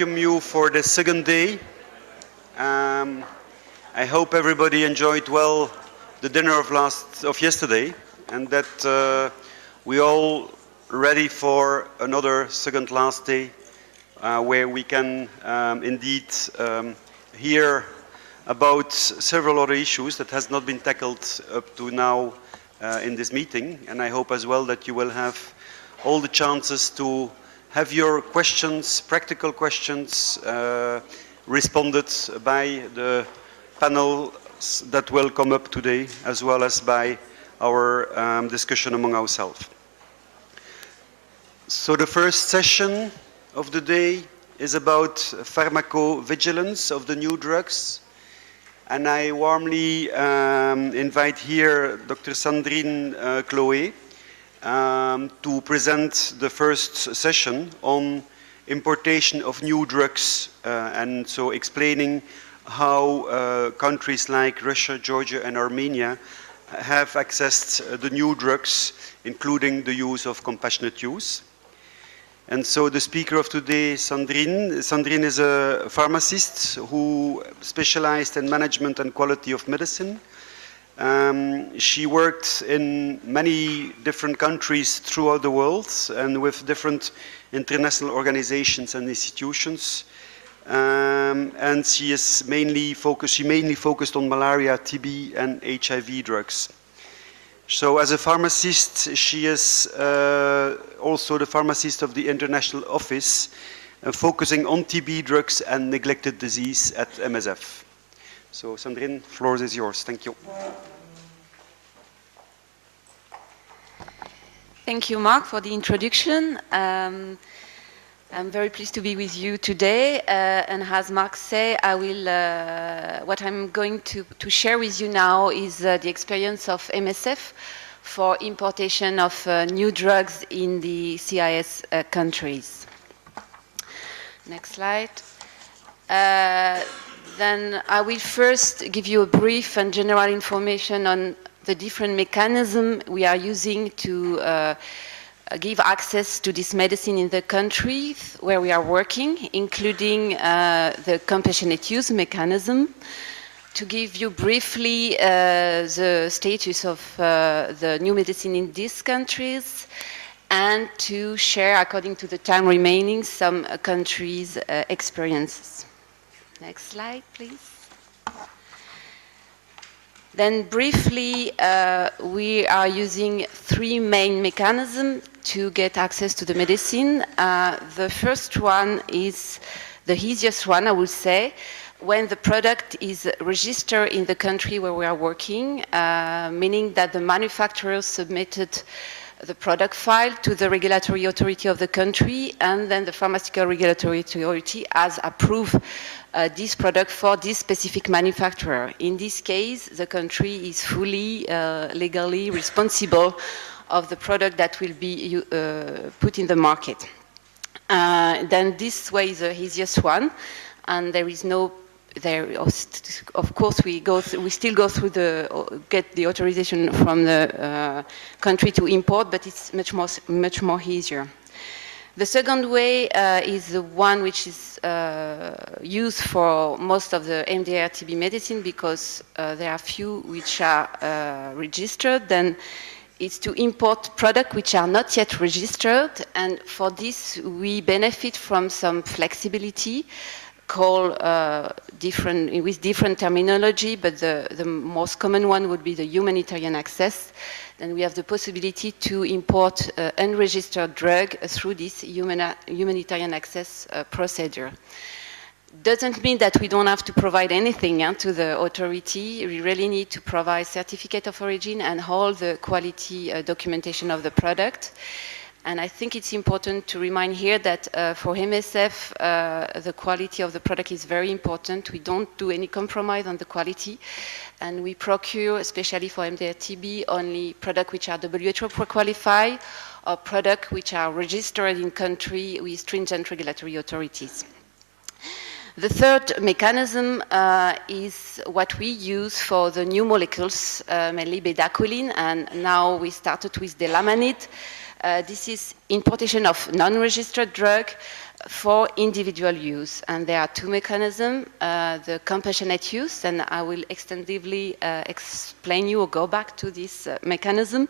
welcome you for the second day. I hope everybody enjoyed well the dinner of yesterday, and that we all ready for another second last day where we can indeed hear about several other issues that has not been tackled up to now in this meeting. And I hope as well that you will have all the chances to have your questions, practical questions, responded by the panels that will come up today, as well as by our discussion among ourselves. So the first session of the day is about pharmacovigilance of the new drugs. And I warmly invite here Dr. Sandrine Chloé to present the first session on importation of new drugs, and so explaining how countries like Russia, Georgia, and Armenia have accessed the new drugs, including the use of compassionate use. And so the speaker of today, Sandrine is a pharmacist who specialized in management and quality of medicine. She worked in many different countries throughout the world and with different international organizations and institutions. And she mainly focused on malaria, TB, and HIV drugs. So as a pharmacist, she is also the pharmacist of the International Office, focusing on TB drugs and neglected disease at MSF. So Sandrine, the floor is yours. Thank you. Thank you, Mark, for the introduction. I'm very pleased to be with you today. And as Mark said, what I'm going to share with you now is the experience of MSF for importation of new drugs in the CIS countries. Next slide. Then I will first give you a brief and general information on the different mechanisms we are using to give access to this medicine in the countries where we are working, including the compassionate use mechanism. To give you briefly the status of the new medicine in these countries, and to share, according to the time remaining, some countries' experiences. Next slide, please. Then briefly, we are using three main mechanisms to get access to the medicine. The first one is the easiest one, I would say, when the product is registered in the country where we are working, meaning that the manufacturer submitted the product file to the regulatory authority of the country, and then the pharmaceutical regulatory authority has approved this product for this specific manufacturer. In this case, the country is fully legally responsible of the product that will be put in the market. Then this way is the easiest one, and there is no. Of course, we still go through get the authorization from the country to import, but it's much more easier. The second way is the one which is used for most of the MDR-TB medicine, because there are few which are registered. Then it's to import products which are not yet registered, and for this we benefit from some flexibility, called with different terminology, but the most common one would be the humanitarian access. Then we have the possibility to import unregistered drug through this humanitarian access procedure. Doesn't mean that we don't have to provide anything to the authority. We really need to provide certificate of origin and all the quality documentation of the product. And I think it's important to remind here that for MSF, the quality of the product is very important. We don't do any compromise on the quality. And we procure, especially for MDR-TB, only products which are WHO qualified, or products which are registered in country with stringent regulatory authorities. The third mechanism is what we use for the new molecules, mainly bedaquiline, and now we started with delamanid. This is importation of non-registered drug for individual use. And there are two mechanisms, the compassionate use, and I will extensively explain you or go back to this mechanism.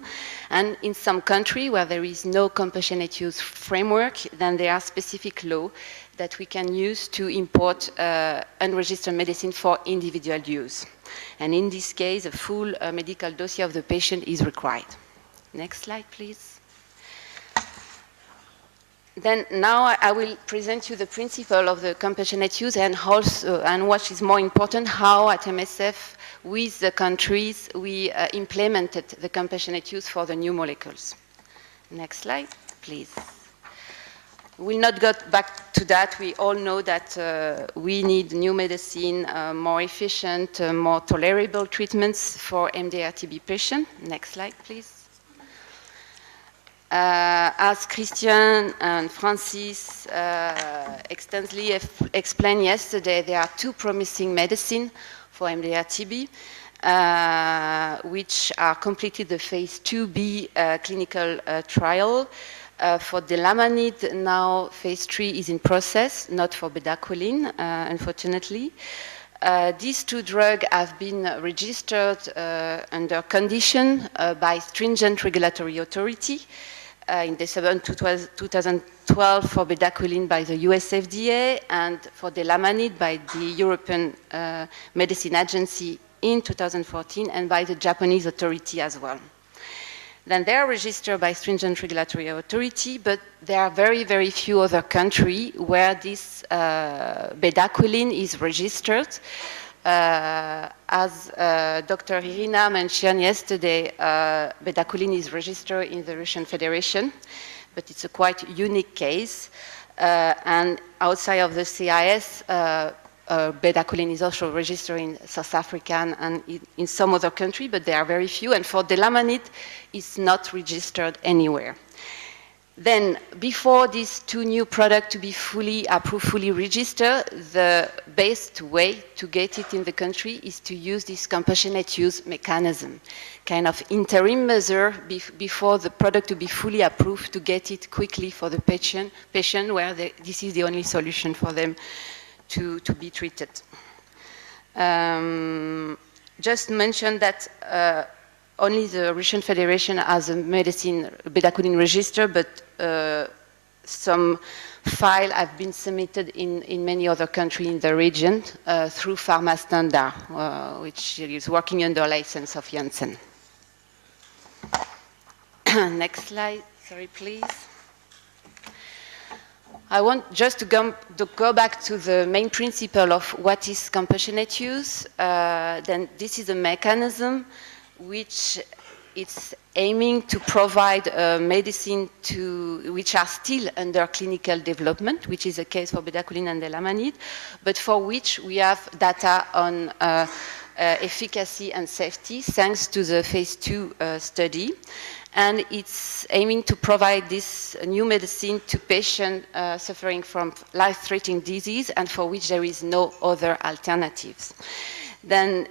And in some country where there is no compassionate use framework, then there are specific laws that we can use to import unregistered medicine for individual use. And in this case, a full medical dossier of the patient is required. Next slide, please. Then now I will present you the principle of the compassionate use and also, and what is more important, how at MSF with the countries we implemented the compassionate use for the new molecules. Next slide, please. We'll not go back to that. We all know that we need new medicine, more efficient, more tolerable treatments for MDR-TB patients. Next slide, please. As Christian and Francis extensively explained yesterday, there are two promising medicines for MDR-TB, which are completed the phase 2B clinical trial. For delamanid, now phase 3 is in process, not for bedaquiline, unfortunately. These two drugs have been registered under condition by stringent regulatory authority. In December 2012 for bedaquiline by the US FDA and for delamanid by the European Medicine Agency in 2014 and by the Japanese authority as well. Then they are registered by stringent regulatory authority, but there are very, very few other countries where this bedaquiline is registered. As Dr. Irina mentioned yesterday, bedaquiline is registered in the Russian Federation, but it's a quite unique case. And outside of the CIS, bedaquiline is also registered in South Africa and in some other country, but there are very few. And for delamanid, it's not registered anywhere. Then, before these two new products to be fully approved, fully registered, the best way to get it in the country is to use this compassionate use mechanism, kind of interim measure before the product to be fully approved to get it quickly for the patient where this is the only solution for them to be treated. Just mention that only the Russian Federation has a medicine bedaquiline register, but some files have been submitted in many other countries in the region through Pharma Standard, which is working under license of Janssen. Next slide, sorry, please. I want just to go back to the main principle of what is compassionate use. Then this is a mechanism which is aiming to provide medicine which are still under clinical development, which is the case for bedaquiline and delamanid, but for which we have data on efficacy and safety thanks to the phase 2 study. And it's aiming to provide this new medicine to patients suffering from life-threatening disease and for which there is no other alternatives. Then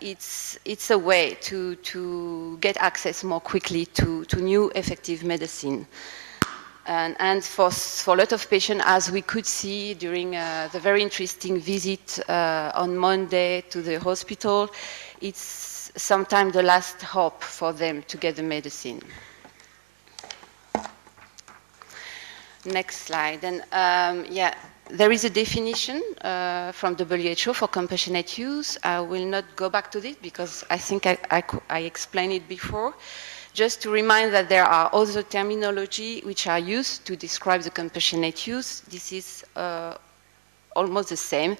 it's a way to get access more quickly to new effective medicine. And for a lot of patients, as we could see during the very interesting visit on Monday to the hospital, it's sometimes the last hope for them to get the medicine. Next slide. And yeah, there is a definition from WHO for compassionate use. I will not go back to this because I think I explained it before. Just to remind that there are other terminology which are used to describe the compassionate use. This is almost the same.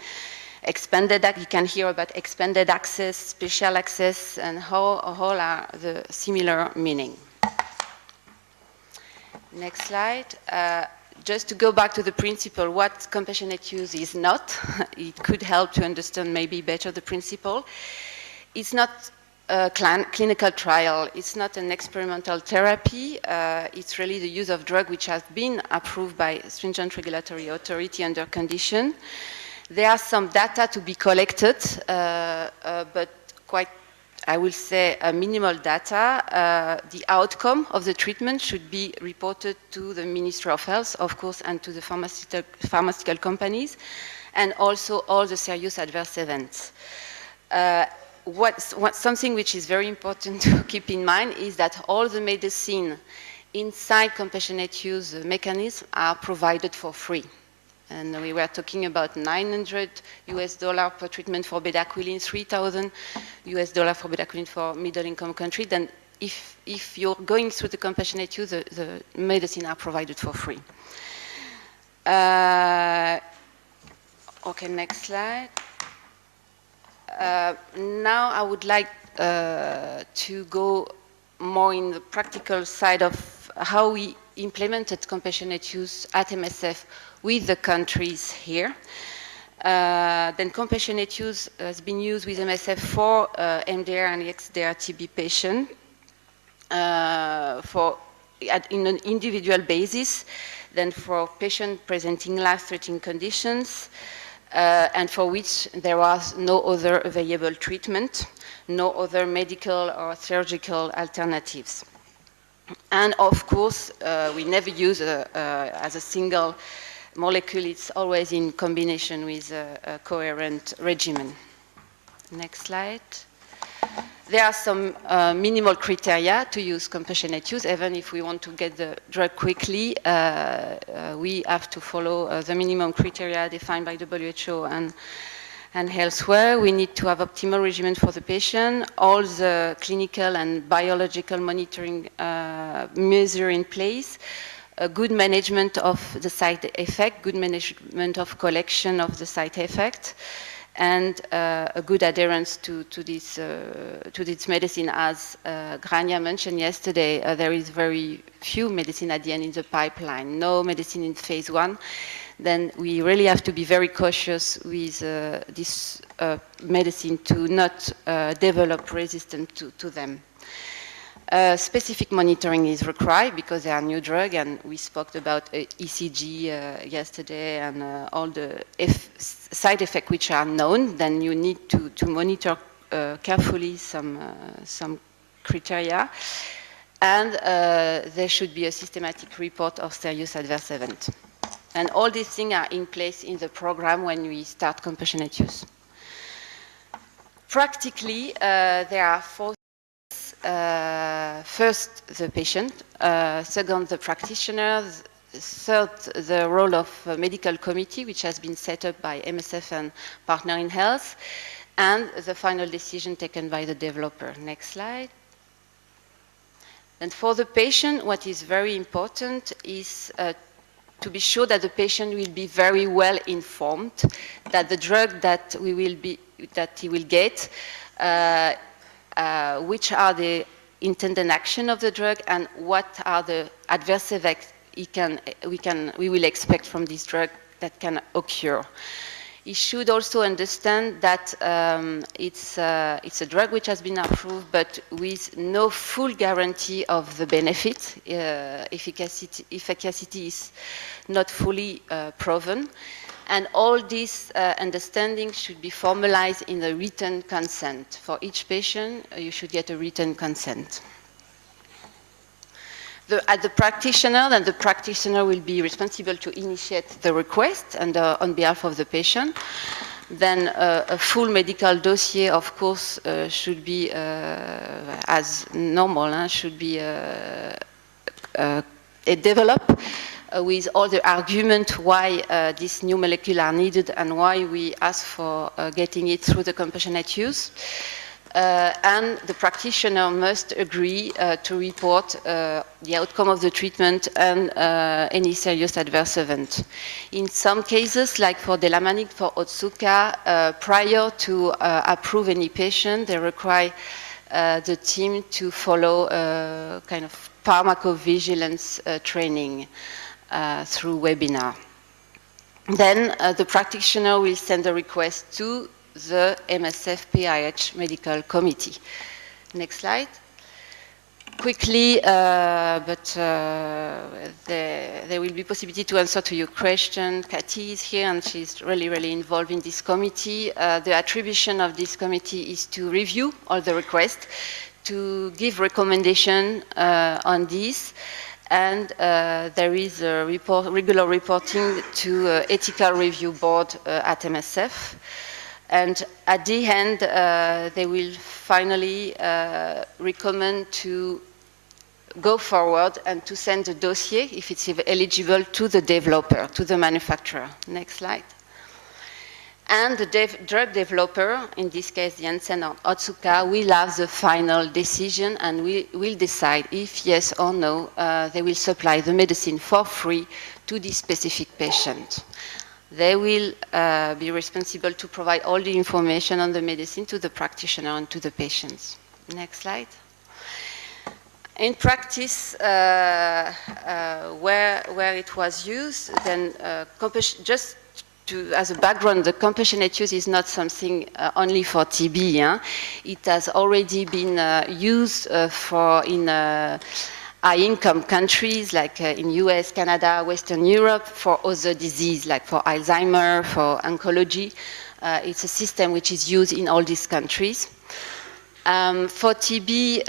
Expanded, you can hear about expanded access, special access, and all are the similar meaning. Next slide. Just to go back to the principle, what compassionate use is not. It could help to understand maybe better the principle. It's not a clinical trial. It's not an experimental therapy. It's really the use of drug which has been approved by stringent regulatory authority under condition. There are some data to be collected, but quite I will say, minimal data. The outcome of the treatment should be reported to the Ministry of Health, of course, and to the pharmaceutical companies, and also all the serious adverse events. Something which is very important to keep in mind is that all the medicine inside compassionate use mechanism are provided for free. And we were talking about $900 per treatment for bedaquiline, $3,000 for bedaquiline for middle-income country. Then if you're going through the compassionate use, the medicine are provided for free. Okay, next slide. Now I would like to go more in the practical side of how we implemented compassionate use at MSF with the countries here. Then compassionate use has been used with MSF for MDR and XDR TB patients in an individual basis, then for patients presenting life-threatening conditions, and for which there was no other available treatment, no other medical or surgical alternatives. And of course, we never use as a single molecule, it's always in combination with a coherent regimen. Next slide. There are some minimal criteria to use compassionate use. Even if we want to get the drug quickly, we have to follow the minimum criteria defined by WHO and elsewhere. We need to have optimal regimen for the patient, all the clinical and biological monitoring measures in place, a good management of the side effect, good management of collection of the side effect, and a good adherence to this medicine. As Grania mentioned yesterday, there is very few medicine at the end in the pipeline, no medicine in phase 1. Then we really have to be very cautious with this medicine to not develop resistance to them. Specific monitoring is required because they are new drug, and we spoke about ECG yesterday and all the side effects which are known. Then you need to monitor carefully some criteria, and there should be a systematic report of serious adverse event. And all these things are in place in the program when we start compassionate use. Practically, there are 4 first, the patient, second, the practitioner, third, the role of a medical committee, which has been set up by MSF and Partner in Health, and the final decision taken by the developer. Next slide. And for the patient, what is very important is to be sure that the patient will be very well informed, that the drug that he will get, which are the intended action of the drug, and what are the adverse effects we will expect from this drug that can occur. He should also understand that it's a drug which has been approved, but with no full guarantee of the benefit. Efficacy is not fully proven. And all this understanding should be formalized in the written consent. For each patient, you should get a written consent. At the practitioner, then the practitioner will be responsible to initiate the request and on behalf of the patient. Then a full medical dossier, of course, should be as normal, should be developed with all the argument why this new molecule are needed and why we ask for getting it through the compassionate use. And the practitioner must agree to report the outcome of the treatment and any serious adverse event. In some cases, like for Delamanic, for Otsuka, prior to approve any patient, they require the team to follow kind of pharmacovigilance training through webinar. Then the practitioner will send a request to the MSF PIH Medical Committee. Next slide. quickly, but there will be possibility to answer to your question. Cathy is here, and she's really, really involved in this committee. The attribution of this committee is to review all the requests, to give recommendation on this, and there is a regular reporting to ethical review board at MSF. And at the end, they will finally recommend to go forward and to send the dossier, if it's eligible, to the developer, to the manufacturer. Next slide. And the drug developer, in this case Janssen or Otsuka, will have the final decision and will decide if yes or no they will supply the medicine for free to this specific patient. They will be responsible to provide all the information on the medicine to the practitioner and to the patients. Next slide. In practice, where it was used, then just as a background, the compassionate use is not something only for TB. Yeah? It has already been used in high-income countries like in US, Canada, Western Europe, for other diseases like for Alzheimer, for oncology. It's a system which is used in all these countries. For TB,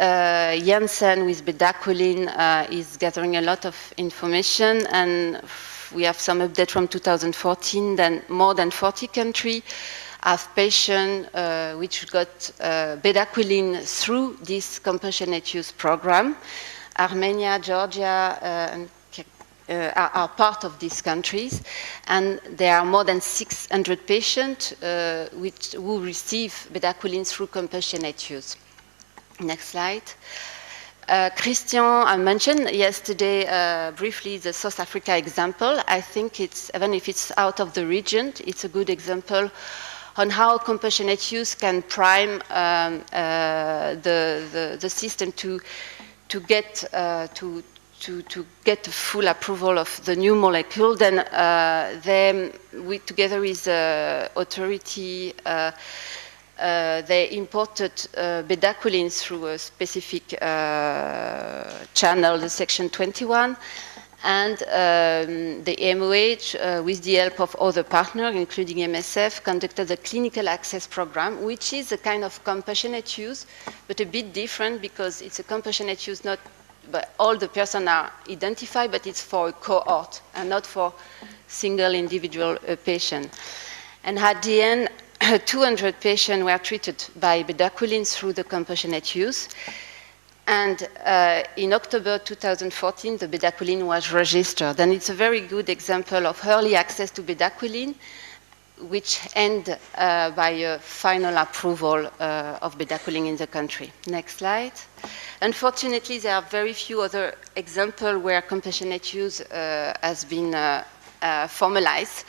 Janssen with bedaquiline is gathering a lot of information, and we have some update from 2014. Then more than 40 countries have patients which got bedaquiline through this compassionate use program. Armenia, Georgia are part of these countries, and there are more than 600 patients who receive bedaquiline through compassionate use. Next slide. Christian, I mentioned yesterday briefly the South Africa example. I think it's, even if it's out of the region, it's a good example on how compassionate use can prime the system to get full approval of the new molecule. Then we, together with the authority, they imported bedaquiline through a specific channel, the Section 21, and the MOH, with the help of other partners, including MSF, conducted a clinical access program, which is a kind of compassionate use, but a bit different because it's a compassionate use not but all the persons are identified, but it's for a cohort and not for single individual patient. And at the end, 200 patients were treated by bedaquiline through the compassionate use. And in October 2014, the bedaquiline was registered. And it's a very good example of early access to bedaquiline, which end by a final approval of bedaquiline in the country. Next slide. Unfortunately, there are very few other examples where compassionate use has been formalized.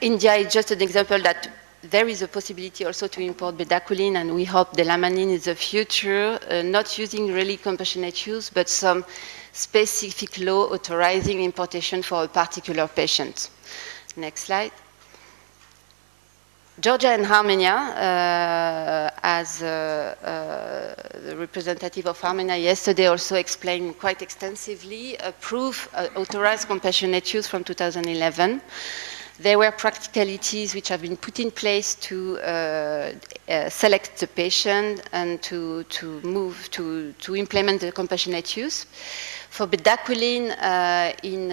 India is just an example that there is a possibility also to import bedaquiline, and we hope delamanine in the future, not using really compassionate use, but some specific law authorizing importation for a particular patient. Next slide. Georgia and Armenia, as the representative of Armenia yesterday also explained quite extensively, authorized compassionate use from 2011. There were practicalities which have been put in place to select the patient and to implement the compassionate use. For bedaquiline, in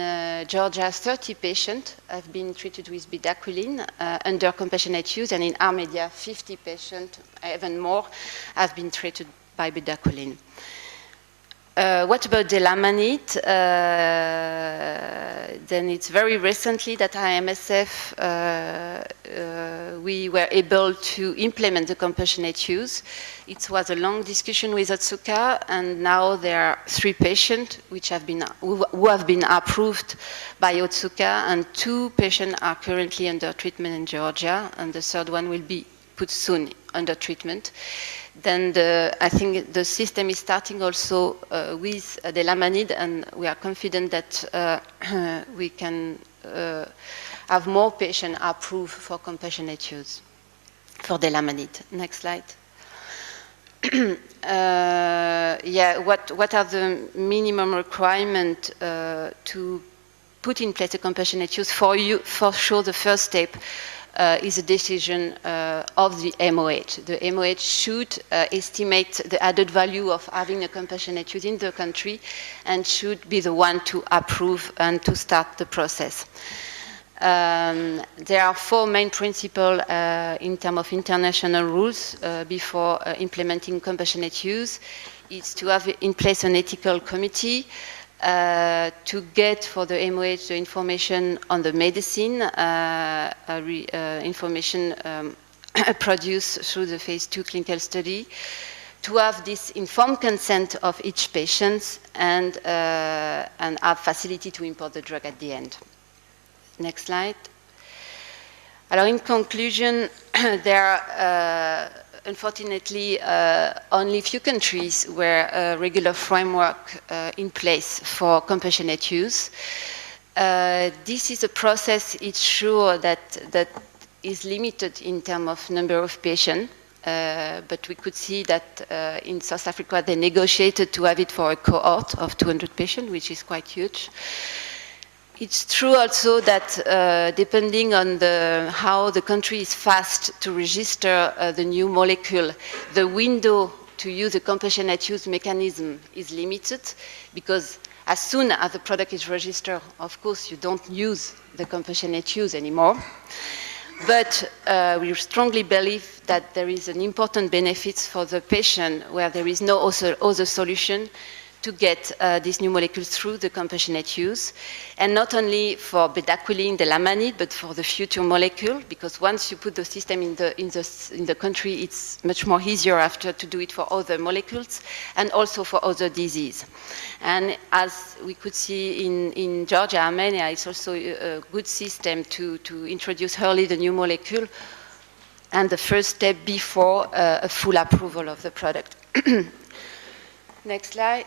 Georgia, 30 patients have been treated with bedaquiline under compassionate use, and in Armenia, 50 patients, even more, have been treated by bedaquiline. What about delamanid? Then it's very recently that at MSF we were able to implement the compassionate use. It was a long discussion with Otsuka, and now there are 3 patients who have been approved by Otsuka, and 2 patients are currently under treatment in Georgia, and the 3rd one will be put soon under treatment. Then I think the system is starting also with delamanid, and we are confident that we can have more patients approved for compassionate use for delamanid. Next slide. Yeah, what are the minimum requirements to put in place a compassionate use? For you, for sure, the first step is a decision of the MOH. The MOH should estimate the added value of having a compassionate use in the country and should be the one to approve and to start the process. There are four main principles in terms of international rules before implementing compassionate use. It's to have in place an ethical committee, to get for the MOH the information on the medicine, information produced through the phase 2 clinical study, to have this informed consent of each patient and have facility to import the drug at the end. Next slide. Alors, in conclusion, there are unfortunately only few countries where a regular framework in place for compassionate use. This is a process, it's sure that is limited in terms of number of patients, but we could see that in South Africa they negotiated to have it for a cohort of 200 patients, which is quite huge. It's true also that depending on how the country is fast to register the new molecule, the window to use the compassionate use mechanism is limited, because as soon as the product is registered, of course, you don't use the compassionate use anymore. But we strongly believe that there is an important benefit for the patient where there is no other solution to get this new molecule through the compassionate use, and not only for bedaquiline, delamanid, but for the future molecule, because once you put the system in the country, it's much more easier after to do it for other molecules and also for other disease. And as we could see in Georgia, Armenia, it's also a good system to introduce early the new molecule and the first step before a full approval of the product. Next slide.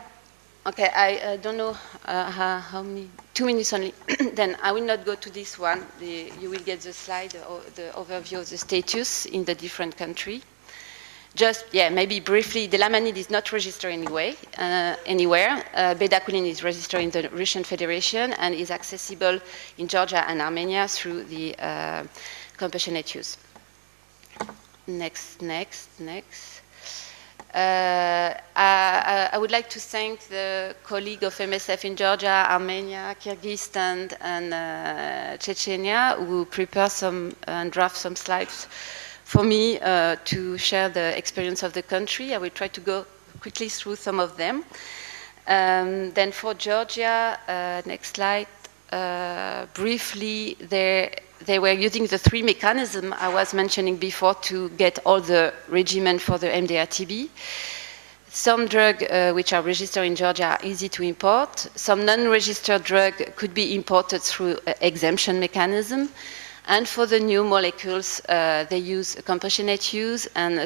Okay, I don't know how many, 2 minutes only. Then I will not go to this one. You will get the slide, the overview of the status in the different country. Just, yeah, maybe briefly, delamanid is not registered anywhere. Bedaquiline is registered in the Russian Federation and is accessible in Georgia and Armenia through the compassionate use. Next. I would like to thank the colleague of MSF in Georgia, Armenia, Kyrgyzstan, and Chechnya, who prepare and draft some slides for me to share the experience of the country. I will try to go quickly through some of them. Then for Georgia, next slide, briefly, they were using the 3 mechanisms I was mentioning before to get all the regimen for the MDR-TB. Some drugs which are registered in Georgia are easy to import. Some non-registered drugs could be imported through an exemption mechanism. And for the new molecules, they use a compassionate use and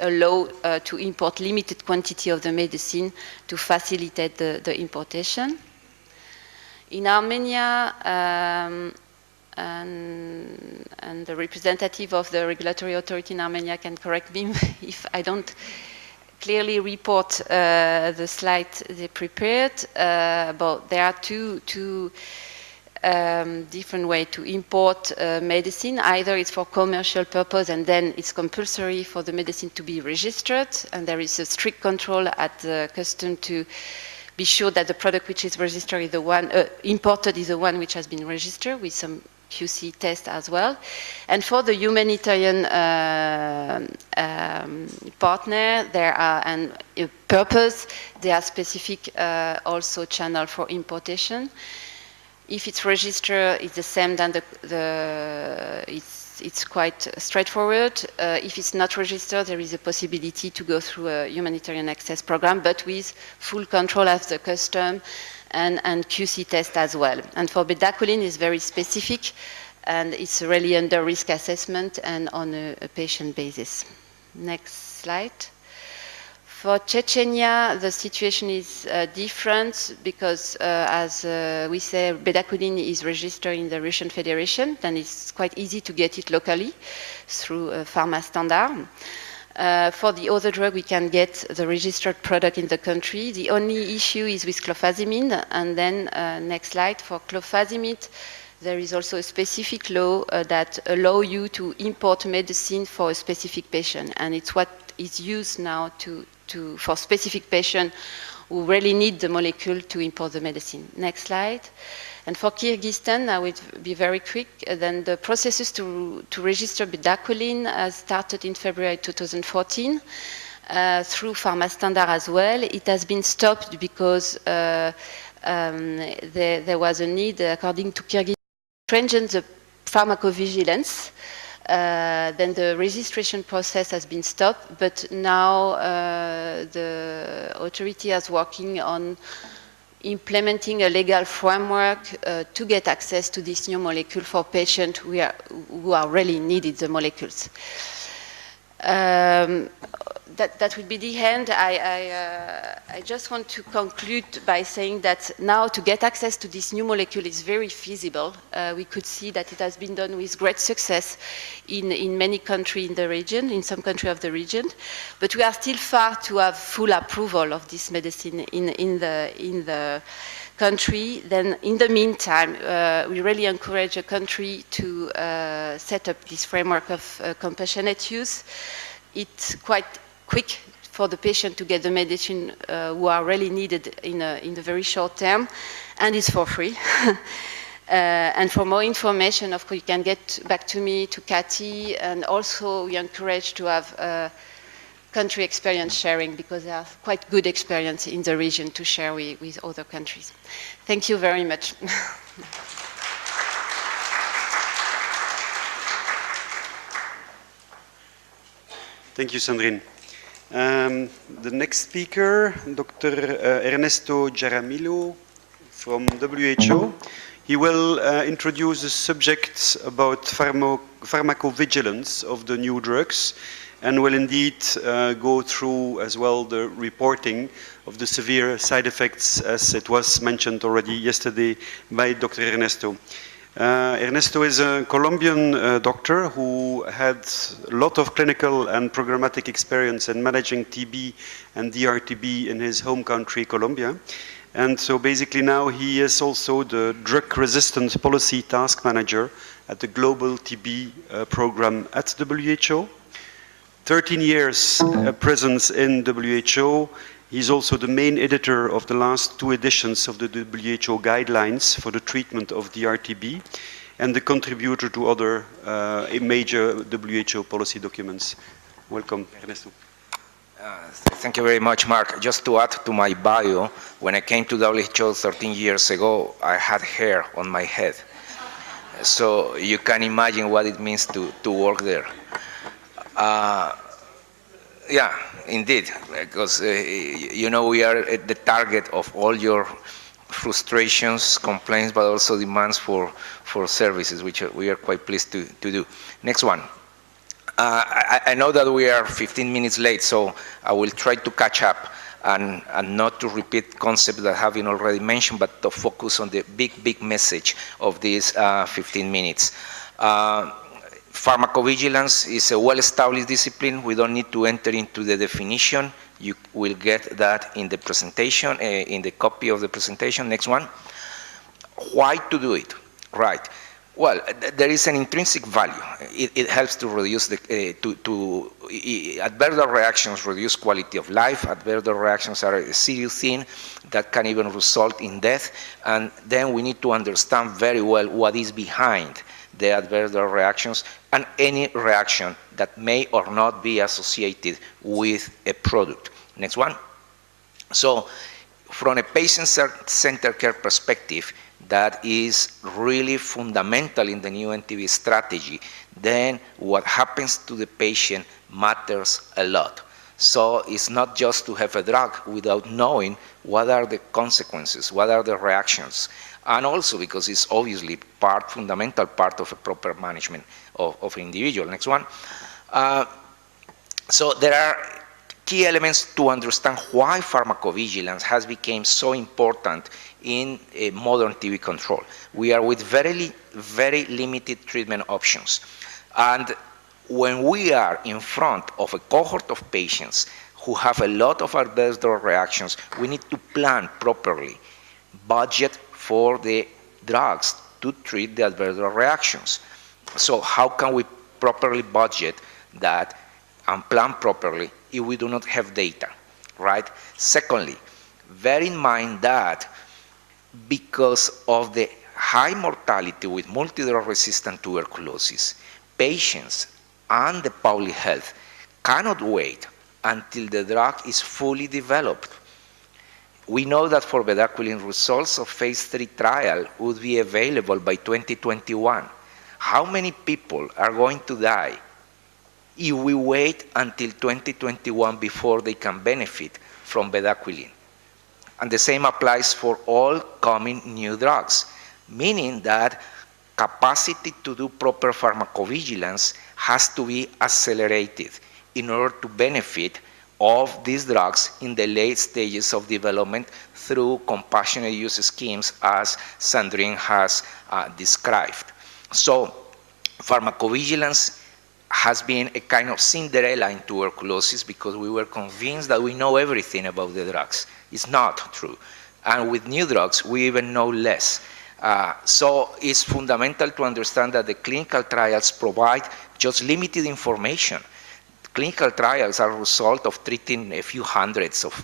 allow to import limited quantity of the medicine to facilitate the importation. In Armenia, and the representative of the regulatory authority in Armenia can correct me if I don't clearly report the slide they prepared, but there are two different ways to import medicine. Either it's for commercial purpose and then it's compulsory for the medicine to be registered, and there is a strict control at the custom to be sure that the product which is registered is the one imported is the one which has been registered with some QC test as well. And for the humanitarian partner, there are and purpose, there are specific also channel for importation. If it's registered, it's the same than it's quite straightforward. If it's not registered, there is a possibility to go through a humanitarian access program, but with full control of the custom and QC test as well. And for bedaquiline, it's very specific, and it's really under risk assessment and on a patient basis. Next slide. For Chechnya, the situation is different because, as we say, bedaquiline is registered in the Russian Federation, then it's quite easy to get it locally through a pharma standard. For the other drug, we can get the registered product in the country. The only issue is with clofazimine. And then next slide, for clofazimide, there is also a specific law that allow you to import medicine for a specific patient. And it's what is used now for specific patients who really need the molecule to import the medicine. Next slide. And for Kyrgyzstan, I will be very quick. Then the processes to register bedaquiline started in February 2014 through Pharma Standard as well. It has been stopped because there was a need, according to Kyrgyzstan, to strengthen the pharmacovigilance. Then the registration process has been stopped, but now the authority is working on implementing a legal framework to get access to this new molecule for patients who are really needed the molecules. That would be the end. I just want to conclude by saying that now to get access to this new molecule is very feasible. We could see that it has been done with great success in many countries in the region, in some countries of the region, but we are still far to have full approval of this medicine in the country. Then in the meantime, we really encourage a country to set up this framework of compassionate use. It's quite quick for the patient to get the medicine who are really needed in the very short term, and it's for free. And for more information, of course, you can get back to me, to Cathy, and also we encourage to have country experience sharing, because there are quite good experience in the region to share with other countries. Thank you very much. Thank you, Sandrine. The next speaker, Dr. Ernesto Jaramillo from WHO. He will introduce the subject about pharmacovigilance of the new drugs, and will indeed go through as well the reporting of the severe side effects, as it was mentioned already yesterday by Dr. Ernesto. Ernesto is a Colombian doctor who had a lot of clinical and programmatic experience in managing TB and DRTB in his home country, Colombia. And so basically now he is also the drug resistance policy task manager at the global TB program at WHO. 13 years presence in WHO. He's also the main editor of the last 2 editions of the WHO guidelines for the treatment of DRTB, and the contributor to other major WHO policy documents. Welcome, Ernesto. Thank you very much, Mark. Just to add to my bio, when I came to WHO 13 years ago, I had hair on my head. So you can imagine what it means to work there. Yeah, indeed, because you know, we are at the target of all your frustrations, complaints, but also demands for services, which we are quite pleased to do. Next one. I know that we are 15 minutes late, so I will try to catch up and not to repeat concepts that have been already mentioned, but to focus on the big message of these 15 minutes. Pharmacovigilance is a well-established discipline. We don't need to enter into the definition. You will get that in the presentation, in the copy of the presentation. Next one. Why to do it? Right. Well, there is an intrinsic value. It helps to reduce adverse reactions, reduce quality of life. Adverse reactions are a serious thing that can even result in death. And then we need to understand very well what is behind the adverse reactions and any reaction that may or not be associated with a product. Next one. So from a patient-centered care perspective, that is really fundamental in the new NTB strategy. Then what happens to the patient matters a lot. So it's not just to have a drug without knowing what are the consequences, what are the reactions, and also because it's obviously fundamental part of a proper management of an individual. Next one. So there are key elements to understand why pharmacovigilance has become so important in modern TB control. We are with very limited treatment options. And when we are in front of a cohort of patients who have a lot of adverse drug reactions, we need to plan properly, budget for the drugs to treat the adverse drug reactions. So how can we properly budget that and plan properly if we do not have data, right? Secondly, bear in mind that because of the high mortality with multi-drug resistant tuberculosis, patients and the public health cannot wait until the drug is fully developed. We know that for bedaquiline, results of phase 3 trial would be available by 2021. How many people are going to die if we wait until 2021 before they can benefit from bedaquiline? And the same applies for all coming new drugs, meaning that capacity to do proper pharmacovigilance has to be accelerated in order to benefit of these drugs in the late stages of development through compassionate use schemes as Sandrine has described. So pharmacovigilance has been a kind of Cinderella in tuberculosis because we were convinced that we know everything about the drugs. It's not true. And with new drugs, we even know less. So it's fundamental to understand that the clinical trials provide just limited information. Clinical trials are a result of treating a few hundreds of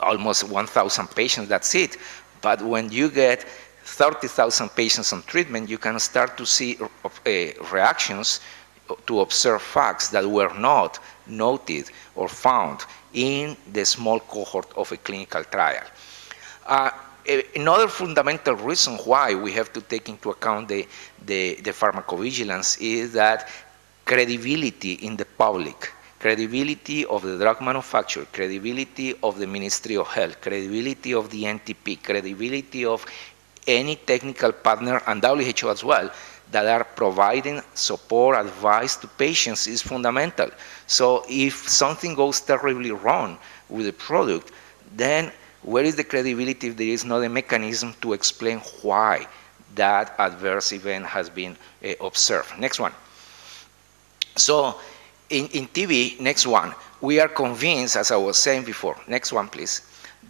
almost 1,000 patients, that's it. But when you get 30,000 patients on treatment, you can start to see reactions to observe facts that were not noted or found in the small cohort of a clinical trial. Another fundamental reason why we have to take into account the pharmacovigilance is that credibility in the public, credibility of the drug manufacturer, credibility of the Ministry of Health, credibility of the NTP, credibility of any technical partner and WHO as well that are providing support, advice to patients is fundamental. So if something goes terribly wrong with the product, then where is the credibility if there is not a mechanism to explain why that adverse event has been observed? Next one. So in TB, next one, we are convinced, as I was saying before, next one please,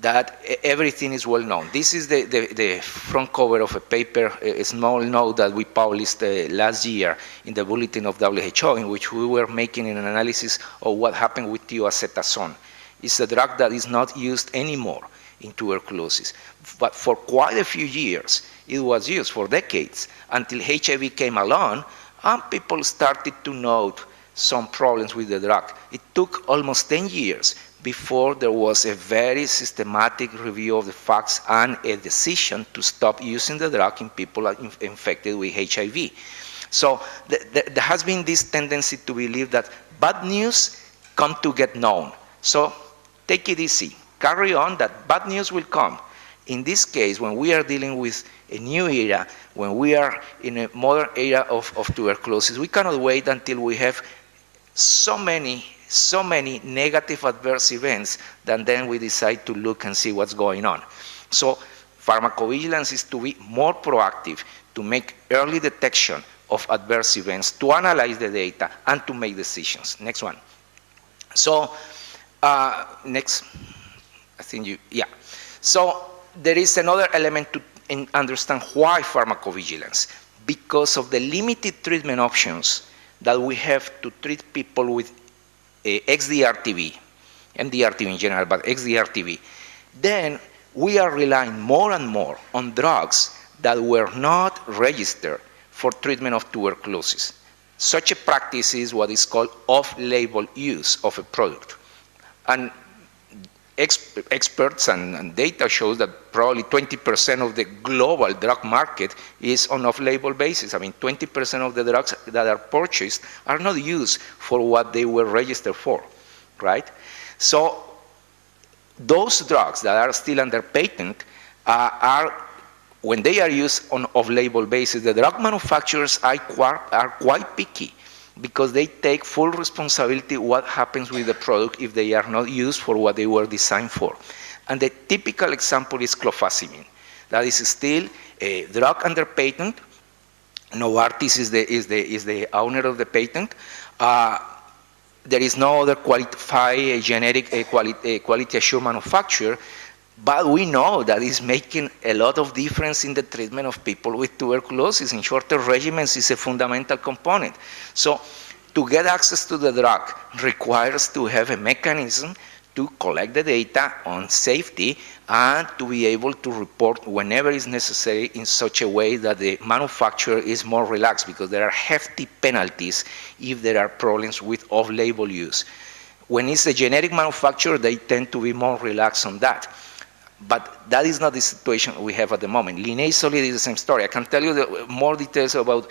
that everything is well known. This is the front cover of a paper, a small note that we published last year in the bulletin of WHO, in which we were making an analysis of what happened with thioacetazone. It's a drug that is not used anymore in tuberculosis. But for quite a few years, it was used for decades until HIV came along and people started to note some problems with the drug. It took almost 10 years before there was a very systematic review of the facts and a decision to stop using the drug in people infected with HIV. So there has been this tendency to believe that bad news come to get known. So take it easy. Carry on, that bad news will come. In this case, when we are dealing with a new era, when we are in a modern era of tuberculosis, we cannot wait until we have so many negative adverse events that then we decide to look and see what's going on. So pharmacovigilance is to be more proactive, to make early detection of adverse events, to analyze the data, and to make decisions. Next one. So next, I think you, yeah. So there is another element to understand why pharmacovigilance. Because of the limited treatment options that we have to treat people with XDR-TB, MDR-TB in general, but XDR-TB, then we are relying more and more on drugs that were not registered for treatment of tuberculosis. Such a practice is what is called off-label use of a product. And experts and data shows that probably 20% of the global drug market is on off-label basis. I mean, 20% of the drugs that are purchased are not used for what they were registered for, right? So those drugs that are still under patent when they are used on off-label basis, the drug manufacturers are quite picky, because they take full responsibility what happens with the product if they are not used for what they were designed for. And the typical example is clofazimine. That is still a drug under patent Novartis is the owner of the patent. There is no other qualified generic quality assured manufacturer, but we know that it's making a lot of difference in the treatment of people with tuberculosis. In shorter regimens is a fundamental component. So to get access to the drug requires to have a mechanism to collect the data on safety and to be able to report whenever is necessary in such a way that the manufacturer is more relaxed, because there are hefty penalties if there are problems with off-label use. When it's a generic manufacturer, they tend to be more relaxed on that. But that is not the situation we have at the moment. Linezolid is the same story. I can tell you more details about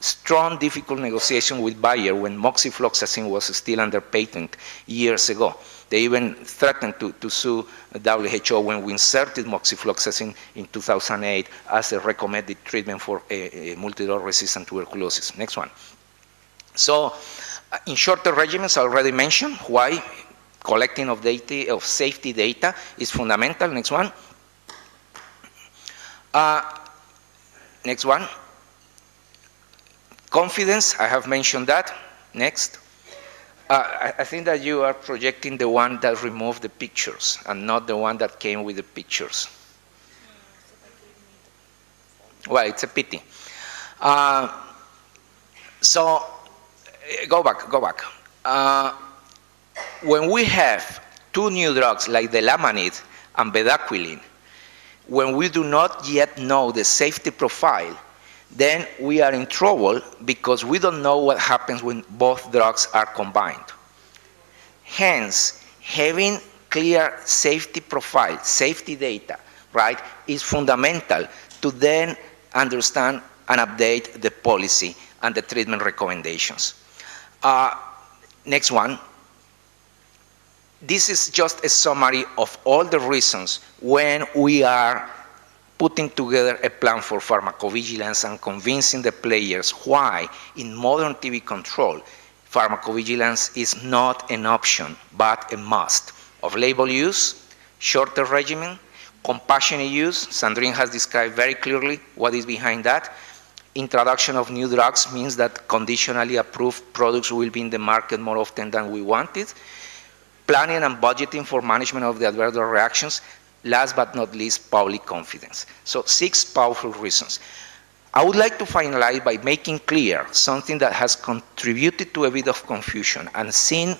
strong, difficult negotiation with Bayer when moxifloxacin was still under patent years ago. They even threatened to sue WHO when we inserted moxifloxacin in 2008 as a recommended treatment for multidrug-resistant tuberculosis. Next one. So in shorter regimens, I already mentioned why collecting of data, of safety data, is fundamental. Next one. Next one. Confidence, I have mentioned that. Next. I think that you are projecting the one that removed the pictures and not the one that came with the pictures. Well, it's a pity. So, go back. When we have two new drugs like the Lamanid and bedaquiline, when we do not yet know the safety profile, then we are in trouble because we don't know what happens when both drugs are combined. Hence, having clear safety profile, safety data, right, is fundamental to then understand and update the policy and the treatment recommendations. Next one. This is just a summary of all the reasons when we are putting together a plan for pharmacovigilance and convincing the players why in modern TB control, pharmacovigilance is not an option, but a must. Off-label use, shorter regimen, compassionate use, Sandrine has described very clearly what is behind that. Introduction of new drugs means that conditionally approved products will be in the market more often than we wanted. Planning and budgeting for management of the adverse reactions. Last but not least, public confidence. So 6 powerful reasons. I would like to finalize by making clear something that has contributed to a bit of confusion and seen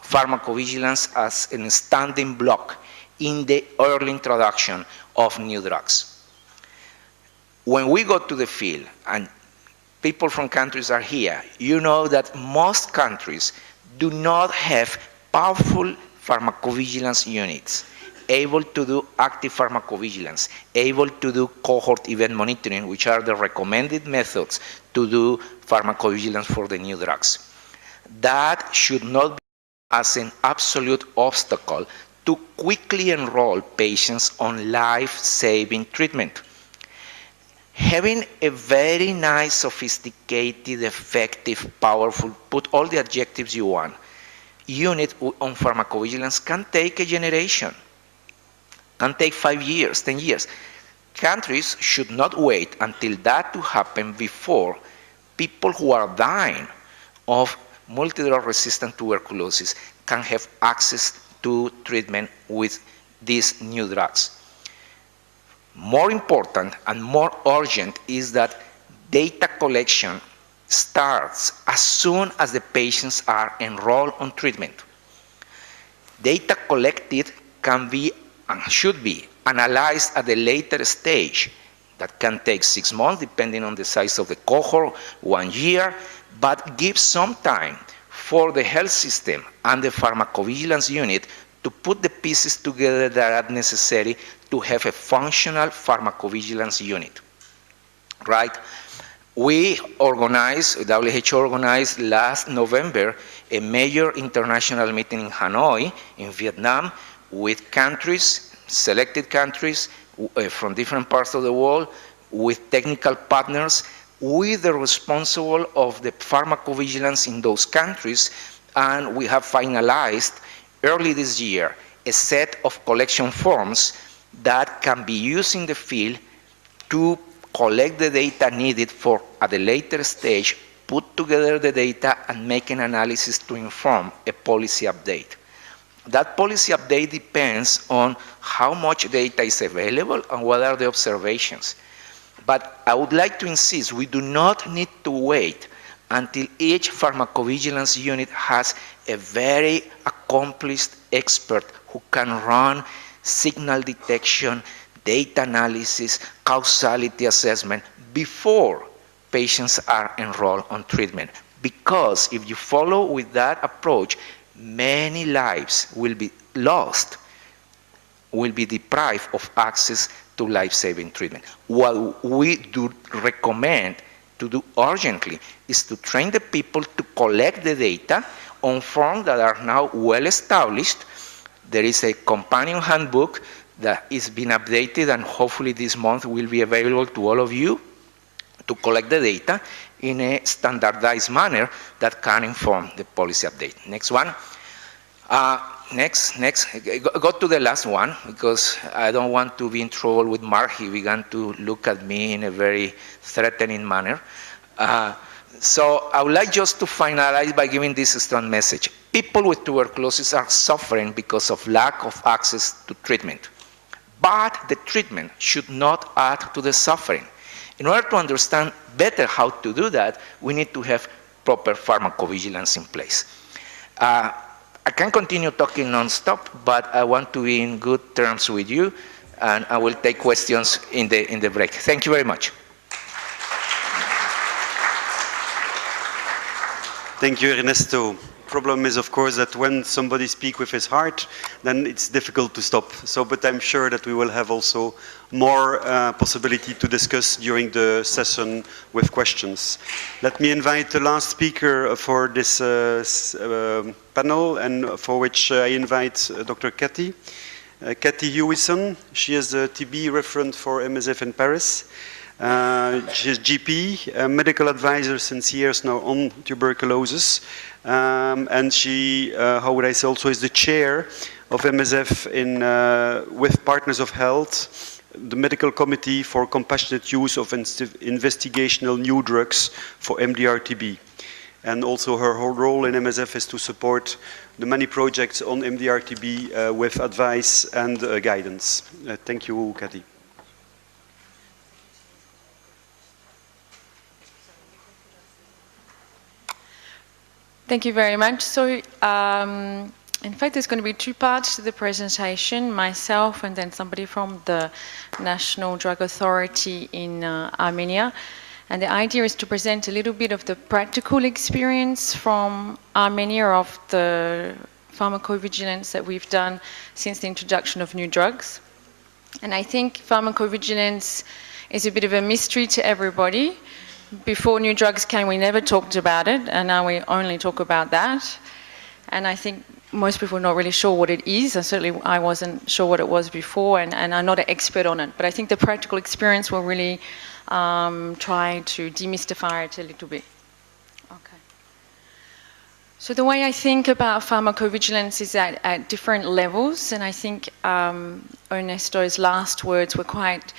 pharmacovigilance as a standing block in the early introduction of new drugs. When we go to the field, and people from countries are here, you know that most countries do not have powerful pharmacovigilance units able to do active pharmacovigilance, able to do cohort event monitoring, which are the recommended methods to do pharmacovigilance for the new drugs. That should not be as an absolute obstacle to quickly enroll patients on life-saving treatment. Having a very nice, sophisticated, effective, powerful, put all the adjectives you want, unit on pharmacovigilance can take a generation, can take 5 years, 10 years. Countries should not wait until that to happen before people who are dying of multidrug-resistant tuberculosis can have access to treatment with these new drugs. More important and more urgent is that data collection starts as soon as the patients are enrolled on treatment. Data collected can be and should be analyzed at a later stage. That can take 6 months, depending on the size of the cohort, 1 year, but give some time for the health system and the pharmacovigilance unit to put the pieces together that are necessary to have a functional pharmacovigilance unit, right? We organized, WHO organized last November, a major international meeting in Hanoi, in Vietnam, with countries, selected countries from different parts of the world, with technical partners, with the responsible of the pharmacovigilance in those countries, and we have finalized early this year a set of collection forms that can be used in the field to collect the data needed for, at a later stage, put together the data and make an analysis to inform a policy update. That policy update depends on how much data is available and what are the observations. But I would like to insist, we do not need to wait until each pharmacovigilance unit has a very accomplished expert who can run signal detection, data analysis, causality assessment before patients are enrolled on treatment. Because if you follow with that approach, many lives will be lost, will be deprived of access to life-saving treatment. What we do recommend to do urgently is to train the people to collect the data on forms that are now well established. There is a companion handbook that is being updated and hopefully this month will be available to all of you to collect the data in a standardized manner that can inform the policy update. Next one. Next, go to the last one, because I don't want to be in trouble with Mark. He began to look at me in a very threatening manner. So I would like just to finalize by giving this strong message. People with tuberculosis are suffering because of lack of access to treatment. But the treatment should not add to the suffering. In order to understand better how to do that, we need to have proper pharmacovigilance in place. I can continue talking non-stop, but I want to be in good terms with you, and I will take questions in the break. Thank you very much. Thank you, Ernesto. Problem is, of course, that when somebody speaks with his heart, then it's difficult to stop. So, but I'm sure that we will have also more possibility to discuss during the session with questions. Let me invite the last speaker for this panel, and for which I invite Dr. Cathy. Cathy Hewison. She is a TB referent for MSF in Paris. She is GP, a medical advisor since years now on tuberculosis. And she, how would I say, also is the chair of MSF with Partners of Health, the medical committee for compassionate use of investigational new drugs for MDR-TB. And also her whole role in MSF is to support the many projects on MDR-TB with advice and guidance. Thank you, Cathy. Thank you very much. So, in fact, there's going to be two parts to the presentation, myself and then somebody from the National Drug Authority in Armenia. And the idea is to present a little bit of the practical experience from Armenia of the pharmacovigilance that we've done since the introduction of new drugs. And I think pharmacovigilance is a bit of a mystery to everybody. Before new drugs came, we never talked about it, and now we only talk about that. And I think most people are not really sure what it is. And certainly I wasn't sure what it was before, and I'm not an expert on it. But I think the practical experience will really try to demystify it a little bit. Okay. So the way I think about pharmacovigilance is at different levels, and I think Ernesto's last words were quite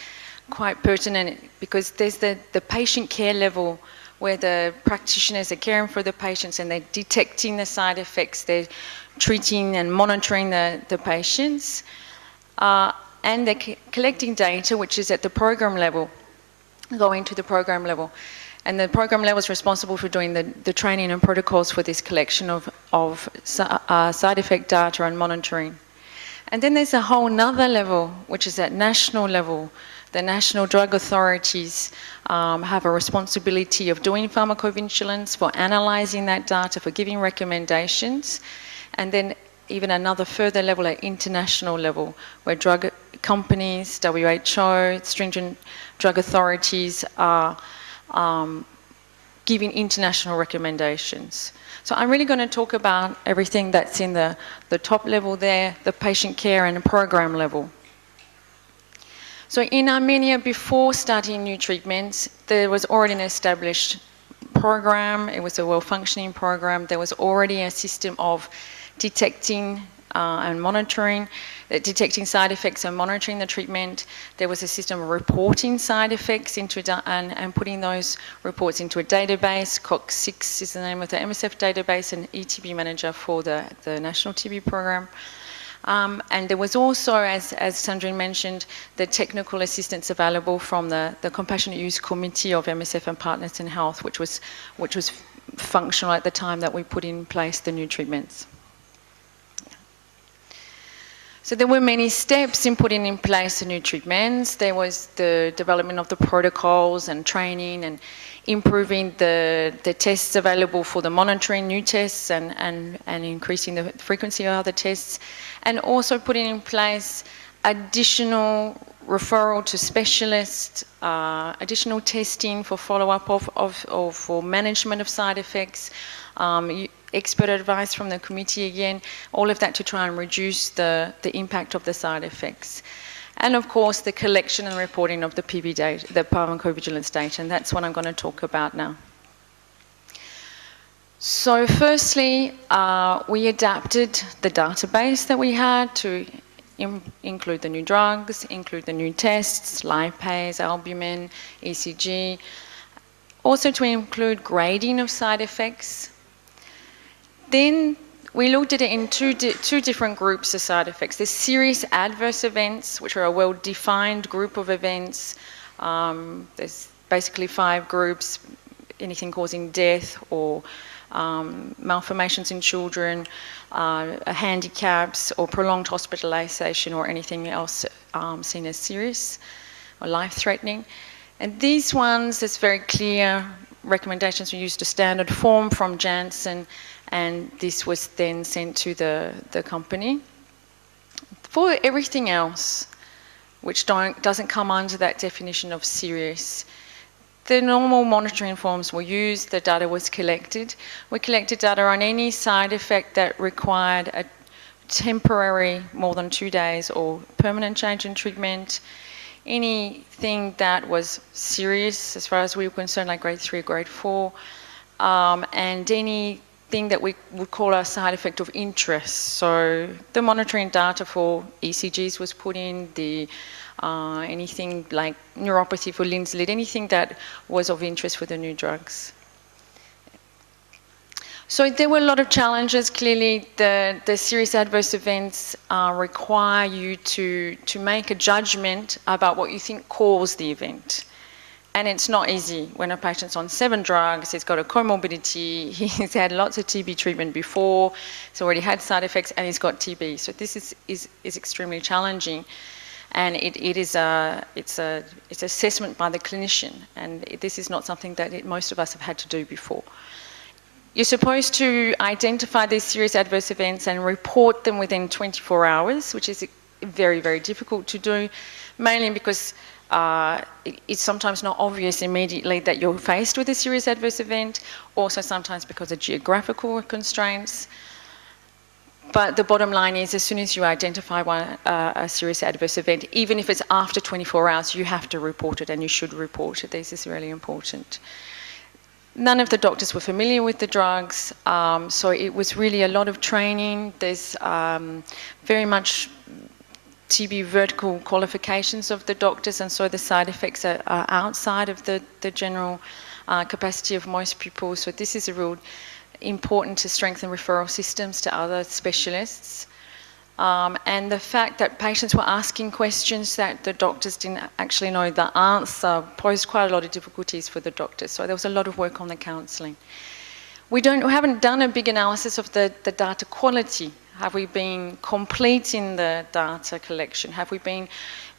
pertinent, because there's the patient care level where the practitioners are caring for the patients and they're detecting the side effects, they're treating and monitoring the patients, and they're collecting data, which is at the program level, going to the program level. And the program level is responsible for doing the training and protocols for this collection of side effect data and monitoring. And then there's a whole nother level, which is at national level. The national drug authorities have a responsibility of doing pharmacovigilance, for analyzing that data, for giving recommendations. And then even another further level at international level, where drug companies, WHO, stringent drug authorities are giving international recommendations. So I'm really going to talk about everything that's in the top level there, the patient care and the program level. So in Armenia, before starting new treatments, there was already an established program. It was a well-functioning program. There was already a system of detecting and monitoring, detecting side effects and monitoring the treatment. There was a system of reporting side effects and putting those reports into a database. COX-6 is the name of the MSF database, and ETB manager for the National TB program. And there was also, as Sandrine mentioned, the technical assistance available from the Compassionate Use Committee of MSF and Partners in Health, which was functional at the time that we put in place the new treatments. So there were many steps in putting in place the new treatments. There was the development of the protocols and training and improving the tests available for the monitoring, new tests, and increasing the frequency of other tests, and also putting in place additional referral to specialists, additional testing for follow-up of for management of side effects, expert advice from the committee again, all of that to try and reduce the impact of the side effects. And of course, the collection and reporting of the PV data, the pharmacovigilance data, and that's what I'm going to talk about now. So firstly, we adapted the database that we had to include the new drugs, include the new tests, lipase, albumin, ECG, also to include grading of side effects. Then we looked at it in two different groups of side effects. There's serious adverse events, which are a well-defined group of events. There's basically 5 groups: anything causing death or malformations in children, handicaps or prolonged hospitalization, or anything else seen as serious or life-threatening. And these ones, there's very clear recommendations. We used a standard form from Janssen, and this was then sent to the company. For everything else, which doesn't come under that definition of serious, the normal monitoring forms were used, the data was collected. We collected data on any side effect that required a temporary, more than 2 days, or permanent change in treatment. Anything that was serious, as far as we were concerned, like grade 3 or grade 4, and anything that we would call a side effect of interest. So the monitoring data for ECGs was put in, anything like neuropathy for Lin's lead, anything that was of interest for the new drugs. So there were a lot of challenges. Clearly, the serious adverse events require you to make a judgment about what you think caused the event. And it's not easy when a patient's on 7 drugs, he's got a comorbidity, he's had lots of TB treatment before, he's already had side effects, and he's got TB. So this is extremely challenging. And it's assessment by the clinician, and this is not something that most of us have had to do before. You're supposed to identify these serious adverse events and report them within 24 hours, which is very, very difficult to do, mainly because it's sometimes not obvious immediately that you're faced with a serious adverse event, also sometimes because of geographical constraints. But the bottom line is, as soon as you identify a serious adverse event, even if it's after 24 hours, you have to report it, and you should report it. This is really important. None of the doctors were familiar with the drugs, so it was really a lot of training. There's very much TB vertical qualifications of the doctors, and so the side effects are outside of the general capacity of most people. So this is a real important to strengthen referral systems to other specialists. And the fact that patients were asking questions that the doctors didn't actually know the answer posed quite a lot of difficulties for the doctors. So there was a lot of work on the counselling. We haven't done a big analysis of the data quality. Have we been complete in the data collection? Have we been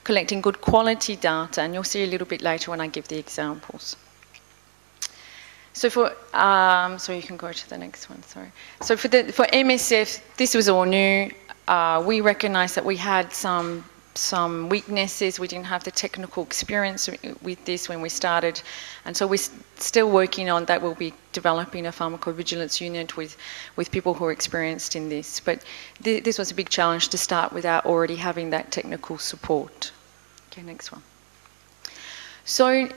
collecting good quality data? And you'll see a little bit later when I give the examples. So so you can go to the next one, sorry. So for MSF, this was all new. We recognized that we had some weaknesses. We didn't have the technical experience with this when we started. And so we're still working on that. We'll be developing a pharmacovigilance unit with people who are experienced in this. But this was a big challenge to start without already having that technical support. Okay, next one. So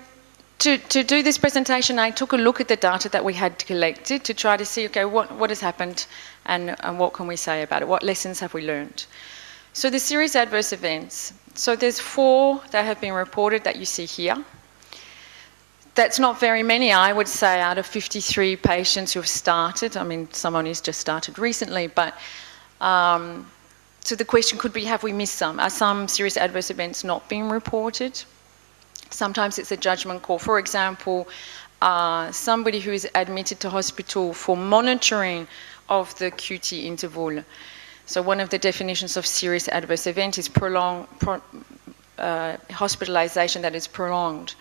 To do this presentation, I took a look at the data that we had collected to try to see, okay, what has happened and what can we say about it? What lessons have we learned? So the serious adverse events. So there's 4 that have been reported that you see here. That's not very many, I would say, out of 53 patients who have started. I mean, someone who's just started recently, but so the question could be, have we missed some? Are some serious adverse events not being reported? Sometimes it's a judgment call. For example, somebody who is admitted to hospital for monitoring of the QT interval. So one of the definitions of serious adverse event is hospitalization that is prolonged.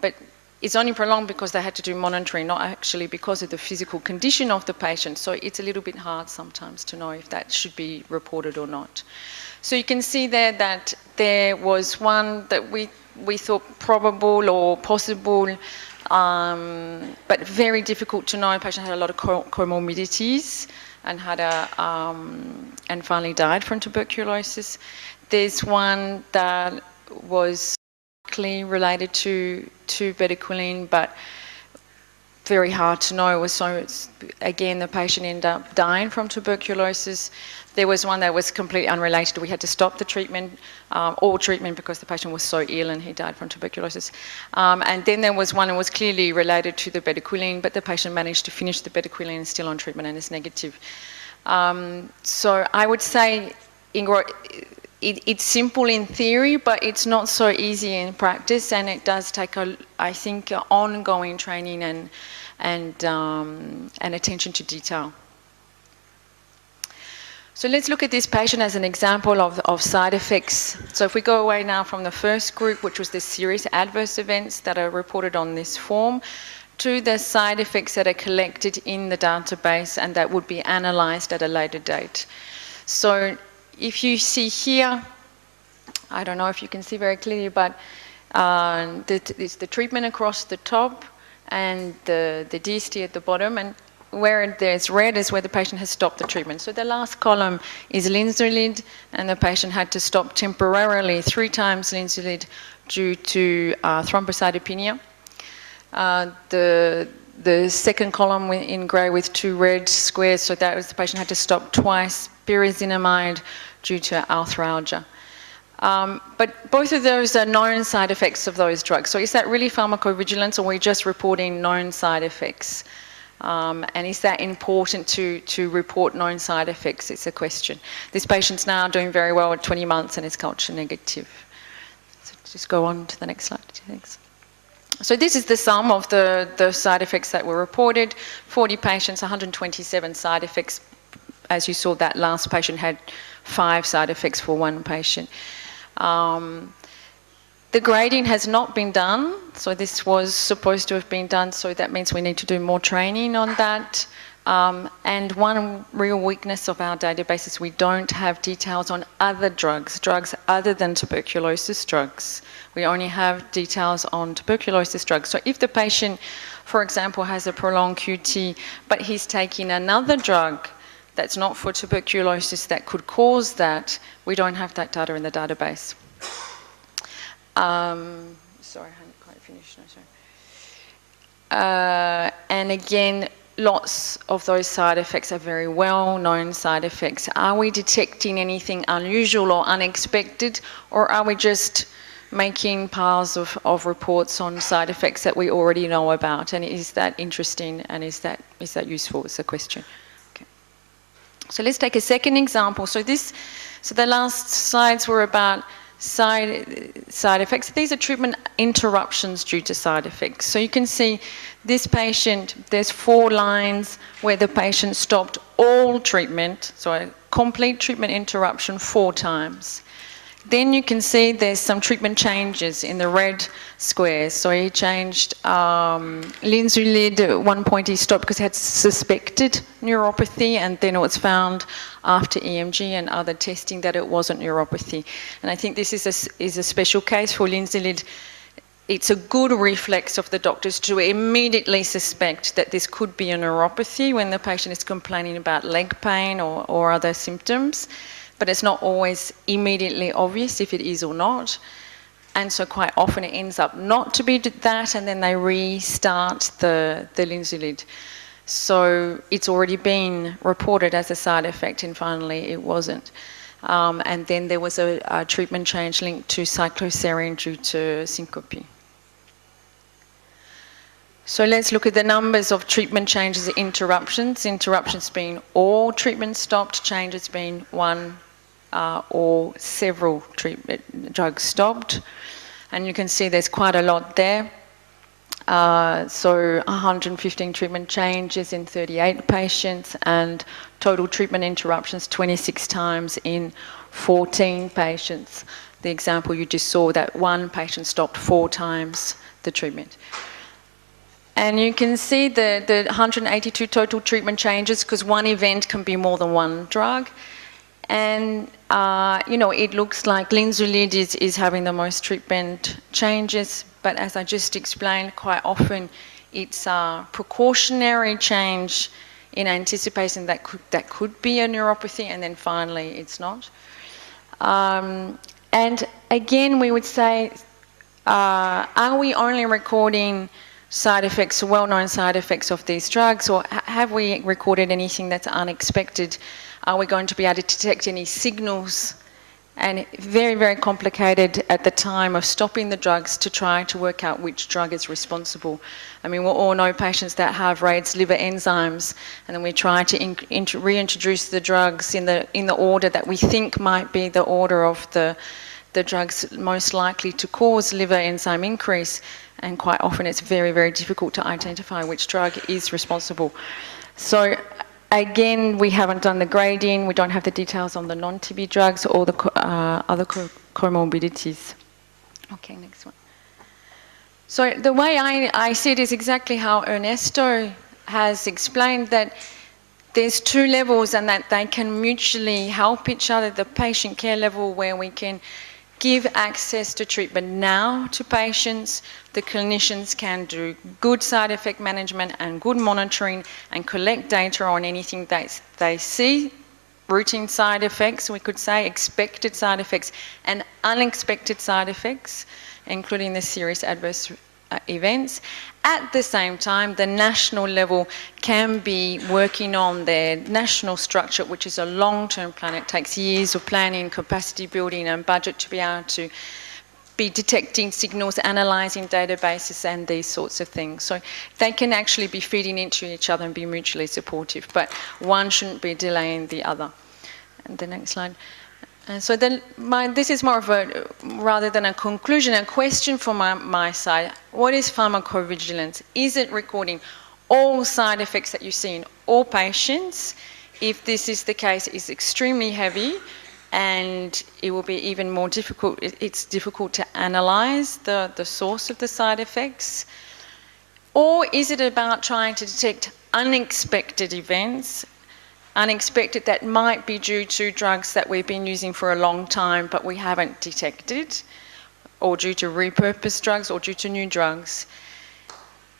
But it's only prolonged because they had to do monitoring, not actually because of the physical condition of the patient. So it's a little bit hard sometimes to know if that should be reported or not. So you can see there that there was one that we thought probable or possible, but very difficult to know. The patient had a lot of comorbidities and had and finally died from tuberculosis. There's one that was related to bedaquiline, but very hard to know. Again, the patient ended up dying from tuberculosis. There was one that was completely unrelated. We had to stop the treatment, all treatment, because the patient was so ill and he died from tuberculosis. And then there was one that was clearly related to the bedaquiline, but the patient managed to finish the bedaquiline and still on treatment and is negative. So I would say, Ingrid, it's simple in theory, but it's not so easy in practice, and it does take, I think, ongoing training and attention to detail. So let's look at this patient as an example of side effects. So if we go away now from the first group, which was the serious adverse events that are reported on this form, to the side effects that are collected in the database and that would be analysed at a later date. So if you see here, I don't know if you can see very clearly, but it's the treatment across the top and the DST at the bottom, and where there's red is where the patient has stopped the treatment. So the last column is linezolid, and the patient had to stop temporarily 3 times linezolid due to thrombocytopenia. The second column in grey with 2 red squares, so that was the patient had to stop twice pyrazinamide due to arthralgia. But both of those are known side effects of those drugs. So is that really pharmacovigilance, or are we just reporting known side effects? And is that important to report known side effects? It's a question. This patient's now doing very well at 20 months and is culture negative. So just go on to the next slide. Thanks. So this is the sum of the side effects that were reported. 40 patients, 127 side effects. As you saw, that last patient had 5 side effects for 1 patient. The grading has not been done, so this was supposed to have been done, so that means we need to do more training on that. And one real weakness of our database is we don't have details on other drugs other than tuberculosis drugs. We only have details on tuberculosis drugs. So if the patient, for example, has a prolonged QT, but he's taking another drug that's not for tuberculosis that could cause that, we don't have that data in the database. Sorry, I hadn't quite finished. No, sorry. And again, lots of those side effects are very well-known side effects. Are we detecting anything unusual or unexpected, or are we just making piles of reports on side effects that we already know about? And is that interesting, and is that useful? Is the question. Okay. So let's take a second example. So the last slides were about side effects. These are treatment interruptions due to side effects. So you can see this patient, there's 4 lines where the patient stopped all treatment, so a complete treatment interruption 4 times. Then you can see there's some treatment changes in the red squares. So he changed linezolid. At one point he stopped because he had suspected neuropathy, and then it was found after EMG and other testing that it wasn't neuropathy. And I think this is a special case for linezolid. It's a good reflex of the doctors to immediately suspect that this could be a neuropathy when the patient is complaining about leg pain or other symptoms. But it's not always immediately obvious if it is or not. And so quite often it ends up not to be that, and then they restart the linezolid. So it's already been reported as a side effect, and finally it wasn't. And then there was a treatment change linked to cycloserine due to syncope. So let's look at the numbers of treatment changes, interruptions. Interruptions being all treatment stopped, changes being one or several treatment drugs stopped. And you can see there's quite a lot there. So 115 treatment changes in 38 patients, and total treatment interruptions 26 times in 14 patients. The example you just saw, that one patient stopped 4 times the treatment. And you can see the 182 total treatment changes, because one event can be more than one drug. And, you know, it looks like linezolid is having the most treatment changes, but as I just explained, quite often it's a precautionary change in anticipation that could be a neuropathy, and then finally it's not. And again, we would say, are we only recording side effects, well-known side effects of these drugs, or have we recorded anything that's unexpected? Are we going to be able to detect any signals? And very, very complicated at the time of stopping the drugs to try to work out which drug is responsible. I mean, we all know patients that have raised liver enzymes, and then we try to reintroduce the drugs in the order that we think might be the order of the drugs most likely to cause liver enzyme increase. And quite often it's very, very difficult to identify which drug is responsible. So again, we haven't done the grading, we don't have the details on the non-TB drugs or the other comorbidities. Okay, next one. So the way I see it is exactly how Ernesto has explained, that there's 2 levels and that they can mutually help each other. The patient care level, where we can give access to treatment now to patients. The clinicians can do good side effect management and good monitoring and collect data on anything that they see, routine side effects, we could say, expected side effects and unexpected side effects, including the serious adverse events. At the same time, the national level can be working on their national structure, which is a long-term plan. It takes years of planning, capacity building and budget to be able to be detecting signals, analysing databases and these sorts of things. So they can actually be feeding into each other and be mutually supportive, but one shouldn't be delaying the other. And the next slide. So then this is more of a, rather than a conclusion, a question from my side. What is pharmacovigilance? Is it recording all side effects that you see in all patients? If this is the case, it's extremely heavy, and it will be even more difficult. It's difficult to analyse the source of the side effects. Or is it about trying to detect unexpected events, unexpected that might be due to drugs that we've been using for a long time but we haven't detected, or due to repurposed drugs or due to new drugs?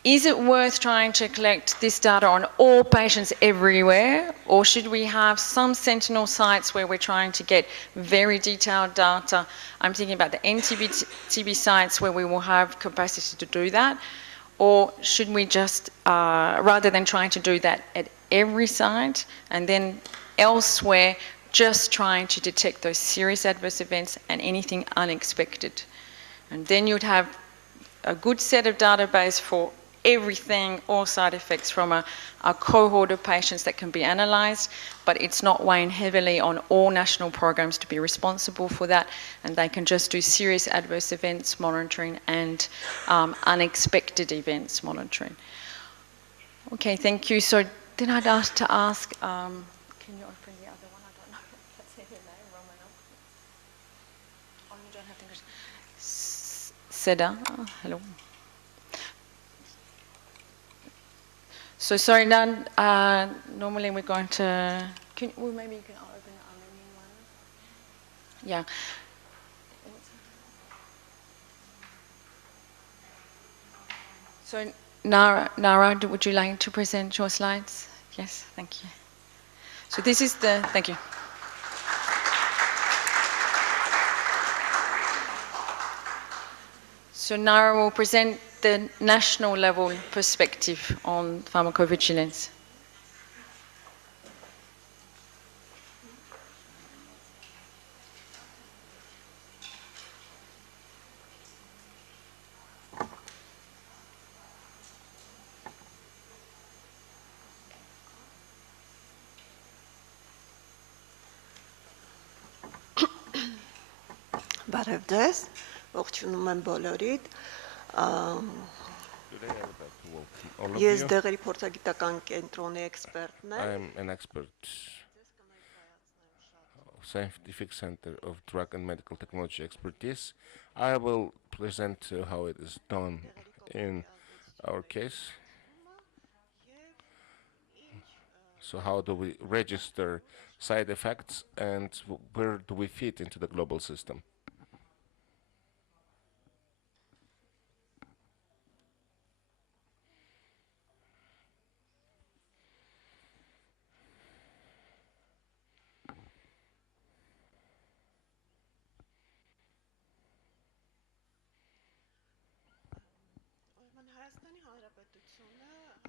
Is it worth trying to collect this data on all patients everywhere, or should we have some sentinel sites where we're trying to get very detailed data? I'm thinking about the NTB sites where we will have capacity to do that, or should we just, rather than trying to do that at every site and then elsewhere, just trying to detect those serious adverse events and anything unexpected? And then you'd have a good set of database for everything, all side effects from a cohort of patients that can be analysed, but it's not weighing heavily on all national programs to be responsible for that, and they can just do serious adverse events monitoring and unexpected events monitoring. Okay, thank you. So then I'd ask, can you open the other one? I don't know if that's her name, Romano. Oh, you don't have English. Seda, hello. So sorry, now, normally we're going to, well, maybe you can open the Armenian one. Yeah. So Nara, would you like to present your slides? Yes, thank you. So this is thank you. So now I will present the national level perspective on pharmacovigilance. Բարև ձեզ, ողջունում եմ բոլորիդ։ Today I would like to welcome all of Ես you. դեղերի փորձագիտական կենտրոնի էքսպերտն I եմ։ am an expert of Scientific Center of Drug and Medical Technology Expertise. I will present how it is done in our case. So how do we register side effects and where do we fit into the global system?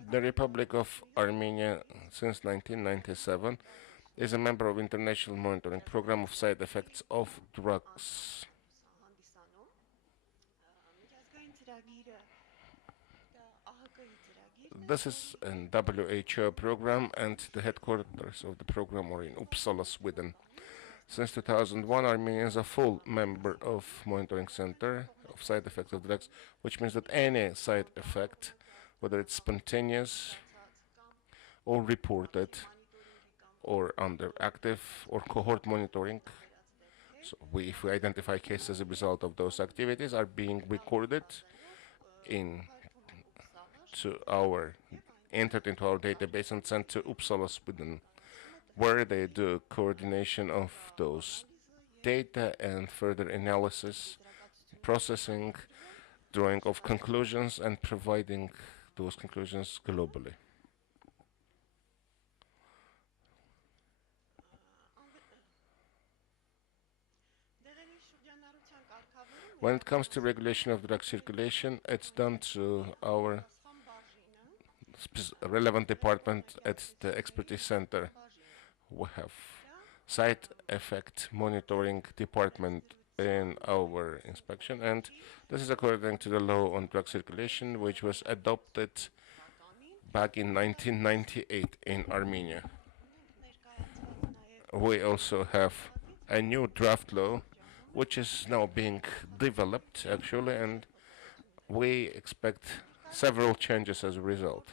The Republic of Armenia, since 1997, is a member of International Monitoring Program of Side Effects of Drugs. This is a WHO program, and the headquarters of the program are in Uppsala, Sweden. Since 2001, Armenia is a full member of Monitoring Center of Side Effects of Drugs, which means that any side effect, whether it's spontaneous or reported or under active or cohort monitoring, so if we identify cases as a result of those activities, are being recorded entered into our database and sent to Uppsala, Sweden, where they do coordination of those data and further analysis, processing, drawing of conclusions, and providing those conclusions globally. When it comes to regulation of drug circulation, it's done through our relevant department at the expertise center. We have side effect monitoring department in our inspection, and this is according to the law on drug circulation, which was adopted back in 1998 in Armenia. We also have a new draft law which is now being developed actually, and we expect several changes as a result.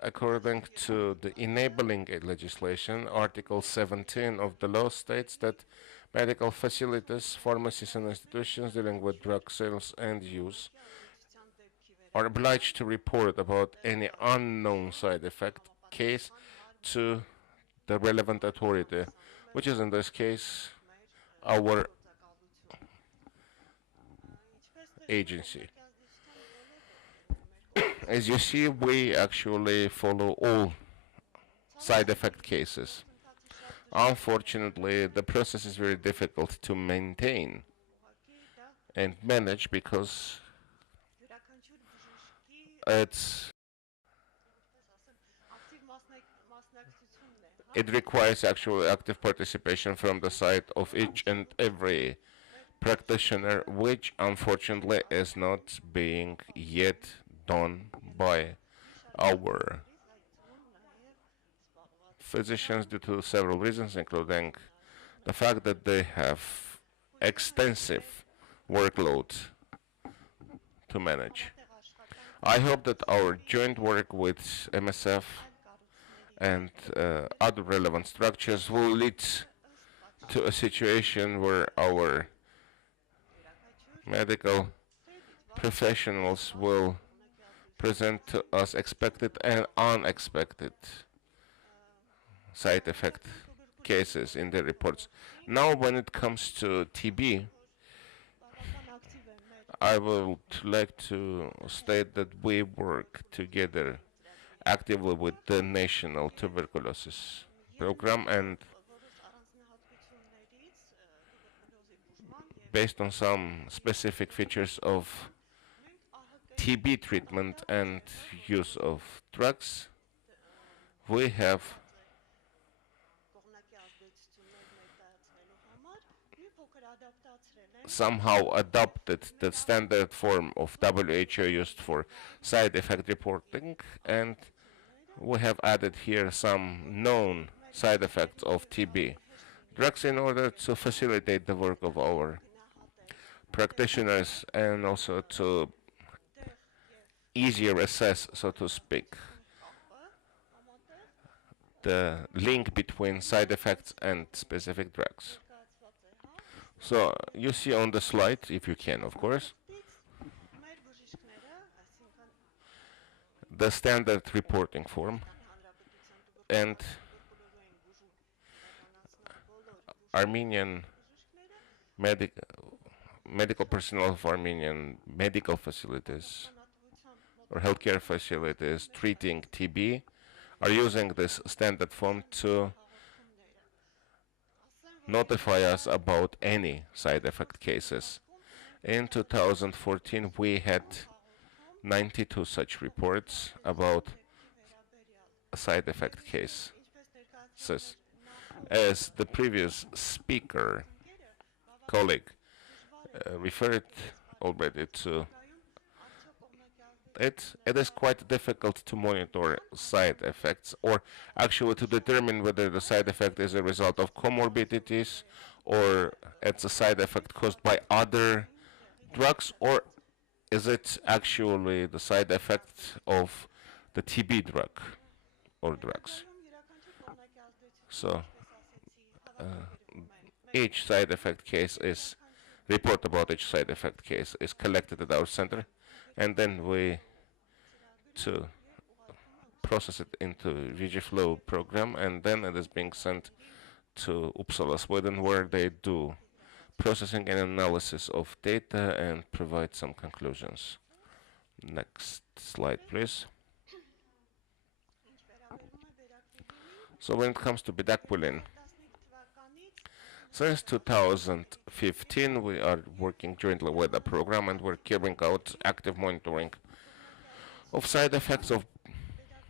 According to the enabling legislation, Article 17 of the law states that medical facilities, pharmacies and institutions dealing with drug sales and use are obliged to report about any unknown side effect case to the relevant authority, which is in this case our agency. As you see, we actually follow all side effect cases. Unfortunately, the process is very difficult to maintain and manage because it requires actually active participation from the side of each and every practitioner, which unfortunately is not being yet done by our physicians due to several reasons, including the fact that they have extensive workload to manage. I hope that our joint work with MSF and other relevant structures will lead to a situation where our medical professionals will present to us expected and unexpected side effect cases in the reports. Now, when it comes to TB, I would like to state that we work together actively with the National Tuberculosis Program, and based on some specific features of TB treatment and use of drugs, we have somehow adopted the standard form of WHO used for side effect reporting, and we have added here some known side effects of TB drugs in order to facilitate the work of our practitioners and also to easier assess, so to speak, the link between side effects and specific drugs. So you see on the slide, if you can, of course, the standard reporting form and Armenian medical personnel of Armenian medical facilities or healthcare facilities treating TB are using this standard form to notify us about any side effect cases. In 2014, we had 92 such reports about side effect cases. As the previous speaker, colleague, referred already to, it is quite difficult to monitor side effects, or actually to determine whether the side effect is a result of comorbidities or it's a side effect caused by other drugs, or is it actually the side effect of the TB drug or drugs. So each side effect case is report about each side effect case is collected at our center, and then we to process it into VGFlow program, and then it is being sent to Uppsala, Sweden, where they do processing and analysis of data and provide some conclusions. Next slide, please. So when it comes to bedaquiline, since 2015 we are working jointly with the program, and we're carrying out active monitoring of side effects of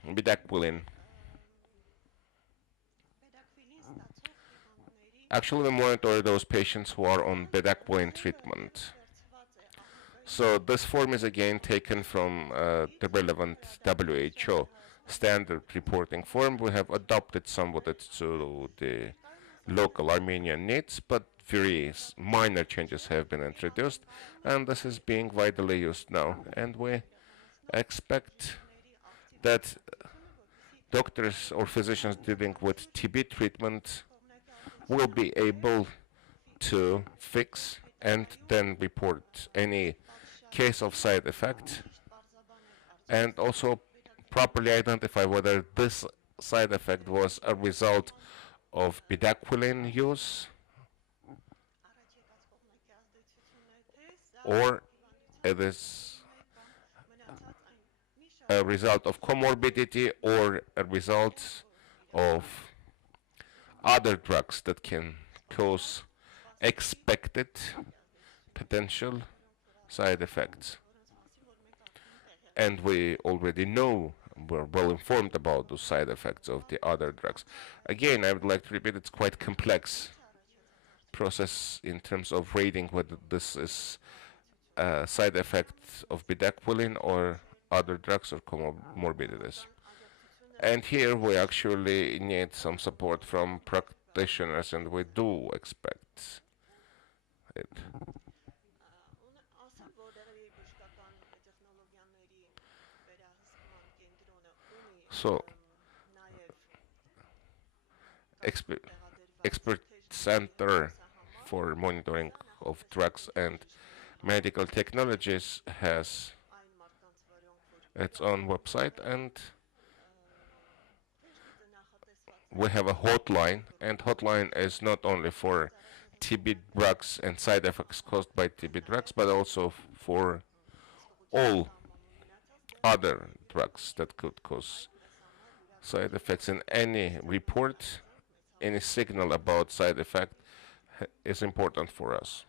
bedaquiline. Actually, we monitor those patients who are on bedaquiline treatment. So this form is again taken from the relevant WHO standard reporting form. We have adopted somewhat to the local Armenian needs, but very minor changes have been introduced, and this is being widely used now. And we expect that doctors or physicians dealing with TB treatment will be able to fix and then report any case of side effect, and also properly identify whether this side effect was a result of bedaquiline use or it is a result of comorbidity or a result of other drugs that can cause expected potential side effects. And we already know, we're well informed about those side effects of the other drugs. Again, I would like to repeat, it's quite complex process in terms of rating whether this is a side effect of bedaquiline or other drugs or comorbidities. And here we actually need some support from practitioners, and we do expect it. So, expert center for monitoring of drugs and medical technologies has its own website, and we have a hotline, and hotline is not only for TB drugs and side effects caused by TB drugs, but also for all other drugs that could cause side effects. In any report, any signal about side effect is important for us.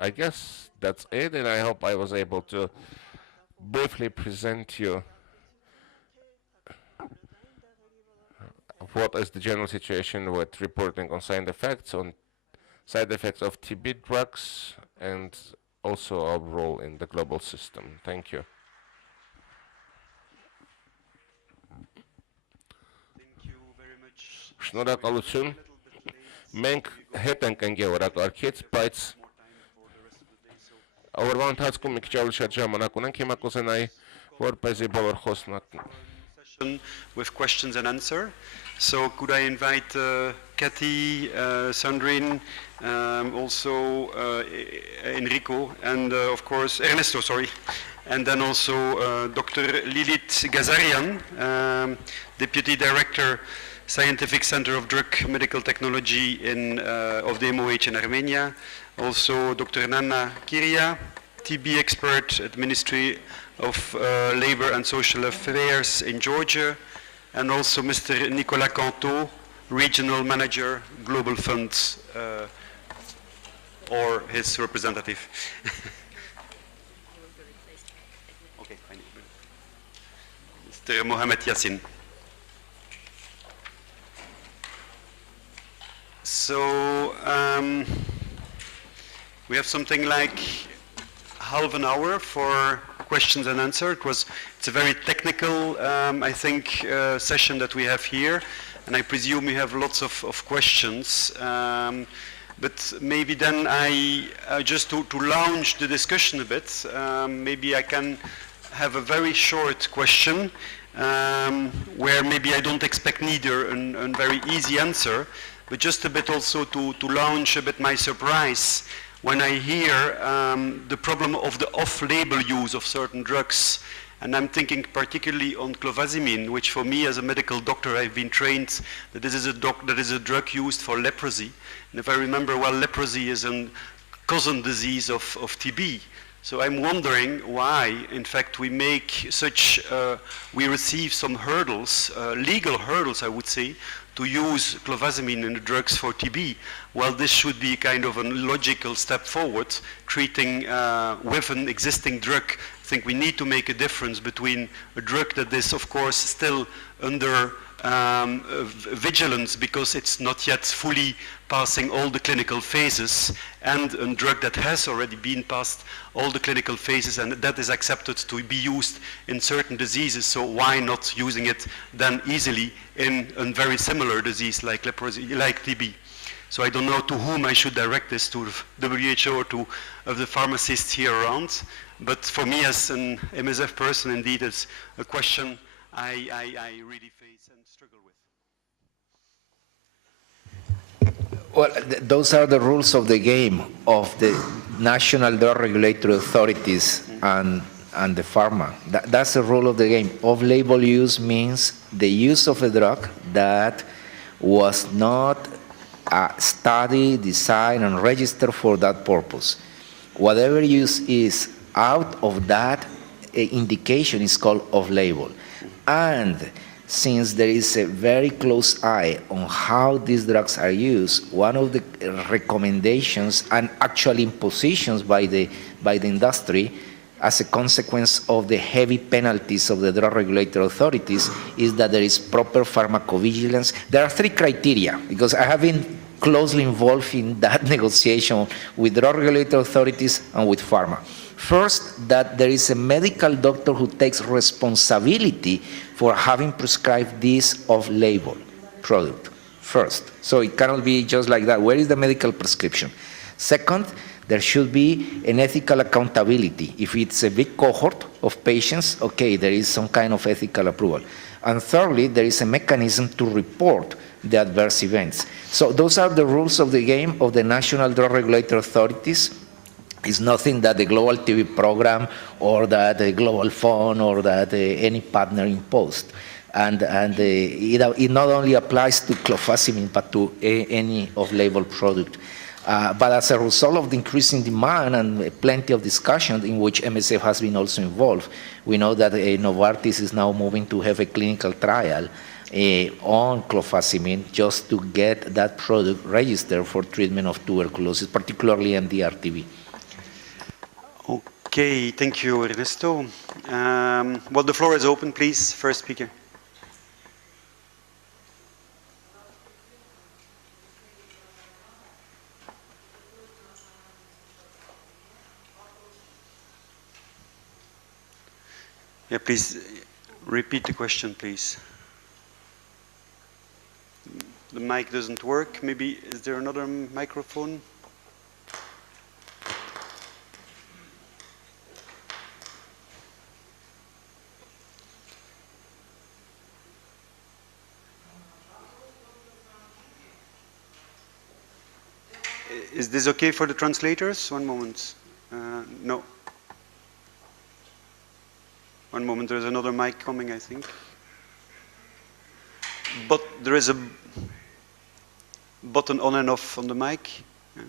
I guess that's it, and I hope I was able to briefly present you what is the general situation with reporting on side effects of TB drugs, and also our role in the global system. Thank you. Thank you very much. Шнурак алучун, менг хетенкен георак аркетс пайц. Our task mi kċawl xaġġamana kunen kima kusenaj vorpezi bolor hosnak. Session with questions and answer. So could I invite Kathy, Sandrine, also Enrico, and of course Ernesto, sorry, and then also Dr. Lilit Gazarian, Deputy Director, Scientific Center of Drug Medical Technology of the MOH in Armenia, also Dr. Nana Kiria, TB expert at Ministry of Labor and Social Affairs in Georgia, and also Mr. Nicolas Canto, Regional Manager, Global Funds, or his representative. Okay, fine. Mr. Mohamed Yassin. So we have something like half an hour for questions and answers. It's a very technical, I think, session that we have here, and I presume you have lots of questions. But maybe then just to launch the discussion a bit, maybe I can have a very short question where maybe I don't expect neither a very easy answer, but just a bit also to launch a bit my surprise when I hear the problem of the off-label use of certain drugs. And I'm thinking particularly on clofazimine, which for me as a medical doctor, I've been trained that this is a drug used for leprosy. And if I remember well, leprosy is a cousin disease of TB. So I'm wondering why, in fact, we receive some hurdles, legal hurdles, I would say, to use clofazimine in the drugs for TB. Well, this should be kind of a logical step forward, treating with an existing drug. I think we need to make a difference between a drug that is, of course, still under vigilance because it's not yet fully passing all the clinical phases, and a drug that has already been past all the clinical phases and that is accepted to be used in certain diseases. So why not using it then easily in a very similar disease like leprosy, like TB? So I don't know to whom I should direct this, to WHO or to the pharmacists here around. But for me as an MSF person, indeed, it's a question I really face and struggle with. Well, those are the rules of the game of the national drug regulatory authorities and the pharma. That's the rule of the game. Off-label use means the use of a drug that was not studied, designed, and registered for that purpose. Whatever use is out of that indication is called off-label. And since there is a very close eye on how these drugs are used, one of the recommendations and actual impositions by the industry as a consequence of the heavy penalties of the drug regulatory authorities is that there is proper pharmacovigilance. There are three criteria, because I have been closely involved in that negotiation with drug regulatory authorities and with pharma. First, that there is a medical doctor who takes responsibility for having prescribed this off-label product first. So it cannot be just like that. Where is the medical prescription? Second, there should be an ethical accountability. If it's a big cohort of patients, okay, there is some kind of ethical approval. And thirdly, there is a mechanism to report the adverse events. So those are the rules of the game of the national drug regulatory authorities. It's nothing that the Global TB program or that the Global Fund or that any partner imposed. And it not only applies to clofazimine, but to any off-label product. But as a result of the increasing demand and plenty of discussion in which MSF has been also involved, we know that Novartis is now moving to have a clinical trial on clofazimine just to get that product registered for treatment of tuberculosis, particularly MDR-TB. Okay, thank you, Ernesto. Well, the floor is open, please. First speaker. Yeah, please repeat the question, please. The mic doesn't work. Maybe, is there another microphone? Is this okay for the translators? One moment. No. One moment, there's another mic coming, I think. But there is a button on and off on the mic. Yeah.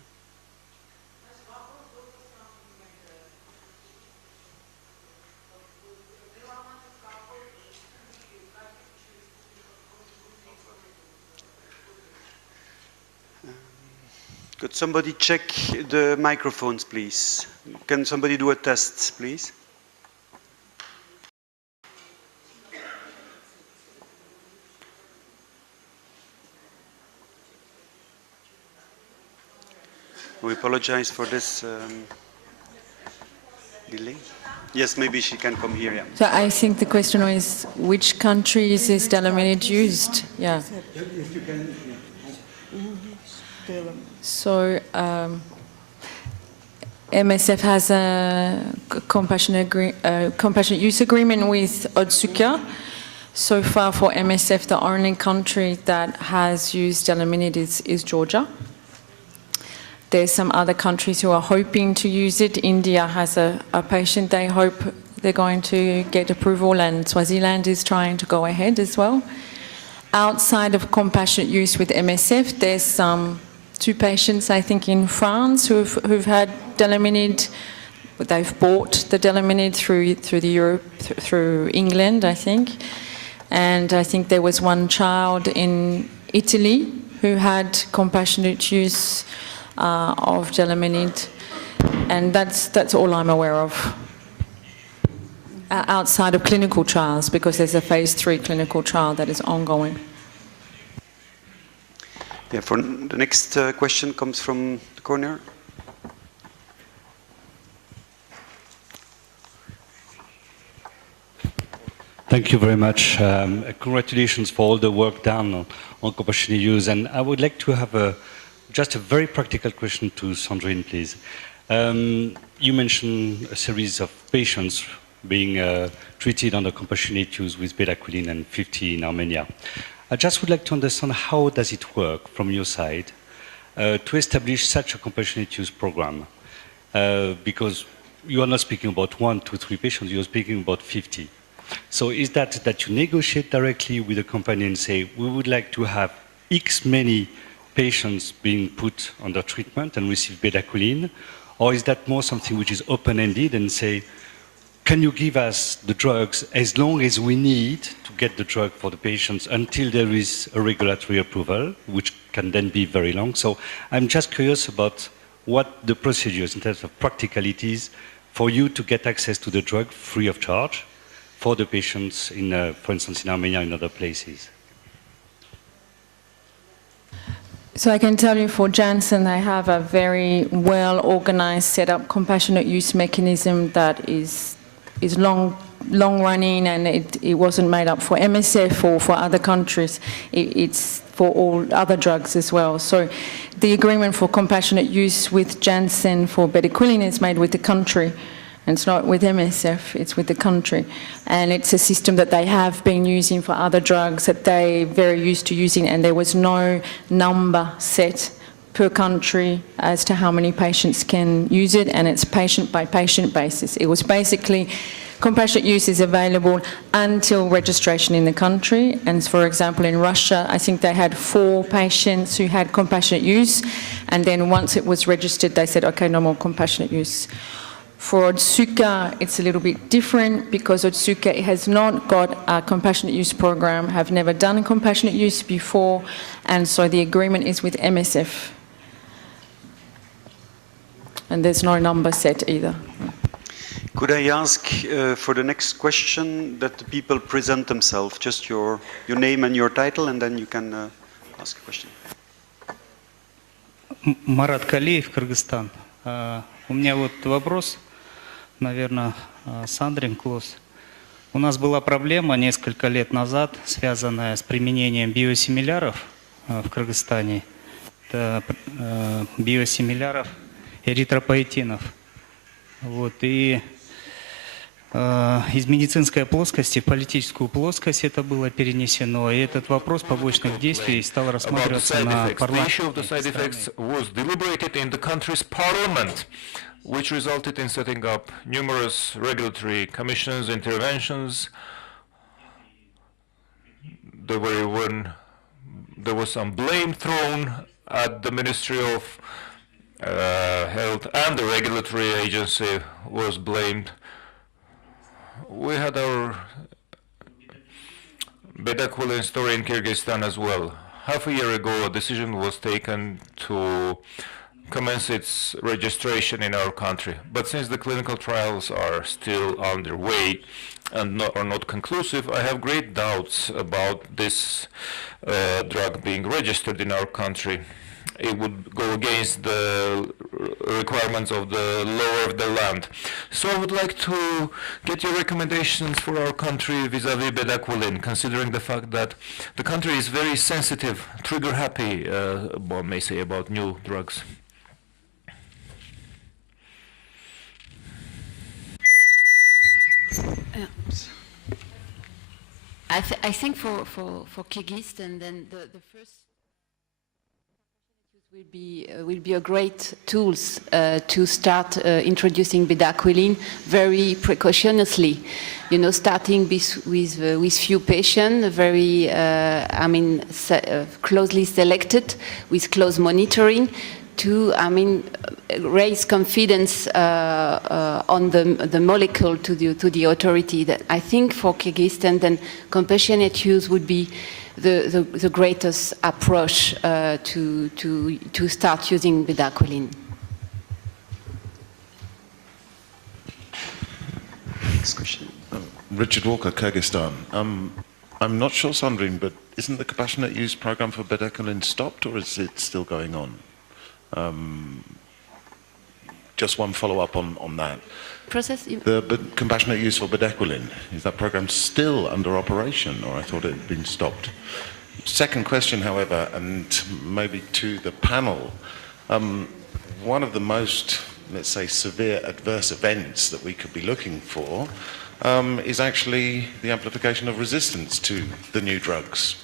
Could somebody check the microphones, please? Can somebody do a test, please? We apologize for this delay. Yes, maybe she can come here, yeah. So I think the question is, which countries is delaminid used? Yeah. So MSF has a compassionate use agreement with Otsuka. So far for MSF, the only country that has used delaminid is Georgia. There's some other countries who are hoping to use it. India has a patient they hope they're going to get approval, and Swaziland is trying to go ahead as well. Outside of compassionate use with MSF, there's 2 patients, I think, in France who've had delaminid. They've bought the delaminid through England, I think. And I think there was 1 child in Italy who had compassionate use of delaminid, and that's all I'm aware of. Outside of clinical trials, because there's a phase 3 clinical trial that is ongoing. Yeah, for the next question comes from the corner. Thank you very much. Congratulations for all the work done on compassionate use, and I would like to have just a very practical question to Sandrine, please. You mentioned a series of patients being treated under compassionate use with bedaquiline and 50 in Armenia. I just would like to understand how does it work from your side to establish such a compassionate use program? Because you are not speaking about 1, 2, 3 patients, you're speaking about 50. So is that you negotiate directly with the company and say, we would like to have X many patients being put under treatment and receive bedaquiline? Or is that more something which is open-ended and say, can you give us the drugs as long as we need to get the drug for the patients until there is a regulatory approval, which can then be very long? So I'm just curious about what the procedures in terms of practicalities for you to get access to the drug free of charge for the patients, in, for instance, in Armenia and other places. So I can tell you for Janssen, I have a very well-organized, set-up compassionate use mechanism that is long running, and it wasn't made up for MSF or for other countries. It's for all other drugs as well. So the agreement for compassionate use with Janssen for bedaquiline is made with the country. And it's not with MSF, it's with the country. And it's a system that they have been using for other drugs that they're very used to using, and there was no number set per country as to how many patients can use it, and it's patient by patient basis. It was basically compassionate use is available until registration in the country. And for example, in Russia, I think they had 4 patients who had compassionate use, and then once it was registered, they said, okay, no more compassionate use. For Otsuka, it's a little bit different because Otsuka has not got a compassionate use program, have never done a compassionate use before, and so the agreement is with MSF. And there's no number set either. Could I ask for the next question that the people present themselves, just your name and your title, and then you can ask a question. Марат Калиев, Кыргызстан. У меня вот вопрос, наверное, Сандрин Клос. У нас была проблема несколько лет назад, связанная с применением биосимиляров в Кыргызстане. Это биосимиляров эритропоэтинов. Вот, и из медицинской плоскости в политическую плоскость это было перенесено, и этот вопрос побочных действий стал рассматриваться на парламенте. Which resulted in setting up numerous regulatory commissions, interventions. There was some blame thrown at the Ministry of Health, and the regulatory agency was blamed. We had our bedaquiline story in Kyrgyzstan as well. Half a year ago, a decision was taken to commence its registration in our country. But since the clinical trials are still underway and are not conclusive, I have great doubts about this drug being registered in our country. It would go against the requirements of the law of the land. So I would like to get your recommendations for our country vis-à-vis bedaquiline, considering the fact that the country is very sensitive, trigger-happy, one may say, about new drugs. I think for Kyrgyzstan, then the first will be a great tools to start introducing bedaquiline very precautioniously. You know, starting with few patients, very closely selected, with close monitoring, to raise confidence on the molecule to the authority. That I think for Kyrgyzstan, then compassionate use would be the greatest approach to start using bedaquiline. Next question. Richard Walker, Kyrgyzstan. I'm not sure, Sandrine, but isn't the compassionate use program for bedaquiline stopped, or is it still going on? Just one follow-up on that. The compassionate use for bedaquiline, is that program still under operation, or I thought it had been stopped? Second question, however, and maybe to the panel, one of the most, let's say, severe adverse events that we could be looking for is actually the amplification of resistance to the new drugs.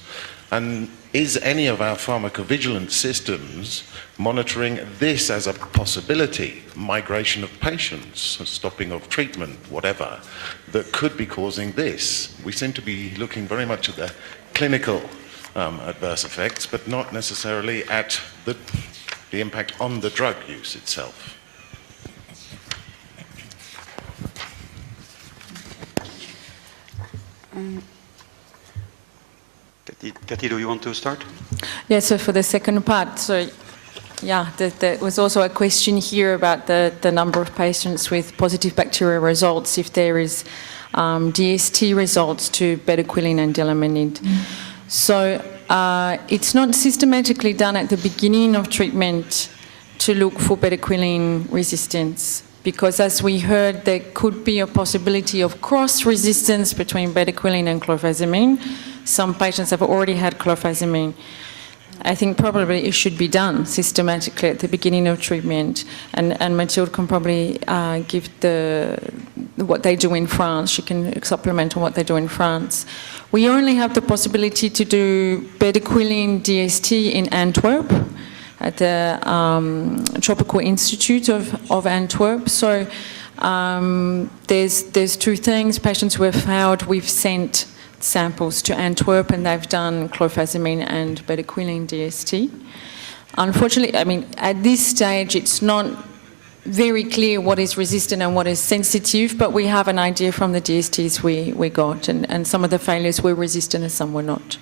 And is any of our pharmacovigilance systems monitoring this as a possibility, migration of patients, stopping of treatment, whatever, that could be causing this? We seem to be looking very much at the clinical adverse effects, but not necessarily at the impact on the drug use itself. Cathy, do you want to start? Yeah, so for the second part, so yeah, there was also a question here about the number of patients with positive bacterial results, if there is DST results to bedaquiline and delamanid. So it's not systematically done at the beginning of treatment to look for bedaquiline resistance, because as we heard, there could be a possibility of cross-resistance between bedaquiline and clofazimine. Some patients have already had clofazimine. I think probably it should be done systematically at the beginning of treatment, and Mathilde can probably give what they do in France. She can supplement on what they do in France. We only have the possibility to do bedaquiline DST in Antwerp, at the Tropical Institute of Antwerp. So there's two things. Patients who have failed, we've sent samples to Antwerp, and they've done clofazimine and bedaquiline DST. Unfortunately, I mean, at this stage, it's not very clear what is resistant and what is sensitive, but we have an idea from the DSTs we got, and some of the failures were resistant and some were not.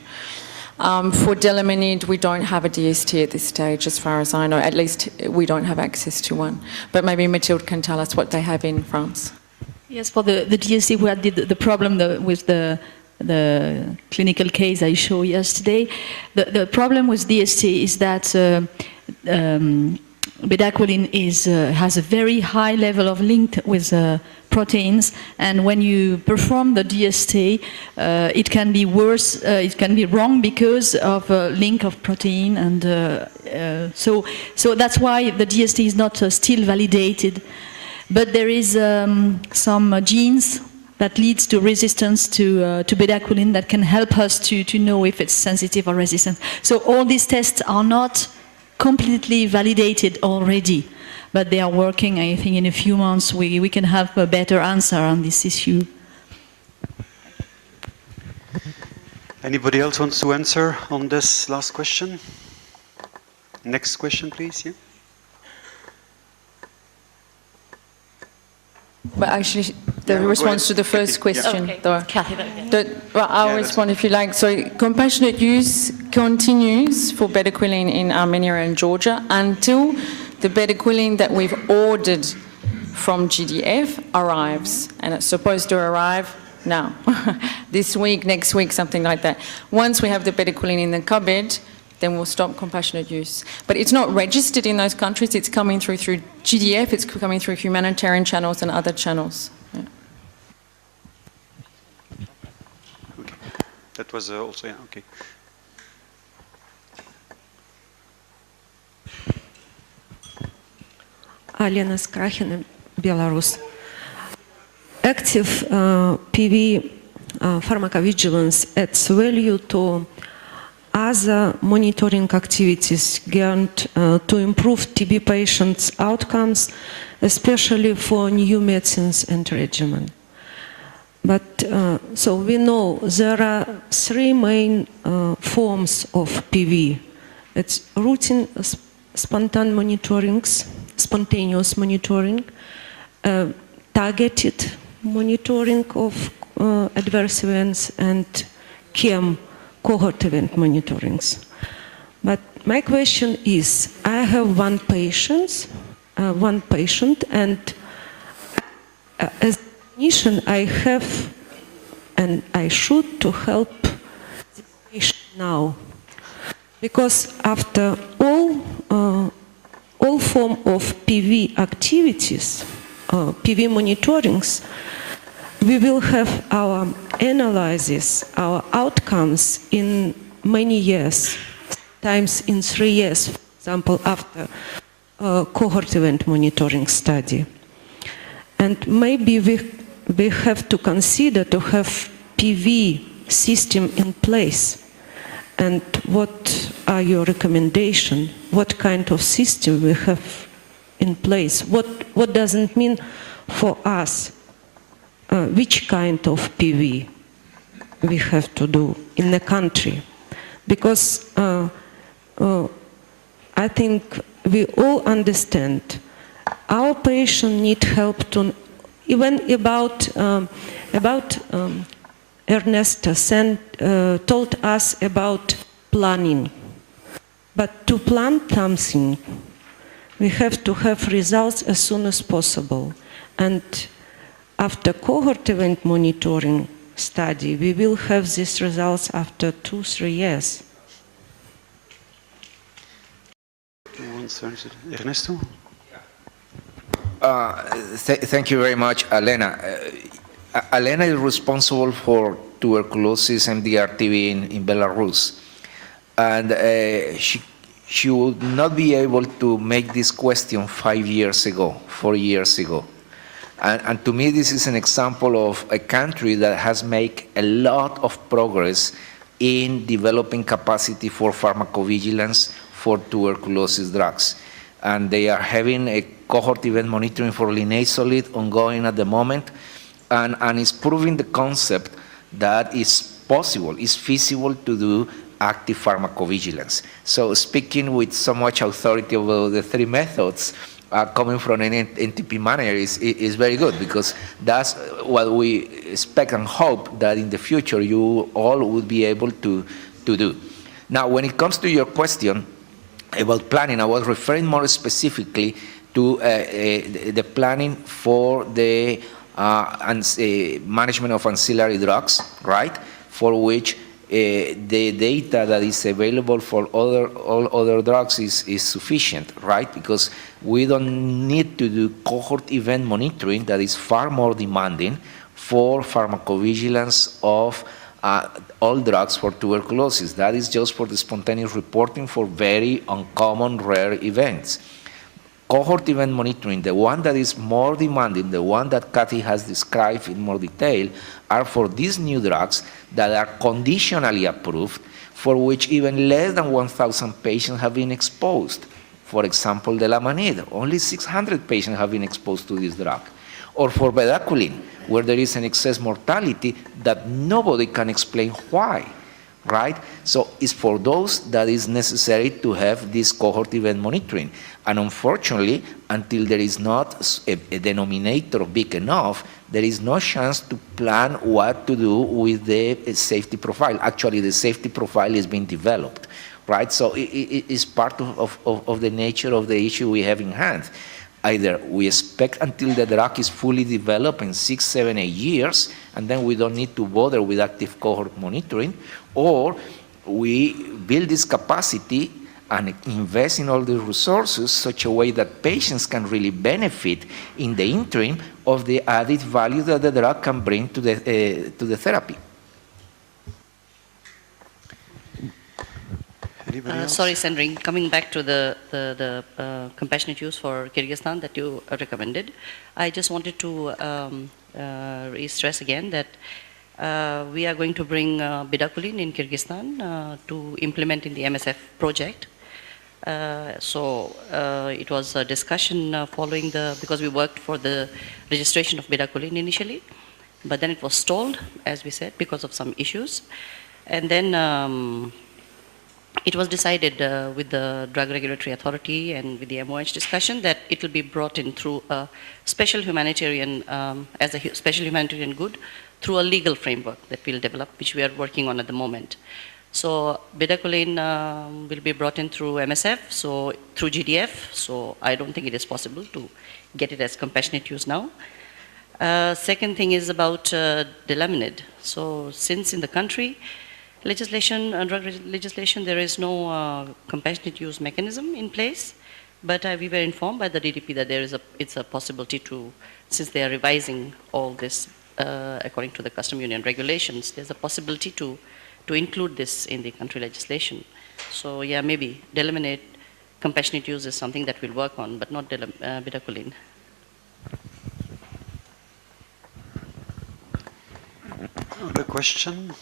For Delamanid, we don't have a DST at this stage, as far as I know. At least we don't have access to one. But maybe Mathilde can tell us what they have in France. Yes, for the DST, we had the problem with the clinical case I showed yesterday. The problem with DST is that bedaquiline has a very high level of link with proteins, and when you perform the DST, it can be worse, it can be wrong because of a link of protein, and so that's why the DST is not still validated. But there is some genes that leads to resistance to bedaquiline that can help us to know if it's sensitive or resistant. So all these tests are not completely validated already, but they are working. I think in a few months we can have a better answer on this issue. Anybody else wants to answer on this last question? Next question, please. Yeah. But actually, the response to the first question, though. I'll respond if you like. So, compassionate use continues for bedaquiline in Armenia and Georgia until the bedaquiline that we've ordered from GDF arrives. And it's supposed to arrive now, this week, next week, something like that. Once we have the bedaquiline in the cupboard, then we'll stop compassionate use. But it's not registered in those countries. It's coming through GDF. It's coming through humanitarian channels and other channels. Yeah. Okay. That was also, yeah, okay. Alena Skrachina, Belarus. Active PV pharmacovigilance adds value to other monitoring activities geared to improve TB patients' outcomes, especially for new medicines and regimen. But so we know there are three main forms of PV. It's routine spontaneous monitoring, targeted monitoring of adverse events, and cohort event monitorings. But my question is, I have one patient, and as a clinician, I have and I should to help this patient now, because after all form of PV activities, PV monitorings, we will have our analysis, our outcomes in many years, sometimes in 3 years, for example, after cohort event monitoring study. And maybe we have to consider to have PV system in place. And what are your recommendations? What kind of system we have in place? What does it mean for us? Which kind of PV we have to do in the country? Because I think we all understand our patient need help to, even about Ernesta told us about planning. But to plan something, we have to have results as soon as possible. And after cohort event monitoring study, we will have these results after 2-3 years. Ernesto? Thank you very much, Alena. Alena is responsible for tuberculosis MDR-TB in Belarus. And she would not be able to make this question 5 years ago, 4 years ago. And to me, this is an example of a country that has made a lot of progress in developing capacity for pharmacovigilance for tuberculosis drugs. And they are having a cohort event monitoring for linezolid ongoing at the moment, and it's proving the concept that it's possible, it's feasible to do active pharmacovigilance. So speaking with so much authority about the three methods, coming from an NTP manager is very good, because that's what we expect and hope that in the future you all would be able to do. Now, when it comes to your question about planning, I was referring more specifically to the planning for the management of ancillary drugs, right? For which the data that is available for all other drugs is sufficient, right? Because we don't need to do cohort event monitoring that is far more demanding for pharmacovigilance of all drugs for tuberculosis. That is just for the spontaneous reporting for very uncommon, rare events. Cohort event monitoring, the one that is more demanding, the one that Kathy has described in more detail, are for these new drugs that are conditionally approved, for which even less than 1,000 patients have been exposed. For example, the Lamanid, only 600 patients have been exposed to this drug. Or for bedaquiline, where there is an excess mortality that nobody can explain why, right? So it's for those that is necessary to have this cohort event monitoring. And unfortunately, until there is not a denominator big enough, there is no chance to plan what to do with the safety profile. Actually, the safety profile is being developed, right? So it is part of the nature of the issue we have in hand. Either we expect until the drug is fully developed in 6, 7, 8 years, and then we don't need to bother with active cohort monitoring, or we build this capacity and invest in all the resources such a way that patients can really benefit in the interim of the added value that the drug can bring to the therapy. Sorry, Sandrine, coming back to the compassionate use for Kyrgyzstan that you recommended, I just wanted to stress again that we are going to bring bedaquiline in Kyrgyzstan to implement in the MSF project. It was a discussion following because we worked for the registration of bedaquiline initially, but then it was stalled, as we said, because of some issues. And then it was decided with the Drug Regulatory Authority and with the MOH discussion that it will be brought in through a special humanitarian, as a special humanitarian good, through a legal framework that we'll develop, which we are working on at the moment. So bedaquiline will be brought in through MSF, so through GDF, so I don't think it is possible to get it as compassionate use now. Second thing is about Delaminid. So since in the country, legislation, drug legislation, there is no compassionate use mechanism in place, but we were informed by the DDP that it's a possibility to, since they are revising all this according to the custom union regulations, there's a possibility to include this in the country legislation. So yeah, maybe Delaminid compassionate use is something that we'll work on, but not bedaquiline. Another question?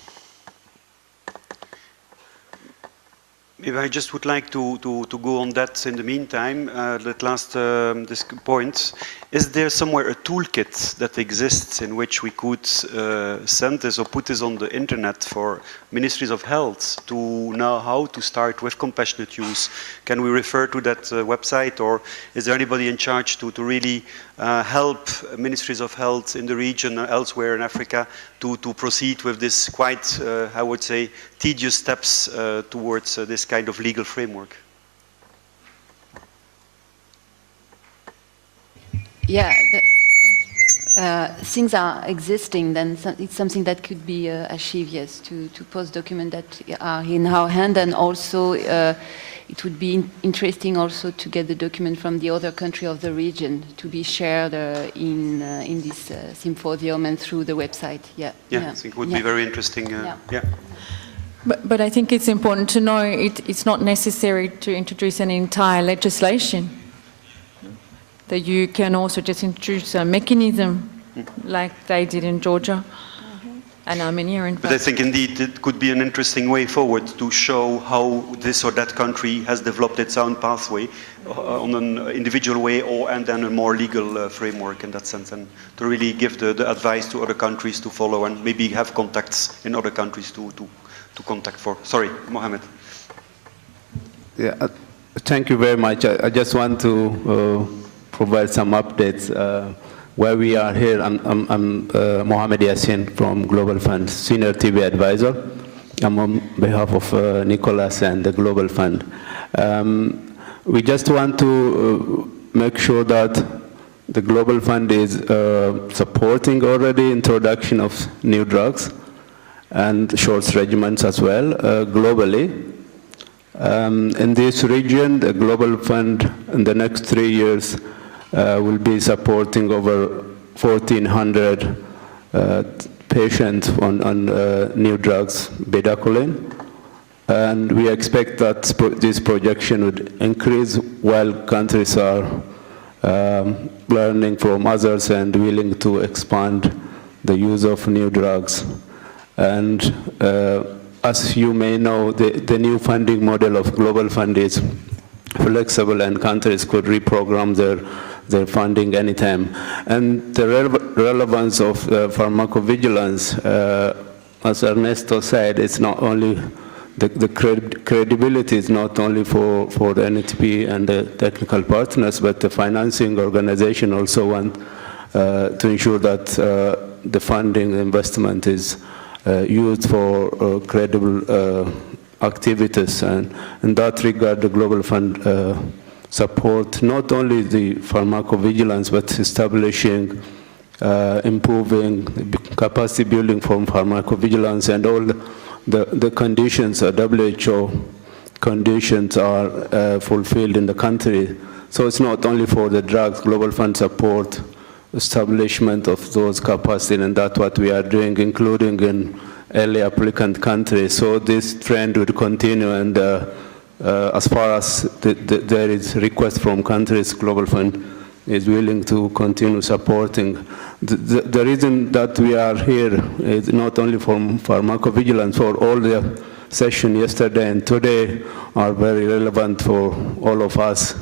Maybe I just would like to go on that in the meantime, that last this point. Is there somewhere a toolkit that exists in which we could send this or put this on the internet for ministries of health to know how to start with compassionate use? Can we refer to that website, or is there anybody in charge to really help ministries of health in the region or elsewhere in Africa to proceed with this quite, I would say, tedious steps towards this kind of legal framework? Yeah, things are existing, then it's something that could be achieved, yes, to post documents that are in our hand, and also it would be interesting also to get the document from the other country of the region to be shared in this symposium and through the website. Yeah, I think it would be very interesting. Yeah. But I think it's important to know it's not necessary to introduce an entire legislation. That you can also just introduce a mechanism like they did in Georgia and Armenia. In fact. But I think indeed it could be an interesting way forward to show how this or that country has developed its own pathway on an individual way, and then a more legal framework in that sense, and to really give the advice to other countries to follow, and maybe have contacts in other countries to contact for. Sorry, Mohammed. Yeah, thank you very much. I just want to provide some updates where we are here. I'm Mohamed Yassin from Global Fund, Senior TB Advisor. I'm on behalf of Nicholas and the Global Fund. We just want to make sure that the Global Fund is supporting already introduction of new drugs and short regimens as well globally. In this region, the Global Fund in the next 3 years will be supporting over 1,400 patients on new drugs, bedaquiline. And we expect that this projection would increase while countries are learning from others and willing to expand the use of new drugs. And as you may know, the new funding model of Global Fund is flexible and countries could reprogram their funding anytime. And the relevance of pharmacovigilance, as Ernesto said, it's not only the credibility is not only for the NTP and the technical partners, but the financing organization also want to ensure that the funding investment is used for credible activities. And in that regard, the Global Fund support not only the pharmacovigilance, but establishing, improving capacity building from pharmacovigilance, and all the conditions, WHO conditions are fulfilled in the country. So it's not only for the drugs, Global Fund support establishment of those capacity, and that's what we are doing, including in early applicant countries. So this trend would continue, and as far as there is request from countries, Global Fund is willing to continue supporting. The reason that we are here is not only from pharmacovigilance, for all the session yesterday and today are very relevant for all of us,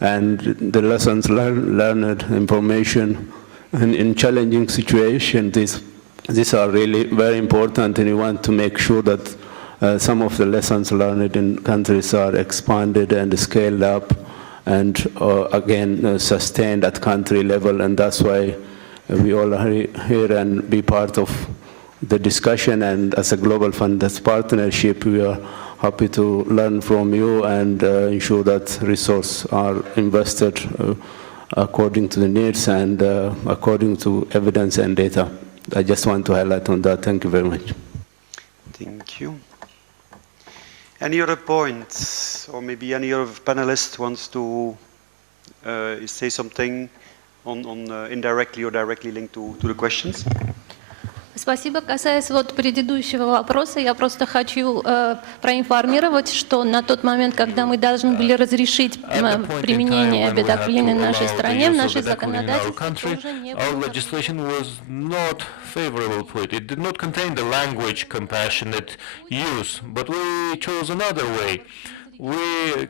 and the lessons learned, information, and in challenging situations, these are really very important, and we want to make sure that some of the lessons learned in countries are expanded and scaled up, and again sustained at country level. And that's why we all are here and be part of the discussion. And as a Global Fund, as partnership, we are happy to learn from you and ensure that resources are invested according to the needs and according to evidence and data. I just want to highlight on that. Thank you very much. Thank you. Any other points, or maybe any other panelist wants to say something on indirectly or directly linked to the questions? Спасибо. Касаясь вот предыдущего вопроса, я просто хочу проинформировать, что на тот момент, когда мы должны были разрешить применение бедаквилина в нашей стране, в нашей законодательстве уже не было. Our legislation was not favorable for it. It did not contain the language compassionate use, but we chose another way. We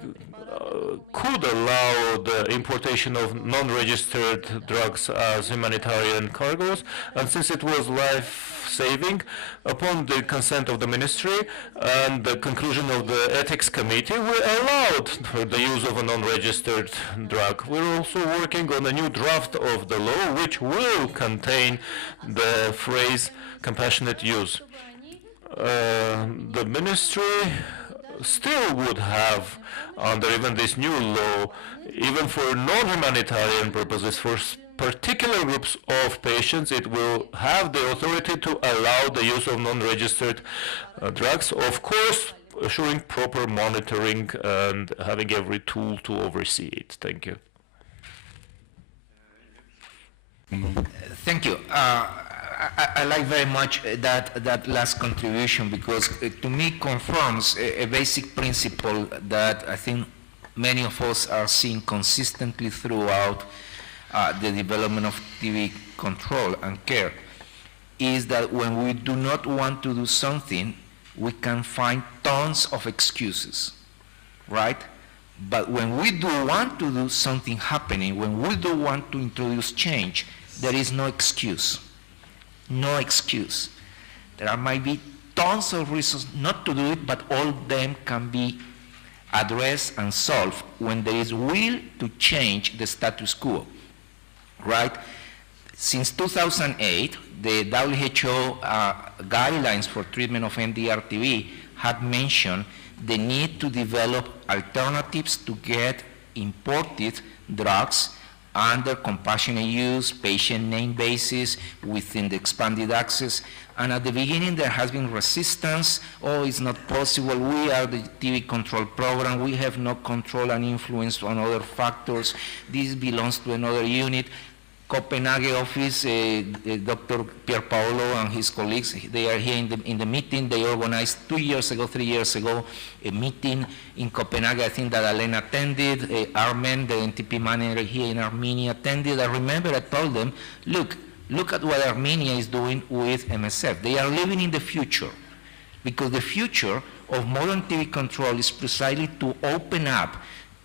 could allow the importation of non-registered drugs as humanitarian cargoes, and since it was life-saving, upon the consent of the ministry and the conclusion of the ethics committee, we allowed the use of a non-registered drug. We're also working on a new draft of the law which will contain the phrase compassionate use. The ministry still would have, under even this new law, even for non-humanitarian purposes, for particular groups of patients, it will have the authority to allow the use of non-registered drugs, of course, assuring proper monitoring and having every tool to oversee it. Thank you. Thank you. I like very much that last contribution, because to me confirms a basic principle that I think many of us are seeing consistently throughout the development of TB control and care, is that when we do not want to do something, we can find tons of excuses, right? But when we do want to do something happening, when we do want to introduce change, there is no excuse. No excuse. There might be tons of reasons not to do it, but all of them can be address and solve when there is will to change the status quo, right? Since 2008, the WHO guidelines for treatment of MDR-TB had mentioned the need to develop alternatives to get imported drugs under compassionate use, patient name basis, within the expanded access. And at the beginning, there has been resistance. Oh, it's not possible. We are the TB control program. We have no control and influence on other factors. This belongs to another unit. Copenhagen office, Dr. Pier Paolo and his colleagues, they are here in the meeting. They organized 3 years ago, a meeting in Copenhagen. I think that Alain attended, Armen, the NTP manager here in Armenia, attended. I remember I told them, look at what Armenia is doing with MSF. They are living in the future, because the future of modern TB control is precisely to open up,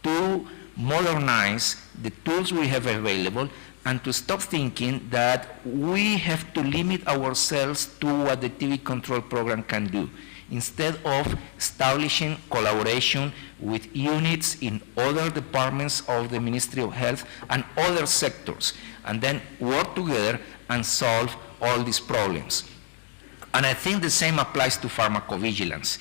to modernize the tools we have available, and to stop thinking that we have to limit ourselves to what the TB control program can do, instead of establishing collaboration with units in other departments of the Ministry of Health and other sectors, and then work together and solve all these problems. And I think the same applies to pharmacovigilance.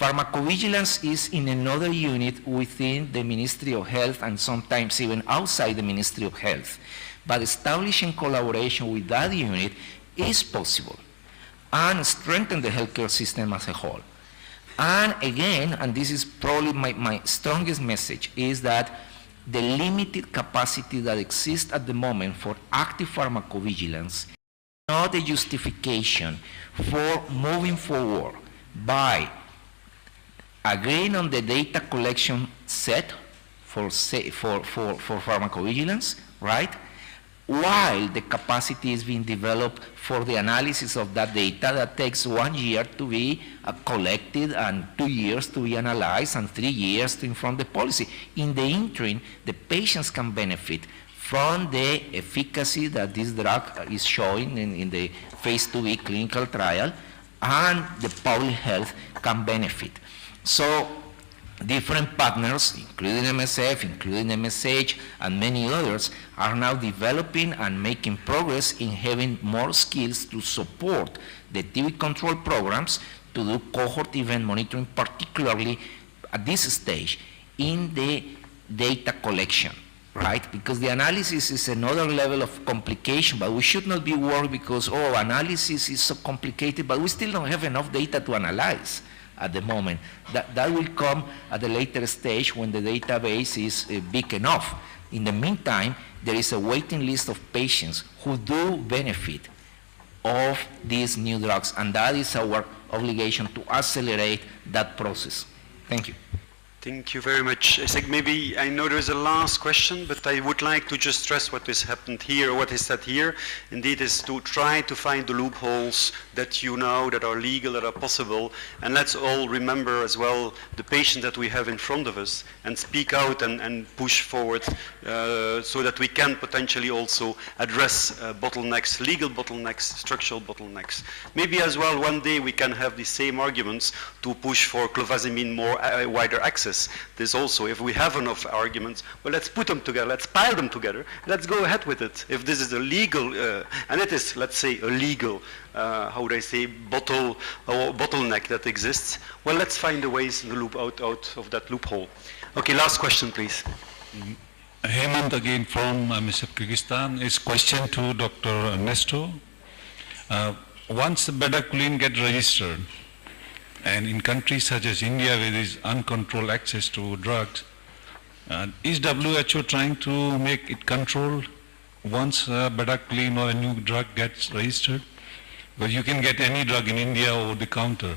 Pharmacovigilance is in another unit within the Ministry of Health and sometimes even outside the Ministry of Health. But establishing collaboration with that unit is possible and strengthen the healthcare system as a whole. And again, and this is probably my strongest message, is that the limited capacity that exists at the moment for active pharmacovigilance is not a justification for moving forward by agreeing on the data collection set for pharmacovigilance, right? While the capacity is being developed for the analysis of that data that takes 1 year to be collected and 2 years to be analyzed and 3 years to inform the policy. In the interim, the patients can benefit from the efficacy that this drug is showing in the phase 2B clinical trial, and the public health can benefit. So different partners, including MSF, including MSH, and many others, are now developing and making progress in having more skills to support the TB control programs, to do cohort event monitoring, particularly at this stage in the data collection, right? Because the analysis is another level of complication, but we should not be worried because, oh, analysis is so complicated, but we still don't have enough data to analyze at the moment. That will come at a later stage when the database is big enough. In the meantime, there is a waiting list of patients who do benefit of these new drugs, and that is our obligation to accelerate that process. Thank you. Thank you very much. I think maybe, I know there's a last question, but I would like to just stress what has happened here, what is said here. Indeed, is to try to find the loopholes that you know, that are legal, that are possible. And let's all remember as well the patient that we have in front of us, and speak out and push forward so that we can potentially also address bottlenecks, legal bottlenecks, structural bottlenecks. Maybe as well one day we can have the same arguments to push for clofazimine more wider access. There's also, if we have enough arguments, well, let's put them together, let's pile them together, let's go ahead with it. If this is a legal, and it is, let's say, a legal, how would I say, bottleneck that exists, well, let's find the ways in the loop out of that loophole. Okay, last question, please. Hemant again from MSF Kyrgyzstan. Is question to Dr. Ernesto. Once the bedaquiline gets registered, and in countries such as India where there is uncontrolled access to drugs, is WHO trying to make it controlled once bedaquiline or a new drug gets registered? Because you can get any drug in India over the counter.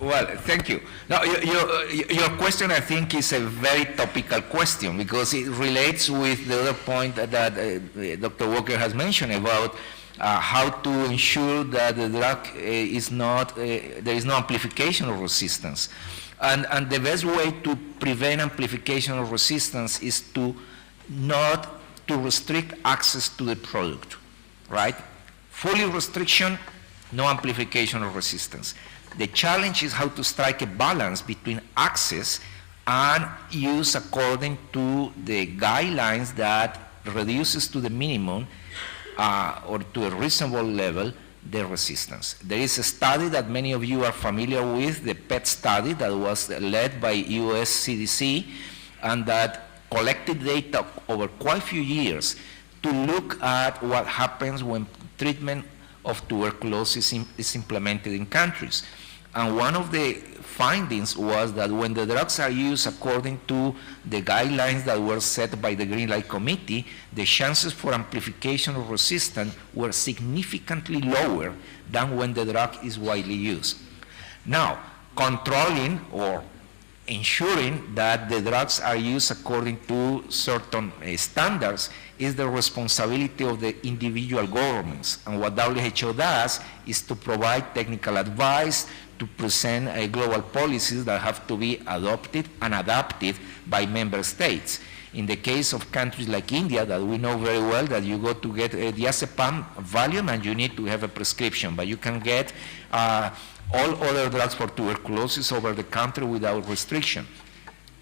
Well, thank you. Now, your question, I think, is a very topical question because it relates with the other point that Dr. Walker has mentioned about how to ensure that the drug is not, there is no amplification of resistance. And the best way to prevent amplification of resistance is to not to restrict access to the product, right? Full restriction no amplification of resistance. The challenge is how to strike a balance between access and use according to the guidelines that reduces to the minimum or to a reasonable level the resistance. There is a study that many of you are familiar with, the PET study that was led by US CDC, and that collected data over quite a few years to look at what happens when treatment of tuberculosis is implemented in countries. And one of the findings was that when the drugs are used according to the guidelines that were set by the Green Light Committee, the chances for amplification of resistance were significantly lower than when the drug is widely used. Now, controlling or ensuring that the drugs are used according to certain standards is the responsibility of the individual governments. And what WHO does is to provide technical advice, to present global policies that have to be adopted and adapted by member states. In the case of countries like India, that we know very well, that you go to get diazepam, Valium, and you need to have a prescription, but you can get all other drugs for tuberculosis over the counter without restriction.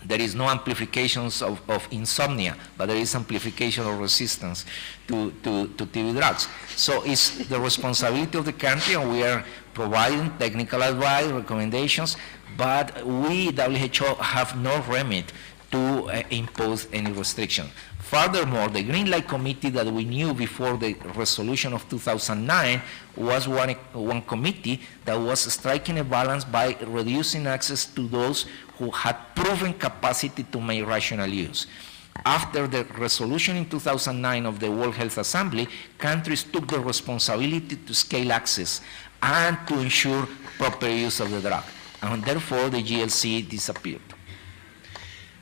There is no amplifications of insomnia, but there is amplification of resistance to TB drugs. So it's the responsibility of the country, and we are providing technical advice, recommendations, but we, WHO, have no remit to impose any restriction. Furthermore, the Green Light Committee that we knew before the resolution of 2009 was one committee that was striking a balance by reducing access to those who had proven capacity to make rational use. After the resolution in 2009 of the World Health Assembly, countries took the responsibility to scale access and to ensure proper use of the drug. And therefore, the GLC disappeared.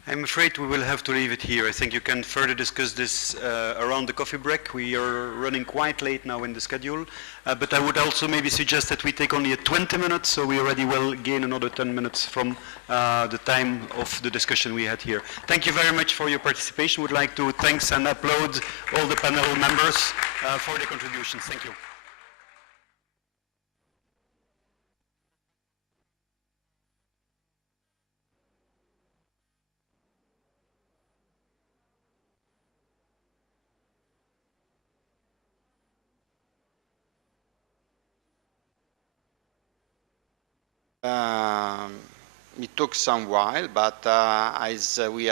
I'm afraid we will have to leave it here. I think you can further discuss this around the coffee break. We are running quite late now in the schedule, but I would also maybe suggest that we take only a 20 minutes, so we already will gain another 10 minutes from the time of the discussion we had here. Thank you very much for your participation. Would like to thank and applaud all the panel members for their contributions. Thank you. It took some while, but as we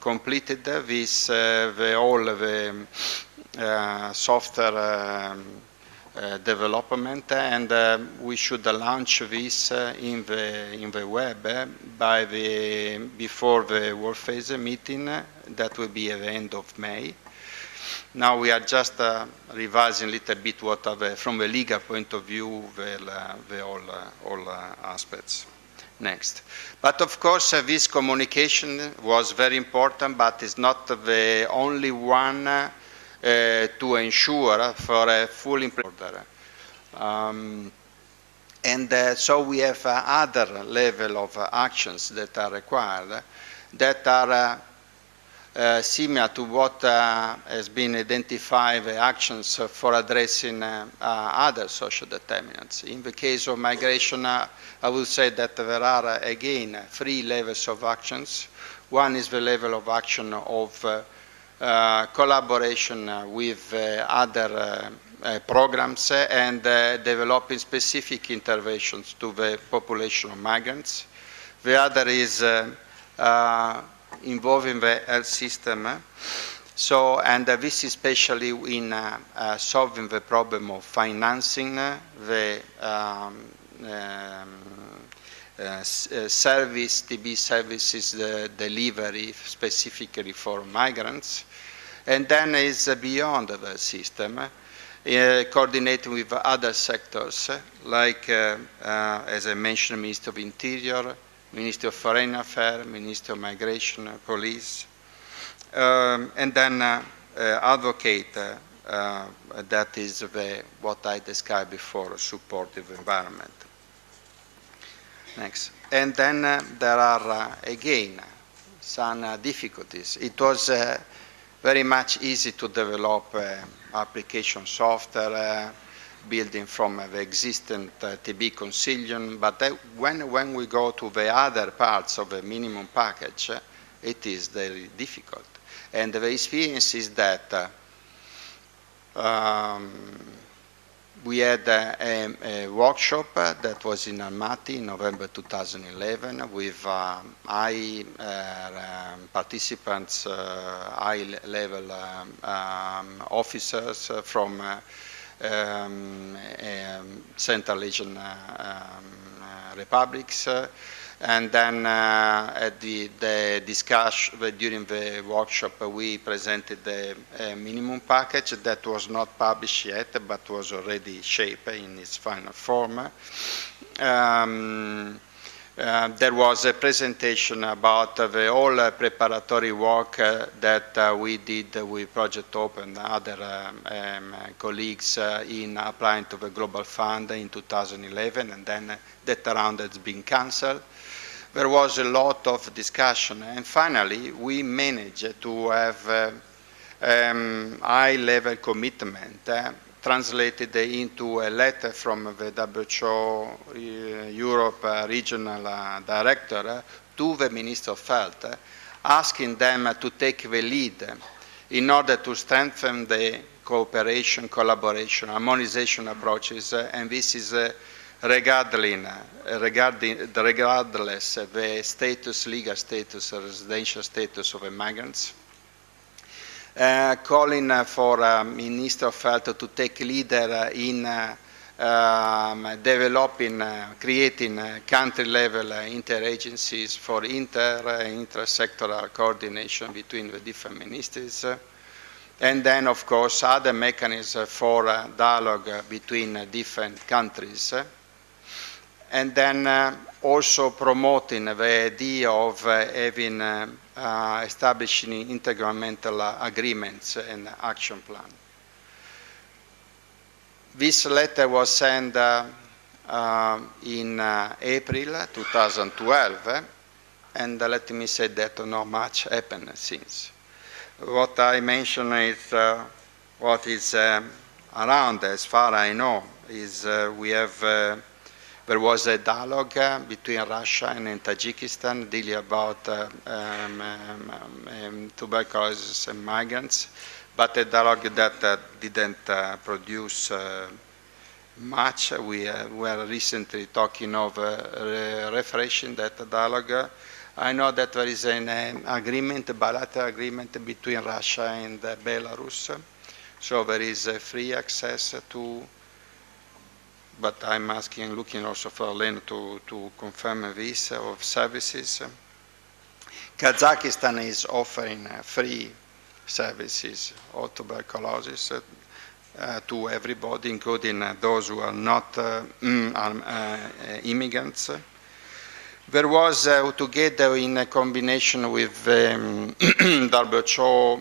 completed this all the software development, and we should launch this in the web before the World Phase meeting. That will be at the end of May. Now we are just revising a little bit what are from the legal point of view, all aspects. Next. But of course, this communication was very important, but it's not the only one to ensure for a full implementation. So we have other level of actions that are required that are similar to what has been identified, the actions for addressing other social determinants. In the case of migration, I will say that there are, again, 3 levels of actions. One is the level of action of collaboration with other programs and developing specific interventions to the population of migrants. The other is involving the health system. So, and this is especially in solving the problem of financing the TB services delivery specifically for migrants. And then is beyond the system, coordinating with other sectors, like, as I mentioned, Ministry of Interior, Ministry of Foreign Affairs, Ministry of Migration, Police, and then advocate, that is what I described before, supportive environment. Next. And then there are, again, some difficulties. It was very much easy to develop application software, building from the existing TB Consilium, but when we go to the other parts of the minimum package, it is very difficult. And the experience is that we had a workshop that was in Almaty in November 2011 with high participants, high-level officers from Central Asian republics. And then at the discussion during the workshop, we presented the minimum package that was not published yet, but was already shaped in its final form. There was a presentation about the whole preparatory work that we did with Project Open and other colleagues in applying to the Global Fund in 2011, and then that round has been cancelled. There was a lot of discussion, and finally we managed to have high-level commitment translated into a letter from the WHO Europe regional director to the Minister of Health, asking them to take the lead in order to strengthen the cooperation, collaboration, harmonization approaches, and this is regardless the status, legal status, or residential status of the migrants. Calling for Minister of Health to take leader in developing, creating country-level interagencies for inter-sectoral coordination between the different ministries. And then, of course, other mechanisms for dialogue between different countries. And then also promoting the idea of having establishing intergovernmental agreements and action plan. This letter was sent in April 2012, and let me say that not much happened since. What I mention is what is around, as far as I know, is we have there was a dialogue between Russia and Tajikistan dealing about tuberculosis and migrants, but a dialogue that didn't produce much. We were recently talking of refreshing that dialogue. I know that there is an agreement, a bilateral agreement between Russia and Belarus, so there is a free access to. But I'm looking also for Lena to confirm this of services. Kazakhstan is offering free services of tuberculosis to everybody, including those who are not immigrants. There was, together in a combination with WHO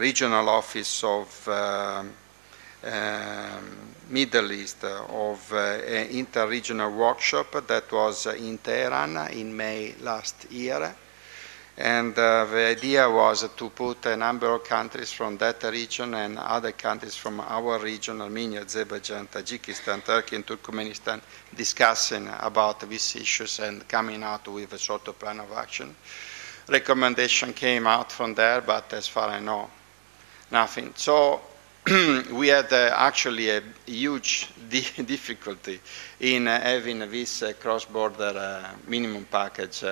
regional office of Middle East of an inter-regional workshop that was in Tehran in May last year. And the idea was to put a number of countries from that region and other countries from our region, Armenia, Azerbaijan, Tajikistan, Turkey, and Turkmenistan, discussing about these issues and coming out with a sort of plan of action. Recommendation came out from there, but as far as I know, nothing. So we had actually a huge difficulty in having this cross-border minimum package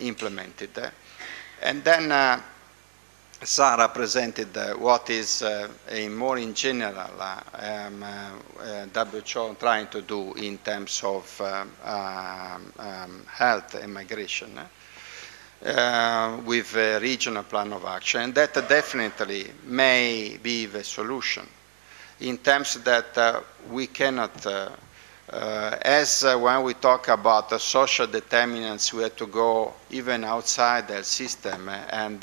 implemented. And then Sarah presented what is more in general WHO trying to do in terms of health and migration. With a regional plan of action, and that definitely may be the solution in terms that we cannot, as when we talk about the social determinants, we have to go even outside the system and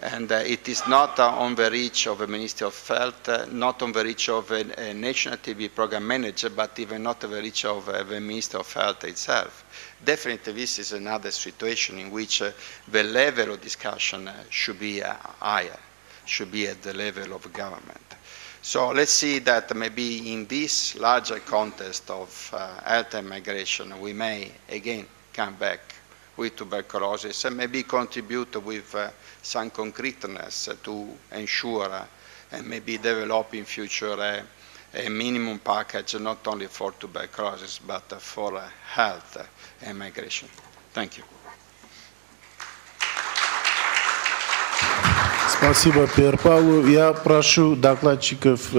And it is not on the reach of the Ministry of Health, not on the reach of a national TB program manager, but even not on the reach of the Ministry of Health itself. Definitely this is another situation in which the level of discussion should be higher, should be at the level of government. So let's see that maybe in this larger context of health and migration, we may again come back with tuberculosis and maybe contribute with some concreteness to ensure and maybe develop in future a minimum package not only for tuberculosis but for health and migration. Thank you. Спасибо, Пьер Павлу. Я прошу докладчиков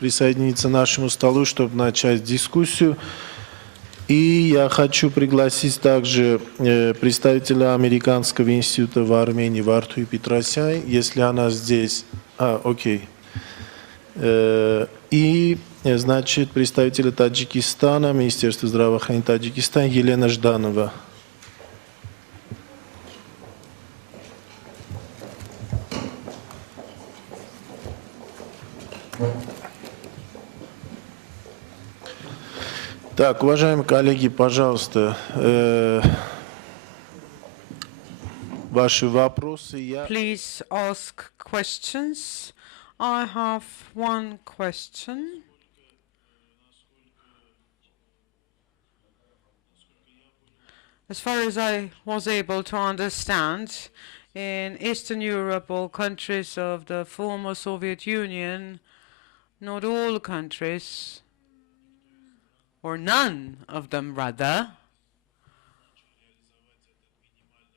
присоединиться к нашему столу, чтобы начать дискуссию. И я хочу пригласить также представителя Американского института в Армении Варту Петросян, если она здесь. Окей. И, значит, представителя Таджикистана, Министерства здравоохранения Таджикистана Елена Жданова. Так, уважаемые коллеги, пожалуйста, ваши вопросы. Please ask questions. I have one question. As far as I was able to understand, in Eastern Europe or countries of the former Soviet Union, not all countries, or none of them rather,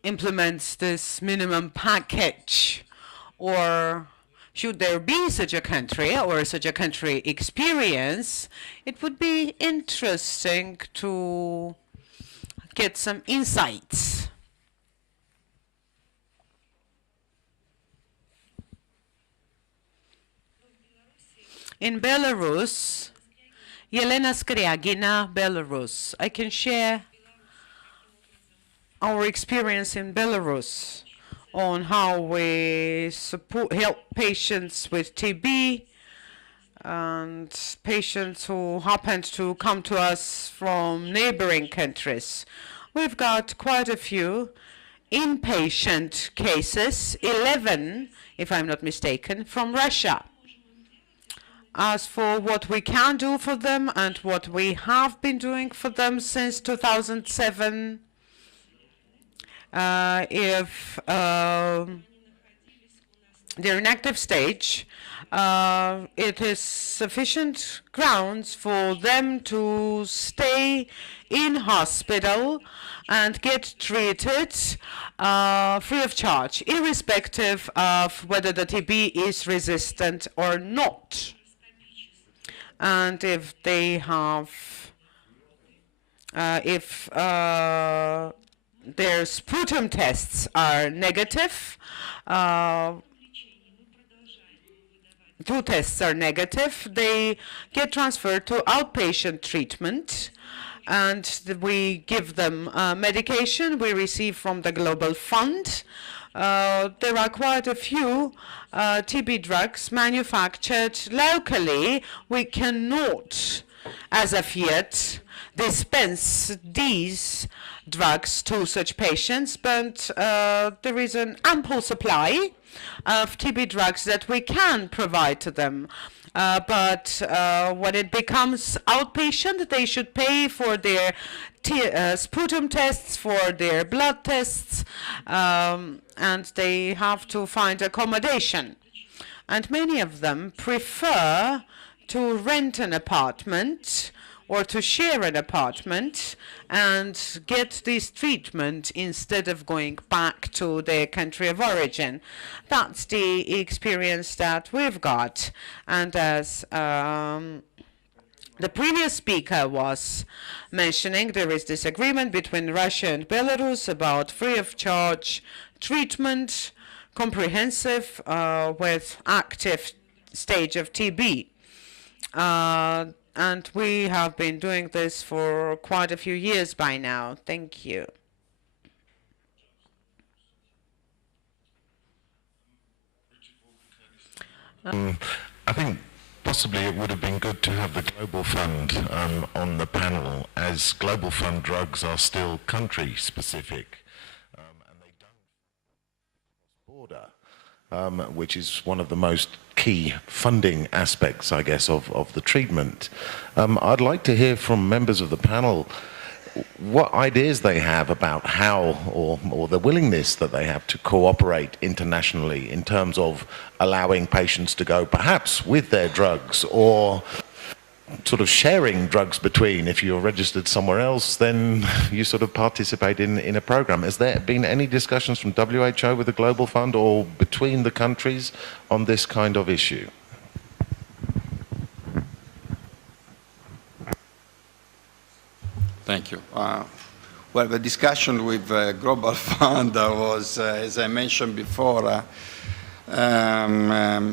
implements this minimum package. Or should there be such a country or such a country experience, it would be interesting to get some insights. In Belarus, Yelena Skryagina, Belarus. I can share our experience in Belarus on how we help patients with TB and patients who happen to come to us from neighboring countries. We've got quite a few inpatient cases, 11, if I'm not mistaken, from Russia. As for what we can do for them and what we have been doing for them since 2007, if they're in active stage, it is sufficient grounds for them to stay in hospital and get treated free of charge, irrespective of whether the TB is resistant or not. And if they have, if their sputum tests are negative, 2 tests are negative, they get transferred to outpatient treatment, and we give them medication we receive from the Global Fund. There are quite a few TB drugs manufactured locally. We cannot, as of yet, dispense these drugs to such patients, but there is an ample supply of TB drugs that we can provide to them. But when it becomes outpatient, they should pay for their sputum tests, for their blood tests, and they have to find accommodation. And many of them prefer to rent an apartment or to share an apartment and get this treatment instead of going back to their country of origin. That's the experience that we've got. And as the previous speaker was mentioning, there is this agreement between Russia and Belarus about free of charge treatment, comprehensive with active stage of TB. And we have been doing this for quite a few years by now. Thank you. I think possibly it would have been good to have the Global Fund on the panel, as Global Fund drugs are still country-specific, and they don't border, which is one of the most key funding aspects, I guess, of the treatment. I'd like to hear from members of the panel what ideas they have about how, or the willingness that they have to cooperate internationally in terms of allowing patients to go perhaps with their drugs, or sort of sharing drugs between. If you're registered somewhere else, then you sort of participate in a program. Has there been any discussions from WHO with the Global Fund or between the countries on this kind of issue? Thank you. Well, the discussion with Global Fund was, as I mentioned before,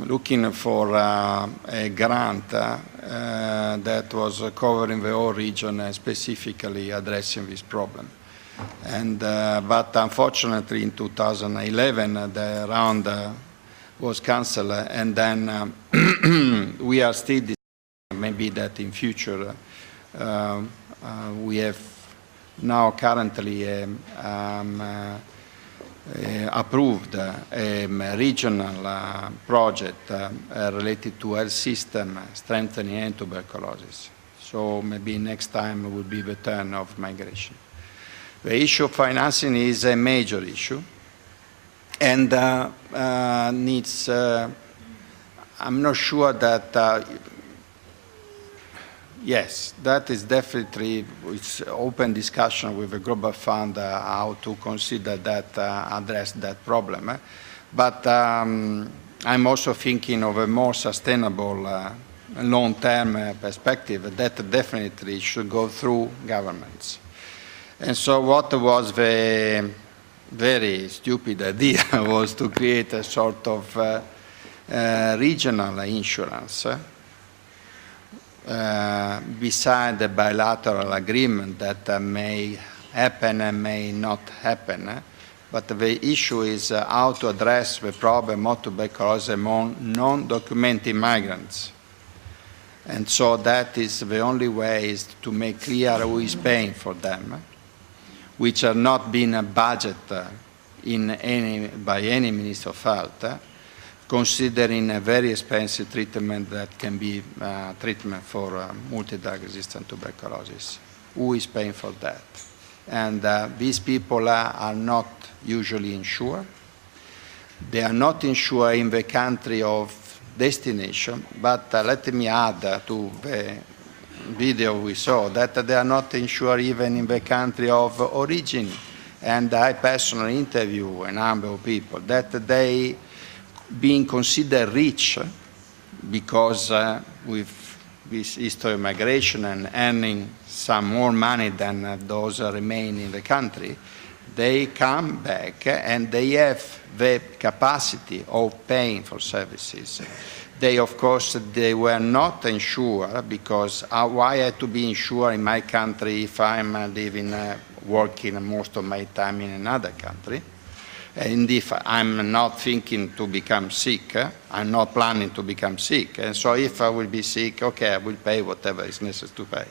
looking for a grant that was covering the whole region and specifically addressing this problem. And, but unfortunately in 2011 the round was cancelled, and then we are still discussing maybe that in future we have now currently approved a regional project related to health system strengthening and tuberculosis. So maybe next time will be the turn of migration. The issue of financing is a major issue, and needs, I'm not sure that yes, that is definitely, it's open discussion with the Global Fund how to consider that, address that problem. But I'm also thinking of a more sustainable long-term perspective that definitely should go through governments. And so what was the very stupid idea was to create a sort of regional insurance beside the bilateral agreement that may happen and may not happen. But the issue is how to address the problem of tuberculosis among non-documented migrants. And so that is the only way is to make clear who is paying for them, which are not being budgeted by any Minister of Health, considering a very expensive treatment that can be treatment for multi-drug resistant tuberculosis. Who is paying for that? And these people are not usually insured. They are not insured in the country of destination, but let me add to the video we saw that they are not insured even in the country of origin. And I personally interview a number of people that they being considered rich because with this history of migration and earning some more money than those remain in the country, they come back and they have the capacity of paying for services. They, of course, they were not insured because why I had to be insured in my country if I'm living, working most of my time in another country? And if I'm not thinking to become sick, I'm not planning to become sick. And so if I will be sick, okay, I will pay whatever is necessary to pay.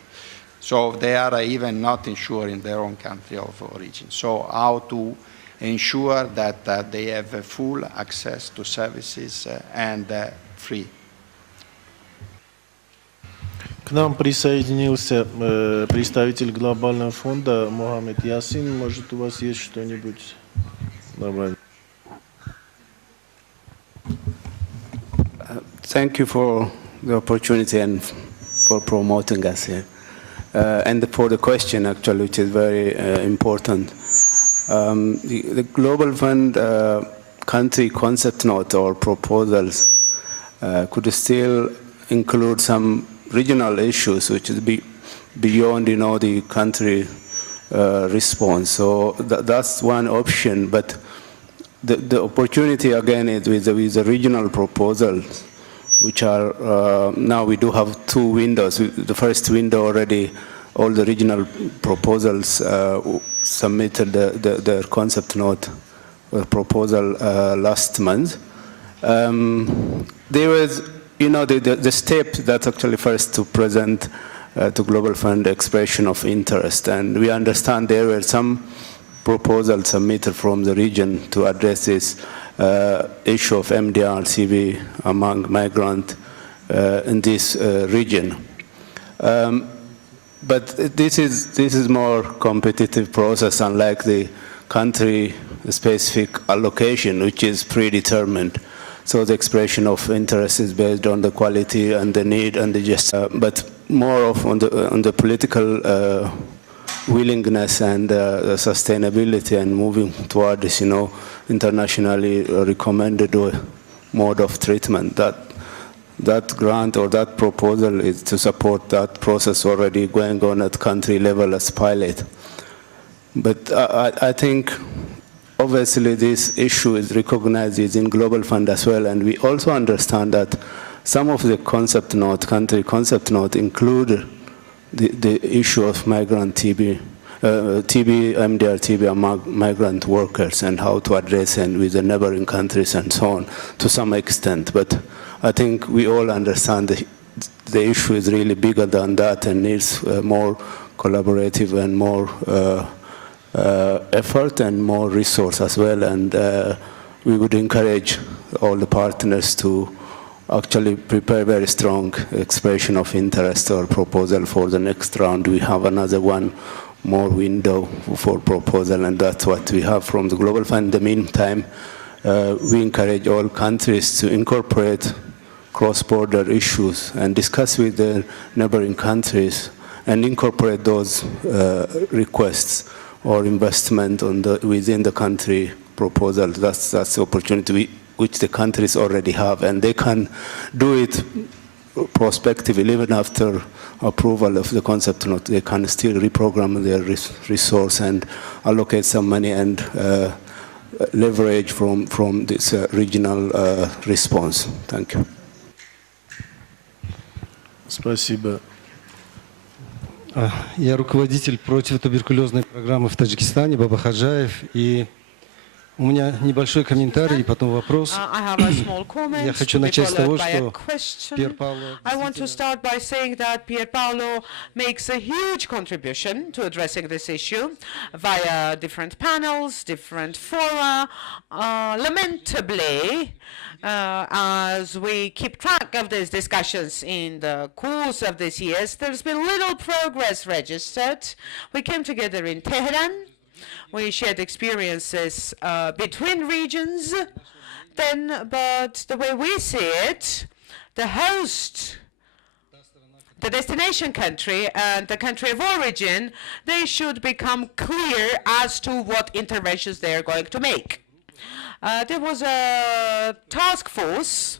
So they are even not insured in their own country of origin. So how to ensure that they have full access to services and free. К нам присоединился представитель Глобального фонда Мухаммед Ясин. Может, у вас есть что-нибудь? Thank you for the opportunity and for promoting us here. And for the question, actually, which is very important. The Global Fund country concept note or proposals could still include some regional issues which is beyond, the country response. So that's one option, but the opportunity again is with the regional proposals, which are now we do have two windows. The first window already, all the regional proposals submitted their concept note proposal last month, There was, the step that actually first to present to Global Fund expression of interest, and we understand there were some proposals submitted from the region to address this issue of MDR CV among migrants in this region. But this is more competitive process, unlike the country-specific allocation, which is predetermined. So the expression of interest is based on the quality and the need and the but more of on the political willingness and sustainability and moving toward this, internationally recommended mode of treatment. That grant or that proposal is to support that process already going on at country level as pilot. But I think obviously this issue is recognized in Global Fund as well, and we also understand that some of the concept note, country concept note, include the issue of migrant TB, MDR TB among migrant workers and how to address it with the neighboring countries and so on to some extent. But I think we all understand the issue is really bigger than that and needs more collaborative and more effort and more resource as well. And we would encourage all the partners to actually prepare very strong expression of interest or proposal for the next round. We have another one more window for proposal, and that's what we have from the Global Fund. In the meantime, we encourage all countries to incorporate cross-border issues and discuss with the neighboring countries and incorporate those requests or investment within the country proposal. That's the opportunity which the countries already have, and they can do it prospectively. Even after approval of the concept note, they can still reprogram their resource and allocate some money and leverage from this regional response. Thank you. Спасибо. Я руководитель противотуберкулезной программы в Таджикистане, Баба Хаджаев, и у меня небольшой комментарий и потом вопрос. Я хочу начать с того, что Pier Paolo... I want to start by saying that Pier Paolo makes a huge contribution to addressing this issue via different panels, different fora. Lamentably, as we keep track of these discussions in the course of these years, there's been little progress registered. We came together in Tehran. We shared experiences between regions then, but the way we see it, the host, the destination country and the country of origin, they should become clear as to what interventions they are going to make. There was a task force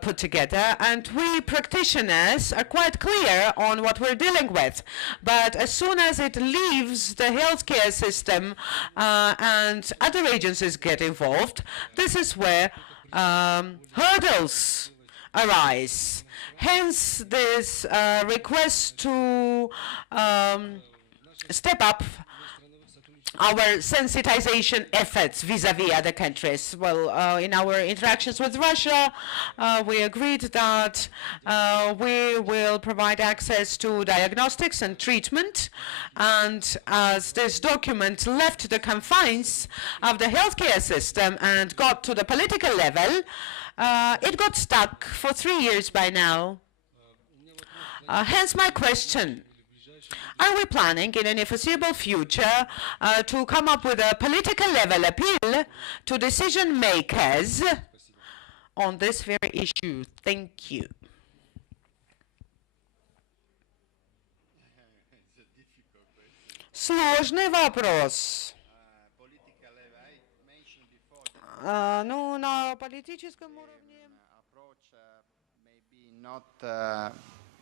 put together, and we practitioners are quite clear on what we're dealing with. But as soon as it leaves the healthcare system and other agencies get involved, this is where hurdles arise. Hence this request to step up our sensitization efforts vis-à-vis other countries. Well, in our interactions with Russia, we agreed that we will provide access to diagnostics and treatment. And as this document left the confines of the healthcare system and got to the political level, it got stuck for 3 years by now. Hence my question. Are we planning in any foreseeable future to come up with a political level appeal to decision makers on this very issue? Thank you. Сложный вопрос. Ну, на политическом уровне.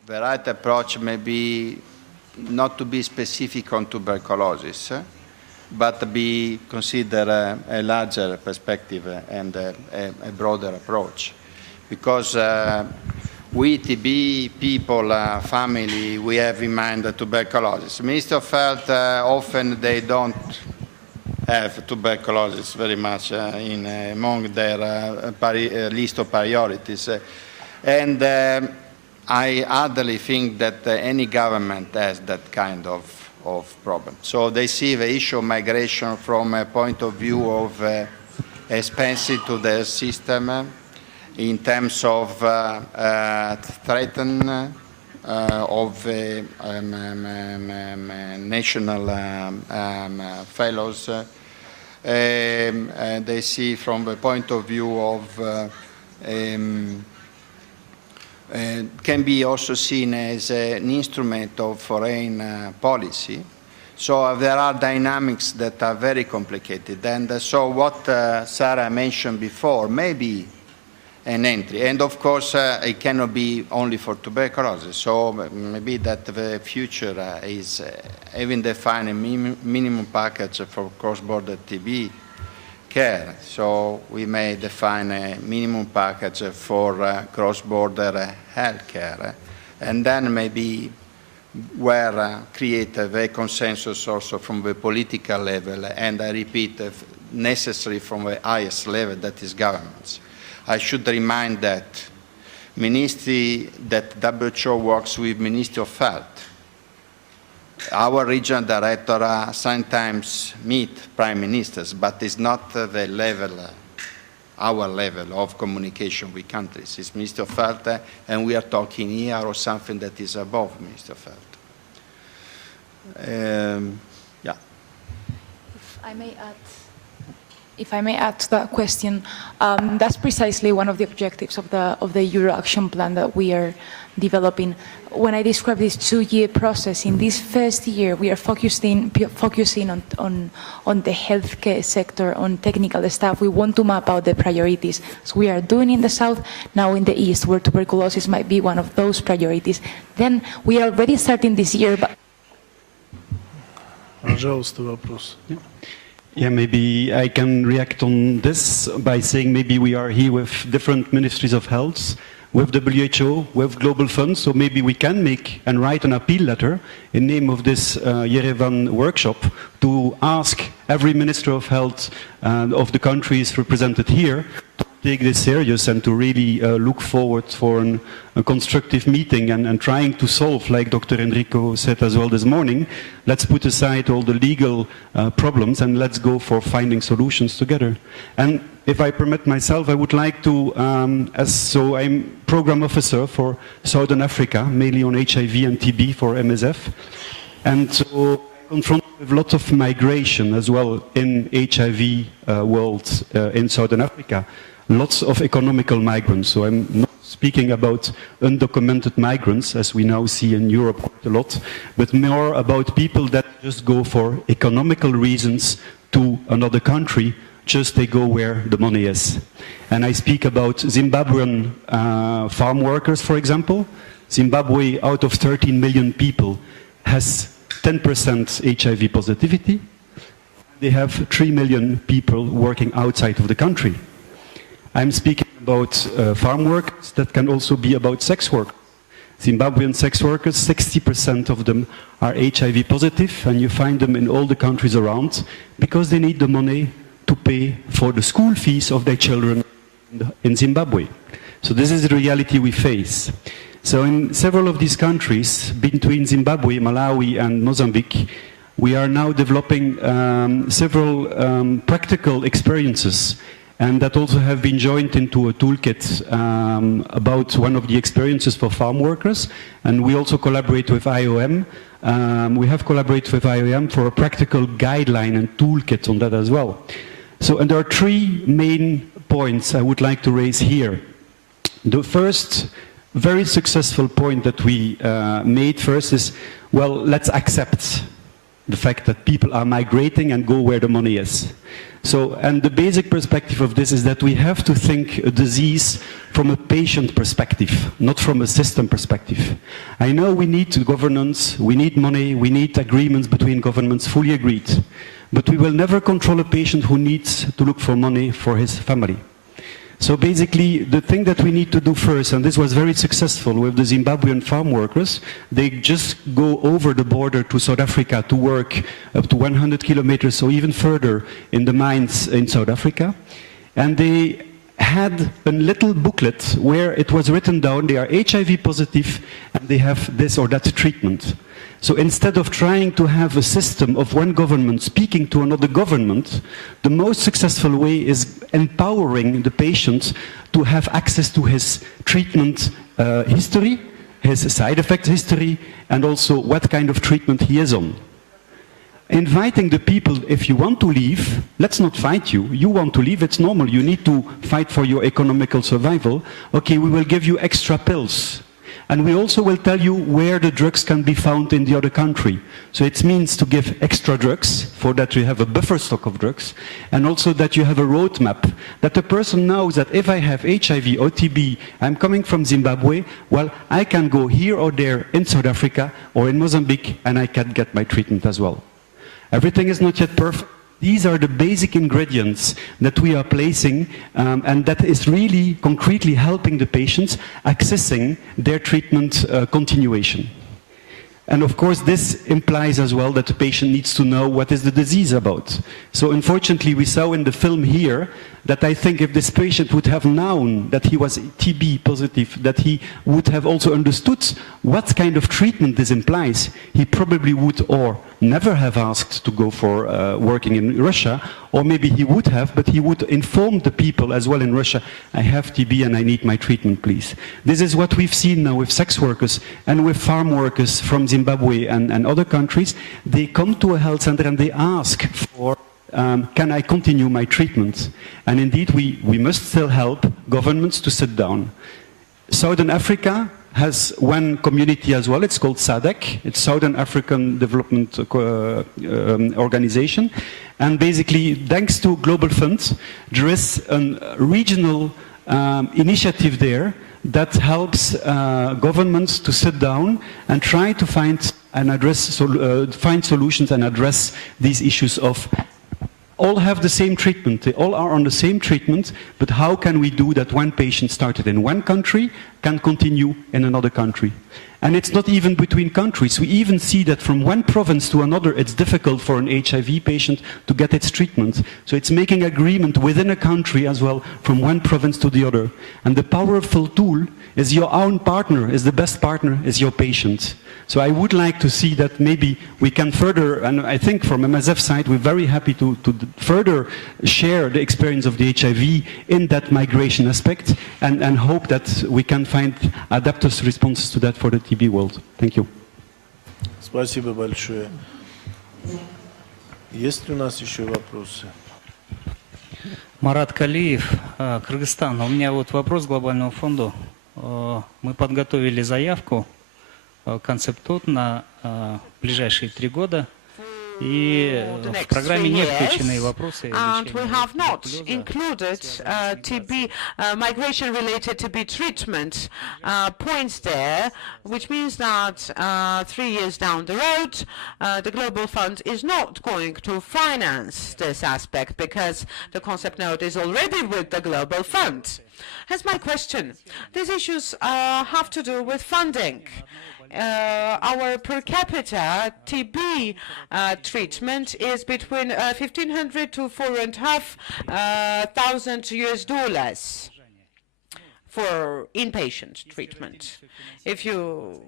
The right approach may be not to be specific on tuberculosis, but be consider a larger perspective and a broader approach. Because we TB people, family, we have in mind tuberculosis. Minister of Health, often they don't have tuberculosis very much among their list of priorities. And I hardly think that any government has that kind of problem. So they see the issue of migration from a point of view of expensive to the system in terms of threaten of national fellows. They see from the point of view of can be also seen as an instrument of foreign policy. So there are dynamics that are very complicated. And so what Sarah mentioned before may be an entry. And of course, it cannot be only for tuberculosis. So maybe that the future is even define a minimum package for cross-border TB care. So we may define a minimum package for cross-border health care. And then maybe where create a consensus also from the political level, and I repeat, necessary from the highest level, that is governments. I should remind that WHO works with Ministry of Health. Our regional director sometimes meet prime ministers, but it's not the level, our level of communication with countries. It's Ministry of Health, and we are talking here or something that is above Ministry of Health. Yeah. If I may add to that question, that's precisely one of the objectives of the Euro Action Plan that we are developing. When I describe this 2-year process, in this first year we are focusing on the healthcare sector, on technical staff. We want to map out the priorities. So we are doing in the south, now in the east, where tuberculosis might be one of those priorities. Then we are already starting this year. Пожалуйста, вопрос. Yeah, maybe I can react on this by saying maybe we are here with different ministries of health, with WHO, with global funds, so maybe we can make and write an appeal letter in name of this Yerevan workshop to ask every minister of health of the countries represented here to take this serious and to really look forward for a constructive meeting and trying to solve, like Dr. Enrico said as well this morning, let's put aside all the legal problems and let's go for finding solutions together. And if I permit myself, I would like to, so I'm program officer for Southern Africa, mainly on HIV and TB for MSF. And so I confront with lots of migration as well in HIV world in Southern Africa. Lots of economical migrants, so I'm not speaking about undocumented migrants, as we now see in Europe quite a lot, but more about people that just go for economical reasons to another country, just they go where the money is. And I speak about Zimbabwean farm workers, for example. Zimbabwe, out of 13 million people, has 10% HIV positivity. They have 3 million people working outside of the country. I'm speaking about farm workers, that can also be about sex work. Zimbabwean sex workers, 60% of them are HIV positive, and you find them in all the countries around because they need the money to pay for the school fees of their children in Zimbabwe. So this is the reality we face. So in several of these countries, between Zimbabwe, Malawi, and Mozambique, we are now developing several practical experiences, and that also have been joined into a toolkit about one of the experiences for farm workers. And we also collaborate with IOM. We have collaborated with IOM for a practical guideline and toolkit on that as well. So, and there are 3 main points I would like to raise here. The first very successful point that we made first is, well, let's accept the fact that people are migrating and go where the money is. So, and the basic perspective of this is that we have to think a disease from a patient perspective, not from a system perspective. I know we need governance, we need money, we need agreements between governments, fully agreed. But we will never control a patient who needs to look for money for his family. So basically, the thing that we need to do first, and this was very successful with the Zimbabwean farm workers, they just go over the border to South Africa to work up to 100 kilometers or even further in the mines in South Africa. And they had a little booklet where it was written down they are HIV positive and they have this or that treatment. So instead of trying to have a system of one government speaking to another government, the most successful way is empowering the patient to have access to his treatment history, his side effect history, and also what kind of treatment he is on. Inviting the people, if you want to leave, let's not fight you. You want to leave, it's normal. You need to fight for your economical survival. Okay, we will give you extra pills. And we also will tell you where the drugs can be found in the other country. So it means to give extra drugs, for that you have a buffer stock of drugs, and also that you have a roadmap, that the person knows that if I have HIV or TB, I'm coming from Zimbabwe, well, I can go here or there in South Africa or in Mozambique, and I can get my treatment as well. Everything is not yet perfect. These are the basic ingredients that we are placing and that is really concretely helping the patients accessing their treatment continuation. And of course, this implies as well that the patient needs to know what is the disease about. So unfortunately, we saw in the film here that I think if this patient would have known that he was TB positive, that he would have also understood what kind of treatment this implies, he probably would or never have asked to go for working in Russia, or maybe he would have, but he would inform the people as well in Russia, I have TB and I need my treatment, please. This is what we've seen now with sex workers and with farm workers from Zimbabwe and other countries. They come to a health center and they ask for can I continue my treatment? And indeed, we must still help governments to sit down. Southern Africa has one community as well. It's called SADC. It's Southern African Development Organization. And basically, thanks to Global Fund, there is a regional initiative there that helps governments to sit down and try to find and find solutions and address these issues of all have the same treatment, they all are on the same treatment, but how can we do that one patient started in one country can continue in another country? And it's not even between countries. We even see that from one province to another, it's difficult for an HIV patient to get its treatment. So it's making agreement within a country as well, from one province to the other. And the powerful tool is your own partner, is the best partner, is your patient. So I would like to see that maybe we can further, and I think from MSF side, we're very happy to further share the experience of the HIV in that migration aspect and hope that we can find adaptive responses to that for the TB world. Thank you. Спасибо большое. Есть ли у нас еще вопросы? Марат Калиев, Кыргызстан. У меня вот вопрос к глобальному фонду. Мы подготовили заявку концептут на ближайшие 3 года. И в программе не включены вопросы. And we have not included TB, migration-related TB treatment points there, which means that 3 years down the road, the Global Fund is not going to finance this aspect because the concept note is already with the Global Fund. Here's my question. These issues have to do with funding. Our per capita TB treatment is between 1,500 to 4,500 US dollars for inpatient treatment. If you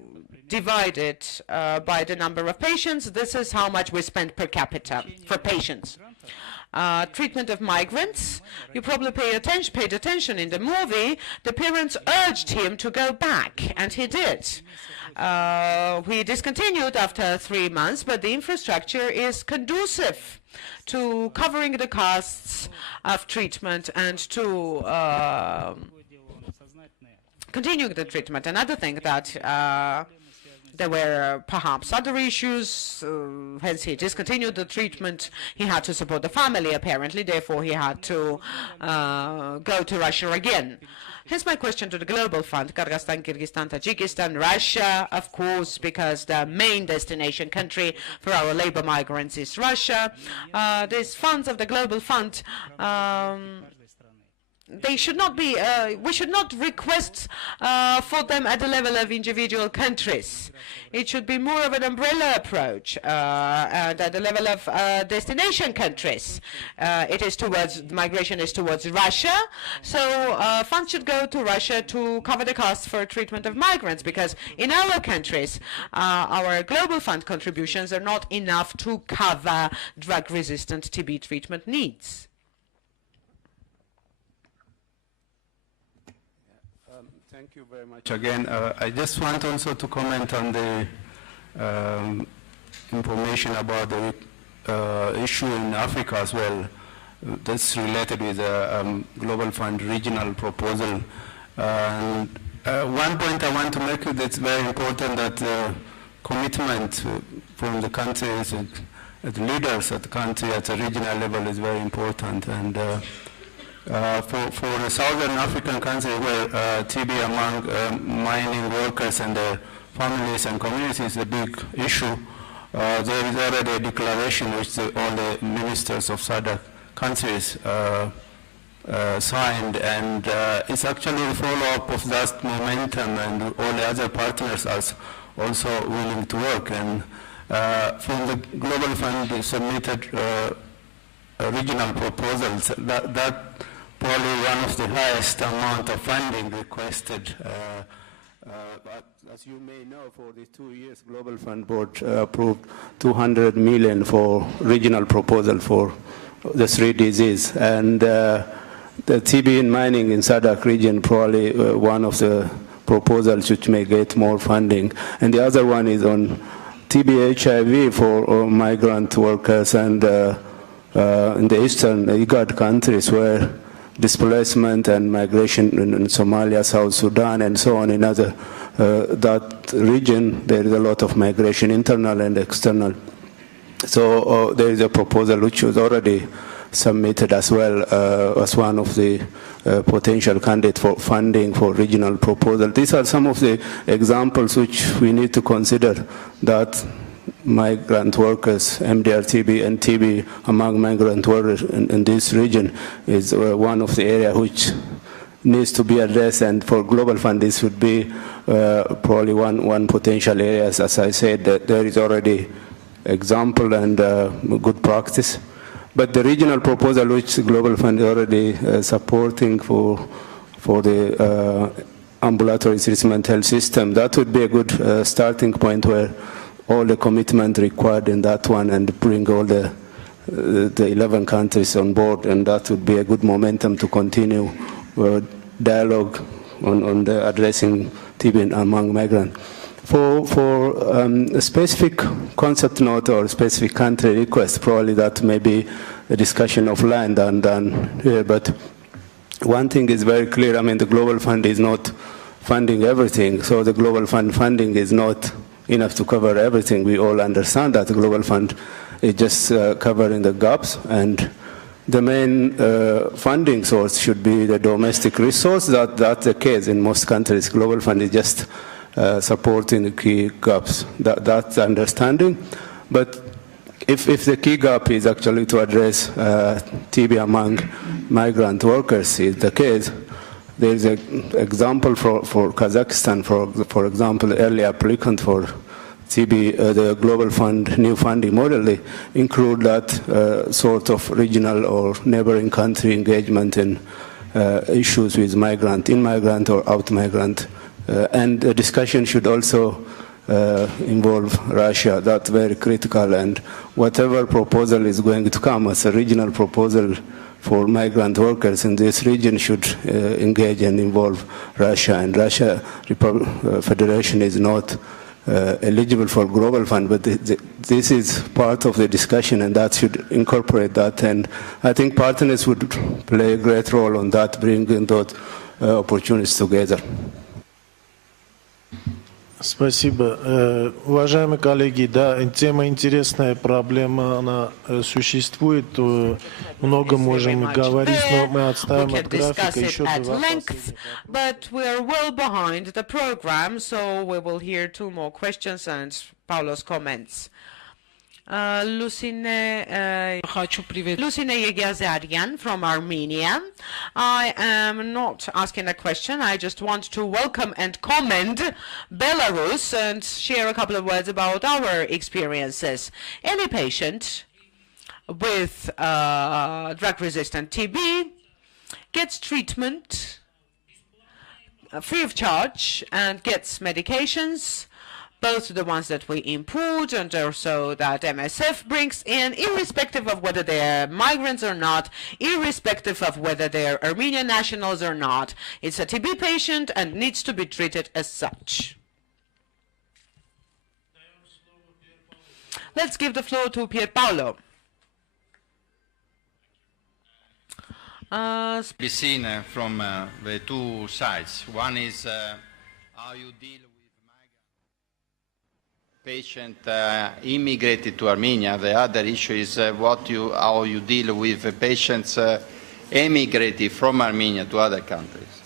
divide it by the number of patients, this is how much we spend per capita for patients. Treatment of migrants, you probably paid attention in the movie, the parents urged him to go back, and he did. We discontinued after 3 months, but the infrastructure is conducive to covering the costs of treatment and to continuing the treatment. Another thing that there were perhaps other issues, hence he discontinued the treatment. He had to support the family, apparently, therefore he had to go to Russia again. Here's my question to the Global Fund, Kyrgyzstan, Kyrgyzstan, Tajikistan, Russia, of course, because the main destination country for our labor migrants is Russia. These funds of the Global Fund they should not be, we should not request for them at the level of individual countries. It should be more of an umbrella approach, and at the level of destination countries. Migration is towards Russia, so funds should go to Russia to cover the costs for treatment of migrants, because in our countries, our global fund contributions are not enough to cover drug-resistant TB treatment needs. Thank you very much again. I just want also to comment on the information about the issue in Africa as well. That's related with the Global Fund regional proposal. And one point I want to make is it's very important that commitment from the countries and the leaders at the country at the regional level is very important. And for the Southern African countries where TB among mining workers and their families and communities is a big issue, there is already a declaration which all the ministers of SADC countries signed, and it's actually a follow-up of that momentum, and all the other partners are also willing to work. And from the Global Fund, they submitted regional proposals. That probably one of the highest amount of funding requested. But as you may know, for the 2 years, Global Fund Board approved 200 million for regional proposal for the 3 diseases. And the TB in mining in SADC region, probably one of the proposals which may get more funding. And the other one is on TB HIV for migrant workers and in the eastern IGAD countries where displacement and migration in Somalia, South Sudan, and so on in other that region, there is a lot of migration, internal and external. So there is a proposal which was already submitted as well as one of the potential candidates for funding for regional proposal. These are some of the examples which we need to consider, that migrant workers, MDR-TB and TB among migrant workers in this region is one of the areas which needs to be addressed, and for Global Fund this would be probably one potential area. As I said, that there is already example and good practice. But the regional proposal which the Global Fund is already supporting for the ambulatory treatment health system, that would be a good starting point where all the commitment required in that one and bring all the 11 countries on board, and that would be a good momentum to continue dialogue on the addressing TB among migrants. For a specific concept note or specific country request, probably that may be a discussion offline than here, but one thing is very clear. I mean, the Global Fund is not funding everything, so the Global Fund funding is not enough to cover everything. We all understand that the Global Fund is just covering the gaps, and the main funding source should be the domestic resource. That's the case in most countries. Global Fund is just supporting the key gaps. That's understanding. But if the key gap is actually to address TB among migrant workers, is the case, there is an example for Kazakhstan, for example, early applicant for TB, the Global Fund new funding model, they include that sort of regional or neighboring country engagement in issues with migrant, in-migrant or out-migrant. And the discussion should also involve Russia. That's very critical. And whatever proposal is going to come as a regional proposal for migrant workers in this region should engage and involve Russia. And Russia Federation is not eligible for Global Fund, but this is part of the discussion, and that should incorporate that. And I think partners would play a great role on that, bringing those opportunities together. Спасибо. Уважаемые коллеги, да, тема интересная, проблема, она существует, много можем говорить, но мы отстаем от графика, еще 2 вопроса. But we are well behind the program, so we will hear 2 more questions and Paulo's comments. Lucine Yegiazarian from Armenia. I am not asking a question. I just want to welcome and commend Belarus and share a couple of words about our experiences. Any patient with drug-resistant TB gets treatment free of charge and gets medications, both the ones that we import and also that MSF brings in, irrespective of whether they're migrants or not, irrespective of whether they're Armenian nationals or not. It's a TB patient and needs to be treated as such. Let's give the floor to Pierpaolo. Be seen from the two sides. One is how you deal with patient immigrated to Armenia. The other issue is how you deal with patients emigrated from Armenia to other countries.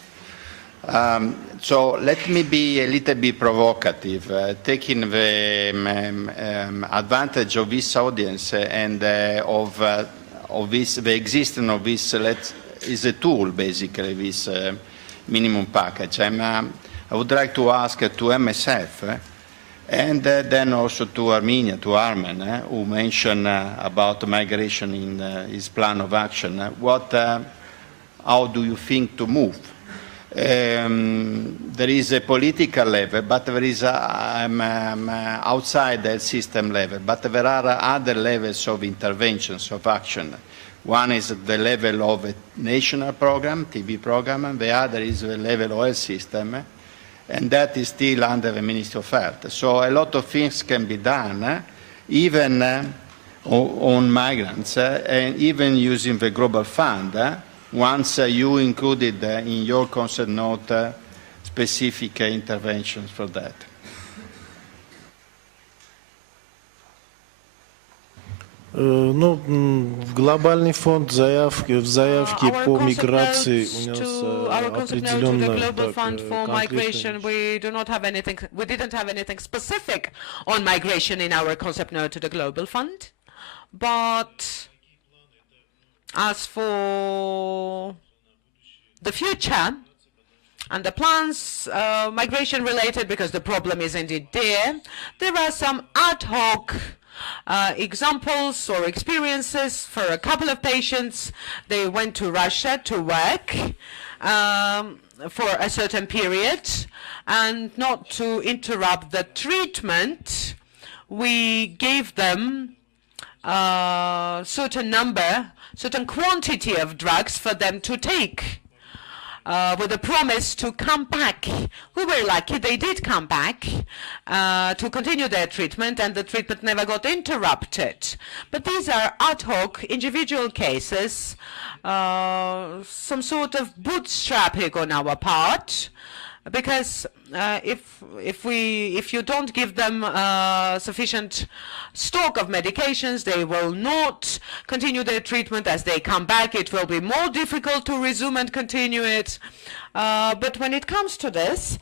So let me be a little bit provocative, taking the advantage of this audience and of this, the existence of this is a tool, basically, this minimum package. I would like to ask to MSF and then also to Armenia, to Armen, who mentioned about migration in his plan of action. How do you think to move? There is a political level, but there is outside the system level, but there are other levels of interventions, of action. One is the level of a national program, TB program, and the other is the level of health system, and that is still under the Ministry of Health. So a lot of things can be done, even on migrants, and even using the Global Fund, once you included in your concept note specific interventions for that. Ну, глобальный фонд в заявке по миграции у нас определенно migration. We didn't have anything specific on migration in our concept note to the Global Fund. But as for the future and the plans, migration related, because the problem is indeed there are some ad hoc examples or experiences for a couple of patients. They went to Russia to work for a certain period, and not to interrupt the treatment, we gave them a certain quantity of drugs for them to take, with a promise to come back. We were lucky, they did come back to continue their treatment, and the treatment never got interrupted. But these are ad hoc, individual cases, some sort of bootstrapping on our part, because if you don't give them sufficient stock of medications, they will not continue their treatment. As they come back, it will be more difficult to resume and continue it. But when it comes to this,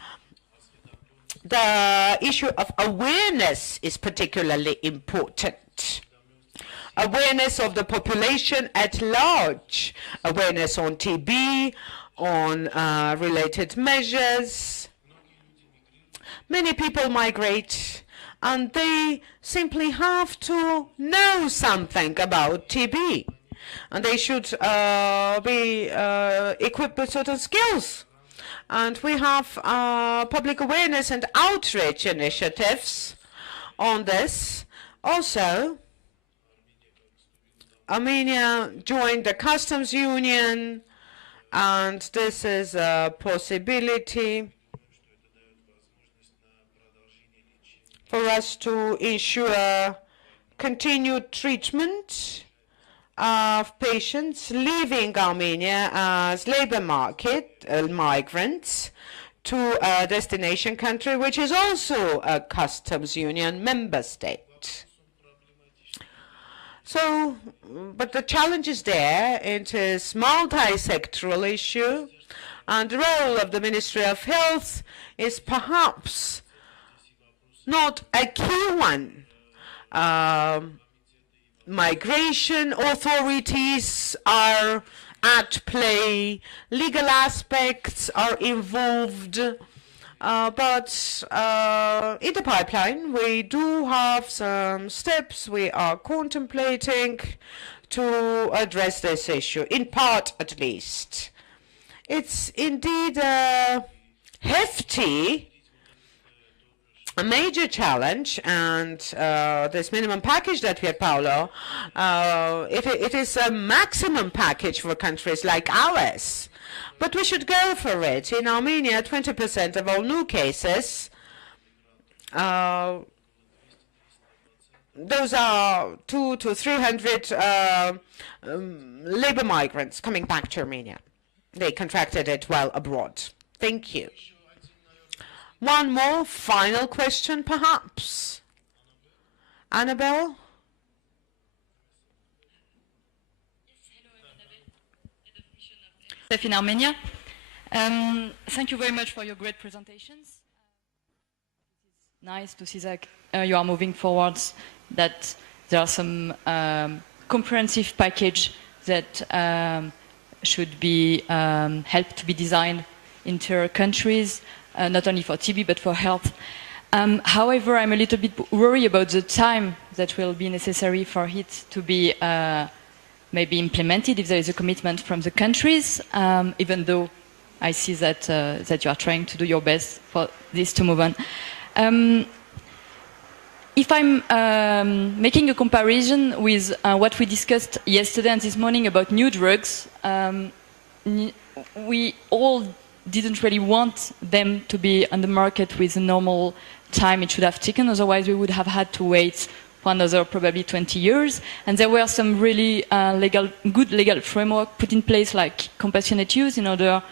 the issue of awareness is particularly important. Awareness of the population at large, awareness on TB, on related measures. Many people migrate, and they simply have to know something about TB, and they should be equipped with certain skills. And we have public awareness and outreach initiatives on this. Also, Armenia joined the customs union, and this is a possibility for us to ensure continued treatment of patients leaving Armenia as labor market migrants to a destination country, which is also a customs union member state. So, but the challenge is there. It is multi-sectoral issue, and the role of the Ministry of Health is perhaps not a key one. migration authorities are at play, legal aspects are involved, but in the pipeline we do have some steps we are contemplating to address this issue, in part at least. It's indeed a hefty, a major challenge, and this minimum package that we have, Paolo, it is a maximum package for countries like ours. But we should go for it. In Armenia, 20% of all new cases, those are 200 to 300 labor migrants coming back to Armenia. They contracted it while abroad. Thank you. One more final question, perhaps. Annabelle? In Armenia. Thank you very much for your great presentations. It's nice to see that you are moving forwards, that there are some comprehensive package that should be helped to be designed into countries, not only for TB but for health. However, I'm a little bit worried about the time that will be necessary for it to be maybe implemented if there is a commitment from the countries, even though I see that, that you are trying to do your best for this to move on. If I'm making a comparison with what we discussed yesterday and this morning about new drugs, we all didn't really want them to be on the market with the normal time it should have taken, otherwise we would have had to wait for another probably 20 years. And there were some really good legal framework put in place, like compassionate use, in order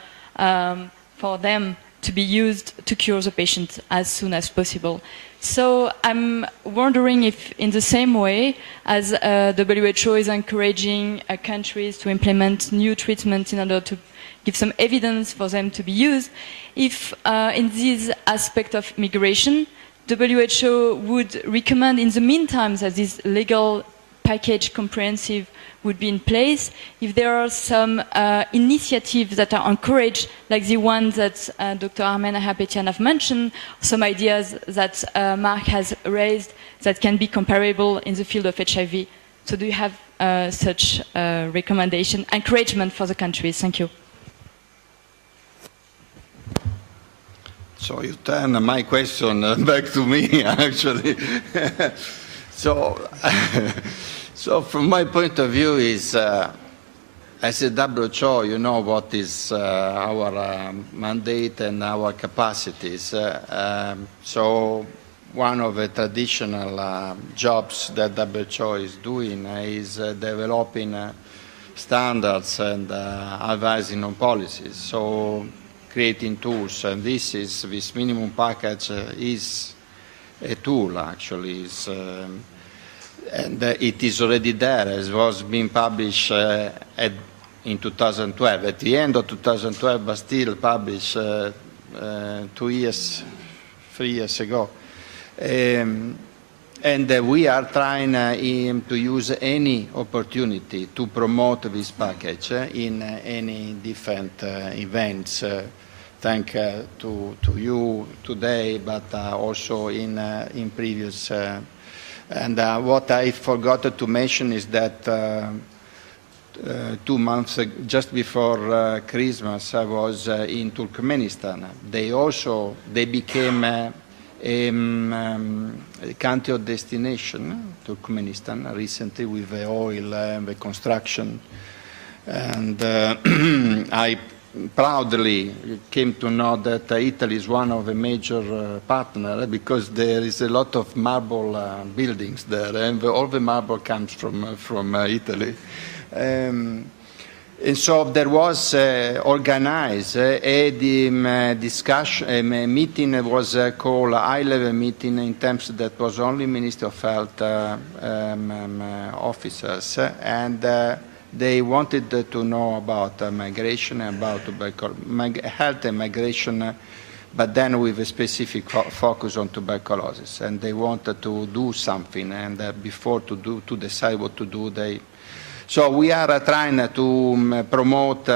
for them to be used to cure the patient as soon as possible. So I'm wondering if, in the same way as WHO is encouraging countries to implement new treatments in order to give some evidence for them to be used, if in this aspect of migration, WHO would recommend in the meantime that this legal package comprehensive would be in place, if there are some initiatives that are encouraged, like the one that Dr. Armen Ahapetian have mentioned, some ideas that Mark has raised that can be comparable in the field of HIV. So do you have such recommendation, encouragement for the countries? Thank you. So you turn my question back to me, actually. So from my point of view is, as a WHO, you know what is our mandate and our capacities. So one of the traditional jobs that WHO is doing is developing standards and advising on policies. So creating tools, and this minimum package is a tool, actually. And it is already there, as was being published in 2012, at the end of 2012, but still published 3 years ago. And we are trying to use any opportunity to promote this package in any different events. Thank to you today, but also in previous. And what I forgot to mention is that 2 months, just before Christmas, I was in Turkmenistan. They became a country of destination, Turkmenistan, recently with the oil and the construction. And I proudly came to know that Italy is one of the major partners, because there is a lot of marble buildings there, and all the marble comes from Italy. And so there was organized a discussion, a meeting was called high-level meeting in terms that was only Ministry of Health officers, and they wanted to know about migration, about health and migration but then with a specific focus on tuberculosis. And they wanted to do something, and before to decide what to do, So we are trying to promote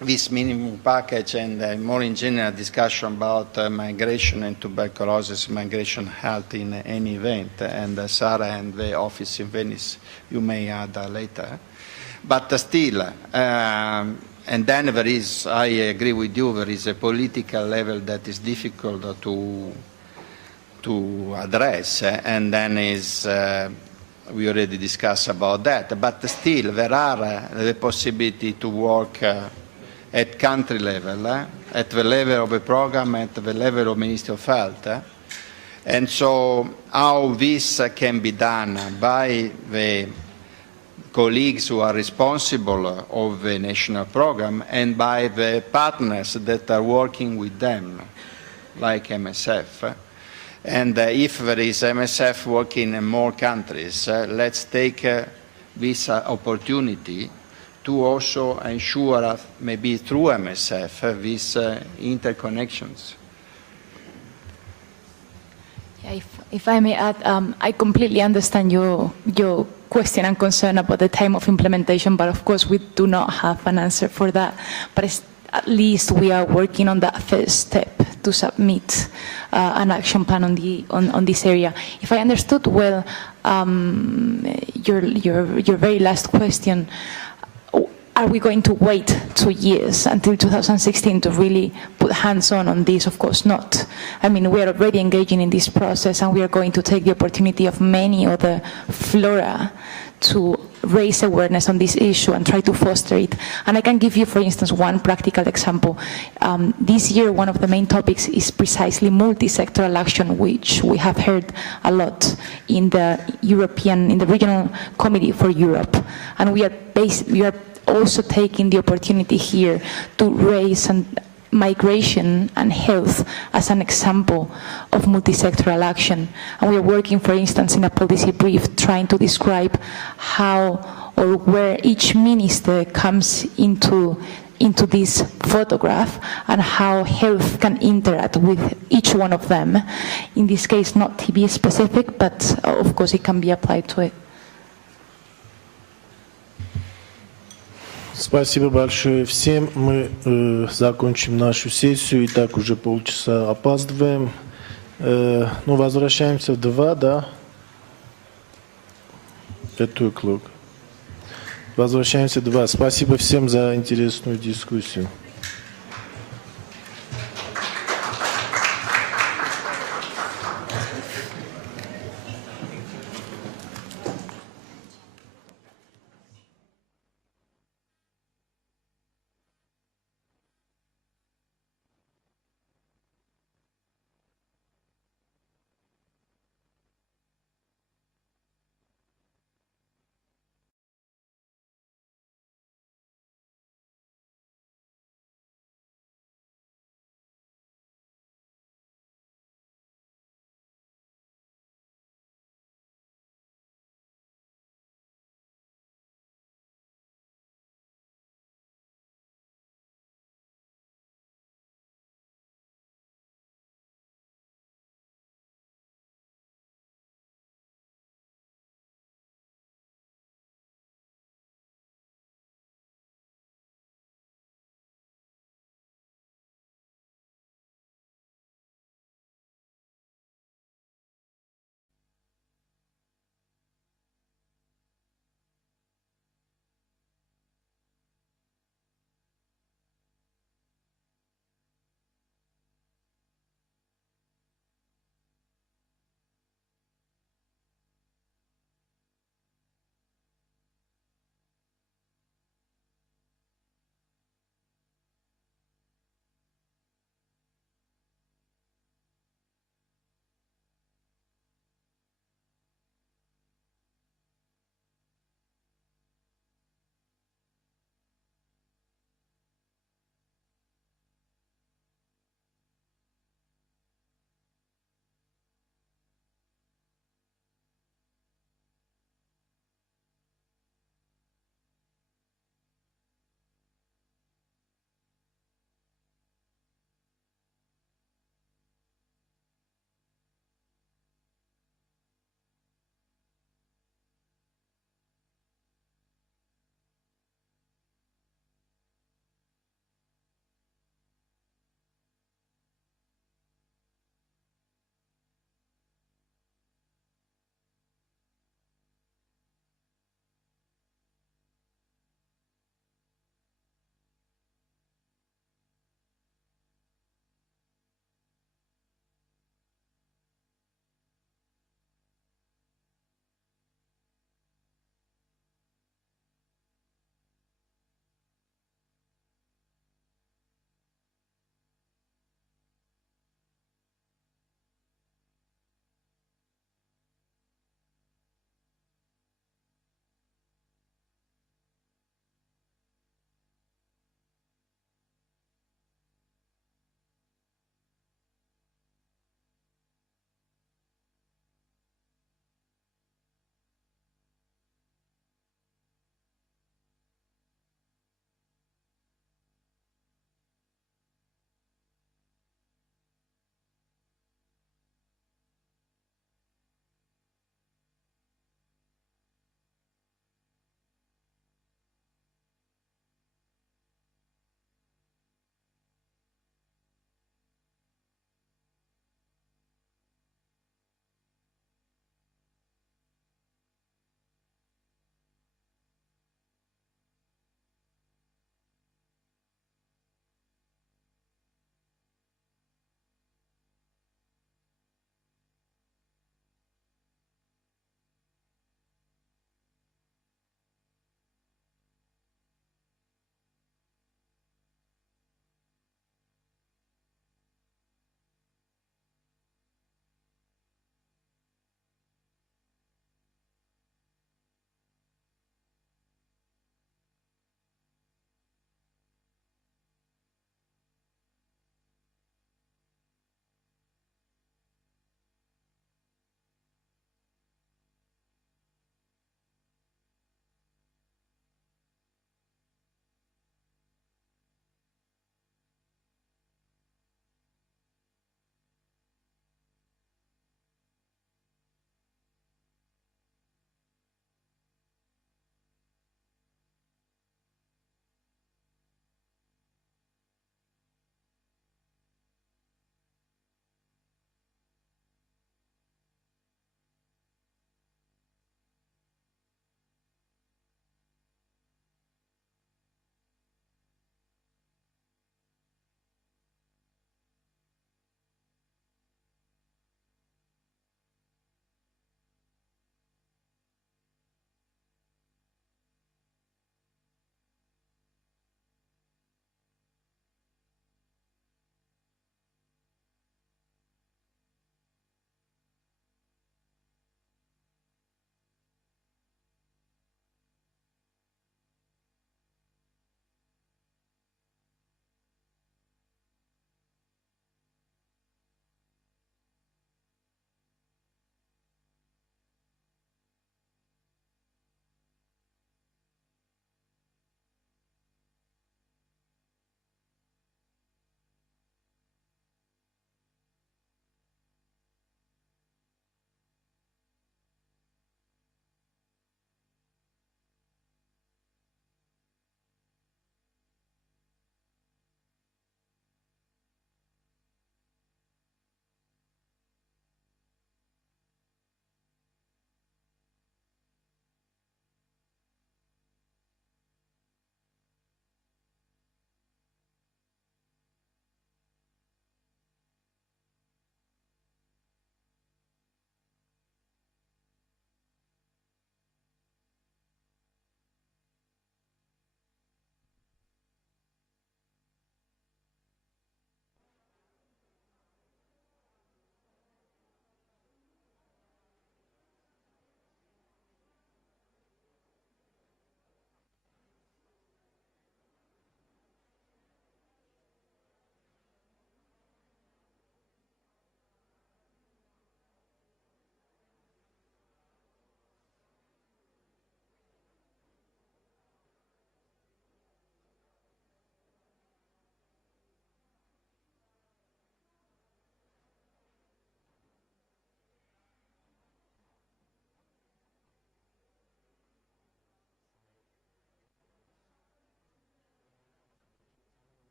this minimum package and more in general discussion about migration and tuberculosis, migration health in any event. And Sarah and the office in Venice, you may add later. But still, and then there is, I agree with you, there is a political level that is difficult to address, and then we already discussed about that. But still, there are the possibility to work at country level, at the level of a program, at the level of Ministry of Health. And so how this can be done by the colleagues who are responsible of the national program and by the partners that are working with them, like MSF. And if there is MSF working in more countries, let's take this opportunity to also ensure, maybe through MSF, these interconnections. Yeah, if I may add, I completely understand your question and concern about the time of implementation, but of course we do not have an answer for that. But at least we are working on that first step to submit an action plan on this area. If I understood well your very last question, are we going to wait 2 years until 2016 to really put hands on this? Of course not. I mean, we are already engaging in this process, and we are going to take the opportunity of many other fora to raise awareness on this issue and try to foster it. And I can give you, for instance, one practical example. This year, one of the main topics is precisely multi-sectoral action, which we have heard a lot in the Regional Committee for Europe. And we are also taking the opportunity here to raise migration and health as an example of multi-sectoral action. And we are working, for instance, in a policy brief trying to describe how or where each minister comes into this photograph and how health can interact with each one of them. In this case, not TB specific, but of course it can be applied to it. Спасибо большое всем. Мы закончим нашу сессию. И так уже полчаса опаздываем. Ну, возвращаемся в 2, да? At 2 o'clock. Возвращаемся в 2. Спасибо всем за интересную дискуссию.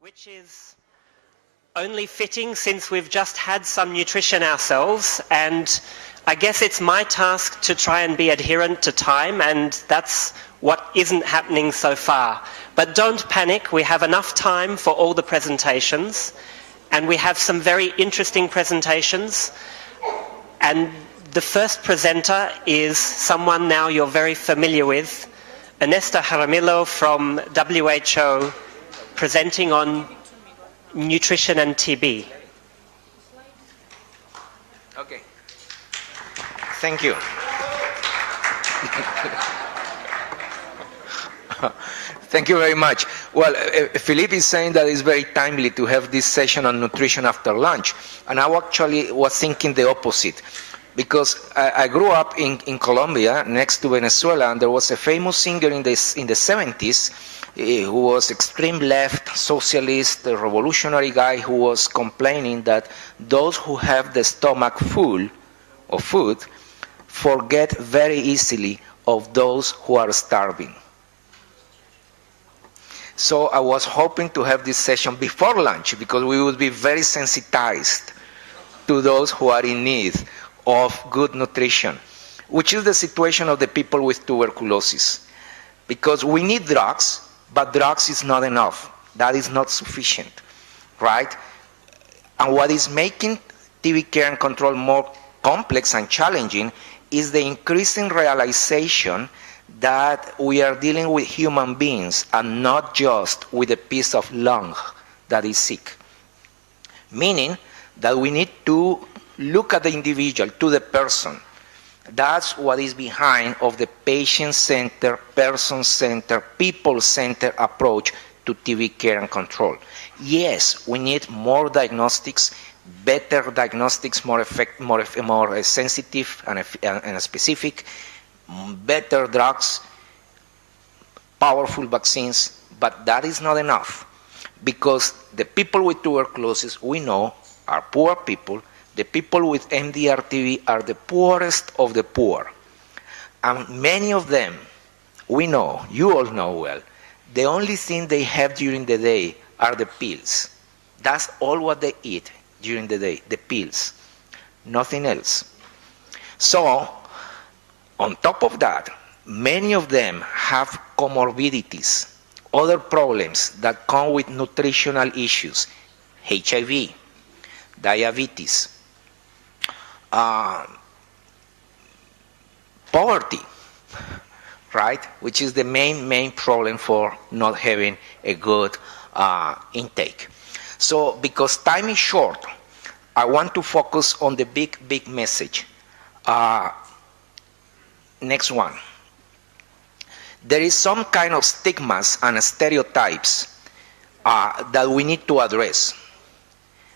which is only fitting since we've just had some nutrition ourselves, and I guess it's my task to try and be adherent to time, and that's what isn't happening so far. But don't panic, we have enough time for all the presentations, and we have some very interesting presentations. And the first presenter is someone now you're very familiar with, Ernesto Jaramillo from WHO, presenting on nutrition and TB. Okay. Thank you. Thank you very much. Well, Philippe is saying that it's very timely to have this session on nutrition after lunch. And I actually was thinking the opposite. Because I grew up in Colombia, next to Venezuela, and there was a famous singer in the 70s who was extreme left, socialist, a revolutionary guy who was complaining that those who have the stomach full of food forget very easily of those who are starving. So I was hoping to have this session before lunch because we would be very sensitized to those who are in need of good nutrition, which is the situation of the people with tuberculosis. Because we need drugs, but drugs is not enough. That is not sufficient, right? And what is making TB care and control more complex and challenging is the increasing realization that we are dealing with human beings and not just with a piece of lung that is sick. Meaning that we need to look at the individual, to the person. That's what is behind of the patient-centered, person-centered, people-centered approach to TB care and control. Yes, we need more diagnostics, better diagnostics, more sensitive and specific, better drugs, powerful vaccines, but that is not enough because the people with tuberculosis, we know, are poor people. The people with MDR-TB are the poorest of the poor. And many of them, we know, you all know well, the only thing they have during the day are the pills. That's all what they eat during the day, the pills, nothing else. So, on top of that, many of them have comorbidities, other problems that come with nutritional issues, HIV, diabetes, poverty, right? Which is the main problem for not having a good intake. So because time is short, I want to focus on the big message. Next one. There is some kind of stigmas and stereotypes that we need to address.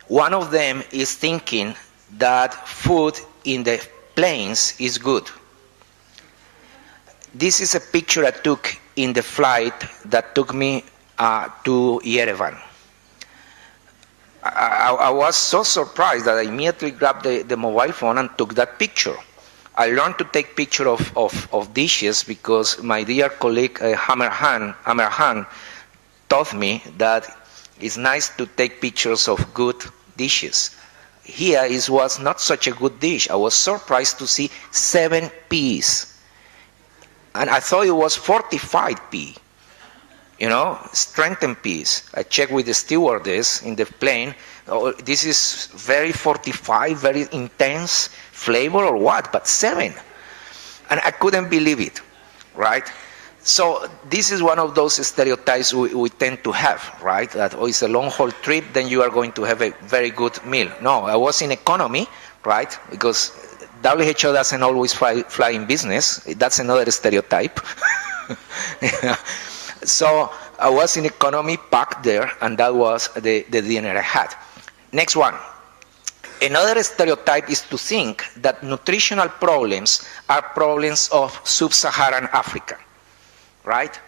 One of them is thinking that food in the planes is good. This is a picture I took in the flight that took me to Yerevan. I was so surprised that I immediately grabbed the mobile phone and took that picture. I learned to take picture of dishes because my dear colleague Hammer Han taught me that it's nice to take pictures of good dishes. Here it was not such a good dish. I was surprised to see 7 peas. And I thought it was fortified pea. You know, strengthened peas. I checked with the stewardess in the plane. Oh, this is very fortified, very intense flavor or what? But 7. And I couldn't believe it, right? So this is one of those stereotypes we tend to have, right? That it's a long-haul trip, then you are going to have a very good meal. No, I was in economy, right? Because WHO doesn't always fly in business. That's another stereotype. So I was in economy, packed there, and that was the dinner I had. Next one. Another stereotype is to think that nutritional problems are problems of sub-Saharan Africa, right?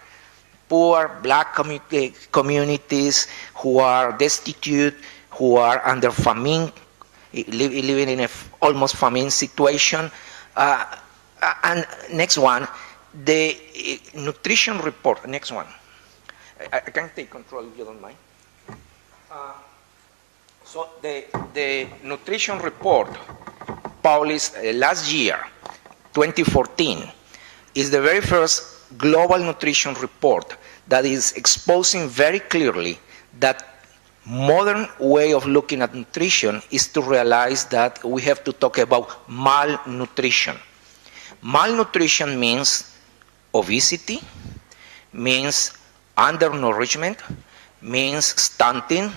Poor black communities who are destitute, who are under famine, living in an almost famine situation. And next one, the nutrition report. Next one. I can take control if you don't mind. So the nutrition report published last year, 2014, is the very first global nutrition report that is exposing very clearly that modern way of looking at nutrition is to realize that we have to talk about malnutrition. Malnutrition means obesity, means undernourishment, means stunting,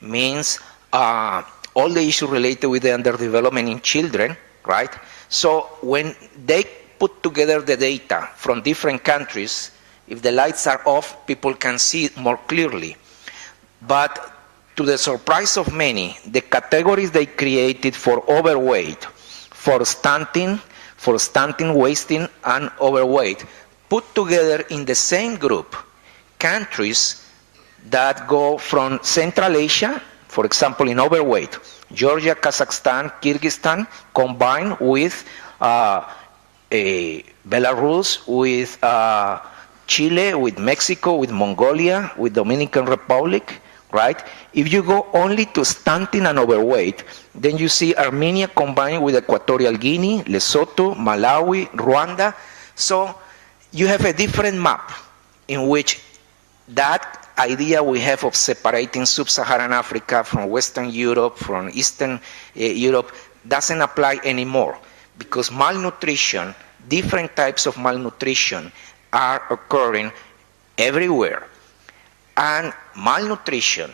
means all the issues related with the underdevelopment in children, right? So when they put together the data from different countries, if the lights are off, people can see it more clearly. But to the surprise of many, the categories they created for overweight, for stunting, wasting, and overweight, put together in the same group countries that go from Central Asia, for example, in overweight, Georgia, Kazakhstan, Kyrgyzstan, combined with Belarus, with Chile, with Mexico, with Mongolia, with Dominican Republic, right? If you go only to stunting and overweight, then you see Armenia combined with Equatorial Guinea, Lesotho, Malawi, Rwanda. So you have a different map in which that idea we have of separating sub-Saharan Africa from Western Europe, from Eastern Europe, doesn't apply anymore, because malnutrition, different types of malnutrition are occurring everywhere. And malnutrition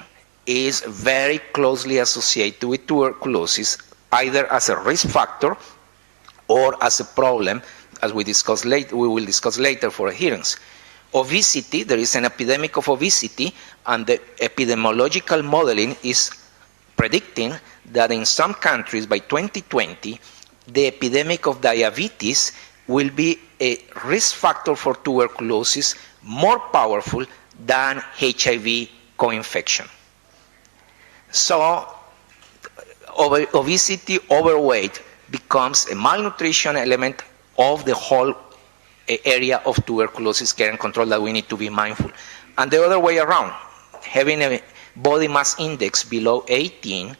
is very closely associated with tuberculosis, either as a risk factor or as a problem, as we will discuss later for adherence. Obesity, there is an epidemic of obesity, and the epidemiological modeling is predicting that in some countries by 2020, the epidemic of diabetes will be a risk factor for tuberculosis more powerful than HIV co-infection. So obesity, overweight becomes a malnutrition element of the whole area of tuberculosis care and control that we need to be mindful. And the other way around, having a body mass index below 18,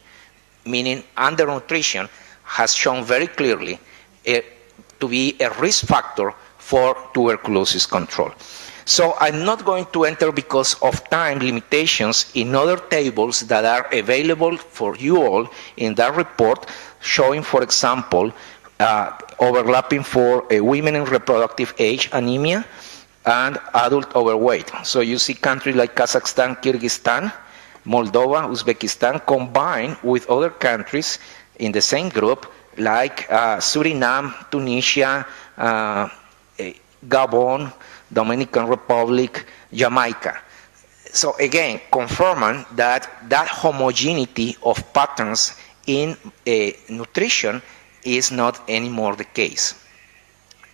meaning undernutrition, has shown very clearly to be a risk factor for tuberculosis control. So I'm not going to enter, because of time limitations, in other tables that are available for you all in that report, showing, for example, overlapping for women in reproductive age anemia and adult overweight. So you see countries like Kazakhstan, Kyrgyzstan, Moldova, Uzbekistan, combined with other countries in the same group, like Suriname, Tunisia, Gabon, Dominican Republic, Jamaica. So again, confirming that homogeneity of patterns in nutrition is not anymore the case.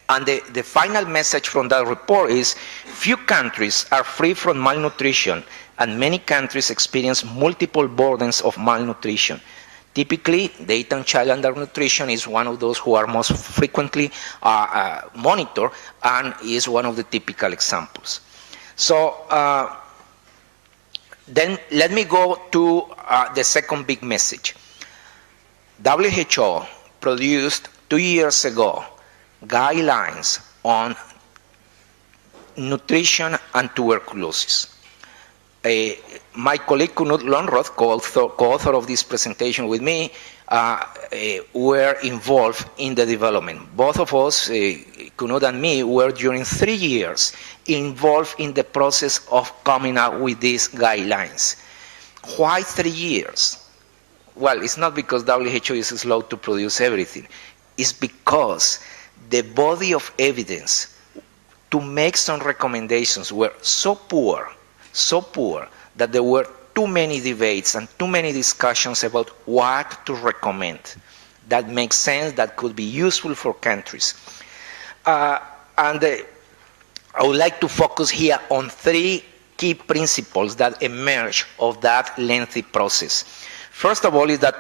And the final message from that report is few countries are free from malnutrition, and many countries experience multiple burdens of malnutrition. Typically, daytime child undernutrition is one of those who are most frequently monitored, and is one of the typical examples. So then let me go to the second big message. WHO produced 2 years ago guidelines on nutrition and tuberculosis. My colleague Knut Lonroth, co-author of this presentation with me, were involved in the development. Both of us, Knut and me, were during 3 years involved in the process of coming up with these guidelines. Why 3 years? Well, it's not because WHO is slow to produce everything. It's because the body of evidence to make some recommendations were so poor, that there were too many debates and too many discussions about what to recommend that makes sense, that could be useful for countries. I would like to focus here on 3 key principles that emerge of that lengthy process. First of all is that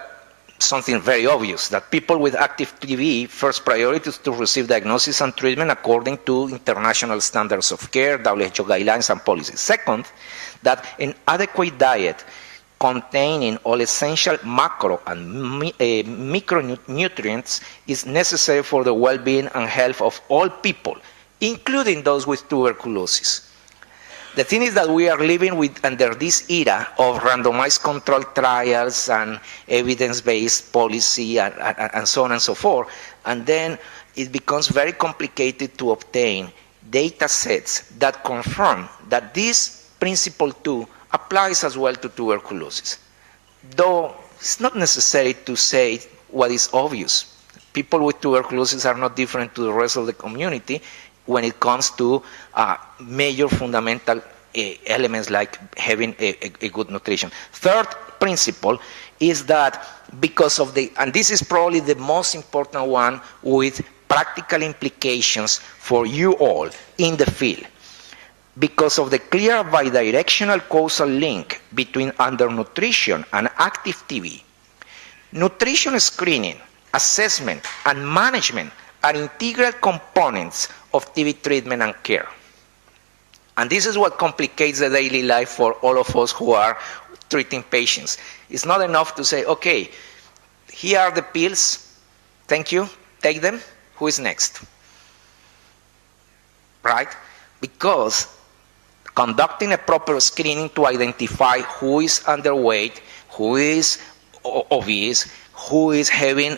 something very obvious, that people with active TB, first priority is to receive diagnosis and treatment according to international standards of care, WHO guidelines and policies. Second, that an adequate diet containing all essential macro and micronutrients is necessary for the well-being and health of all people, including those with tuberculosis. The thing is that we are living under this era of randomized controlled trials and evidence-based policy and so on and so forth, and then it becomes very complicated to obtain data sets that confirm that this principle 2 applies as well to tuberculosis. Though it's not necessary to say what is obvious. People with tuberculosis are not different to the rest of the community when it comes to major fundamental elements like having a good nutrition. Third principle is that because of and this is probably the most important one with practical implications for you all in the field, because of the clear bidirectional causal link between undernutrition and active TB, nutrition screening, assessment, and management are integral components of TB treatment and care. And this is what complicates the daily life for all of us who are treating patients. It's not enough to say, okay, here are the pills, thank you, take them, who is next? Right? Because conducting a proper screening to identify who is underweight, who is obese, who is having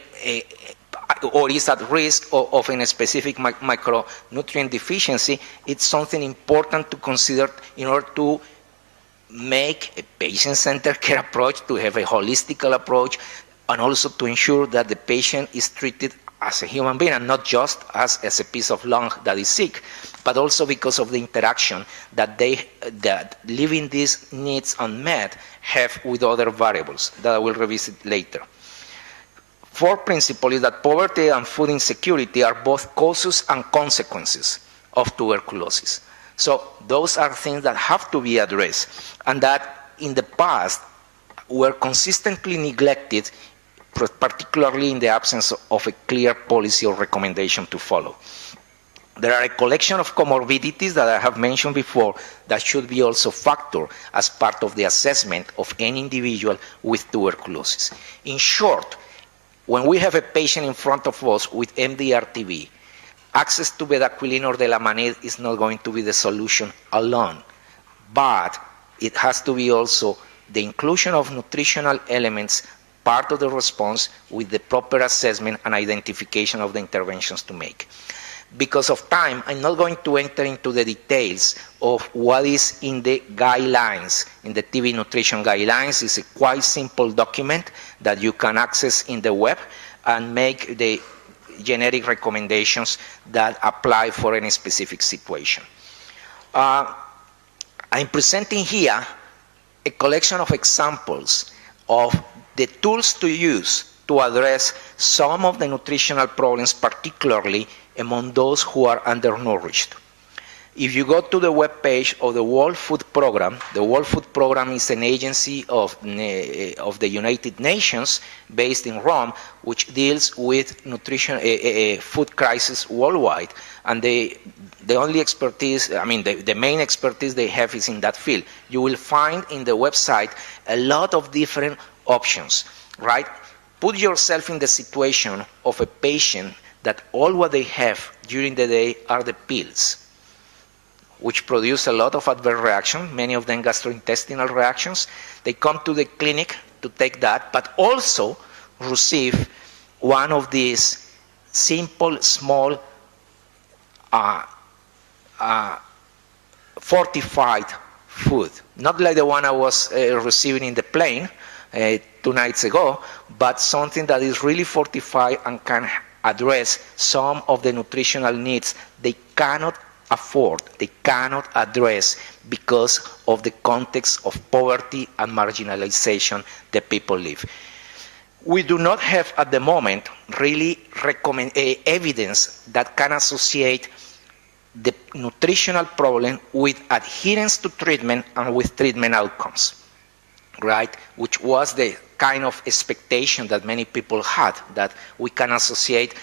or is at risk of a specific micronutrient deficiency, it's something important to consider in order to make a patient-centered care approach, to have a holistic approach, and also to ensure that the patient is treated as a human being and not just as a piece of lung that is sick, but also because of the interaction that leaving these needs unmet have with other variables that I will revisit later. Fourth principle is that poverty and food insecurity are both causes and consequences of tuberculosis. So those are things that have to be addressed and that in the past were consistently neglected, particularly in the absence of a clear policy or recommendation to follow. There are a collection of comorbidities that I have mentioned before that should be also factored as part of the assessment of any individual with tuberculosis. In short, when we have a patient in front of us with MDR-TB, access to bedaquiline or delamanid is not going to be the solution alone, but it has to be also the inclusion of nutritional elements part of the response with the proper assessment and identification of the interventions to make. Because of time, I'm not going to enter into the details of what is in the guidelines. In the TB nutrition guidelines, it's a quite simple document that you can access in the web and make the generic recommendations that apply for any specific situation. I'm presenting here a collection of examples of the tools to use to address some of the nutritional problems, particularly among those who are undernourished. If you go to the web page of the World Food Program, the World Food Program is an agency of the United Nations based in Rome, which deals with nutrition, food crisis worldwide. And the only expertise, the main expertise they have is in that field. You will find in the website a lot of different options, right? Put yourself in the situation of a patient that all what they have during the day are the pills, which produce a lot of adverse reactions, many of them gastrointestinal reactions. They come to the clinic to take that, but also receive one of these simple, small, fortified food. Not like the one I was receiving in the plane 2 nights ago, but something that is really fortified and can address some of the nutritional needs they cannot afford, they cannot address because of the context of poverty and marginalization that people live. We do not have at the moment really evidence that can associate the nutritional problem with adherence to treatment and with treatment outcomes, right? Which was the kind of expectation that many people had, that we can associate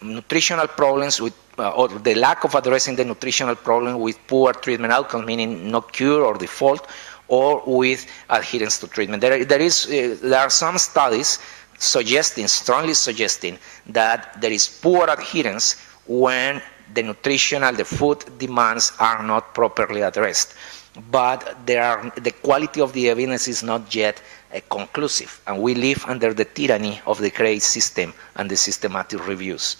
nutritional problems with, or the lack of addressing the nutritional problem with poor treatment outcomes, meaning no cure or default, or with adherence to treatment. There are some studies strongly suggesting that there is poor adherence when the food demands are not properly addressed. But the quality of the evidence is not yet conclusive, and we live under the tyranny of the grade system and the systematic reviews.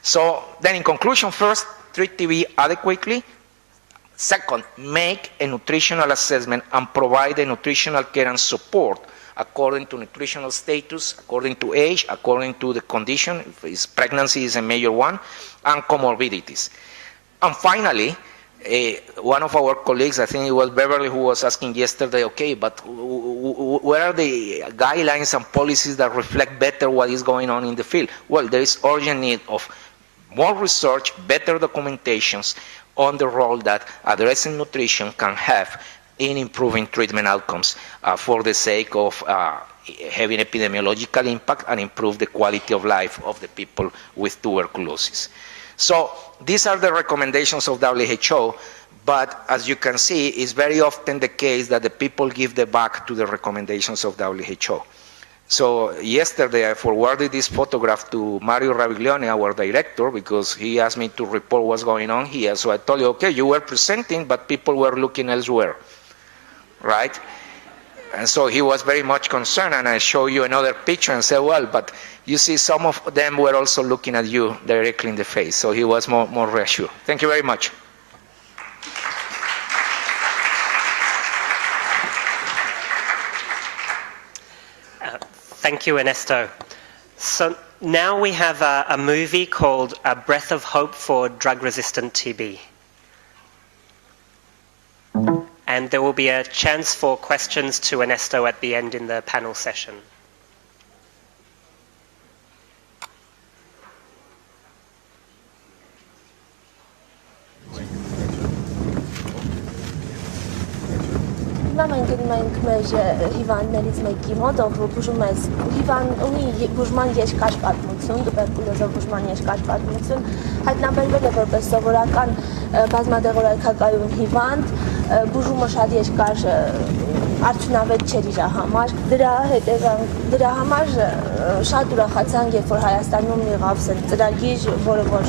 So then in conclusion, first, treat TB adequately. Second, make a nutritional assessment and provide the nutritional care and support according to nutritional status, according to age, according to the condition, if pregnancy is a major one, and comorbidities. And finally, one of our colleagues, I think it was Beverly, who was asking yesterday, okay, but where are the guidelines and policies that reflect better what is going on in the field? Well, there is urgent need of more research, better documentations on the role that addressing nutrition can have in improving treatment outcomes for the sake of having epidemiological impact and improve the quality of life of the people with tuberculosis. So these are the recommendations of WHO, but as you can see, it's very often the case that the people give the back to the recommendations of WHO. So yesterday I forwarded this photograph to Mario Raviglione, our director, because he asked me to report what's going on here. So I told you, okay, you were presenting, but people were looking elsewhere, right? And so he was very much concerned, and I show you another picture and said, well, but you see some of them were also looking at you directly in the face. So he was more reassured. Thank you very much. Thank you, Ernesto. So now we have a movie called A Breath of Hope for Drug-Resistant TB. And there will be a chance for questions to Ernesto at the end in the panel session. Մենք գնում ենք մեր հիվանդներից մեկի մոտ, ով բուժում է, ունի բուժման երկար պատմություն, տուբերկուլոզով բուժման երկար պատմություն, հայտնաբերվել է որպես սովորական բազմադեղորայքակայուն հիվանդ, բուժումը շատ երկար արդյունավետ չէր իր համար։ Դրա համար շատ ուրախացանք, երբ որ Հայաստանում եղավ ծրագիր, որը որ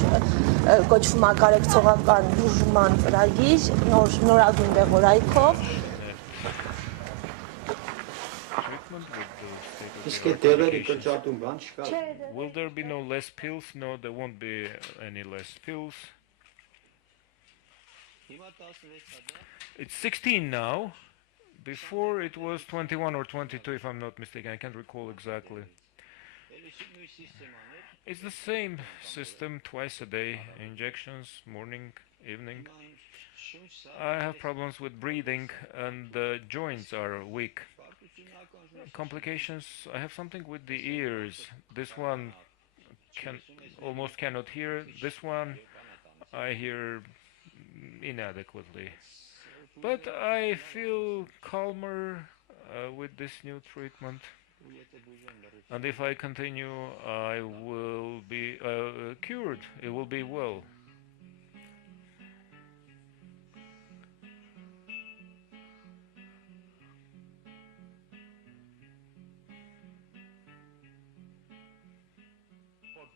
կոչվում է կարեկցողական բուժման ծրագիր, նորագույն դեղորայքով։ Will there be no less pills? No, there won't be any less pills. It's 16 now. Before it was 21 or 22, if I'm not mistaken. I can't recall exactly. It's the same system, twice a day, injections, morning, evening. I have problems with breathing and the joints are weak. Complications, I have something with the ears. This one almost cannot hear. This one I hear inadequately. But I feel calmer with this new treatment. And if I continue, I will be cured. It will be well.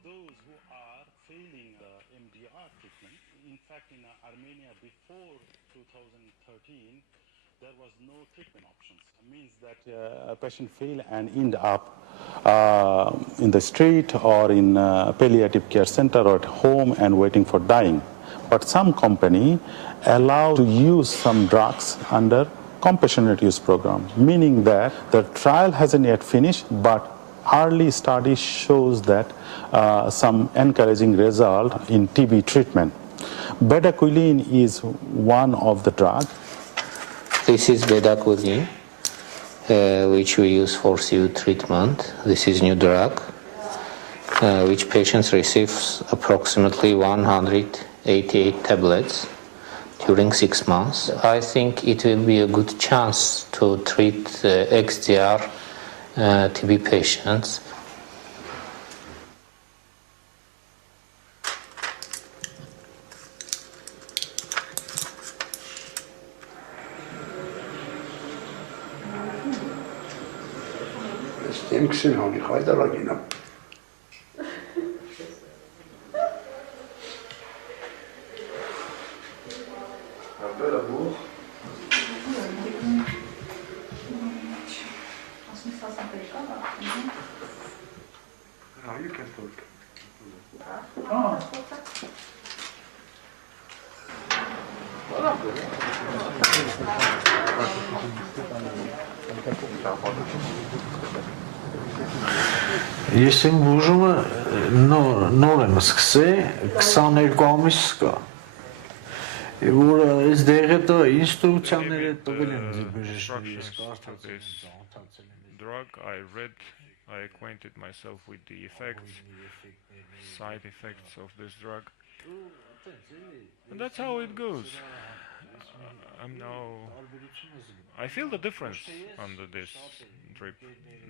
Those who are failing the MDR treatment, in fact, in Armenia before 2013, there was no treatment options. It means that a patient fail and end up in the street or in a palliative care center or at home and waiting for dying. But some company allow to use some drugs under compassionate use program, meaning that the trial hasn't yet finished, but early study shows that some encouraging result in TB treatment. Bedaquiline is one of the drugs. This is bedaquiline, which we use for CU treatment. This is new drug, which patients receive approximately 188 tablets during 6 months. I think it will be a good chance to treat XDR TB patients. Emksin honi khayda ragina. You can talk. Ես իմ բուժումը նոր եմ սկսել, 22 ամիս կա։ Որ այս դեղը ինստրուկցիաները տվել են բժիշկները, ես կարդացել եմ։ Drug, I acquainted myself with the effects, side effects of this drug. And that's how it goes. I feel the difference under this drip.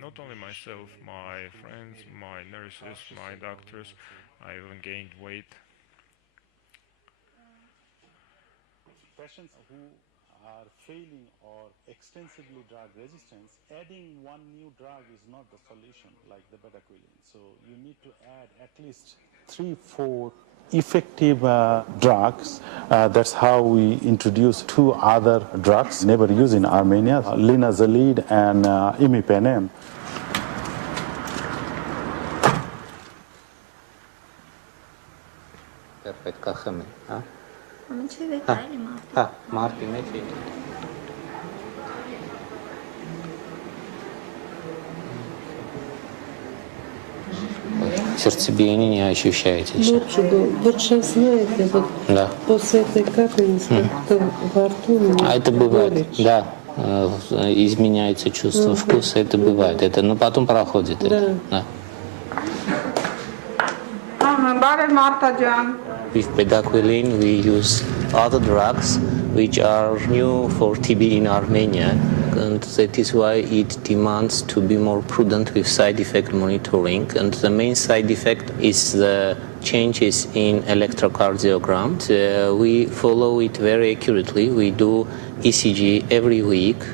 Not only myself, my friends, my nurses, my doctors. I even gained weight. Patients who are failing or extensively drug resistance, adding one new drug is not the solution like the bedaquiline. So you need to add at least 3-4 effective drugs. That's how we introduce 2 other drugs never used in Armenia, linezolid and imipenem. Сердцебиение не ощущаете? Лучше было. Вот сейчас, знаете, вот да. После этой капельницы во рту у меня это бывает, горечь. да. Изменяется чувство вкуса, это бывает. Это, но потом проходит. Да. Это, да. With bedaquiline, we use other drugs which are new for TB in Armenia, and that is why it demands to be more prudent with side effect monitoring. And the main side effect is the changes in electrocardiogram. We follow it very accurately. We do ECG every week.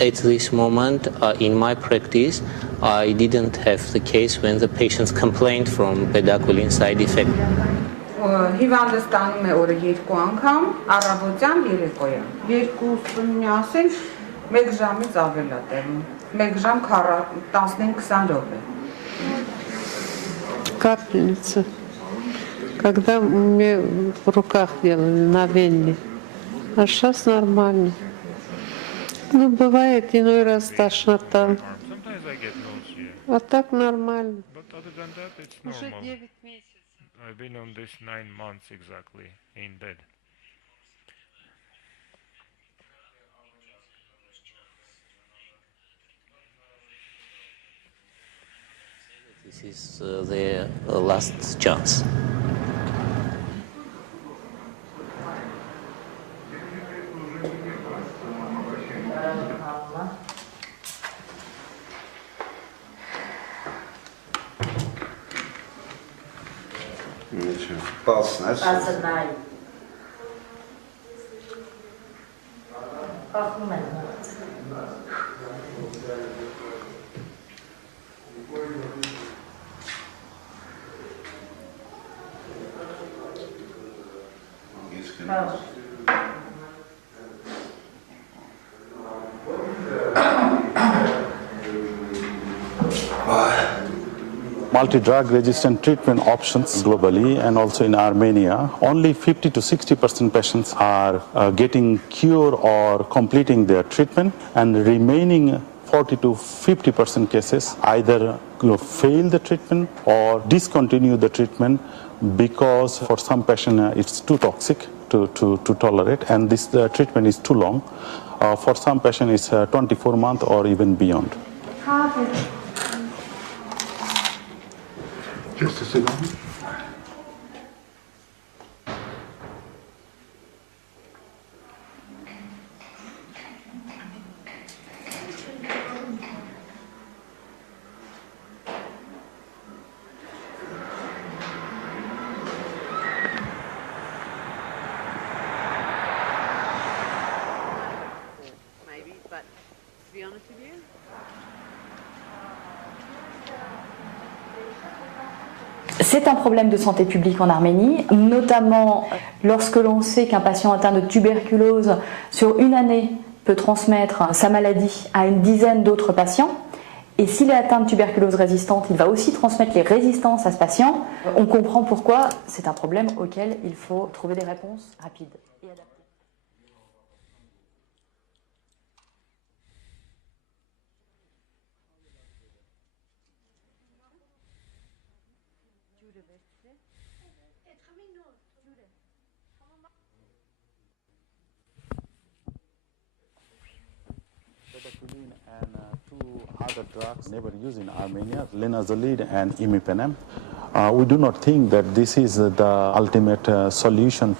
At this moment, in my practice, I didn't have the case when the patients complained from bedaquiline side effect. Հիվանդը ստանում է օրը 2 անգամ, առավոտյան, երեկոյան։ 2 միասին 1 ժամից ավել է տևում։ 1 ժամ 15-20 րոպե։ Капельница. Когда мне в руках делали на вене. А сейчас нормально. Ну, бывает иной раз тошнота. А так нормально. Уже 9 месяцев. I've been on this 9 months exactly in bed. This is the last chance. Pasnai. Multi-drug resistant treatment options globally and also in Armenia, only 50 to 60% patients are getting cure or completing their treatment, and remaining 40 to 50% cases either fail the treatment or discontinue the treatment because for some patient it's too toxic to tolerate, and this treatment is too long. For some patient it's 24 months or even beyond. Just a second. Maybe, but to be honest with you, C'est un problème de santé publique en Arménie, notamment lorsque l'on sait qu'un patient atteint de tuberculose sur une année peut transmettre sa maladie à une dizaine d'autres patients. Et s'il est atteint de tuberculose résistante, il va aussi transmettre les résistances à ce patient. On comprend pourquoi c'est un problème auquel il faut trouver des réponses rapides et adaptées. Tuberculin and two other drugs never used in Armenia, linezolid and imipenem. We do not think that this is the ultimate solution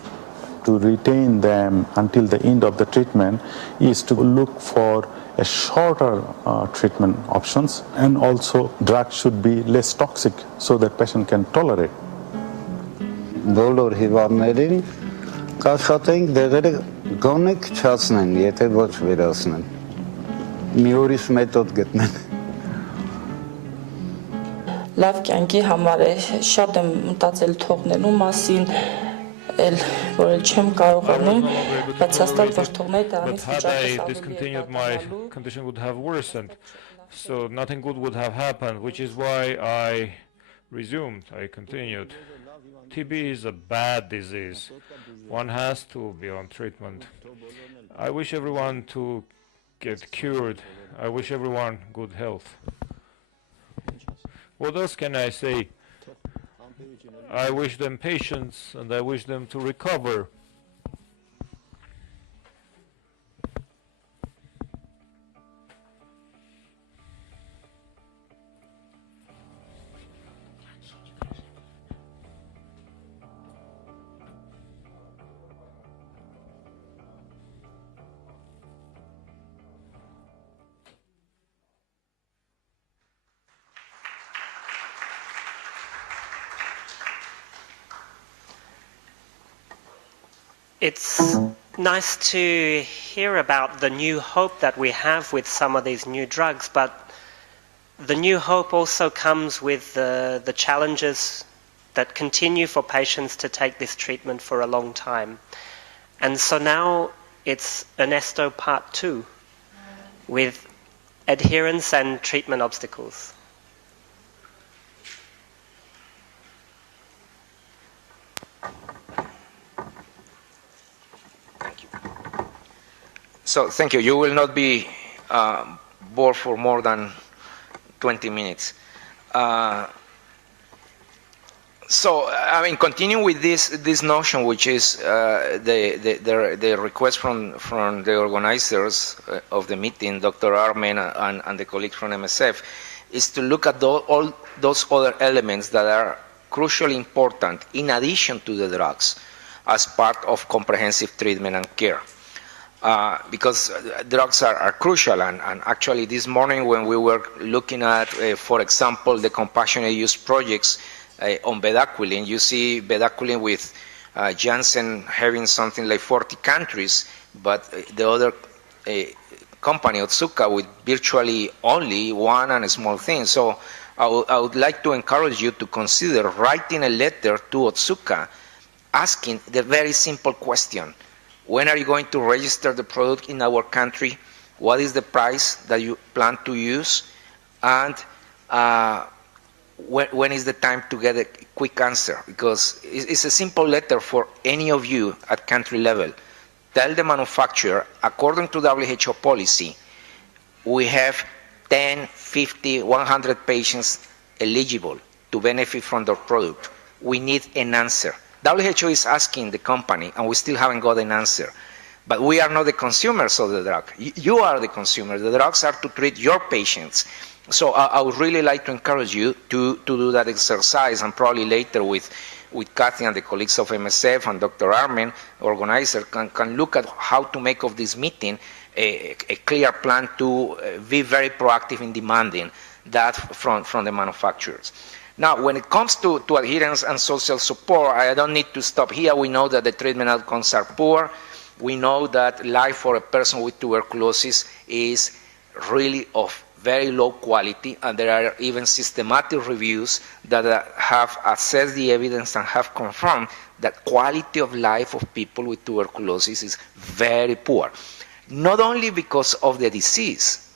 to retain them until the end of the treatment, is to look for a shorter treatment options, and also drugs should be less toxic so that patient can tolerate. Բոլոր հիվանդներին կաշխատենք դեղերը գոնե քչացնեն, եթե ոչ վերացնեն։ Մի ուրիշ մեթոդ գտնեն։ Լավ կյանքի համար է, շատ եմ մտածել թողնելու մասին, որ չեմ կարողանում, բայց հաստատ որ թողնել դրանից discontinued, my condition would have worsened, so nothing good would have happened, which is why I resumed, I continued. TB is a bad disease. One has to be on treatment. I wish everyone to get cured. I wish everyone good health. What else can I say? I wish them patience and I wish them to recover. It's nice to hear about the new hope that we have with some of these new drugs, but the new hope also comes with the challenges that continue for patients to take this treatment for a long time. And so now it's Ernesto Part 2 with adherence and treatment obstacles. So thank you. You will not be bored for more than 20 minutes. So I mean, continuing with this notion, which is the request from the organizers of the meeting, Dr. Armen and the colleagues from MSF, is to look at all those other elements that are crucially important in addition to the drugs as part of comprehensive treatment and care. Because drugs are crucial, and actually this morning when we were looking at, for example, the compassionate use projects on bedaquiline, you see bedaquiline with Janssen having something like 40 countries, but the other company, Otsuka, with virtually only one and a small thing. So I would like to encourage you to consider writing a letter to Otsuka asking the very simple question: when are you going to register the product in our country? What is the price that you plan to use? And when is the time to get a quick answer? Because it's a simple letter for any of you at country level. Tell the manufacturer, according to WHO policy, we have 10, 50, 100 patients eligible to benefit from their product. We need an answer. WHO is asking the company, and we still haven't got an answer. But we are not the consumers of the drug. You are the consumer. The drugs are to treat your patients. So I would really like to encourage you to do that exercise, and probably later with Kathy and the colleagues of MSF and Dr. Armen, organizer, can look at how to make of this meeting a clear plan to be very proactive in demanding that from the manufacturers. Now, when it comes to adherence and social support, I don't need to stop here. We know that the treatment outcomes are poor. We know that life for a person with tuberculosis is really of very low quality, and there are even systematic reviews that have assessed the evidence and have confirmed that quality of life of people with tuberculosis is very poor. Not only because of the disease,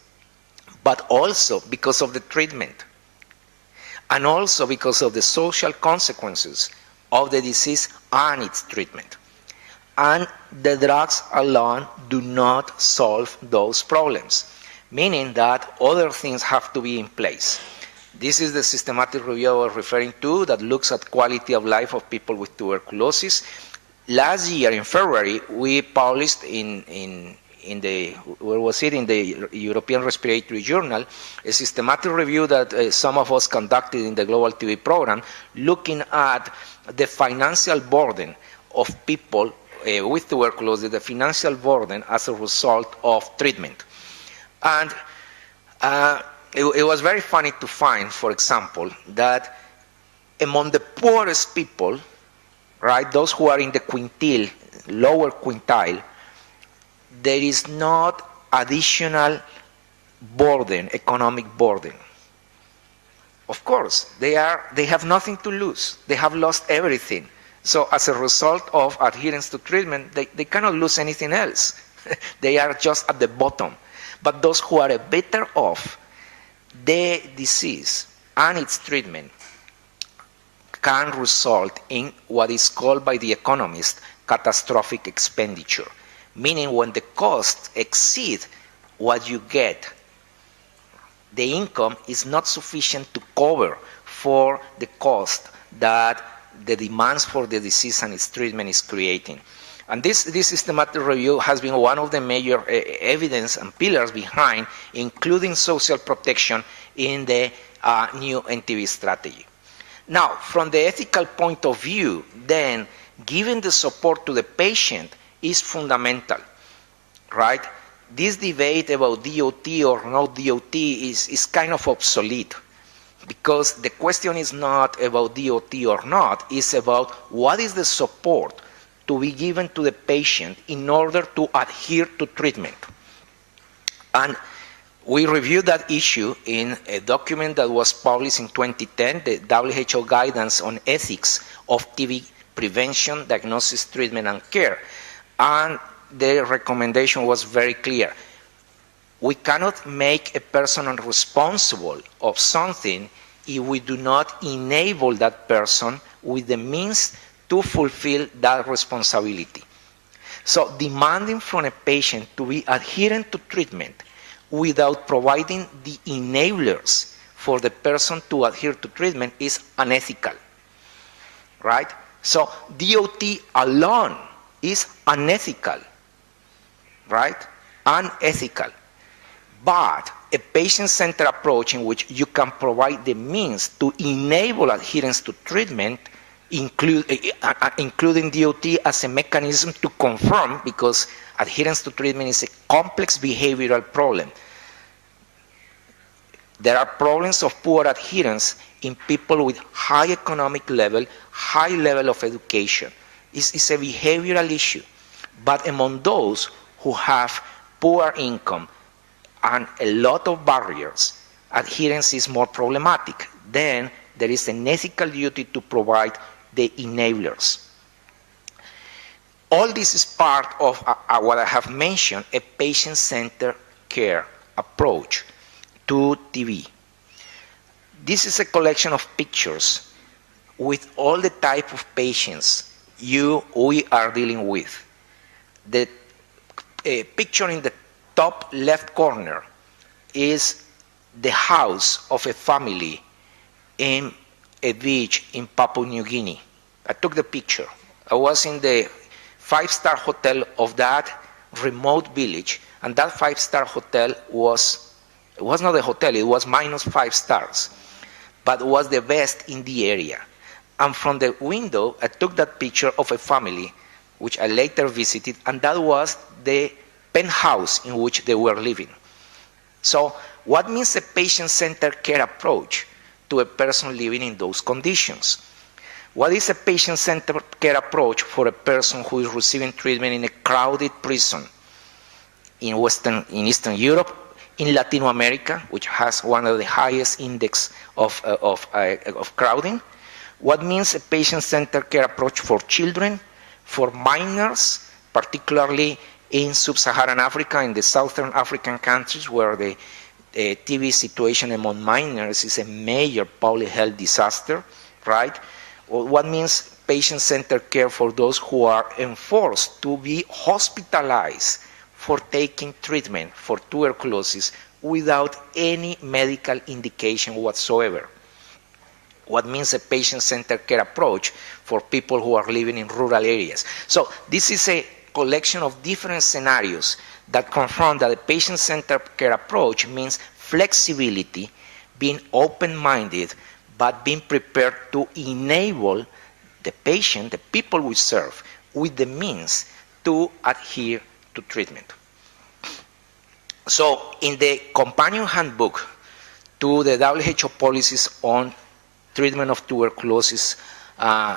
but also because of the treatment, and also because of the social consequences of the disease and its treatment. And the drugs alone do not solve those problems, meaning that other things have to be in place. This is the systematic review I was referring to that looks at quality of life of people with tuberculosis. Last year in February, we published in the European Respiratory Journal, a systematic review that some of us conducted in the Global TB program, looking at the financial burden of people with tuberculosis, the financial burden as a result of treatment. And it was very funny to find, for example, that among the poorest people, right, those who are in the quintile, lower quintile, there is not additional burden, economic burden. Of course, they have nothing to lose. They have lost everything. So as a result of adherence to treatment, they cannot lose anything else. They are just at the bottom. But those who are better off, the disease and its treatment can result in what is called by the economist catastrophic expenditure, meaning when the costs exceed what you get, the income is not sufficient to cover for the cost that the demands for the disease and its treatment is creating. And this systematic review has been one of the major evidence and pillars behind including social protection in the new NTB strategy. Now, from the ethical point of view, then, giving the support to the patient is fundamental, right? This debate about DOT or no DOT is kind of obsolete, because the question is not about DOT or not, it's about what is the support to be given to the patient in order to adhere to treatment. And we reviewed that issue in a document that was published in 2010, the WHO Guidance on Ethics of TB Prevention, Diagnosis, Treatment, and Care. And the recommendation was very clear. We cannot make a person responsible of something if we do not enable that person with the means to fulfill that responsibility. So demanding from a patient to be adherent to treatment without providing the enablers for the person to adhere to treatment is unethical, right? So DOT alone is unethical, right? Unethical. But a patient-centered approach in which you can provide the means to enable adherence to treatment, including DOT as a mechanism to confirm, because adherence to treatment is a complex behavioral problem. There are problems of poor adherence in people with high economic level, high level of education. It's a behavioral issue. But among those who have poor income and a lot of barriers, adherence is more problematic. Then there is an ethical duty to provide the enablers. All this is part of what I have mentioned, a patient-centered care approach to TB. This is a collection of pictures with all the type of patients we are dealing with. The picture in the top left corner is the house of a family in a beach in Papua New Guinea. I took the picture. I was in the 5-star hotel of that remote village, and that 5-star hotel was not a hotel, it was -5 stars, but was the best in the area. And from the window, I took that picture of a family, which I later visited, and that was the penthouse in which they were living. So what means a patient-centered care approach to a person living in those conditions? What is a patient-centered care approach for a person who is receiving treatment in a crowded prison in Eastern Europe, in Latin America, which has one of the highest index of crowding. What means a patient-centered care approach for children, for minors, particularly in sub-Saharan Africa, in the southern African countries where the TB situation among minors is a major public health disaster, right? What means patient-centered care for those who are enforced to be hospitalized for taking treatment for tuberculosis without any medical indication whatsoever. What means a patient-centered care approach for people who are living in rural areas. So this is a collection of different scenarios that confirm that a patient-centered care approach means flexibility, being open-minded, but being prepared to enable the patient, the people we serve, with the means to adhere to treatment. So in the companion handbook to the WHO policies on treatment of tuberculosis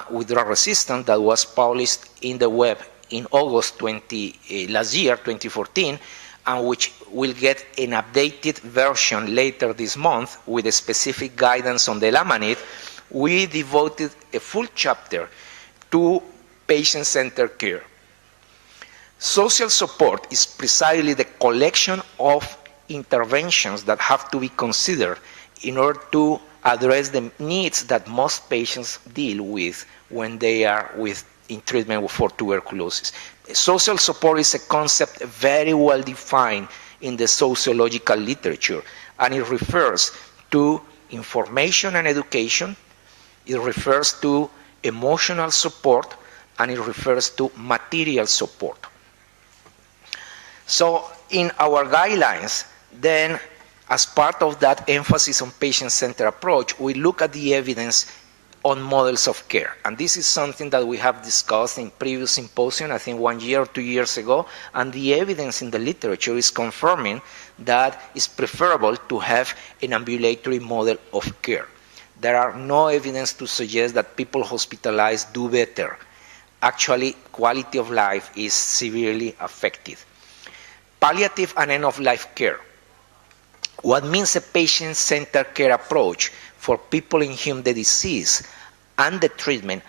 with drug resistance that was published in the web in August last year, 2014, and which will get an updated version later this month with a specific guidance on the lamanite, we devoted a full chapter to patient-centered care. Social support is precisely the collection of interventions that have to be considered in order to address the needs that most patients deal with when they are in treatment for tuberculosis. Social support is a concept very well defined in the sociological literature, and it refers to information and education, it refers to emotional support, and it refers to material support. So in our guidelines, then, as part of that emphasis on patient-centered approach, we look at the evidence on models of care. And this is something that we have discussed in previous symposium, I think 1 year or 2 years ago, and the evidence in the literature is confirming that it's preferable to have an ambulatory model of care. There are no evidence to suggest that people hospitalized do better. Actually, quality of life is severely affected. Palliative and end-of-life care. What means a patient-centered care approach for people in whom the disease and the treatment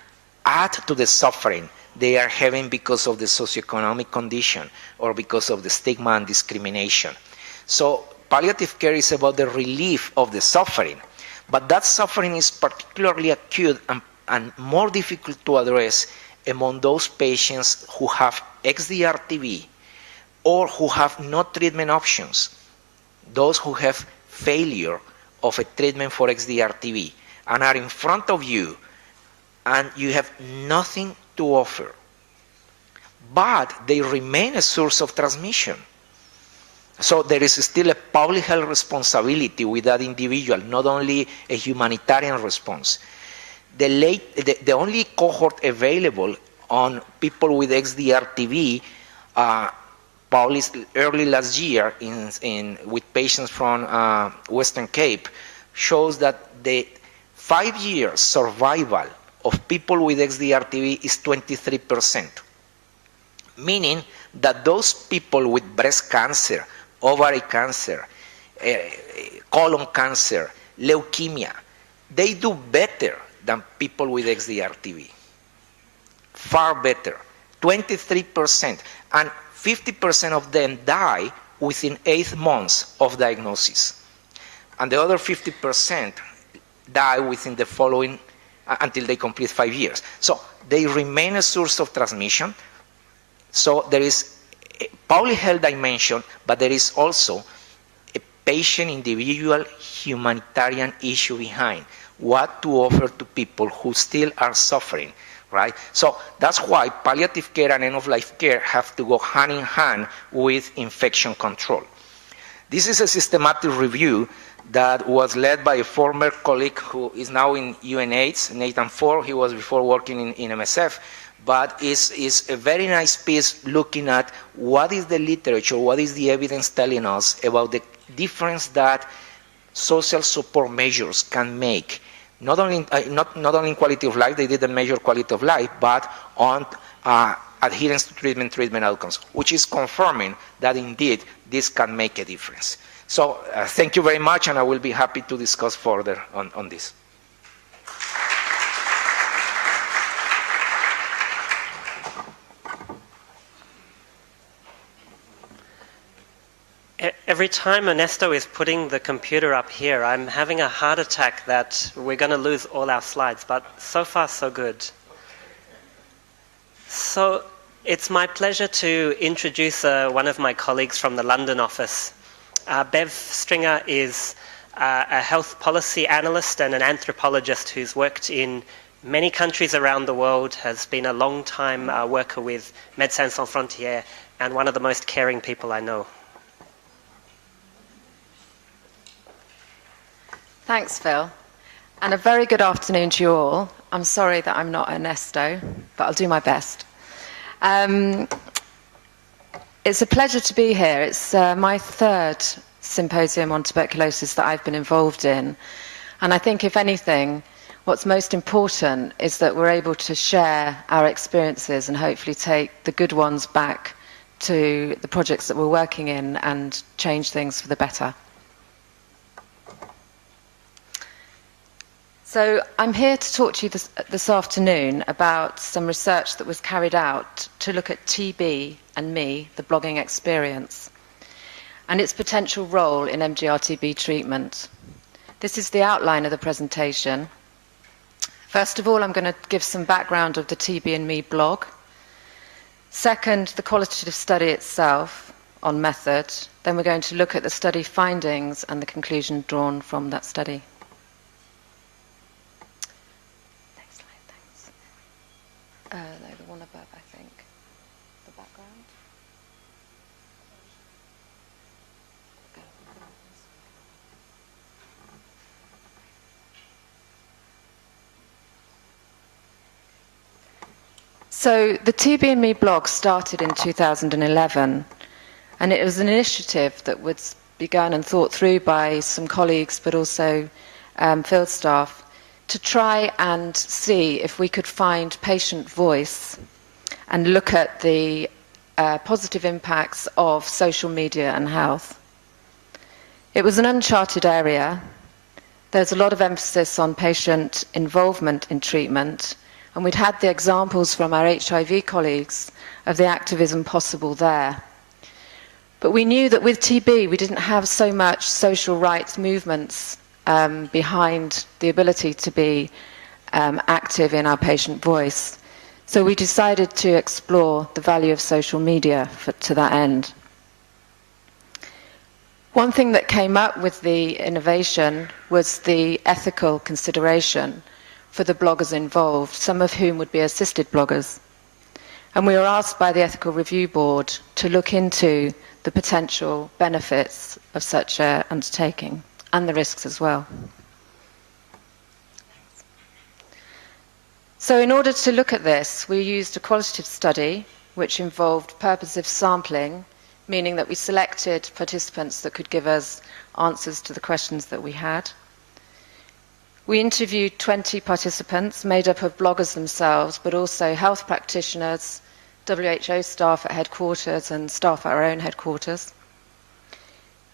add to the suffering they are having because of the socioeconomic condition or because of the stigma and discrimination. So palliative care is about the relief of the suffering, but that suffering is particularly acute and more difficult to address among those patients who have XDR-TB or who have no treatment options. Those who have failure of a treatment for XDR-TB and are in front of you and you have nothing to offer, but they remain a source of transmission. So there is still a public health responsibility with that individual, not only a humanitarian response. The only cohort available on people with XDR-TB published early last year with patients from Western Cape shows that the 5-year survival of people with XDR-TB is 23%, meaning that those people with breast cancer, ovary cancer, colon cancer, leukemia, they do better than people with XDR-TB. Far better, 23%. And 50% of them die within 8 months of diagnosis. And the other 50% die within the following, until they complete 5 years. So they remain a source of transmission. So there is a public health dimension, but there is also a patient, individual, humanitarian issue behind. What to offer to people who still are suffering. Right? So that's why palliative care and end-of-life care have to go hand in hand with infection control. This is a systematic review that was led by a former colleague who is now in UNAIDS, Nathan Ford. He was before working in MSF, but is a very nice piece looking at what is the literature, what is the evidence telling us about the difference that social support measures can make. Not only in quality of life, they didn't measure quality of life, but on adherence to treatment outcomes, which is confirming that indeed this can make a difference. So thank you very much, and I will be happy to discuss further on this. Every time Ernesto is putting the computer up here, I'm having a heart attack that we're going to lose all our slides, but so far so good. So it's my pleasure to introduce one of my colleagues from the London office. Bev Stringer is a health policy analyst and an anthropologist who's worked in many countries around the world, has been a long-time worker with Médecins Sans Frontières, and one of the most caring people I know. Thanks, Phil, and a very good afternoon to you all. I'm sorry that I'm not Ernesto, but I'll do my best. It's a pleasure to be here. It's my third symposium on tuberculosis that I've been involved in, and I think, if anything, what's most important is that we're able to share our experiences and hopefully take the good ones back to the projects that we're working in and change things for the better. So I'm here to talk to you this afternoon about some research that was carried out to look at TB and me, the blogging experience, and its potential role in MDR-TB treatment. This is the outline of the presentation. First of all, I'm going to give some background of the TB and me blog. Second, the qualitative study itself on method. Then we're going to look at the study findings and the conclusion drawn from that study. No, the one above, I think. The background. So the TB and Me blog started in 2011, and it was an initiative that was begun and thought through by some colleagues, but also field staff, to try and see if we could find patient voice and look at the positive impacts of social media and health. It was an uncharted area. There's a lot of emphasis on patient involvement in treatment, and we'd had the examples from our HIV colleagues of the activism possible there. But we knew that with TB we didn't have so much social rights movements behind the ability to be active in our patient voice. So we decided to explore the value of social media to that end. One thing that came up with the innovation was the ethical consideration for the bloggers involved, some of whom would be assisted bloggers. And we were asked by the Ethical Review Board to look into the potential benefits of such an undertaking, and the risks as well. So in order to look at this, we used a qualitative study which involved purposive sampling, meaning that we selected participants that could give us answers to the questions that we had. We interviewed 20 participants made up of bloggers themselves, but also health practitioners, WHO staff at headquarters and staff at our own headquarters.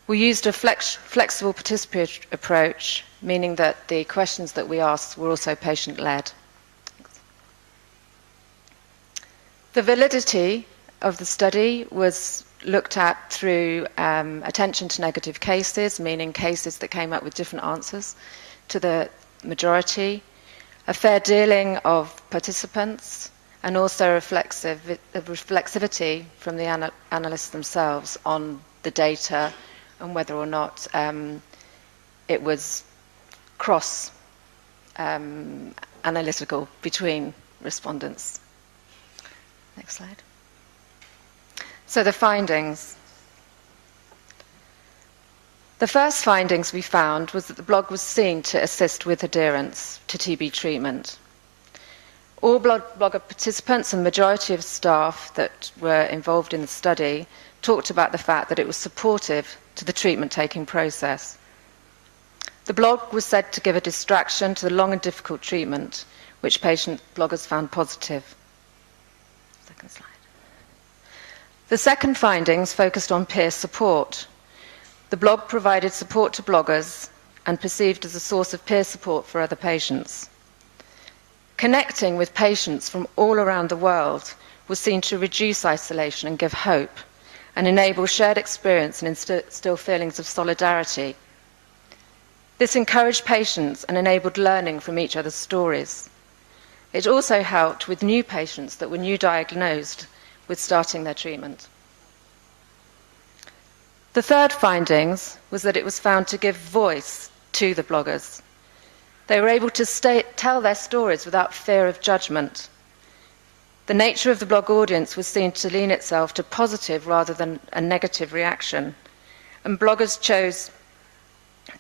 We used a flexible participatory approach, meaning that the questions that we asked were also patient-led. The validity of the study was looked at through attention to negative cases, meaning cases that came up with different answers to the majority, a fair dealing of participants, and also reflexivity from the analysts themselves on the data and whether or not it was cross-analytical between respondents. Next slide. So the findings. The first findings we found was that the blog was seen to assist with adherence to TB treatment. All blogger participants and majority of staff that were involved in the study talked about the fact that it was supportive to the treatment-taking process. The blog was said to give a distraction to the long and difficult treatment, which patient bloggers found positive. Second slide. The second findings focused on peer support. The blog provided support to bloggers and perceived as a source of peer support for other patients. Connecting with patients from all around the world was seen to reduce isolation and give hope, and enable shared experience and instill feelings of solidarity. This encouraged patients and enabled learning from each other's stories. It also helped with new patients that were new diagnosed with starting their treatment. The third findings was that it was found to give voice to the bloggers. They were able to tell their stories without fear of judgment. The nature of the blog audience was seen to lean itself to positive rather than a negative reaction, and bloggers chose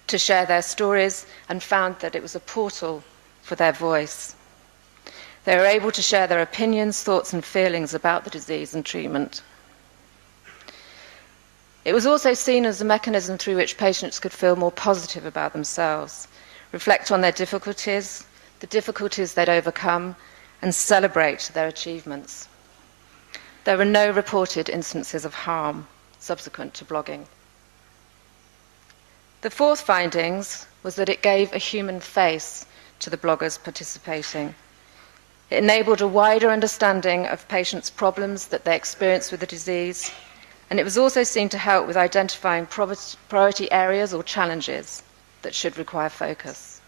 to share their stories and found that it was a portal for their voice. They were able to share their opinions, thoughts, and feelings about the disease and treatment. It was also seen as a mechanism through which patients could feel more positive about themselves, reflect on their difficulties, the difficulties they'd overcome, and celebrate their achievements. There were no reported instances of harm subsequent to blogging. The fourth findings was that it gave a human face to the bloggers participating. It enabled a wider understanding of patients' problems that they experienced with the disease, and it was also seen to help with identifying priority areas or challenges that should require focus.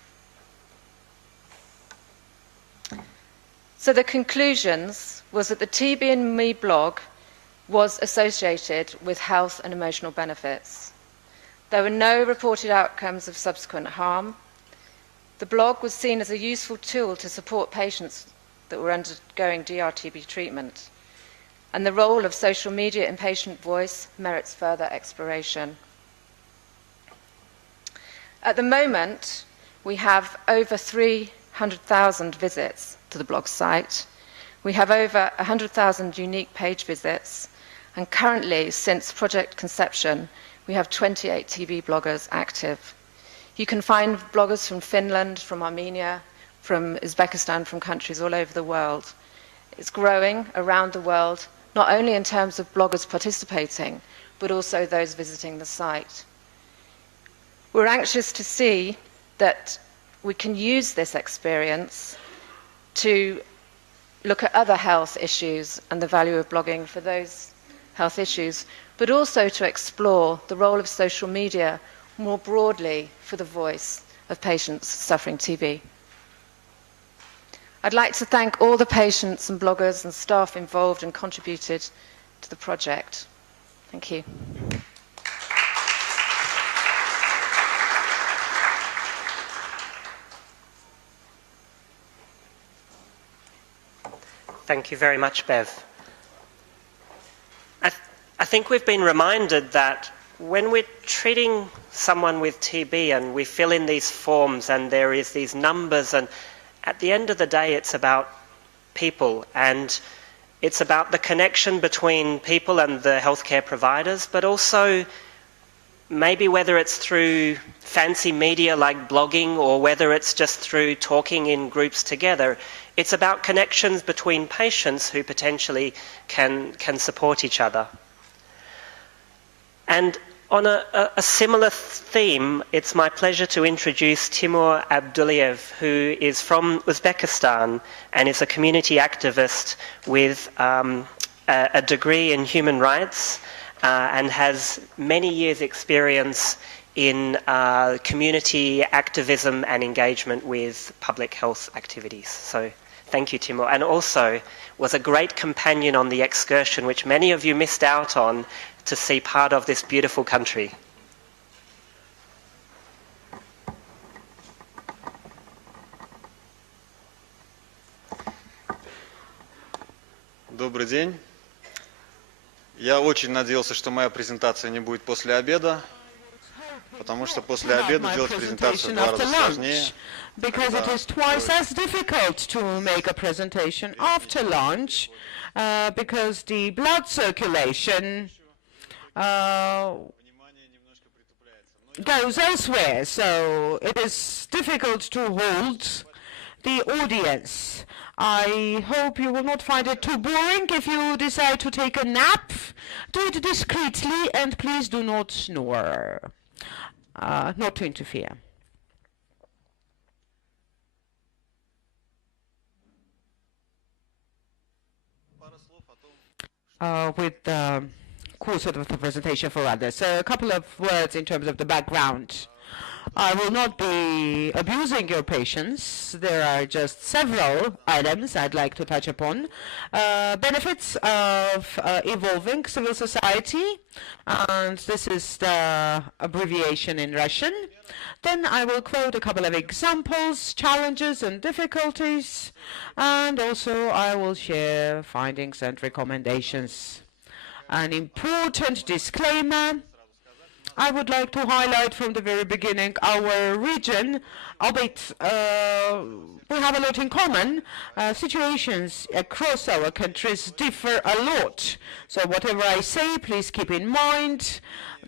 So the conclusions was that the TB and Me blog was associated with health and emotional benefits. There were no reported outcomes of subsequent harm. The blog was seen as a useful tool to support patients that were undergoing DRTB treatment, and the role of social media in patient voice merits further exploration. At the moment, we have over 300,000 visits to the blog site. We have over 100,000 unique page visits, and currently, since project conception, we have 28 TB bloggers active. You can find bloggers from Finland, from Armenia, from Uzbekistan, from countries all over the world. It's growing around the world, not only in terms of bloggers participating, but also those visiting the site. We're anxious to see that we can use this experience to look at other health issues and the value of blogging for those health issues, but also to explore the role of social media more broadly for the voice of patients suffering TB. I'd like to thank all the patients and bloggers and staff involved and contributed to the project. Thank you. Thank you very much, Bev. I think we've been reminded that when we're treating someone with TB and we fill in these forms and there is these numbers, and at the end of the day it's about people, and it's about the connection between people and the healthcare providers, but also maybe whether it's through fancy media like blogging or whether it's just through talking in groups together, it's about connections between patients who potentially can support each other. And on a similar theme, it's my pleasure to introduce Timur Abdullayev, who is from Uzbekistan and is a community activist with a degree in human rights and has many years' experience in community activism and engagement with public health activities. So thank you, Timur. And also was a great companion on the excursion, which many of you missed out on, to see part of this beautiful country. Добрый день. Я очень надеялся, что моя презентация не будет после обеда, потому что после обеда делать презентацию в 2 раза сложнее. Because it is twice as difficult to make a presentation after lunch, because the blood circulation goes elsewhere, so it is difficult to hold the audience. I hope you will not find it too boring. If you decide to take a nap, do it discreetly and please do not snore, not to interfere. With the course of the presentation for others. So a couple of words in terms of the background. I will not be abusing your patience. There are just several items I'd like to touch upon. Benefits of evolving civil society, and this is the abbreviation in Russian. Then I will quote a couple of examples, challenges and difficulties, and also I will share findings and recommendations. An important disclaimer: I would like to highlight from the very beginning our region, albeit we have a lot in common. Situations across our countries differ a lot. So whatever I say, please keep in mind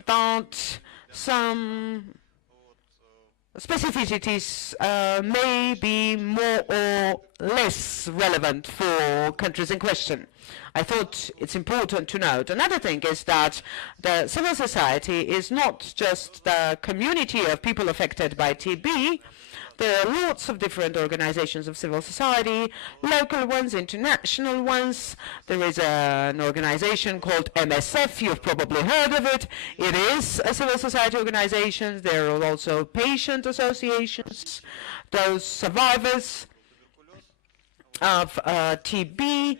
that some specificities may be more or less relevant for countries in question. I thought it's important to note. Another thing is that the civil society is not just the community of people affected by TB. There are lots of different organizations of civil society, local ones, international ones. There is an organization called MSF. You've probably heard of it. It is a civil society organization. There are also patient associations, those survivors of TB.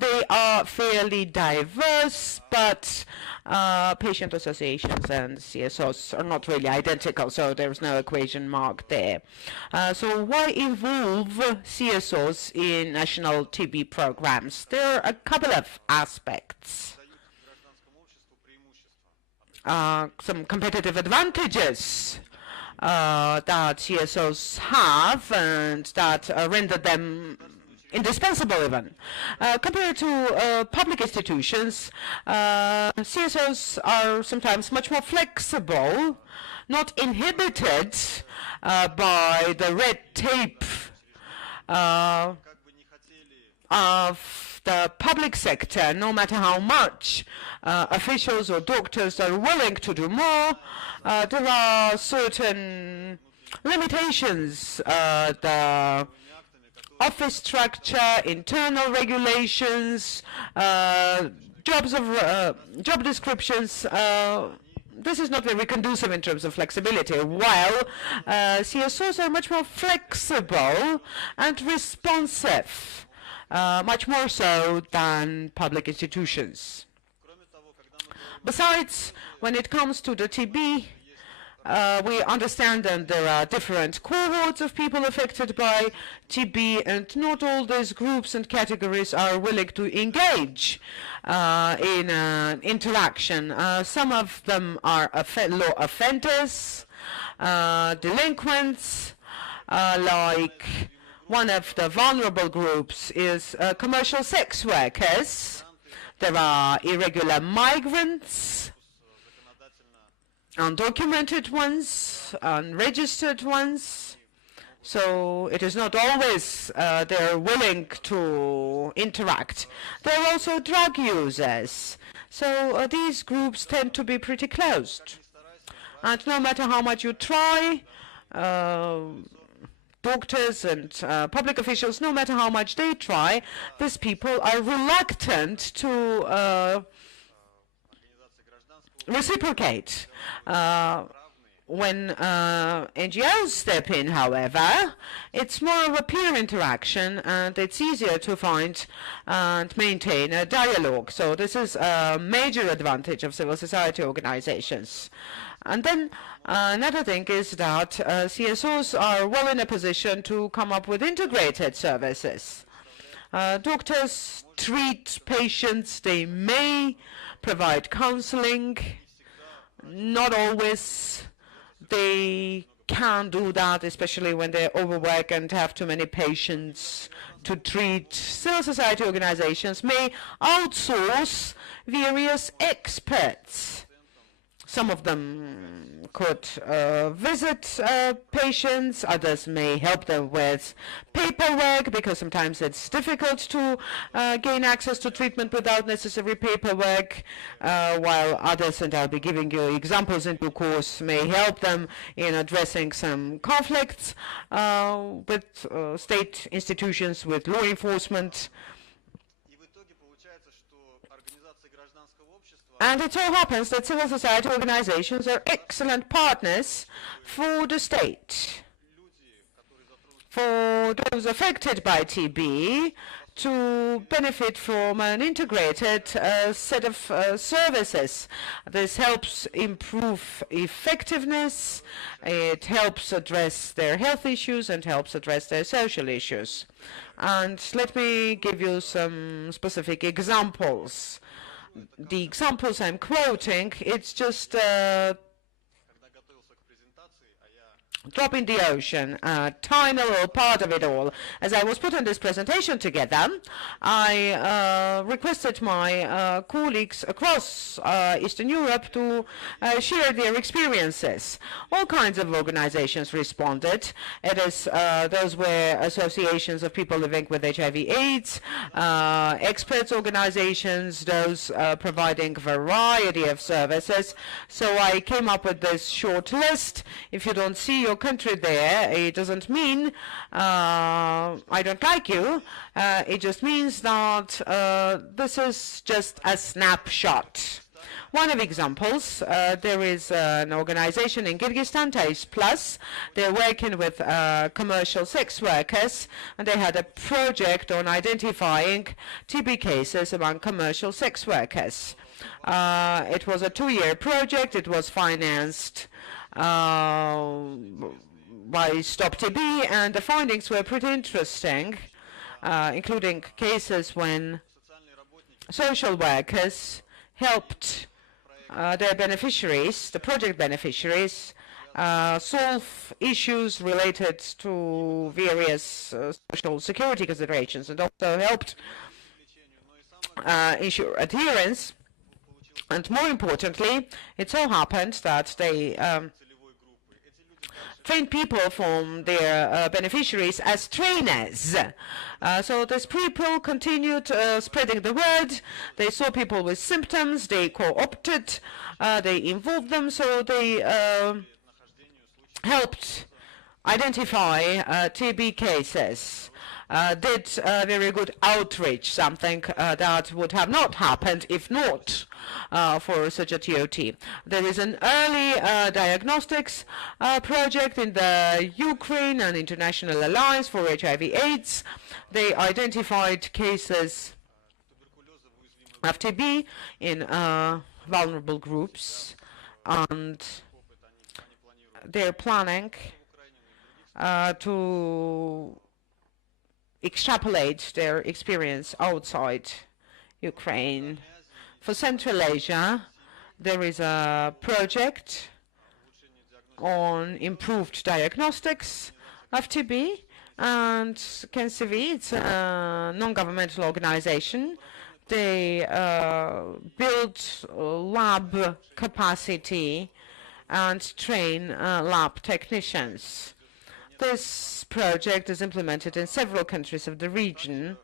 They are fairly diverse, but patient associations and CSOs are not really identical, so there's no equation mark there. So why involve CSOs in national TB programs? There are a couple of aspects. Some competitive advantages that CSOs have and that render them indispensable even. Compared to public institutions, CSOs are sometimes much more flexible, not inhibited by the red tape of the public sector. No matter how much officials or doctors are willing to do more, there are certain limitations. The office structure, internal regulations, job descriptions, this is not very conducive in terms of flexibility, while CSOs are much more flexible and responsive, much more so than public institutions. Besides, when it comes to the TB, we understand that there are different cohorts of people affected by TB, and not all these groups and categories are willing to engage in interaction. Some of them are law offenders, delinquents, like one of the vulnerable groups is commercial sex workers. There are irregular migrants, undocumented ones, unregistered ones. So it is not always they're willing to interact. There are also drug users. So these groups tend to be pretty closed. And no matter how much you try, doctors and public officials, no matter how much they try, these people are reluctant to reciprocate. When NGOs step in, however, it's more of a peer interaction, and it's easier to find and maintain a dialogue. So this is a major advantage of civil society organizations. And then another thing is that CSOs are well in a position to come up with integrated services. Doctors treat patients, they may provide counseling, not always they can do that, especially when they're overworked and have too many patients to treat. Civil society organizations may outsource various experts Some of them could visit patients, others may help them with paperwork, because sometimes it's difficult to gain access to treatment without necessary paperwork, while others, and I'll be giving you examples in due course, may help them in addressing some conflicts with state institutions, with law enforcement. And it so happens that civil society organizations are excellent partners for the state, for those affected by TB to benefit from an integrated set of services. This helps improve effectiveness, it helps address their health issues and helps address their social issues. And let me give you some specific examples. The examples I'm quoting, it's just drop in the ocean, a tiny little part of it all. As I was putting this presentation together, I requested my colleagues across Eastern Europe to share their experiences. All kinds of organizations responded. Those were associations of people living with HIV/AIDS, experts organizations, those providing a variety of services. So I came up with this short list. If you don't see your country there, it doesn't mean I don't like you. It just means that this is just a snapshot. One of the examples, there is an organization in Kyrgyzstan, Tais Plus. They're working with commercial sex workers, and they had a project on identifying TB cases among commercial sex workers. It was a 2-year project. It was financed by Stop TB, and the findings were pretty interesting, including cases when social workers helped their beneficiaries, the project beneficiaries, solve issues related to various social security considerations, and also helped ensure adherence. And more importantly, it so happened that they trained people from their beneficiaries as trainers. So these people continued spreading the word. They saw people with symptoms, they co-opted, they involved them, so they helped identify TB cases. Did very good outreach, something that would have not happened if not for such a TOT. There is an early diagnostics project in the Ukraine, an international alliance for HIV/AIDS. They identified cases of TB in vulnerable groups, and they're planning to extrapolate their experience outside Ukraine. For Central Asia, there is a project on improved diagnostics of TB, and KNCV, it's a non-governmental organization. They build lab capacity and train lab technicians. This project is implemented in several countries of the region.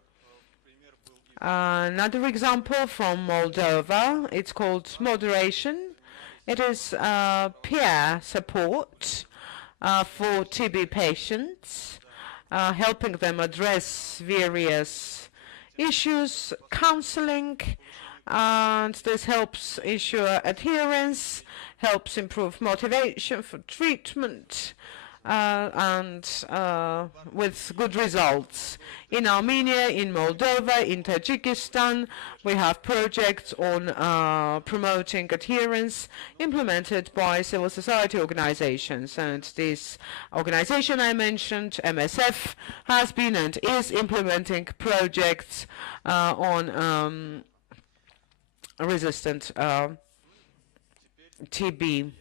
Another example from Moldova, it's called Moderation. It is peer support for TB patients, helping them address various issues, counseling, and this helps ensure adherence, helps improve motivation for treatment, and with good results. In Armenia, in Moldova, in Tajikistan, we have projects on promoting adherence implemented by civil society organizations. And this organization I mentioned, MSF, has been and is implementing projects on resistant TB.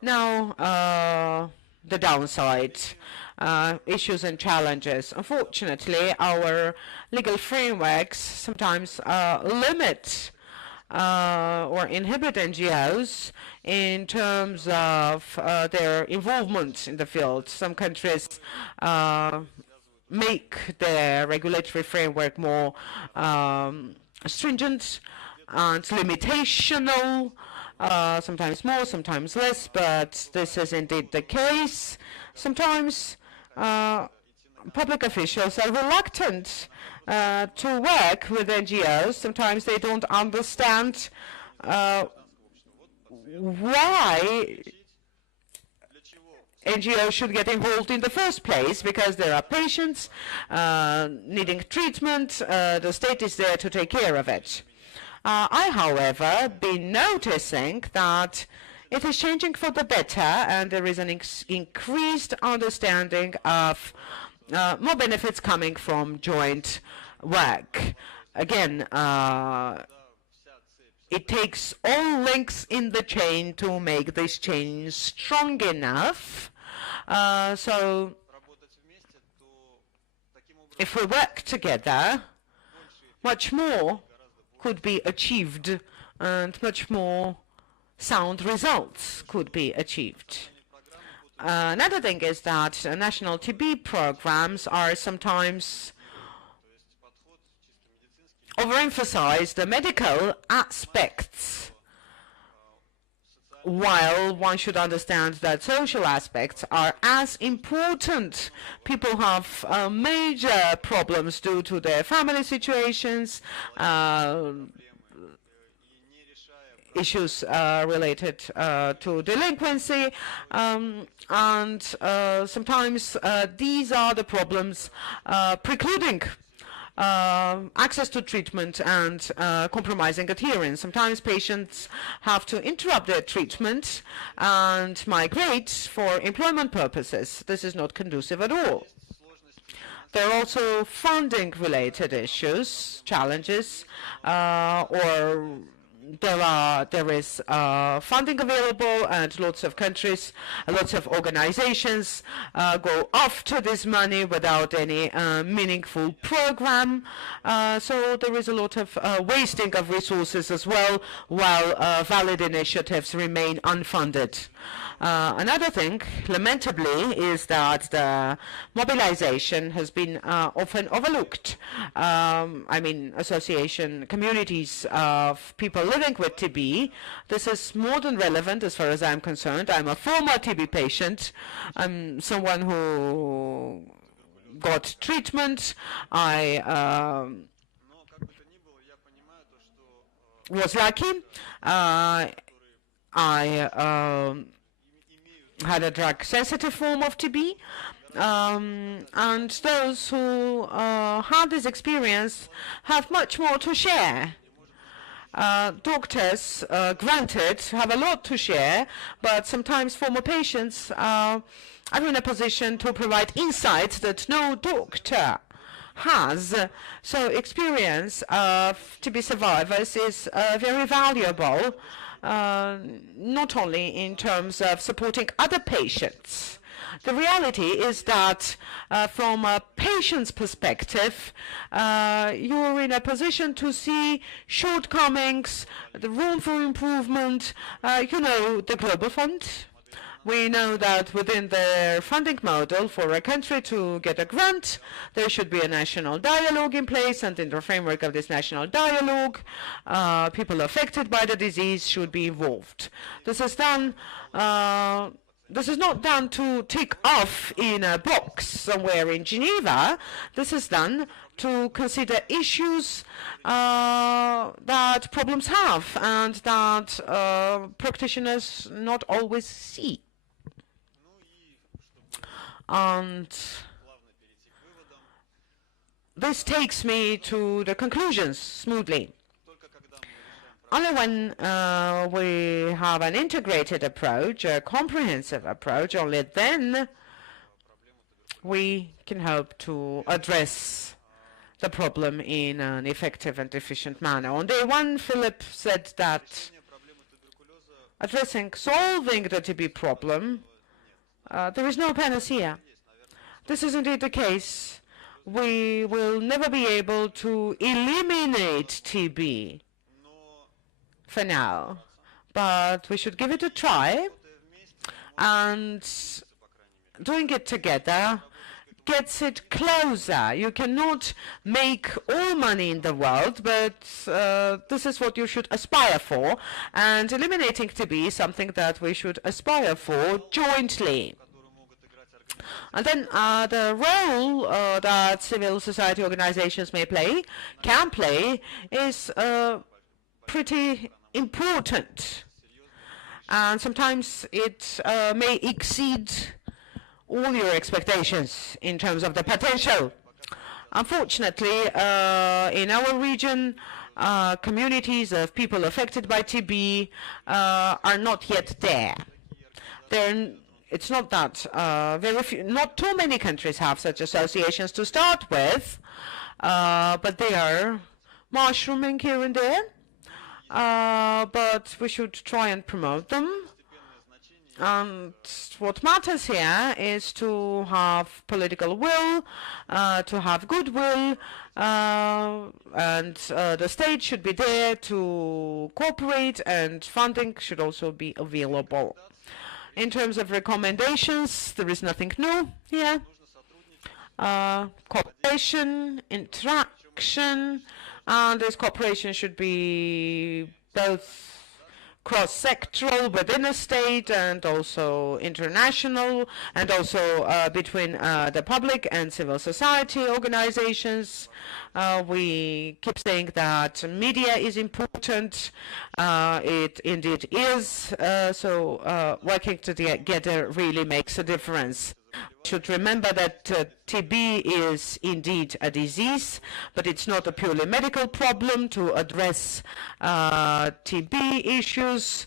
Now, the downside, issues and challenges. Unfortunately, our legal frameworks sometimes limit or inhibit NGOs in terms of their involvement in the field. Some countries make their regulatory framework more stringent and limitational, sometimes more, sometimes less, but this is indeed the case. Sometimes public officials are reluctant to work with NGOs. Sometimes they don't understand why NGOs should get involved in the first place, because there are patients needing treatment. The state is there to take care of it. I, however, been noticing that it is changing for the better, and there is an increased understanding of more benefits coming from joint work. Again, it takes all links in the chain to make this chain strong enough. So if we work together, much more could be achieved and much more sound results could be achieved. Another thing is that national TB programs are sometimes overemphasize the medical aspects, while one should understand that social aspects are as important. People have major problems due to their family situations, issues related to delinquency, and sometimes these are the problems precluding access to treatment and compromising adherence. Sometimes patients have to interrupt their treatment and migrate for employment purposes. This is not conducive at all. There are also funding-related issues, challenges, or there is funding available, and lots of countries, lots of organizations go after this money without any meaningful program. So there is a lot of wasting of resources as well, while valid initiatives remain unfunded. Another thing, lamentably, is that the mobilization has been often overlooked. I mean, association communities of people living with TB. This is more than relevant as far as I'm concerned. I'm a former TB patient. I'm someone who got treatment. I was lucky. I had a drug-sensitive form of TB, and those who had this experience have much more to share. Doctors, granted, have a lot to share, but sometimes former patients are in a position to provide insights that no doctor has. So experience of TB survivors is very valuable, not only in terms of supporting other patients. The reality is that from a patient's perspective, you're in a position to see shortcomings, the room for improvement. You know, the Global Fund. We know that within the funding model for a country to get a grant, there should be a national dialogue in place, and in the framework of this national dialogue, people affected by the disease should be involved. This is done. This is not done to tick off in a box somewhere in Geneva. This is done to consider issues that problems have and that practitioners not always see. And this takes me to the conclusions smoothly. Only when we have an integrated approach, a comprehensive approach, only then we can hope to address the problem in an effective and efficient manner. On day one, Philip said that solving the TB problem, there is no panacea. This is indeed the case. We will never be able to eliminate TB. for now, but we should give it a try, and doing it together gets it closer. You cannot make all money in the world, but this is what you should aspire for, and eliminating TB is something that we should aspire for jointly. And then the role that civil society organizations can play, is pretty important. And sometimes it may exceed all your expectations in terms of the potential. Unfortunately, in our region, communities of people affected by TB are not yet there. It's not that not too many countries have such associations to start with, but they are mushrooming here and there. But we should try and promote them. And what matters here is to have political will, to have goodwill, and the state should be there to cooperate, and funding should also be available. In terms of recommendations, there is nothing new here. Cooperation, interaction, and this cooperation should be both cross-sectoral within a state and also international, and also between the public and civil society organizations. We keep saying that media is important. It indeed is. So working together really makes a difference. We should remember that TB is indeed a disease, but it's not a purely medical problem. To address TB issues,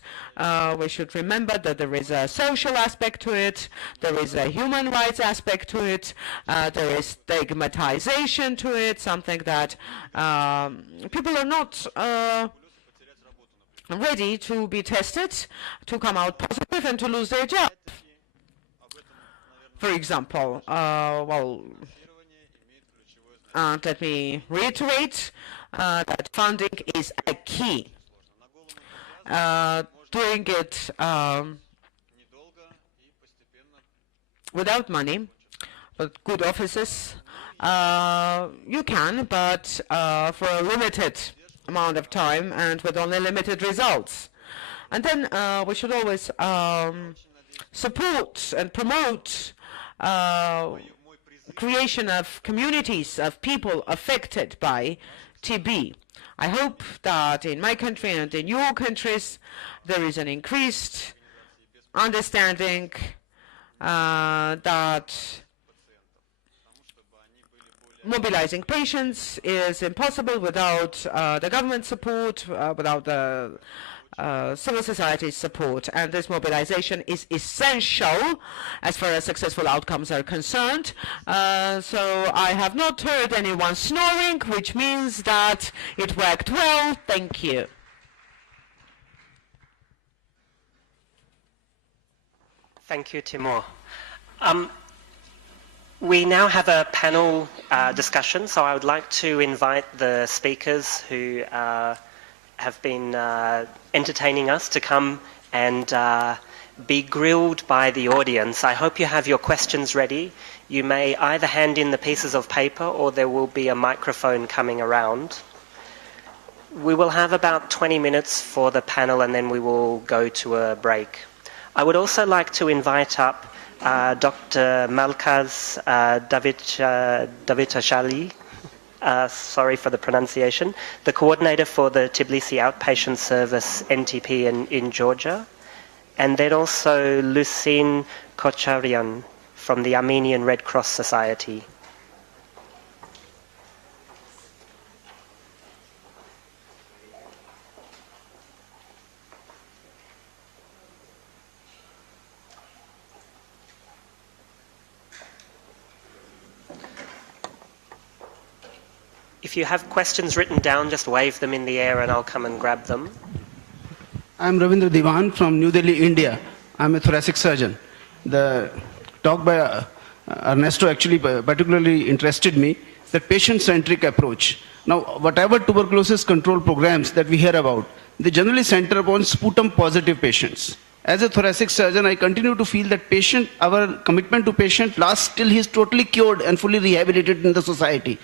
we should remember that there is a social aspect to it, there is a human rights aspect to it, there is stigmatization to it, something that people are not ready to be tested, to come out positive and to lose their job. For example, let me reiterate that funding is a key. Doing it without money, but good offices, you can, but for a limited amount of time and with only limited results. And then we should always support and promote creation of communities of people affected by TB. I hope that in my country and in your countries there is an increased understanding that mobilizing patients is impossible without the government support, without the civil society's support, and this mobilization is essential as far as successful outcomes are concerned. So I have not heard anyone snoring, which means that it worked well. Thank you. Thank you, Timur. We now have a panel discussion, so I would like to invite the speakers who have been entertaining us to come and be grilled by the audience. I hope you have your questions ready. You may either hand in the pieces of paper or there will be a microphone coming around. We will have about 20 minutes for the panel and then we will go to a break. I would also like to invite up Dr. Malkaz Davitashvili, sorry for the pronunciation, the coordinator for the Tbilisi Outpatient Service NTP in Georgia, and then also Lucine Kocharyan from the Armenian Red Cross Society. If you have questions written down, just wave them in the air and I'll come and grab them. I'm Ravindra Diwan from New Delhi, India. I'm a thoracic surgeon. The talk by Ernesto actually particularly interested me, the patient-centric approach. Now, whatever tuberculosis control programs that we hear about, they generally center upon sputum positive patients. As a thoracic surgeon, I continue to feel that our commitment to patient lasts till he is totally cured and fully rehabilitated in the society.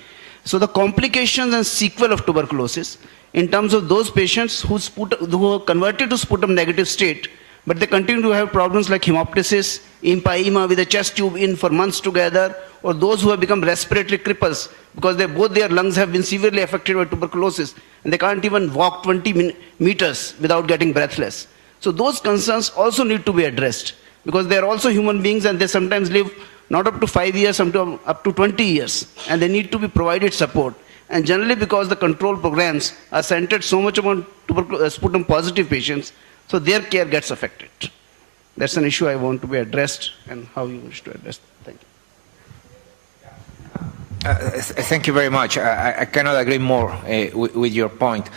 So the complications and sequel of tuberculosis in terms of those patients who are converted to sputum negative state, but they continue to have problems like hemoptysis, empyema with a chest tube in for months together, or those who have become respiratory cripples because both their lungs have been severely affected by tuberculosis and they can't even walk 20 meters without getting breathless. So those concerns also need to be addressed because they are also human beings and they sometimes live not up to 5 years, sometimes up to 20 years, and they need to be provided support. And generally because the control programs are centered so much on sputum positive patients, so their care gets affected. That's an issue I want to be addressed and how you wish to address. Thank you. Thank you very much. I cannot agree more with your point.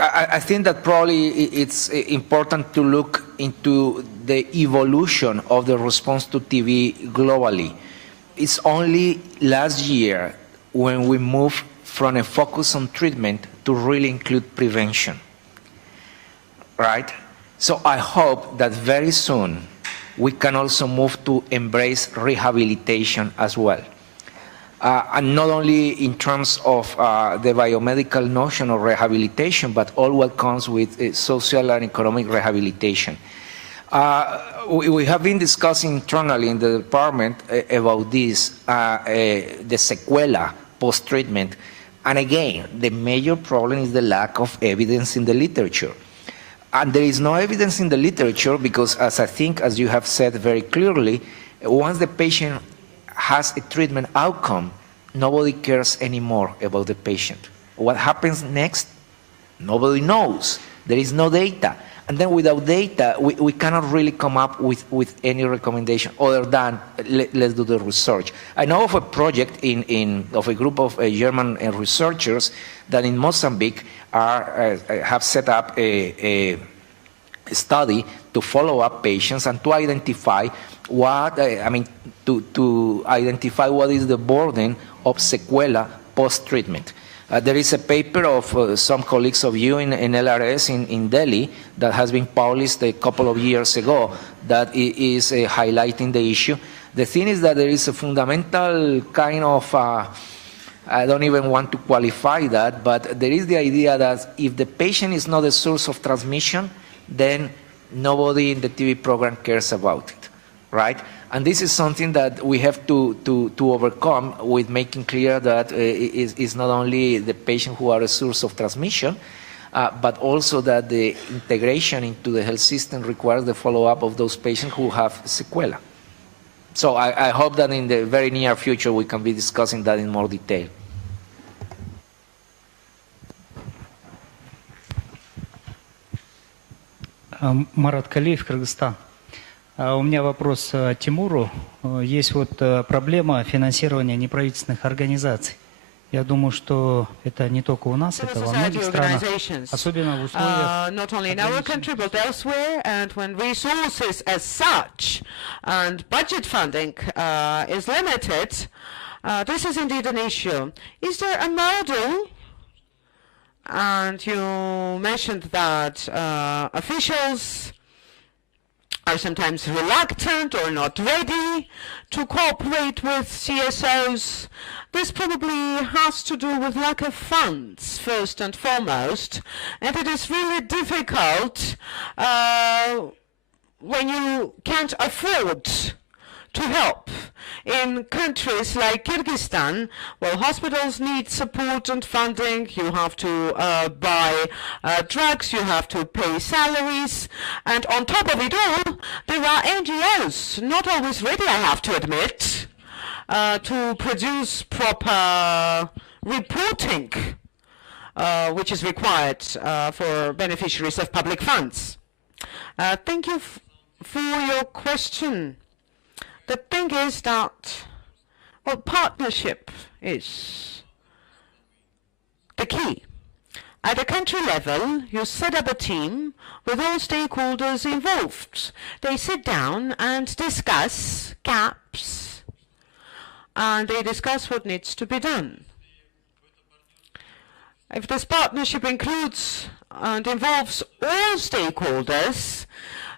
I think that probably it's important to look into the evolution of the response to TB globally. It's only last year when we moved from a focus on treatment to really include prevention, right? So I hope that very soon we can also move to embrace rehabilitation as well. And not only in terms of the biomedical notion of rehabilitation, but all what comes with social and economic rehabilitation. We have been discussing internally in the department about this, the sequela post-treatment. And again, the major problem is the lack of evidence in the literature. And there is no evidence in the literature because, as you have said very clearly, once the patient has a treatment outcome, nobody cares anymore about the patient. What happens next? Nobody knows. There is no data. And then without data, we cannot really come up with any recommendation other than let's do the research. I know of a project of a group of German researchers that in Mozambique have set up a study to follow up patients and to identify to identify what is the burden of sequela post-treatment. There is a paper of some colleagues of you in LRS in Delhi that has been published a couple of years ago that is highlighting the issue. The thing is that there is a fundamental kind of, I don't even want to qualify that, but there is the idea that if the patient is not a source of transmission, then nobody in the TB program cares about it, right? And this is something that we have to overcome with making clear that it's not only the patient who are a source of transmission, but also that the integration into the health system requires the follow-up of those patients who have sequela. So I hope that in the very near future we can be discussing that in more detail. Марат Калиев, Кыргызстан. У меня вопрос Тимуру. Есть вот проблема финансирования неправительственных организаций. Я думаю, что это не только у нас, это во многих странах, особенно в условиях... Not only in our country, but elsewhere, and when resources as such and budget funding is limited, this is indeed an issue. Is there a model? And you mentioned that officials are sometimes reluctant or not ready to cooperate with CSOs. This probably has to do with lack of funds, first and foremost, and it is really difficult when you can't afford to help. In countries like Kyrgyzstan, well, hospitals need support and funding. You have to buy drugs, you have to pay salaries, and on top of it all, there are NGOs, not always ready, I have to admit, to produce proper reporting, which is required for beneficiaries of public funds. Thank you for your question. The thing is that, well, partnership is the key. At a country level, you set up a team with all stakeholders involved. They sit down and discuss gaps, and they discuss what needs to be done. if this partnership includes and involves all stakeholders,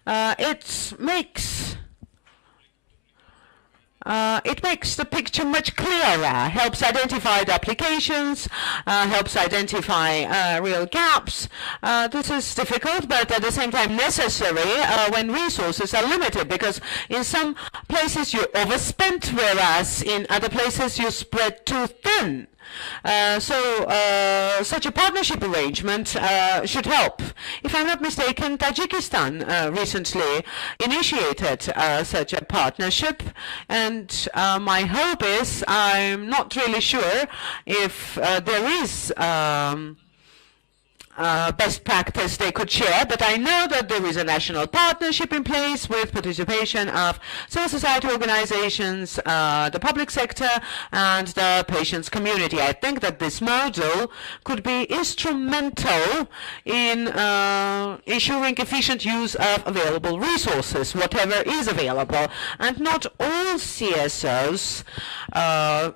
it makes the picture much clearer, helps identify the applications, helps identify real gaps. This is difficult, but at the same time necessary when resources are limited, because in some places you overspent, whereas in other places you spread too thin. Such a partnership arrangement should help. If I'm not mistaken, Tajikistan recently initiated such a partnership, and my hope is, I'm not really sure if there is best practice they could share, but I know that there is a national partnership in place with participation of civil society organizations, the public sector, and the patients' community. I think that this model could be instrumental in ensuring efficient use of available resources, whatever is available, and not all CSOs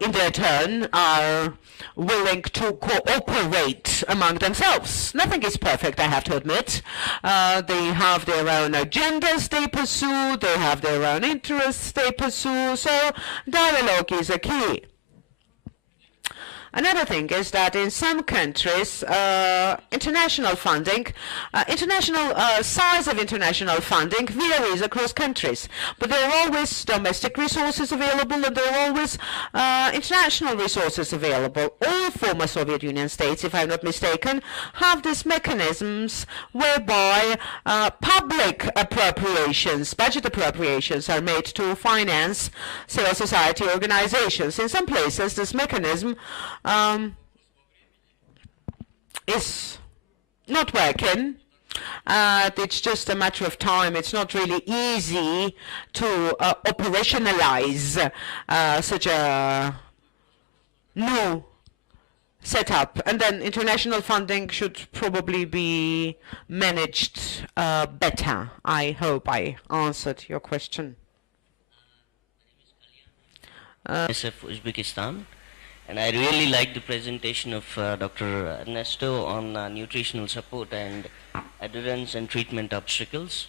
in their turn are willing to cooperate among themselves. Nothing is perfect, I have to admit. They have their own agendas they pursue, they have their own interests they pursue, so dialogue is a key. Another thing is that in some countries, international funding, size of international funding varies across countries. But there are always domestic resources available, and there are always international resources available. All former Soviet Union states, if I'm not mistaken, have these mechanisms whereby public appropriations, budget appropriations, are made to finance civil society organizations. In some places, this mechanism is not working. It's just a matter of time. It's not really easy to operationalize such a new setup. And then international funding should probably be managed better. I hope I answered your question. SF Uzbekistan. And I really like the presentation of Dr. Ernesto on nutritional support and adherence and treatment obstacles.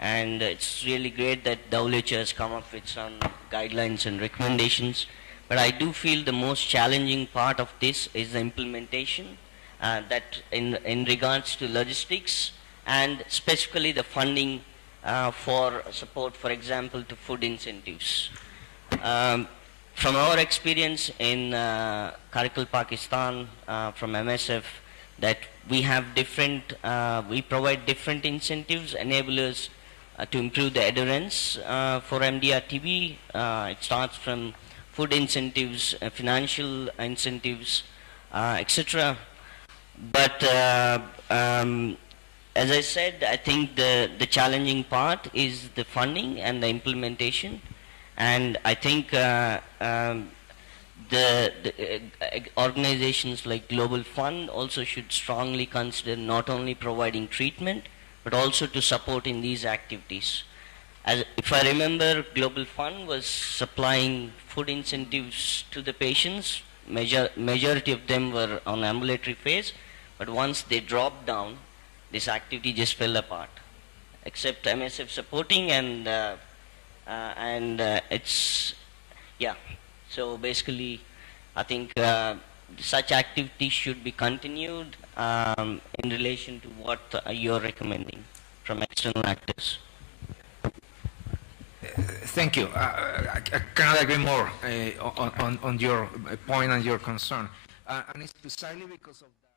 And it's really great that WHO has come up with some guidelines and recommendations. But I do feel the most challenging part of this is the implementation, that in regards to logistics and specifically the funding for support, for example, to food incentives. From our experience in Karikal, Pakistan, from MSF, that we have we provide different incentives, enablers to improve the adherence for MDR-TB. It starts from food incentives, financial incentives, etc. But as I said, I think the challenging part is the funding and the implementation. And I think the organizations like Global Fund also should strongly consider not only providing treatment, but also to support in these activities. If I remember, Global Fund was supplying food incentives to the patients. Majority of them were on ambulatory phase, but once they dropped down, this activity just fell apart. Except MSF supporting and it's, yeah. So basically, I think such activities should be continued in relation to what you're recommending from external actors. Thank you. I cannot agree more on your point and your concern. And it's precisely because of that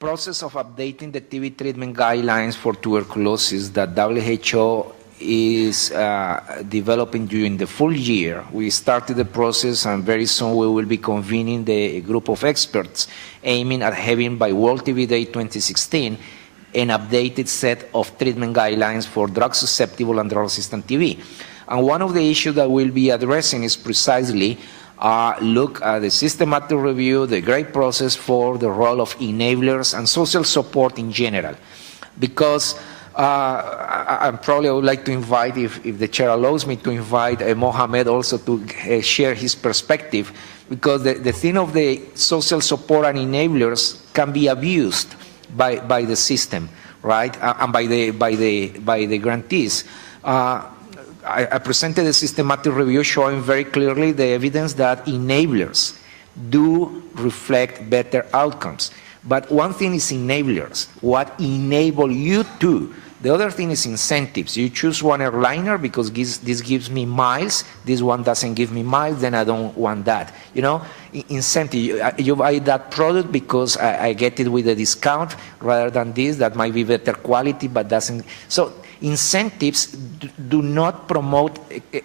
process of updating the TB treatment guidelines for tuberculosis that WHO is developing during the full year. We started the process, and very soon we will be convening the group of experts aiming at having by World TB Day 2016 an updated set of treatment guidelines for drug-susceptible and drug-resistant TB. And one of the issues that we'll be addressing is precisely look at the systematic review, the great process for the role of enablers and social support in general. Because I probably would like to invite, if the chair allows me, to invite Mohamed also to share his perspective, because the thing of the social support and enablers can be abused by the system, right, and by the grantees. I presented a systematic review showing very clearly the evidence that enablers do reflect better outcomes. But one thing is enablers, what enable you to. The other thing is incentives. You choose one airliner because this gives me miles, this one doesn't give me miles, then I don't want that. You know, incentive, you buy that product because I get it with a discount rather than this that might be better quality but doesn't. So incentives do not promote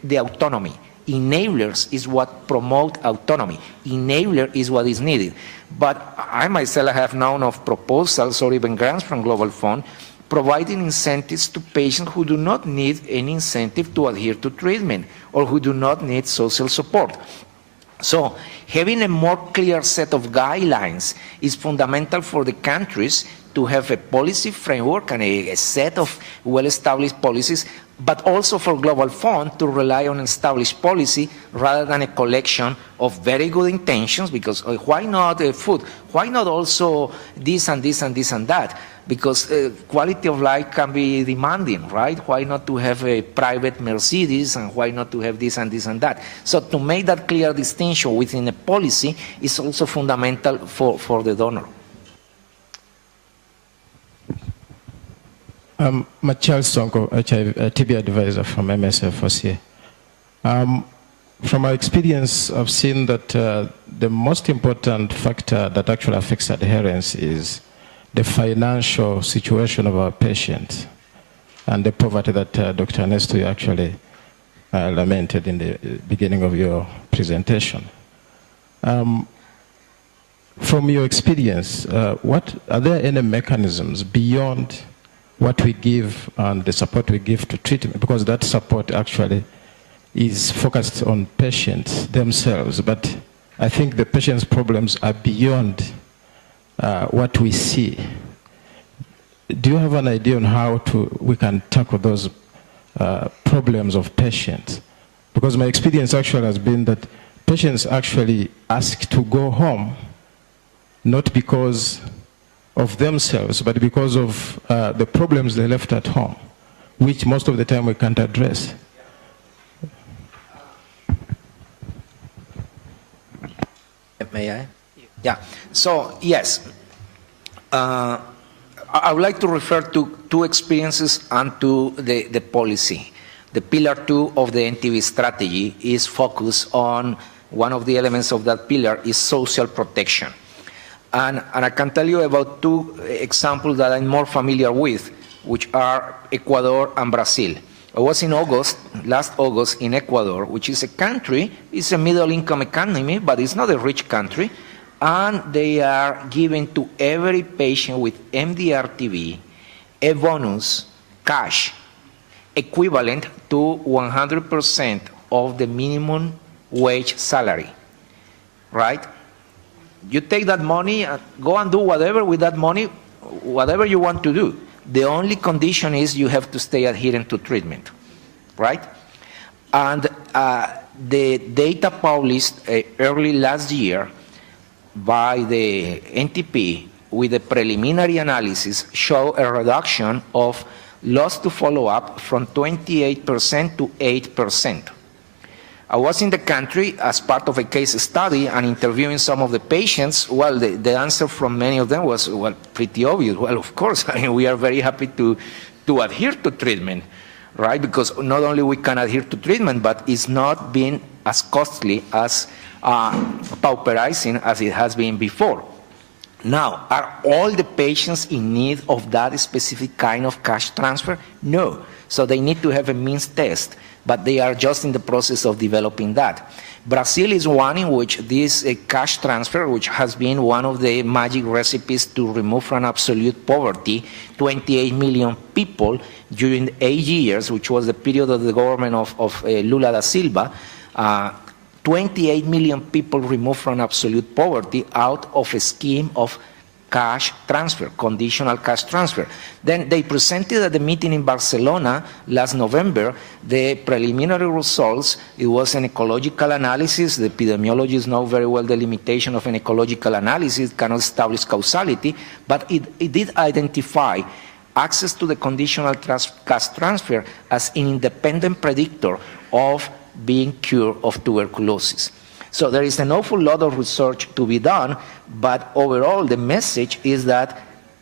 the autonomy. Enablers is what promote autonomy. Enabler is what is needed. But I myself have known of proposals or even grants from Global Fund providing incentives to patients who do not need any incentive to adhere to treatment or who do not need social support. So having a more clear set of guidelines is fundamental for the countries to have a policy framework and a set of well-established policies, but also for Global Fund to rely on established policy rather than a collection of very good intentions, because why not food? Why not also this and this and this and that? Because quality of life can be demanding, right? Why not to have a private Mercedes, and why not to have this and this and that? So to make that clear distinction within a policy is also fundamental for the donor. Michelle Sonko, TB advisor from MSF from my experience, I've seen that the most important factor that actually affects adherence is the financial situation of our patients and the poverty that Dr. Ernesto actually lamented in the beginning of your presentation. From your experience, are there any mechanisms beyond what we give and the support we give to treatment? Because that support actually is focused on patients themselves, but I think the patients' problems are beyond what we see. Do you have an idea on how we can tackle those problems of patients? Because my experience actually has been that patients actually ask to go home, not because of themselves, but because of the problems they left at home, which most of the time we can't address. May I? Yeah. So, yes. I would like to refer to two experiences and to the policy. The pillar 2 of the NTB strategy is focused on one of the elements of that pillar is social protection. And I can tell you about two examples that I'm more familiar with, which are Ecuador and Brazil. I was in last August in Ecuador, which is a country, it's a middle-income economy, but it's not a rich country, and they are giving to every patient with MDR-TB a bonus, cash, equivalent to 100% of the minimum wage salary, right? You take that money, go and do whatever with that money, whatever you want to do. The only condition is you have to stay adherent to treatment, right? And the data published early last year by the NTP with a preliminary analysis show a reduction of loss to follow-up from 28% to 8%. I was in the country as part of a case study and interviewing some of the patients. Well, the answer from many of them was, well, pretty obvious. Well, of course, I mean, we are very happy to adhere to treatment, right? Because not only we can adhere to treatment, but it's not been as costly, as pauperizing as it has been before. Now, are all the patients in need of that specific kind of cash transfer? No. So they need to have a means test, but they are just in the process of developing that. Brazil is one in which this cash transfer, which has been one of the magic recipes to remove from absolute poverty 28 million people during 8 years, which was the period of the government of Lula da Silva, 28 million people removed from absolute poverty out of a scheme of cash transfer, conditional cash transfer. Then they presented at the meeting in Barcelona last November the preliminary results. It was an ecological analysis. The epidemiologists know very well the limitation of an ecological analysis, cannot establish causality, but it did identify access to the conditional cash transfer as an independent predictor of being cured of tuberculosis. So there is an awful lot of research to be done, but overall the message is that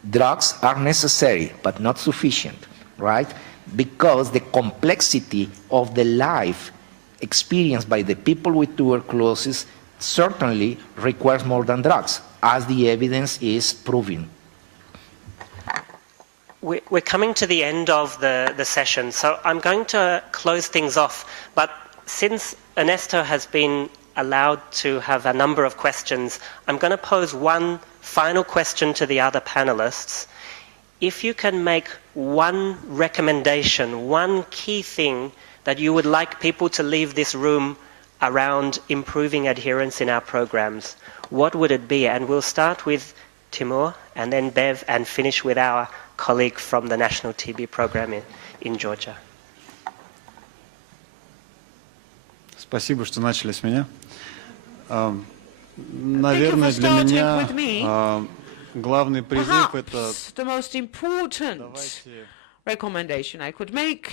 drugs are necessary but not sufficient, right? Because the complexity of the life experienced by the people with tuberculosis certainly requires more than drugs, as the evidence is proving. We're coming to the end of the session, so I'm going to close things off. But since Ernesto has been allowed to have a number of questions, I'm going to pose one final question to the other panelists. If you can make one recommendation, one key thing that you would like people to leave this room around improving adherence in our programs, what would it be? And we'll start with Timur and then Bev and finish with our colleague from the National TB Program in Georgia. Спасибо, что начали с меня. Наверное, для меня главный призыв — это the most important recommendation I could make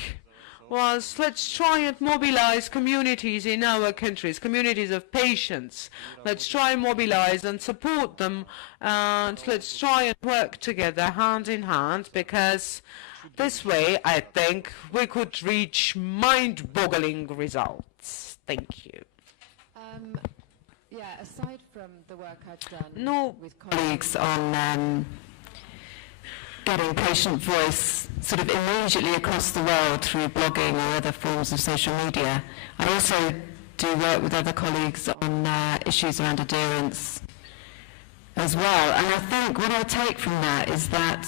was, let's try and mobilize communities in our countries, communities of patients. Let's try and mobilize and support them, and let's try and work together hand in hand, because this way I think we could reach mind-boggling results. Thank you. Yeah, aside from the work I've done with colleagues on getting patient voice sort of immediately across the world through blogging or other forms of social media, I also do work with other colleagues on issues around adherence as well. And I think what I take from that is that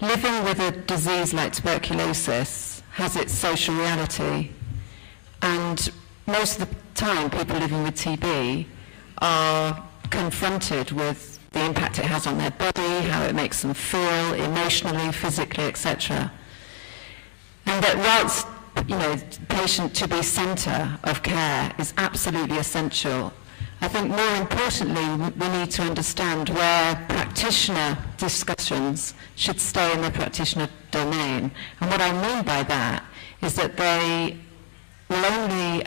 living with a disease like tuberculosis has its social reality, and most of the time people living with TB are confronted with the impact it has on their body, how it makes them feel emotionally, physically, etc. And that whilst, patient to be centre of care is absolutely essential, I think more importantly we need to understand where practitioner discussions should stay in the practitioner domain. And what I mean by that is that they will only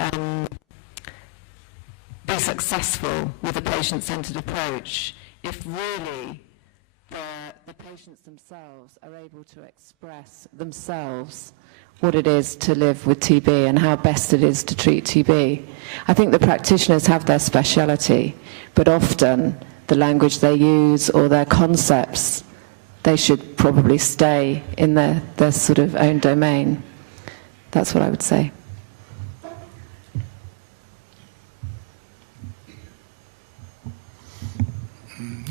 be successful with a patient-centred approach if really the patients themselves are able to express themselves what it is to live with TB and how best it is to treat TB. I think the practitioners have their speciality, but often the language they use or their concepts, they should probably stay in their sort of own domain. That's what I would say.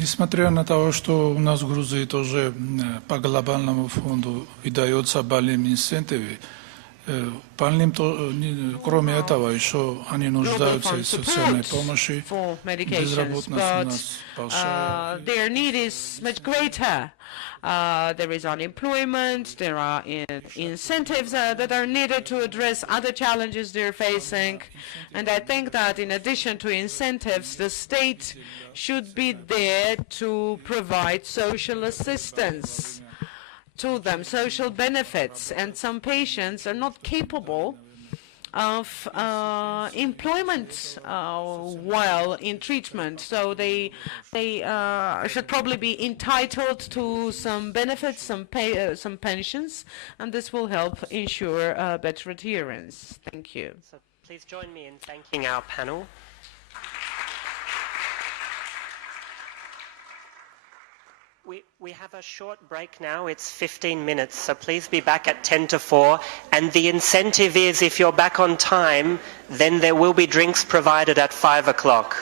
Несмотря на то, что у нас в Грузии тоже по глобальному фонду выдается больным инцентивы, больным, кроме этого, еще они нуждаются в социальной помощи, безработность у нас большая. Their need is much greater. There is unemployment, there are incentives that are needed to address other challenges they're facing. And I think that in addition to incentives, the state should be there to provide social assistance to them, social benefits. And some patients are not capable of employment while in treatment, so they should probably be entitled to some benefits, some pensions, and this will help ensure better adherence. Thank you. So please join me in thanking our panel. We have a short break now. It's 15 minutes, so please be back at 10 to 4. And the incentive is, if you're back on time, then there will be drinks provided at 5 o'clock.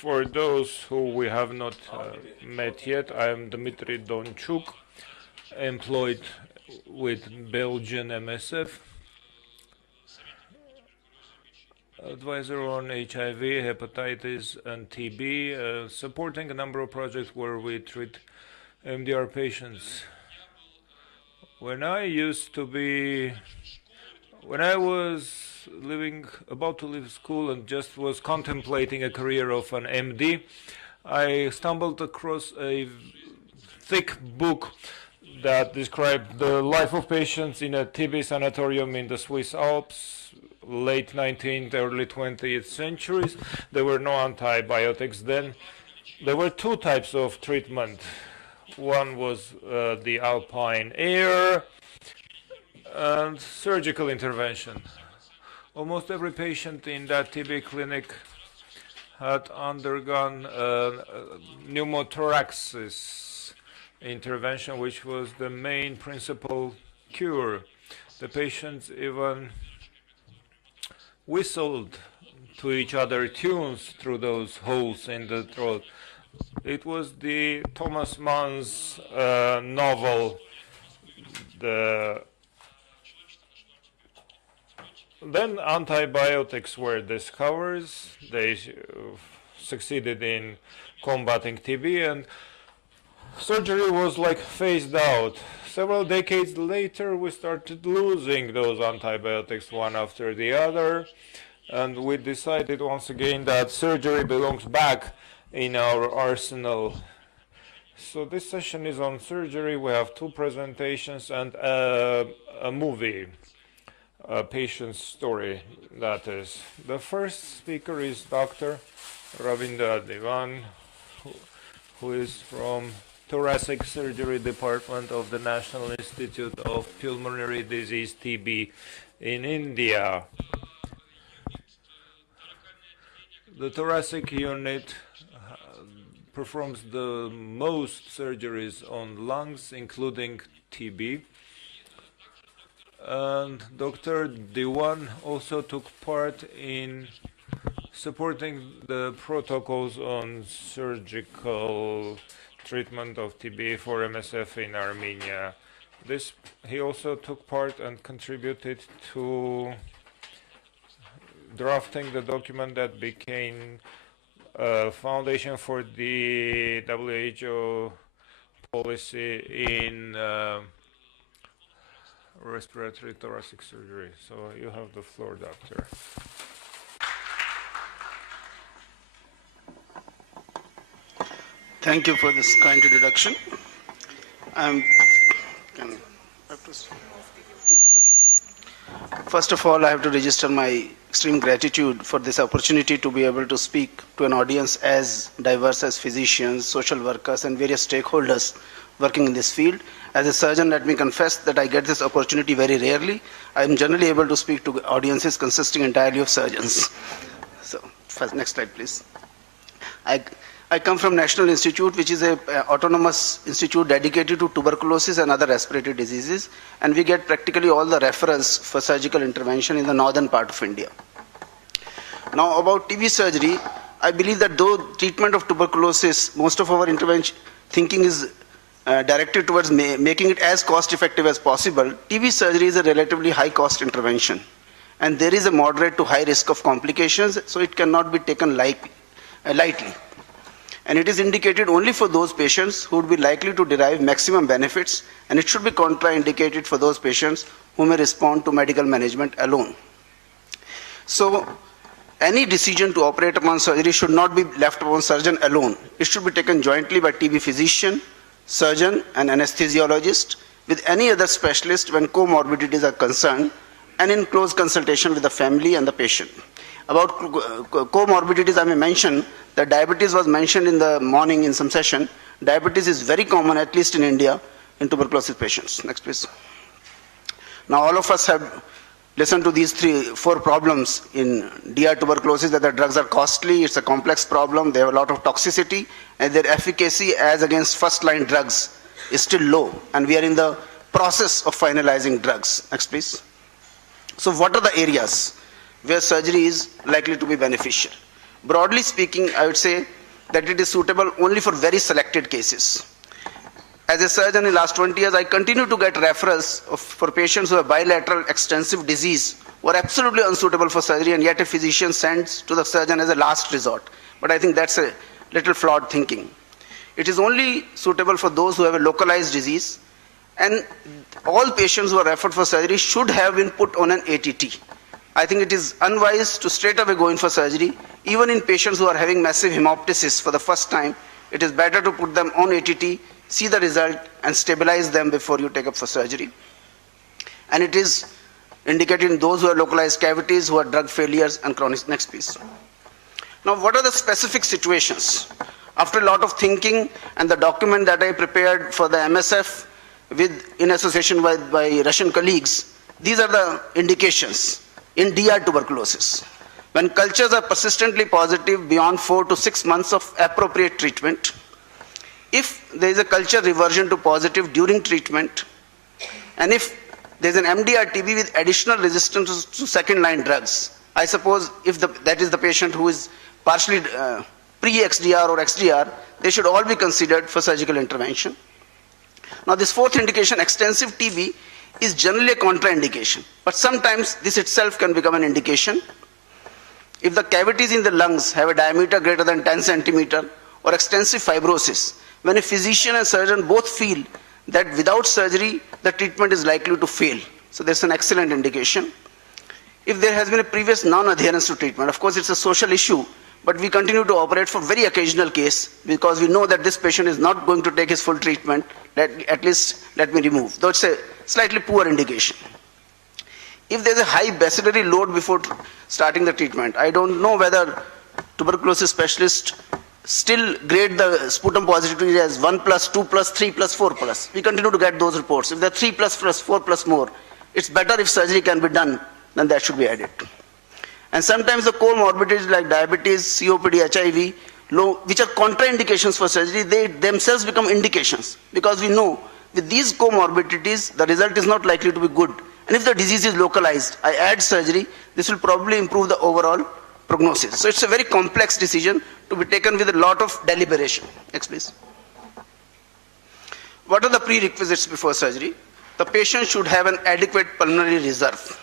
For those who we have not met yet, I am Dmitry Donchuk, employed with Belgian MSF, advisor on HIV, hepatitis, and TB, supporting a number of projects where we treat MDR patients. When I was about to leave school and just was contemplating a career of an MD, I stumbled across a thick book that described the life of patients in a TB sanatorium in the Swiss Alps, late 19th, early 20th centuries. There were no antibiotics then. There were two types of treatment. One was the alpine air and surgical intervention. Almost every patient in that TB clinic had undergone pneumothorax intervention, which was the main principal cure. The patients even whistled to each other tunes through those holes in the throat. It was the Thomas Mann's novel, Then antibiotics were discovered. They succeeded in combating TB, and surgery was like phased out. Several decades later, we started losing those antibiotics one after the other, and we decided once again that surgery belongs back in our arsenal. So this session is on surgery. We have two presentations and a movie. A patient's story, that is. The first speaker is Dr. Ravinder Diwan, who is from Thoracic Surgery Department of the National Institute of Pulmonary Disease, TB, in India. The thoracic unit performs the most surgeries on lungs, including TB. And Dr. Diwan also took part in supporting the protocols on surgical treatment of TB for MSF in Armenia. He also took part and contributed to drafting the document that became a foundation for the WHO policy in respiratory thoracic surgery. So you have the floor, doctor. Thank you for this kind introduction. First of all, I have to register my extreme gratitude for this opportunity to be able to speak to an audience as diverse as physicians, social workers, and various stakeholders working in this field. As a surgeon, let me confess that I get this opportunity very rarely. I am generally able to speak to audiences consisting entirely of surgeons. So, next slide, please. I come from National Institute, which is an autonomous institute dedicated to tuberculosis and other respiratory diseases, and we get practically all the referrals for surgical intervention in the northern part of India. Now, about TB surgery, I believe that though treatment of tuberculosis, most of our intervention thinking is directed towards making it as cost-effective as possible, TB surgery is a relatively high-cost intervention, and there is a moderate to high risk of complications, so it cannot be taken lightly. And it is indicated only for those patients who would be likely to derive maximum benefits, and it should be contraindicated for those patients who may respond to medical management alone. So, any decision to operate upon surgery should not be left upon surgeon alone. It should be taken jointly by TB physician, surgeon, and anesthesiologist with any other specialist when comorbidities are concerned, and in close consultation with the family and the patient. About comorbidities, I may mention that diabetes was mentioned in the morning in some session. Diabetes is very common, at least in India, in tuberculosis patients. Next, please. Now, all of us have listened to these 4 problems in DR tuberculosis, that the drugs are costly, it's a complex problem, they have a lot of toxicity, and their efficacy as against first-line drugs is still low, and we are in the process of finalizing drugs. Next, please. So what are the areas where surgery is likely to be beneficial? Broadly speaking, I would say that it is suitable only for very selected cases. As a surgeon in the last 20 years, I continue to get referrals for patients who have bilateral extensive disease who are absolutely unsuitable for surgery, and yet a physician sends to the surgeon as a last resort. But I think that's a little flawed thinking. It is only suitable for those who have a localized disease, and all patients who are referred for surgery should have been put on an ATT. I think it is unwise to straight away go in for surgery. Even in patients who are having massive hemoptysis for the first time, it is better to put them on ATT, see the result, and stabilize them before you take up for surgery. And it is indicated in those who have localized cavities, who are drug failures, and chronic. Next, please. Now, what are the specific situations? After a lot of thinking and the document that I prepared for the MSF in association with my Russian colleagues, these are the indications in DR tuberculosis. When cultures are persistently positive beyond 4 to 6 months of appropriate treatment, if there is a culture reversion to positive during treatment, and if there is an MDR-TB with additional resistance to second-line drugs, I suppose if that is the patient who is partially pre-XDR or XDR, they should all be considered for surgical intervention. Now, this 4th indication, extensive TB, is generally a contraindication, but sometimes this itself can become an indication. If the cavities in the lungs have a diameter greater than 10 centimeter or extensive fibrosis, when a physician and surgeon both feel that without surgery, the treatment is likely to fail. So there's an excellent indication. If there has been a previous non-adherence to treatment, of course it's a social issue, but we continue to operate for very occasional case because we know that this patient is not going to take his full treatment, at least let me remove. Though it's a slightly poor indication. If there's a high bacillary load before starting the treatment, I don't know whether tuberculosis specialists still grade the sputum positivity as 1+, 2+, 3+, 4+. We continue to get those reports. If they're 3+, 4+ more, it's better if surgery can be done, then that should be added. And sometimes the comorbidities like diabetes, COPD, HIV, which are contraindications for surgery, they themselves become indications because we know with these comorbidities, the result is not likely to be good. And if the disease is localized, I add surgery, this will probably improve the overall prognosis. So it's a very complex decision to be taken with a lot of deliberation. Next, please. What are the prerequisites before surgery? The patient should have an adequate pulmonary reserve.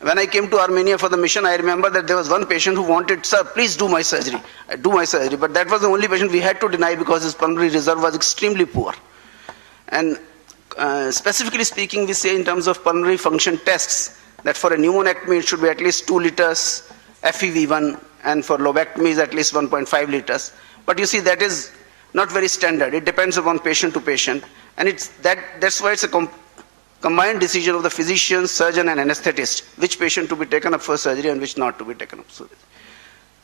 When I came to Armenia for the mission, I remember that there was one patient who wanted, sir, please do my surgery. Do my surgery. But that was the only patient we had to deny because his pulmonary reserve was extremely poor. And specifically speaking, we say in terms of pulmonary function tests that for a pneumonectomy, it should be at least 2 liters FEV1, and for lobectomy is at least 1.5 liters. But you see, that is not very standard. It depends upon patient to patient. And that's why it's a combined decision of the physician, surgeon, and anesthetist, which patient to be taken up for surgery and which not to be taken up for surgery.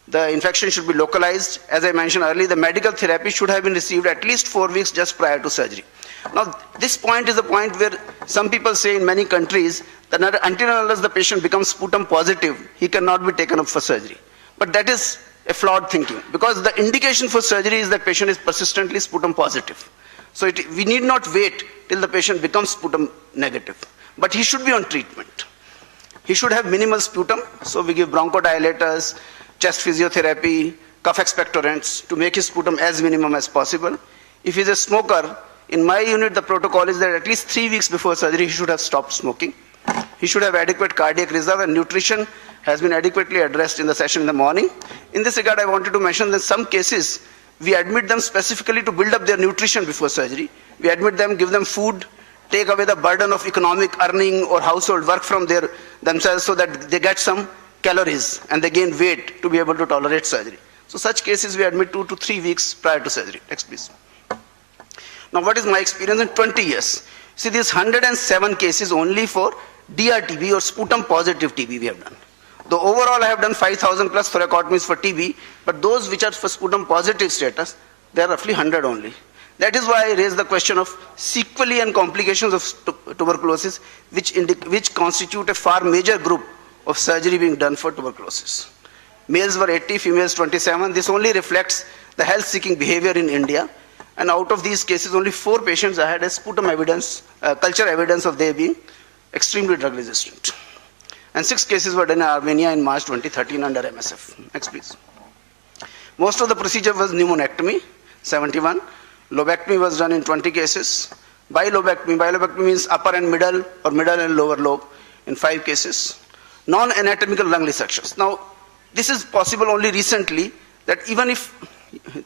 The infection should be localized. As I mentioned earlier, the medical therapy should have been received at least 4 weeks just prior to surgery. Now, this point is the point where some people say in many countries that until and unless the patient becomes sputum positive, he cannot be taken up for surgery. But that is a flawed thinking because the indication for surgery is that patient is persistently sputum positive. So we need not wait till the patient becomes sputum negative, but he should be on treatment. He should have minimal sputum, so we give bronchodilators, chest physiotherapy, cough expectorants to make his sputum as minimum as possible. If he's a smoker, in my unit the protocol is that at least 3 weeks before surgery he should have stopped smoking. He should have adequate cardiac reserve, and nutrition has been adequately addressed in the session in the morning. In this regard, I wanted to mention that some cases we admit them specifically to build up their nutrition before surgery. We admit them, give them food, take away the burden of economic earning or household work from themselves so that they get some calories and they gain weight to be able to tolerate surgery. So such cases we admit 2 to 3 weeks prior to surgery. Next, please. Now, what is my experience in 20 years? See, these 107 cases only for DRTB or sputum positive TB we have done. Though overall I have done 5,000 plus thoracotomies for TB, but those which are for sputum positive status, they are roughly 100 only. That is why I raised the question of sequelae and complications of tuberculosis, which constitute a far major group of surgery being done for tuberculosis. Males were 80, females 27. This only reflects the health-seeking behavior in India. And out of these cases, only 4 patients I had a sputum evidence, culture evidence of they being extremely drug resistant. And 6 cases were done in Armenia in March 2013 under MSF. Next, please. Most of the procedure was pneumonectomy, 71. Lobectomy was done in 20 cases. Bilobectomy means upper and middle or middle and lower lobe in 5 cases. Non-anatomical lung resections. Now, this is possible only recently, that even if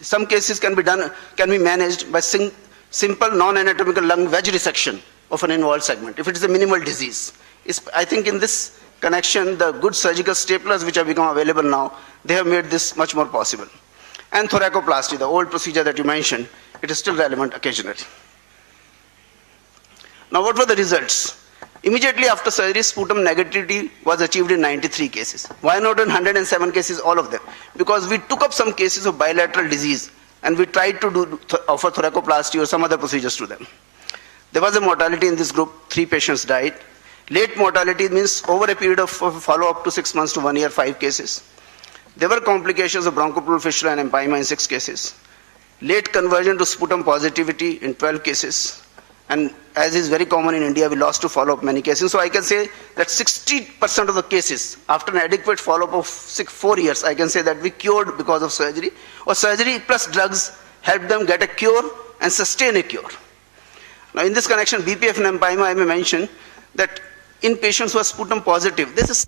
some cases can be managed by simple non-anatomical lung wedge resection of an involved segment, if it is a minimal disease. I think in this connection, the good surgical staplers which have become available now, they have made this much more possible. And thoracoplasty, the old procedure that you mentioned, it is still relevant occasionally. Now, what were the results? Immediately after surgery, sputum negativity was achieved in 93 cases. Why not in 107 cases, all of them? Because we took up some cases of bilateral disease and we tried to offer thoracoplasty or some other procedures to them. There was a mortality in this group, 3 patients died. Late mortality means over a period of follow-up to 6 months to 1 year, 5 cases. There were complications of bronchopleural fistula and empyema in 6 cases. Late conversion to sputum positivity in 12 cases. And as is very common in India, we lost to follow-up many cases. So I can say that 60% of the cases, after an adequate follow-up of 4 years, I can say that we cured because of surgery, or surgery plus drugs helped them get a cure and sustain a cure. Now in this connection, BPF and empyema, I may mention that in patients who are sputum positive, this is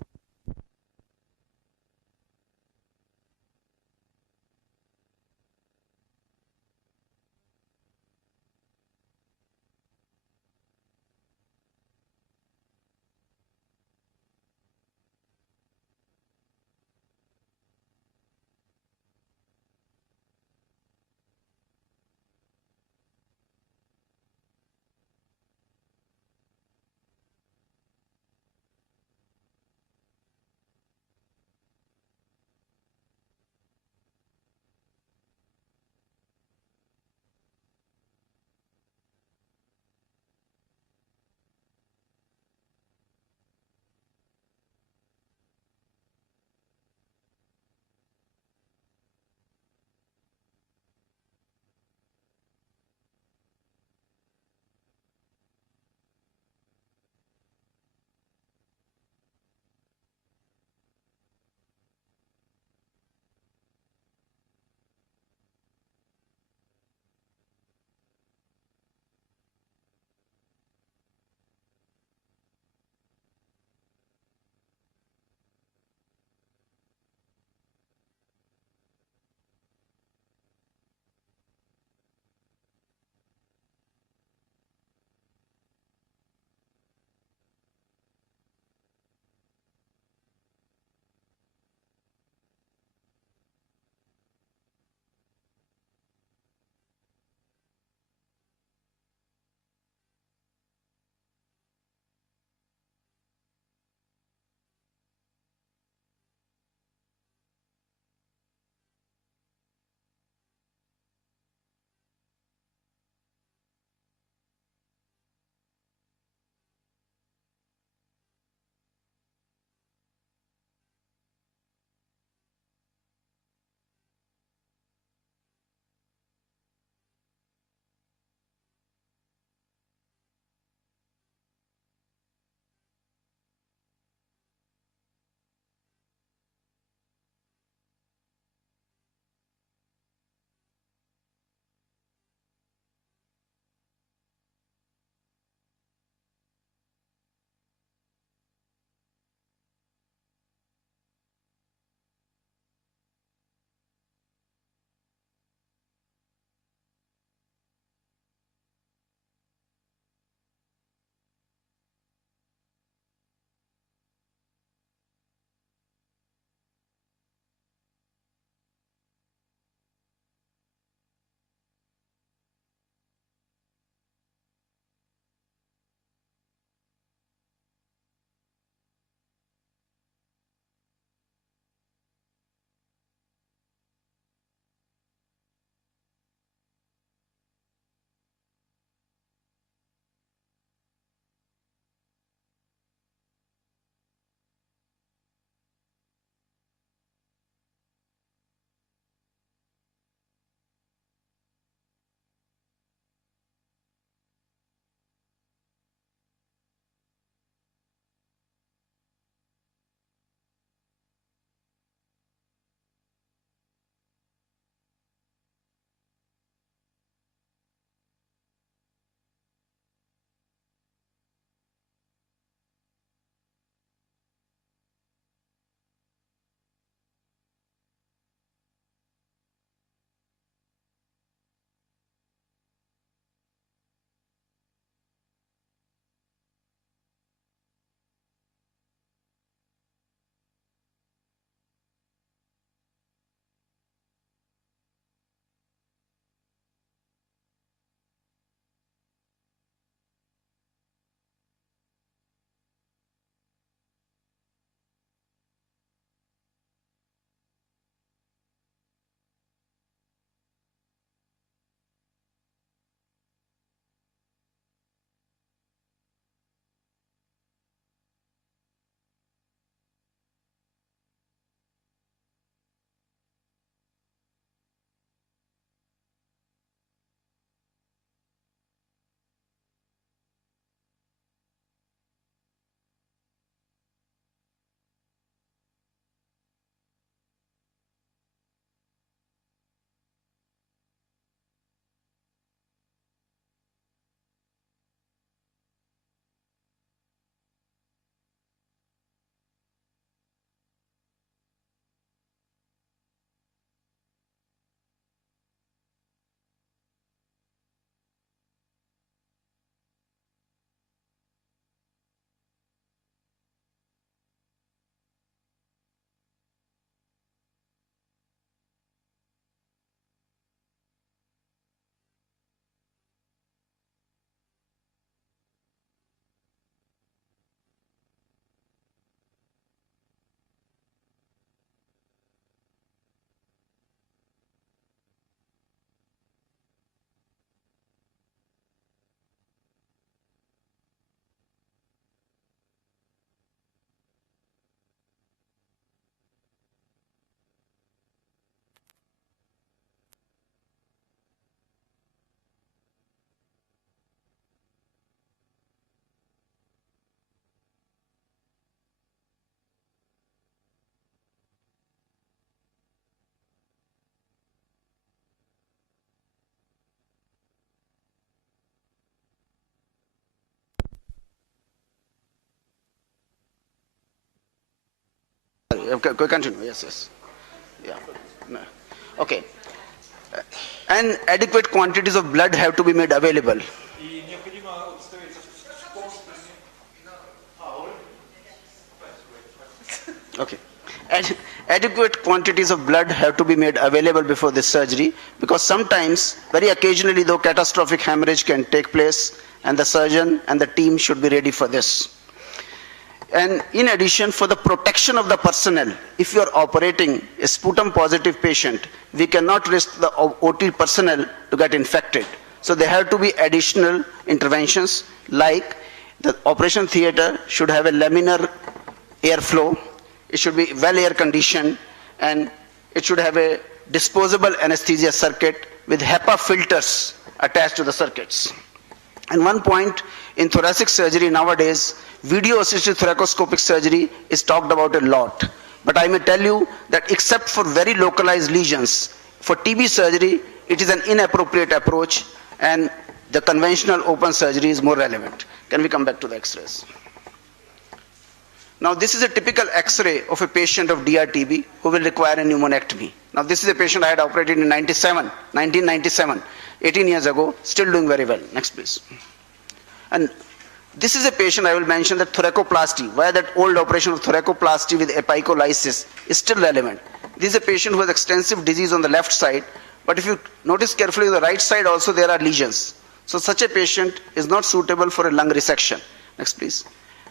Okay, continue. Yes, yes. Yeah. No. Okay. And adequate quantities of blood have to be made available. Okay. Adequate quantities of blood have to be made available before this surgery, because sometimes, very occasionally though, catastrophic hemorrhage can take place, and the surgeon and the team should be ready for this. And in addition, for the protection of the personnel, if you are operating a sputum positive patient, we cannot risk the OT personnel to get infected. So there have to be additional interventions, like the operation theater should have a laminar airflow, it should be well air conditioned, and it should have a disposable anesthesia circuit with HEPA filters attached to the circuits. And one point in thoracic surgery nowadays, video assisted thoracoscopic surgery is talked about a lot. But I may tell you that except for very localized lesions, for TB surgery, it is an inappropriate approach, and the conventional open surgery is more relevant. Can we come back to the x-rays? Now this is a typical x-ray of a patient of DRTB who will require a pneumonectomy. Now this is a patient I had operated in 1997, 18 years ago, still doing very well. Next please. And this is a patient I will mention that thoracoplasty, why that old operation of thoracoplasty with epicolysis is still relevant. This is a patient who has extensive disease on the left side, but if you notice carefully on the right side also there are lesions. So such a patient is not suitable for a lung resection. Next please.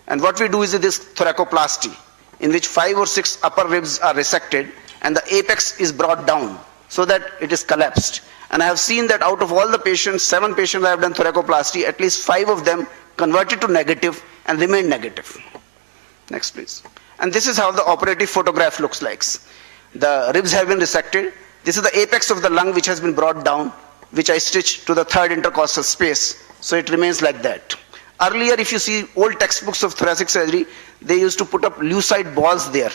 And what we do is this thoracoplasty, in which 5 or 6 upper ribs are resected and the apex is brought down so that it is collapsed. And I have seen that out of all the patients, 7 patients I have done thoracoplasty, at least 5 of them converted to negative and remained negative. Next please. And this is how the operative photograph looks like. The ribs have been resected. This is the apex of the lung which has been brought down, which I stitched to the third intercostal space. So it remains like that. Earlier, if you see old textbooks of thoracic surgery, they used to put up lucite balls there.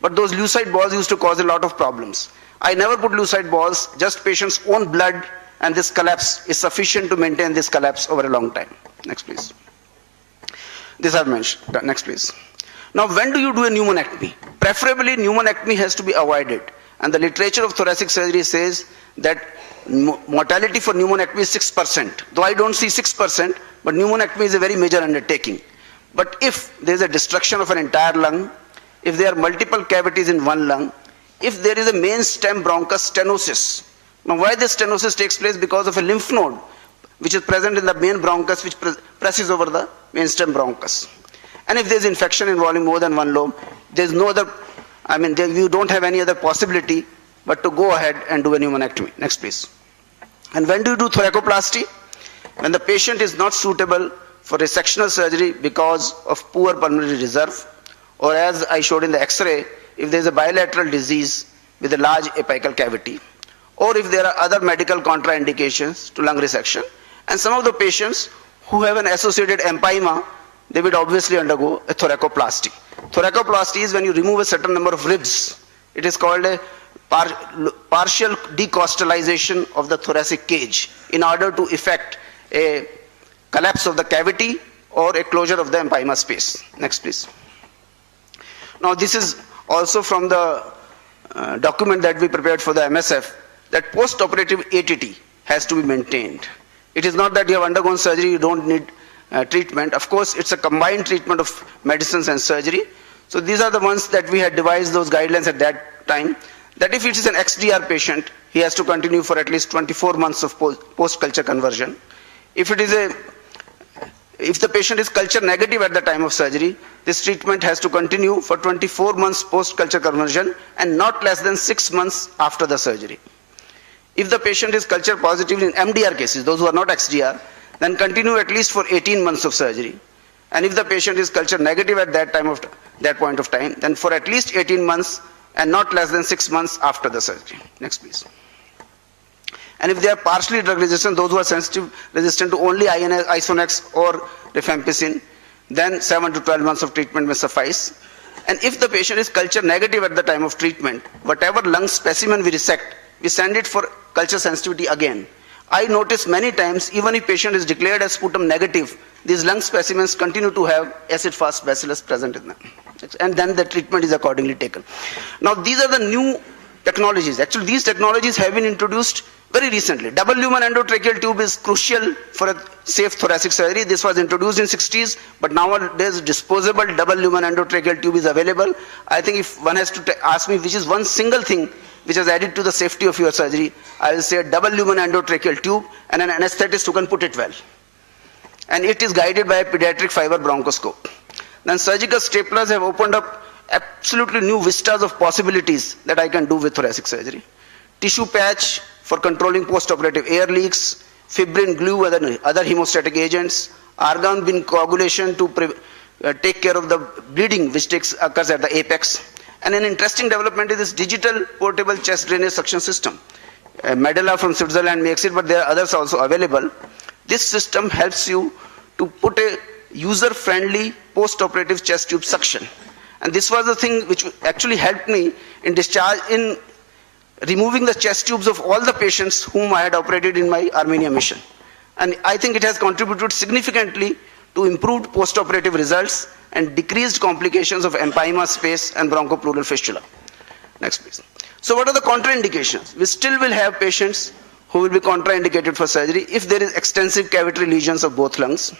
But those lucite balls used to cause a lot of problems. I never put lucite balls, just patient's own blood, and this collapse is sufficient to maintain this collapse over a long time. Next please. This I've mentioned. Next please. Now when do you do a pneumonectomy? Preferably pneumonectomy has to be avoided. And the literature of thoracic surgery says that mortality for pneumonectomy is 6%. Though I don't see 6%, but pneumonectomy is a very major undertaking. But if there is a destruction of an entire lung, if there are multiple cavities in one lung, if there is a main stem bronchus stenosis. Now why this stenosis takes place? Because of a lymph node which is present in the main bronchus, which presses over the main stem bronchus. And if there is infection involving more than one lobe, there is no other, you don't have any other possibility but to go ahead and do a pneumonectomy. Next please. And when do you do thoracoplasty? When the patient is not suitable for resectional surgery because of poor pulmonary reserve, or as I showed in the x-ray, if there is a bilateral disease with a large apical cavity, or if there are other medical contraindications to lung resection. And some of the patients who have an associated empyema, they would obviously undergo a thoracoplasty. Thoracoplasty is when you remove a certain number of ribs. It is called a partial decostalization of the thoracic cage in order to effect a collapse of the cavity or a closure of the empyema space. Next please. Now this is also from the document that we prepared for the MSF, that post-operative ATT has to be maintained. It is not that you have undergone surgery, you don't need treatment. Of course, it's a combined treatment of medicines and surgery. So these are the ones that we had devised those guidelines at that time, that if it is an XDR patient, he has to continue for at least 24 months of post-culture conversion. If the patient is culture negative at the time of surgery, this treatment has to continue for 24 months post-culture conversion and not less than 6 months after the surgery. If the patient is culture positive in MDR cases, those who are not XDR, then continue at least for 18 months of surgery. And if the patient is culture negative at that point of time, then for at least 18 months and not less than 6 months after the surgery. Next please. And if they are partially drug resistant, those who are resistant to only Isonex or rifampicin, then 7 to 12 months of treatment may suffice. And if the patient is culture negative at the time of treatment, whatever lung specimen we resect, we send it for culture sensitivity again. I notice many times, even if patient is declared as sputum negative, these lung specimens continue to have acid-fast bacillus present in them. And then the treatment is accordingly taken. Now these are the new technologies. Actually these technologies have been introduced very recently. Double lumen endotracheal tube is crucial for a safe thoracic surgery. This was introduced in 60s, but nowadays disposable double lumen endotracheal tube is available. I think if one has to ask me which is one single thing which has added to the safety of your surgery, I will say a double lumen endotracheal tube and an anesthetist who can put it well. And it is guided by a pediatric fiber bronchoscope. Then surgical staplers have opened up absolutely new vistas of possibilities that I can do with thoracic surgery. Tissue patch for controlling post-operative air leaks, fibrin glue and other hemostatic agents, argon bean coagulation to take care of the bleeding which occurs at the apex. And an interesting development is this digital portable chest drainage suction system. Medela from Switzerland makes it, but there are others also available. This system helps you to put a user-friendly post-operative chest tube suction. And this was the thing which actually helped me in removing the chest tubes of all the patients whom I had operated in my Armenia mission. And I think it has contributed significantly to improved post-operative results and decreased complications of empyema space and bronchopleural fistula. Next please. So what are the contraindications? We still will have patients who will be contraindicated for surgery if there is extensive cavitary lesions of both lungs.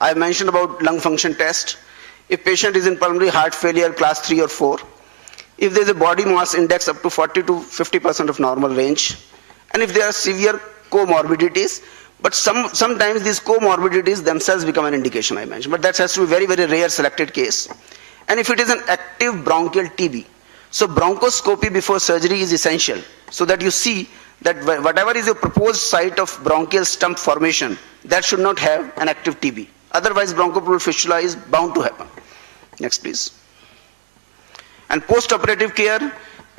I mentioned about lung function test. If patient is in pulmonary heart failure class 3 or 4, if there is a body mass index up to 40 to 50% of normal range, and if there are severe comorbidities, but sometimes these comorbidities themselves become an indication I mentioned, but that has to be very, very rare selected case. And if it is an active bronchial TB, so bronchoscopy before surgery is essential, so that you see that whatever is your proposed site of bronchial stump formation, that should not have an active TB. Otherwise, bronchopleural fistula is bound to happen. Next, please. And post-operative care,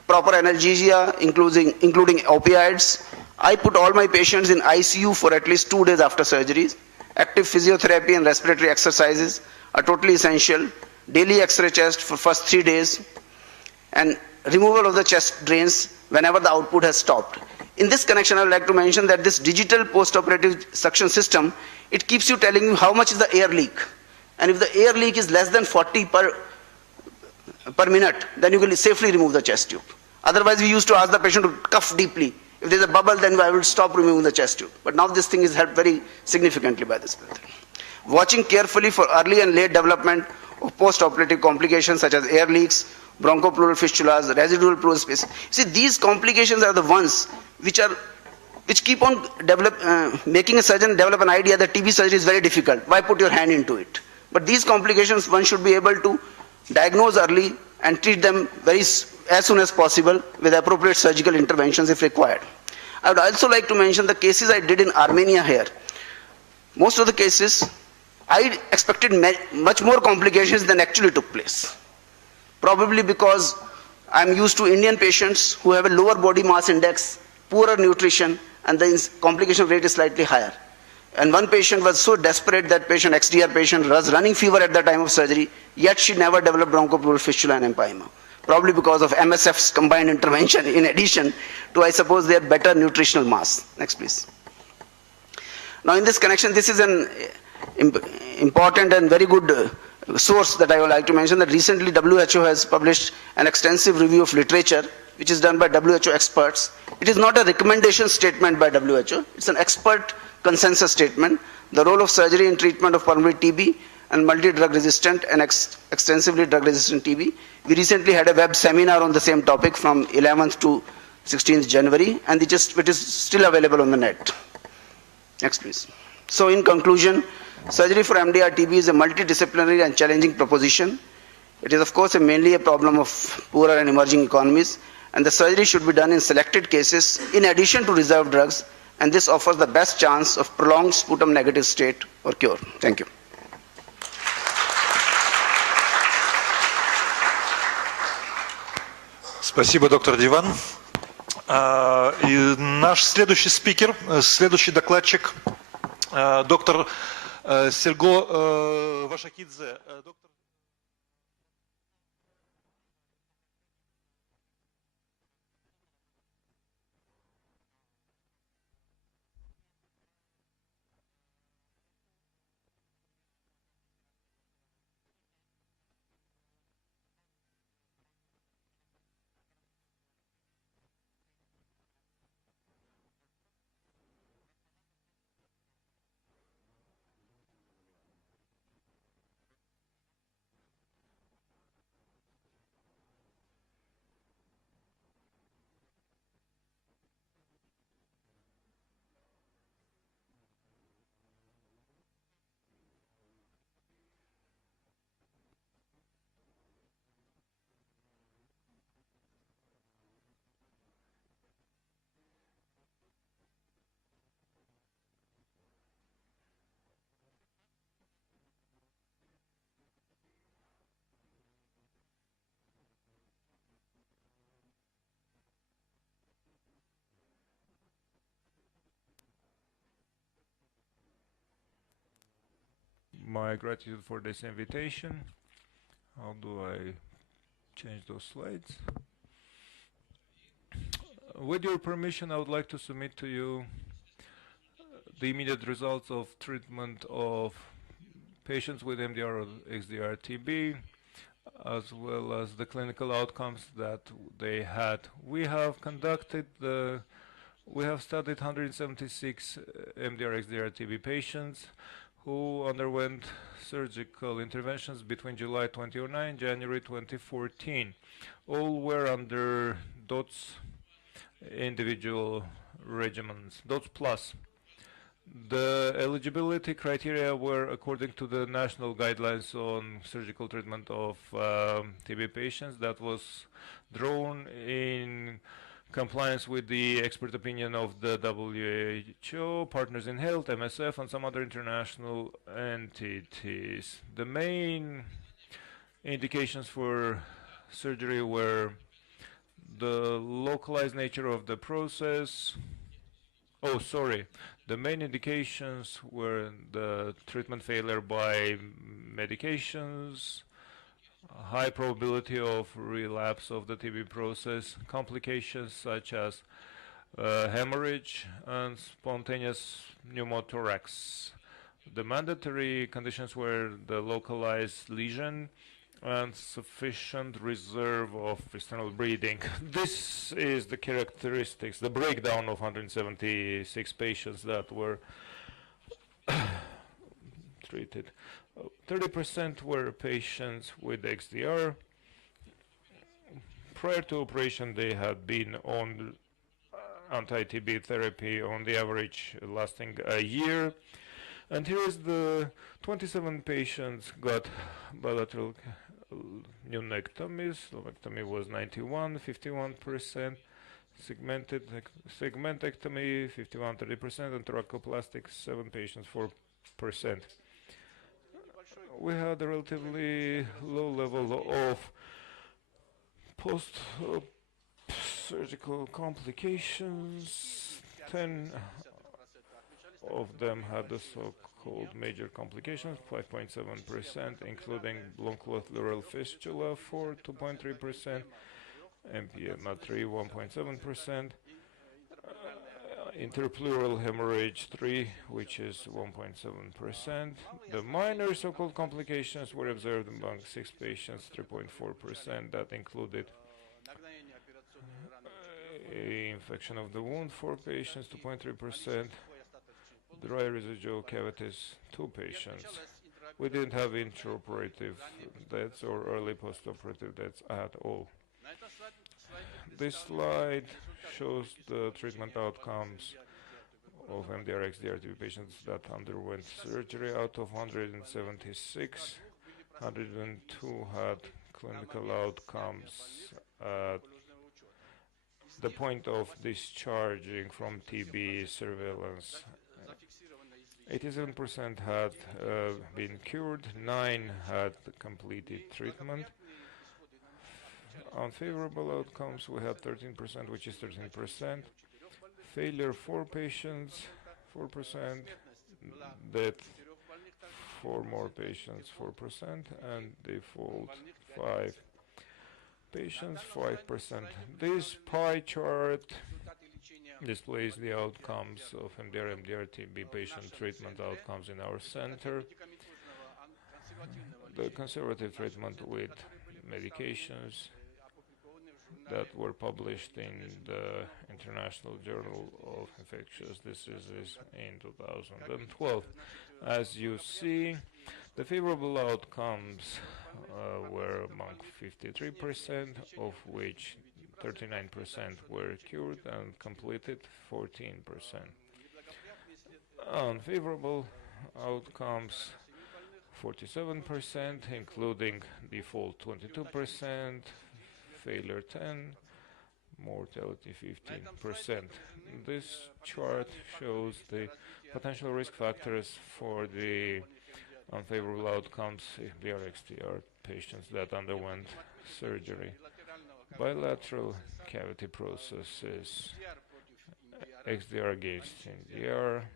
proper analgesia, including opioids. I put all my patients in ICU for at least 2 days after surgeries. Active physiotherapy and respiratory exercises are totally essential. Daily X-ray chest for first 3 days. And removal of the chest drains whenever the output has stopped. In this connection, I would like to mention that this digital post-operative suction system, it keeps you telling you how much is the air leak. And if the air leak is less than 40 per minute, then you can safely remove the chest tube. Otherwise, we used to ask the patient to cough deeply. If there's a bubble, then I will stop removing the chest tube. But now this thing is helped very significantly by this method. Watching carefully for early and late development of post-operative complications such as air leaks, bronchopleural fistulas, residual pleural space. See, these complications are the ones which keep on making a surgeon develop an idea that TB surgery is very difficult. Why put your hand into it? But these complications, one should be able to diagnose early and treat them as soon as possible with appropriate surgical interventions if required. I would also like to mention the cases I did in Armenia here. Most of the cases, I expected much more complications than actually took place. Probably because I'm used to Indian patients who have a lower body mass index, poorer nutrition, and the complication rate is slightly higher. And one patient was so desperate, that patient, XDR patient, was running fever at the time of surgery, yet she never developed bronchopleural fistula and empyema. Probably because of MSF's combined intervention in addition to, I suppose, their better nutritional mass. Next, please. Now in this connection, this is an important and very good source that I would like to mention, that recently WHO has published an extensive review of literature which is done by WHO experts. It is not a recommendation statement by WHO, it's an expert consensus statement. The role of surgery in treatment of pulmonary TB and multi-drug resistant and extensively drug resistant TB. We recently had a web seminar on the same topic from 11th to 16th January, and it is still available on the net. Next, please. So in conclusion, surgery for MDR TB is a multidisciplinary and challenging proposition. It is of course mainly a problem of poorer and emerging economies, and the surgery should be done in selected cases in addition to reserved drugs, and this offers the best chance of prolonged sputum negative state or cure. Thank you. Спасибо, доктор Диван. И наш следующий спикер, следующий докладчик, доктор Серго Вашакидзе. my gratitude for this invitation. How do I change those slides? With your permission, I would like to submit to you the immediate results of treatment of patients with MDR or XDR TB, as well as the clinical outcomes that they had. We have studied 176 MDR XDR TB patients who underwent surgical interventions between July 2009 and January 2014. All were under DOTS individual regimens, DOTS plus. The eligibility criteria were according to the national guidelines on surgical treatment of TB patients that was drawn in compliance with the expert opinion of the WHO, Partners in Health, MSF, and some other international entities. The main indications for surgery were the localized nature of the process. The main indications were the treatment failure by medications, high probability of relapse of the TB process, complications such as hemorrhage and spontaneous pneumothorax. The mandatory conditions were the localized lesion and sufficient reserve of external bleeding. This is the characteristics, the breakdown of 176 patients that were treated. 30% were patients with XDR. Prior to operation, they had been on anti-TB therapy on the average lasting a year. And here is the 27 patients got bilateral pneumectomies. Lobectomy was 91, 51%. Segmentectomy 51, 30%, and thoracoplastic 7 patients, 4%. We had a relatively low level of post-surgical complications. 10 of them had the so-called major complications, 5.7%, including bronchopleural fistula, 2.3%, MPM 3, 1.7%, interpleural hemorrhage 3, which is 1.7%. The minor so-called complications were observed among 6 patients, 3.4%. That included infection of the wound, 4 patients, 2.3%. Dry residual cavities, 2 patients. We didn't have intraoperative deaths or early postoperative deaths at all. This slide shows the treatment outcomes of MDR-XDR TB patients that underwent surgery. Out of 176, 102 had clinical outcomes at the point of discharging from TB surveillance. 87% had been cured, 9 had completed treatment. Unfavorable outcomes, we had 13%, which is 13%. Failure, 4 patients, 4%. Death, 4 more patients, 4%. And default, 5 patients, 5%. This pie chart displays the outcomes of MDR TB patient treatment outcomes in our center. The conservative treatment with medications that were published in the International Journal of Infectious Diseases in 2012. As you see, the favorable outcomes were among 53%, of which 39% were cured and completed 14%. Unfavorable outcomes 47%, including default 22%, failure 10%, mortality 15%. This chart shows the potential risk factors for the unfavorable outcomes in the XDR patients that underwent surgery. Bilateral cavity processes, XDR against NDR.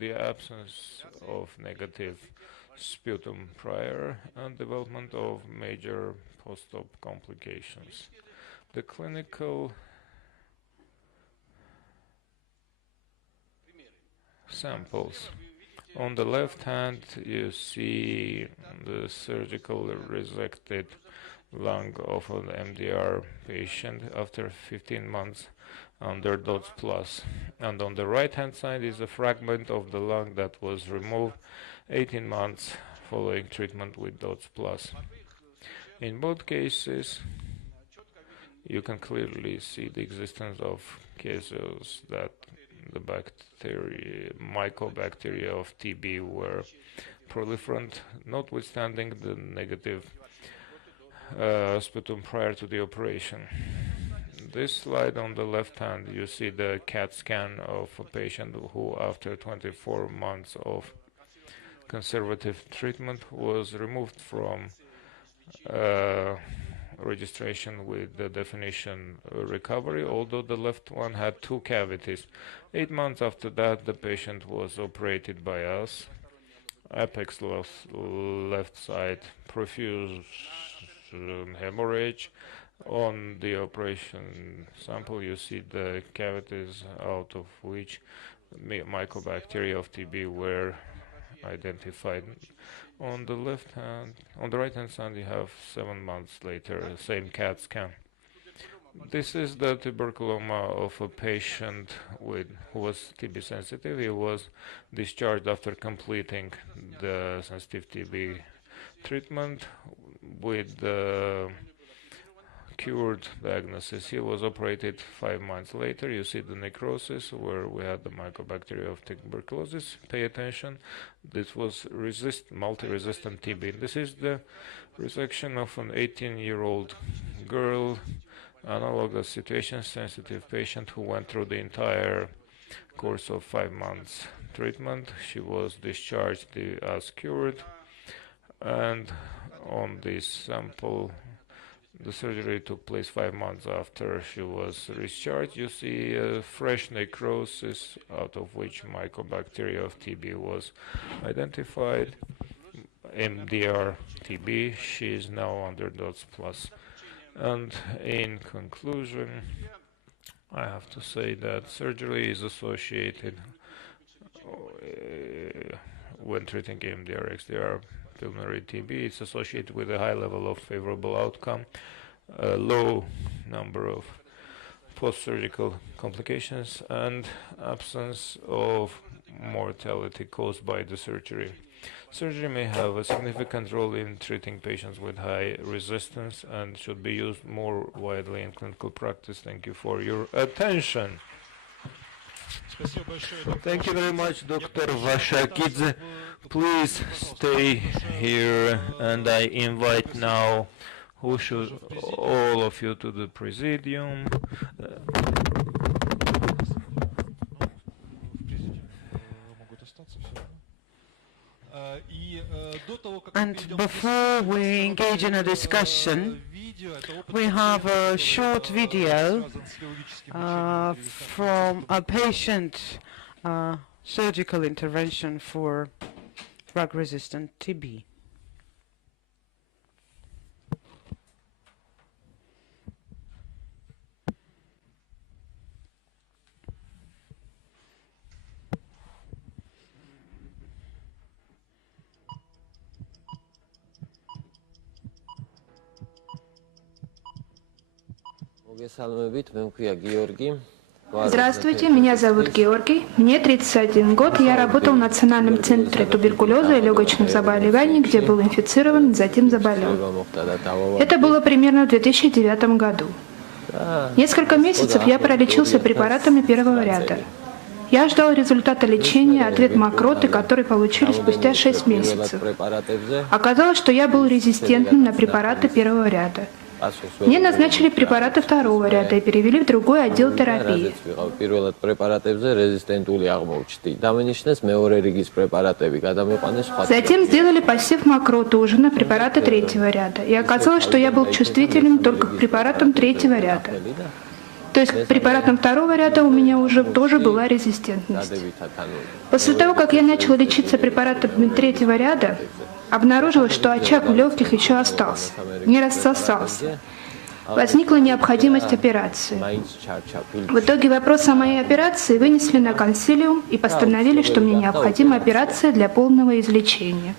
the absence of negative sputum prior and development of major post-op complications. The clinical samples. On the left hand, you see the surgical resected lung of an MDR patient after 15 months under DOTS plus. And on the right hand side is a fragment of the lung that was removed 18 months following treatment with DOTS plus. In both cases, you can clearly see the existence of cases that the mycobacteria of TB were proliferant, notwithstanding the negative sputum prior to the operation. This slide on the left hand, you see the CAT scan of a patient who, after 24 months of conservative treatment, was removed from registration with the definition recovery, although the left one had 2 cavities. 8 months after that, the patient was operated by us. Apex left side profuse hemorrhage. On the operation sample, you see the cavities out of which mycobacteria of TB were identified. On the right hand side, you have 7 months later, same CAT scan. This is the tuberculoma of a patient who was TB sensitive. He was discharged after completing the sensitive TB treatment with the cured diagnosis. He was operated 5 months later. You see the necrosis where we had the mycobacteria of tuberculosis. Pay attention. This was multi-resistant TB. This is the resection of an 18-year-old girl, analogous situation, sensitive patient who went through the entire course of 5 months treatment. She was discharged as cured, and on this sample, the surgery took place 5 months after she was discharged. You see a fresh necrosis out of which mycobacteria of TB was identified. MDR TB. She is now under DOTS plus. And in conclusion, I have to say that surgery is associated when treating MDR, XDR, pulmonary TB. It's associated with a high level of favorable outcome, a low number of post-surgical complications, and absence of mortality caused by the surgery. Surgery may have a significant role in treating patients with high resistance and should be used more widely in clinical practice. Thank you for your attention. Thank you very much, Dr. Vashakidze. Please stay here, and I invite now all of you to the Presidium. And before we engage in a discussion, we have a short video from a patient surgical intervention for drug-resistant TB. Здравствуйте, меня зовут Георгий, мне 31 год, я работал в Национальном центре туберкулеза и легочных заболеваний, где был инфицирован и затем заболел. Это было примерно в 2009 году. Несколько месяцев я пролечился препаратами первого ряда. Я ждал результата лечения от ветмокроты, который получили спустя 6 месяцев. Оказалось, что я был резистентным на препараты первого ряда. Мне назначили препараты второго ряда и перевели в другой отдел терапии. Затем сделали посев мокроты уже на препараты третьего ряда. И оказалось, что я был чувствителен только к препаратам третьего ряда. То есть к препаратам второго ряда у меня уже тоже была резистентность. После того, как я начала лечиться препаратами третьего ряда, обнаружилось, что очаг в легких еще остался, не рассосался. Возникла необходимость операции. В итоге вопрос о моей операции вынесли на консилиум и постановили, что мне необходима операция для полного излечения.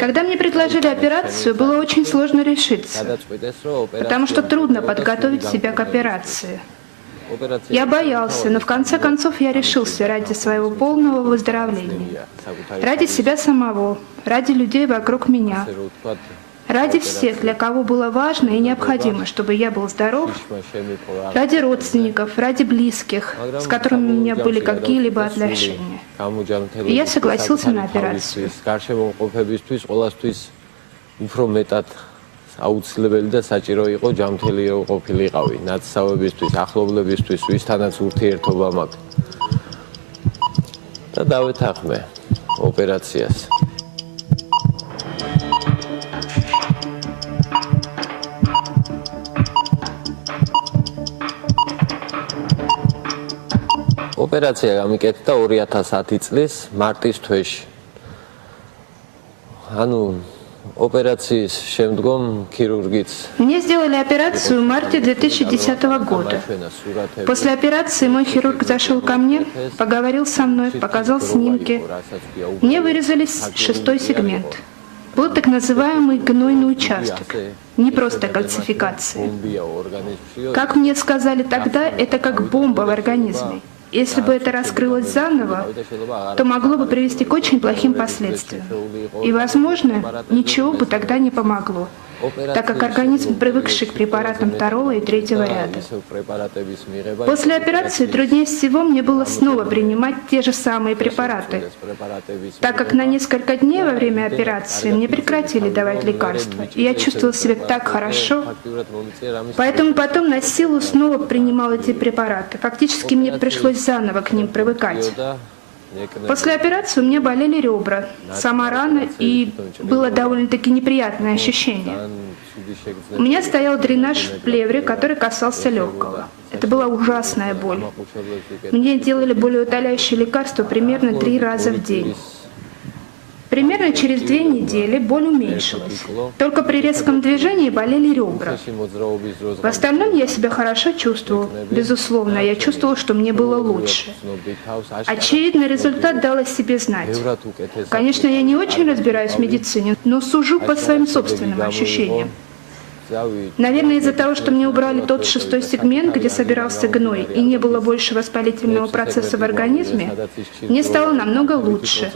Когда мне предложили операцию, было очень сложно решиться, потому что трудно подготовить себя к операции. Я боялся, но в конце концов я решился ради своего полного выздоровления, ради себя самого, ради людей вокруг меня, ради всех, для кого было важно и необходимо, чтобы я был здоров, ради родственников, ради близких, с которыми у меня были какие-либо отношения. И я согласился на операцию. აუცილებელი და საჭირო იყო ჯანმრთელი ყოფილიყავი ნაცსავებისთვის, ახლობლებისთვის, ვისთანაც ურთიერთობა მაქვს. და დავეთანხმე ოპერაციას. ოპერაცია გამიკეთდა 2010 წლის მარტის თვეში. ანუ операцიის შემდგომ ქირურგიც Мне сделали операцию в марте 2010 года. После операции мой хирург зашел ко мне, поговорил со мной, показал снимки. Мне вырезали 6-й сегмент. Был так называемый гнойный участок, не просто кальцификация. Как мне сказали тогда, это как бомба в организме. Если бы это раскрылось заново, то могло бы привести к очень плохим последствиям. И, возможно, ничего бы тогда не помогло, так как организм, привыкший к препаратам второго и третьего ряда. После операции труднее всего мне было снова принимать те же самые препараты, так как на несколько дней во время операции мне прекратили давать лекарства, и я чувствовала себя так хорошо, поэтому потом на силу снова принимала эти препараты. Фактически мне пришлось заново к ним привыкать. После операции у меня болели ребра, сама рана, и было довольно-таки неприятное ощущение. У меня стоял дренаж в плевре, который касался легкого. Это была ужасная боль. Мне делали болеутоляющие лекарства примерно 3 раза в день. Примерно через 2 недели боль уменьшилась. Только при резком движении болели ребра. В остальном я себя хорошо чувствовал. Безусловно, я чувствовал, что мне было лучше. Очевидно, результат дал о себе знать. Конечно, я не очень разбираюсь в медицине, но сужу по своим собственным ощущениям. Наверное, из-за того, что мне убрали тот 6-й сегмент, где собирался гной, и не было больше воспалительного процесса в организме, мне стало намного лучше.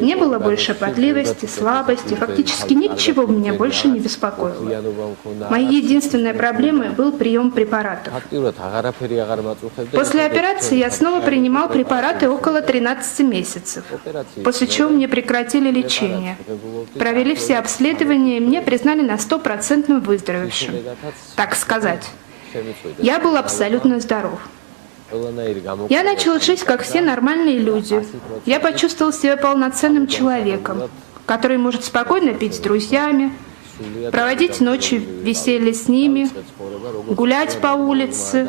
Не было больше потливости, слабости, фактически ничего меня больше не беспокоило. Моей единственной проблемой был прием препаратов. После операции я снова принимал препараты около 13 месяцев, после чего мне прекратили лечение. Провели все обследования, и мне признали на 100% выздоровевшим, так сказать. Я был абсолютно здоров. Я начал жить, как все нормальные люди. Я почувствовал себя полноценным человеком, который может спокойно пить с друзьями, проводить ночи в веселье с ними, гулять по улице.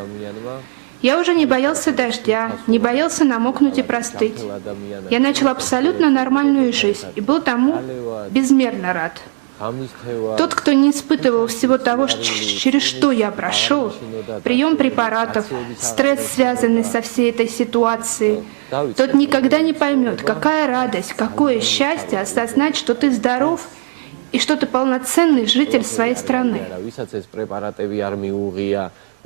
Я уже не боялся дождя, не боялся намокнуть и простыть. Я начал абсолютно нормальную жизнь и был тому безмерно рад. Тот, кто не испытывал всего того, через что я прошел, прием препаратов, стресс, связанный со всей этой ситуацией, тот никогда не поймет, какая радость, какое счастье осознать, что ты здоров и что ты полноценный житель своей страны.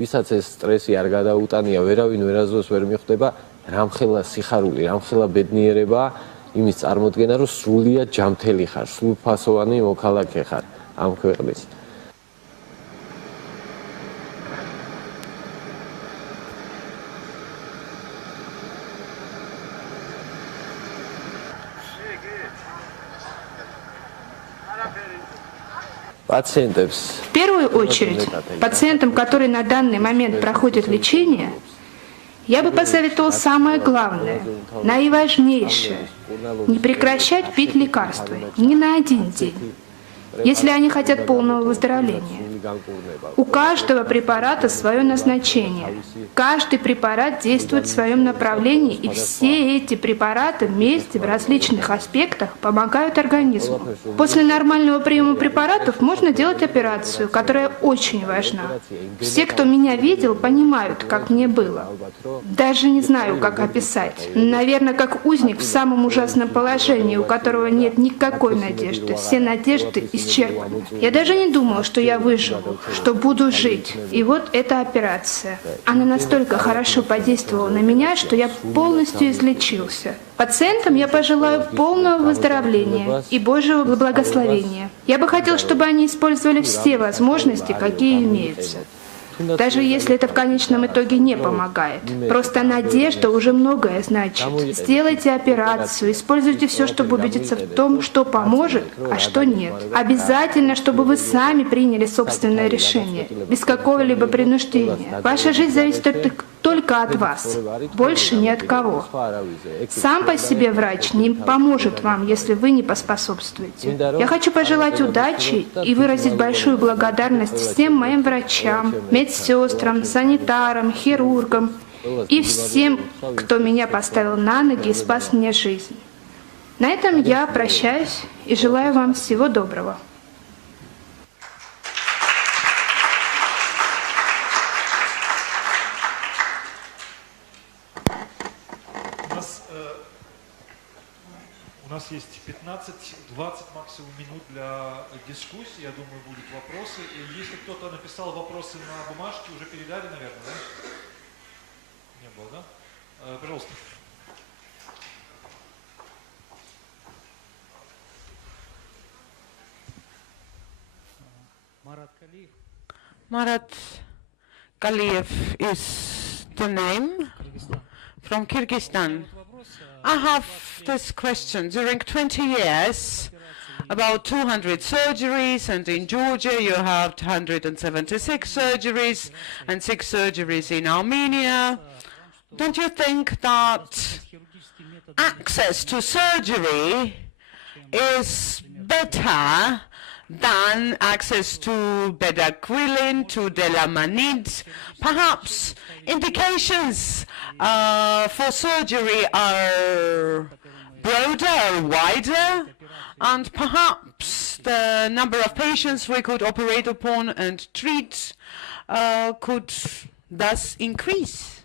ვისაც ეს სტრესი არ გადაუტანია, ვერავინ ვერაზოს ვერ მიხვდება, რამხელა სიხარული, რამხელა ბედნიერება იმის წარმოდგენა, რომ სრულიად ჯანმრთელი ხარ, სრულფასოვანი მოქალაქე ხარ ამ ქვეყნის. В первую очередь, пациентам, которые на данный момент проходят лечение, я бы посоветовал самое главное, наиважнейшее – не прекращать пить лекарства ни на 1 день. если они хотят полного выздоровления. У каждого препарата свое назначение. Каждый препарат действует в своем направлении, и все эти препараты вместе в различных аспектах помогают организму. После нормального приема препаратов можно делать операцию, которая очень важна. Все, кто меня видел, понимают, как мне было. Даже не знаю, как описать. Наверное, как узник в самом ужасном положении, у которого нет никакой надежды. Все надежды исчерпаны. Я даже не думала, что я выживу, что буду жить. И вот эта операция. Она настолько хорошо подействовала на меня, что я полностью излечился. Пациентам я пожелаю полного выздоровления и Божьего благословения. Я бы хотел, чтобы они использовали все возможности, какие имеются. Даже если это в конечном итоге не помогает. Просто надежда уже многое значит. Сделайте операцию, используйте все, чтобы убедиться в том, что поможет, а что нет. Обязательно, чтобы вы сами приняли собственное решение, без какого-либо принуждения. Ваша жизнь зависит только от вас, больше ни от кого. Сам по себе врач не поможет вам, если вы не поспособствуете. Я хочу пожелать удачи и выразить большую благодарность всем моим врачам, медсестрам, санитарам, хирургам и всем, кто меня поставил на ноги и спас мне жизнь. На этом я прощаюсь и желаю вам всего доброго. У нас есть 15-20 максимум минут для дискуссии. Я думаю, будут вопросы. И если кто-то написал вопросы на бумажке, уже передали, наверное, да? Не было, да? Пожалуйста. Marat Kaliyev is the name, from Kyrgyzstan. I have this question. During 20 years, about 200 surgeries, and in Georgia you have 176 surgeries and 6 surgeries in Armenia. Don't you think that access to surgery is better than access to bedaquiline, to delamanid? Perhaps indications for surgery are broader, wider, and perhaps the number of patients we could operate upon and treat could thus increase.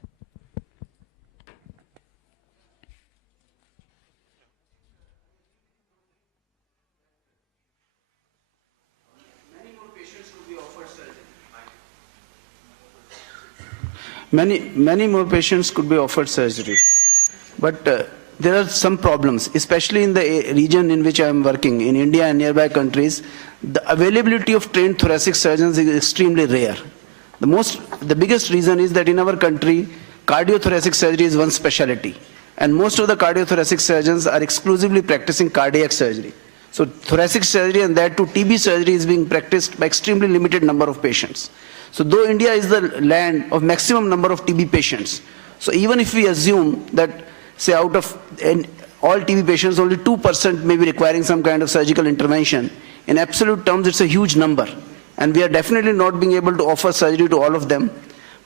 Many more patients could be offered surgery. But there are some problems, especially in the region in which I am working, in India and nearby countries. The availability of trained thoracic surgeons is extremely rare. The biggest reason is that in our country, cardiothoracic surgery is one specialty. And most of the cardiothoracic surgeons are exclusively practicing cardiac surgery. So thoracic surgery, and that too TB surgery, is being practiced by extremely limited number of patients. So though India is the land of maximum number of TB patients, so even if we assume that, say, out of all TB patients, only 2% may be requiring some kind of surgical intervention, in absolute terms it's a huge number. And we are definitely not being able to offer surgery to all of them.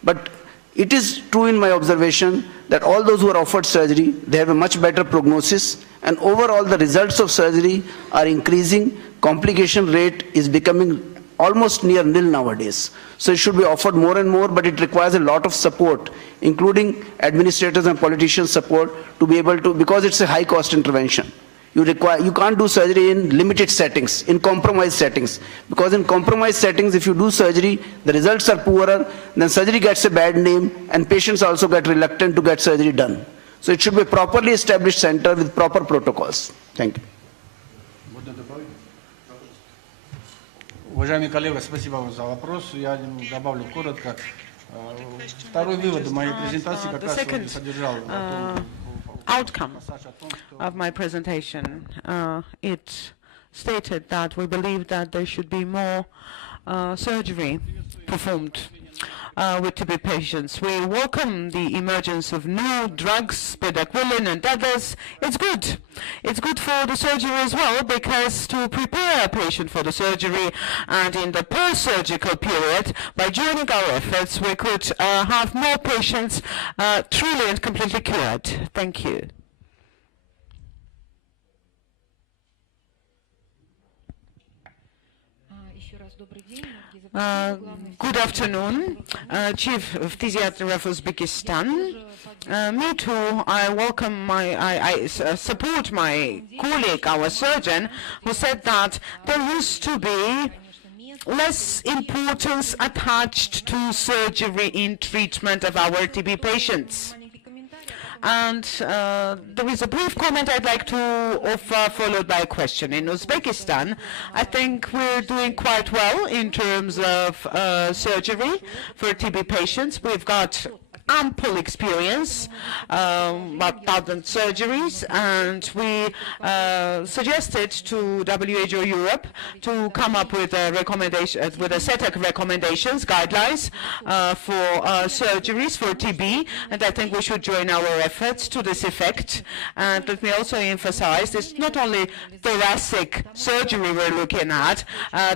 But it is true in my observation that all those who are offered surgery, they have a much better prognosis, and overall the results of surgery are increasing. Complication rate is becoming almost near nil nowadays. So it should be offered more and more, but it requires a lot of support, including administrators and politicians' support, to be able to, because it's a high cost intervention. You can't do surgery in limited settings, in compromised settings. Because in compromised settings, if you do surgery, the results are poorer, then surgery gets a bad name, and patients also get reluctant to get surgery done. So it should be a properly established center with proper protocols. Thank you. Уважаемый коллега, спасибо вам за вопрос. Я добавлю коротко. Второй вывод моей презентации как раз содержал outcome of my presentation. It stated that we believe that there should be more surgery performed. with TB patients. We welcome the emergence of new drugs, bedaquiline and others. It's good. It's good for the surgery as well, because to prepare a patient for the surgery and in the post-surgical period, by joining our efforts, we could have more patients truly and completely cured. Thank you. Good afternoon, Chief Physiater of Uzbekistan. Me too. I welcome I support my colleague, our surgeon, who said that there used to be less importance attached to surgery in treatment of our TB patients. And there is a brief comment I'd like to offer, followed by a question. In Uzbekistan, I think we're doing quite well in terms of surgery for TB patients. We've got ample experience, about 1,000 surgeries, and we suggested to WHO Europe to come up with a recommendation, with a set of recommendations, guidelines for surgeries for TB, and I think we should join our efforts to this effect. And let me also emphasize, it's not only thoracic surgery we're looking at,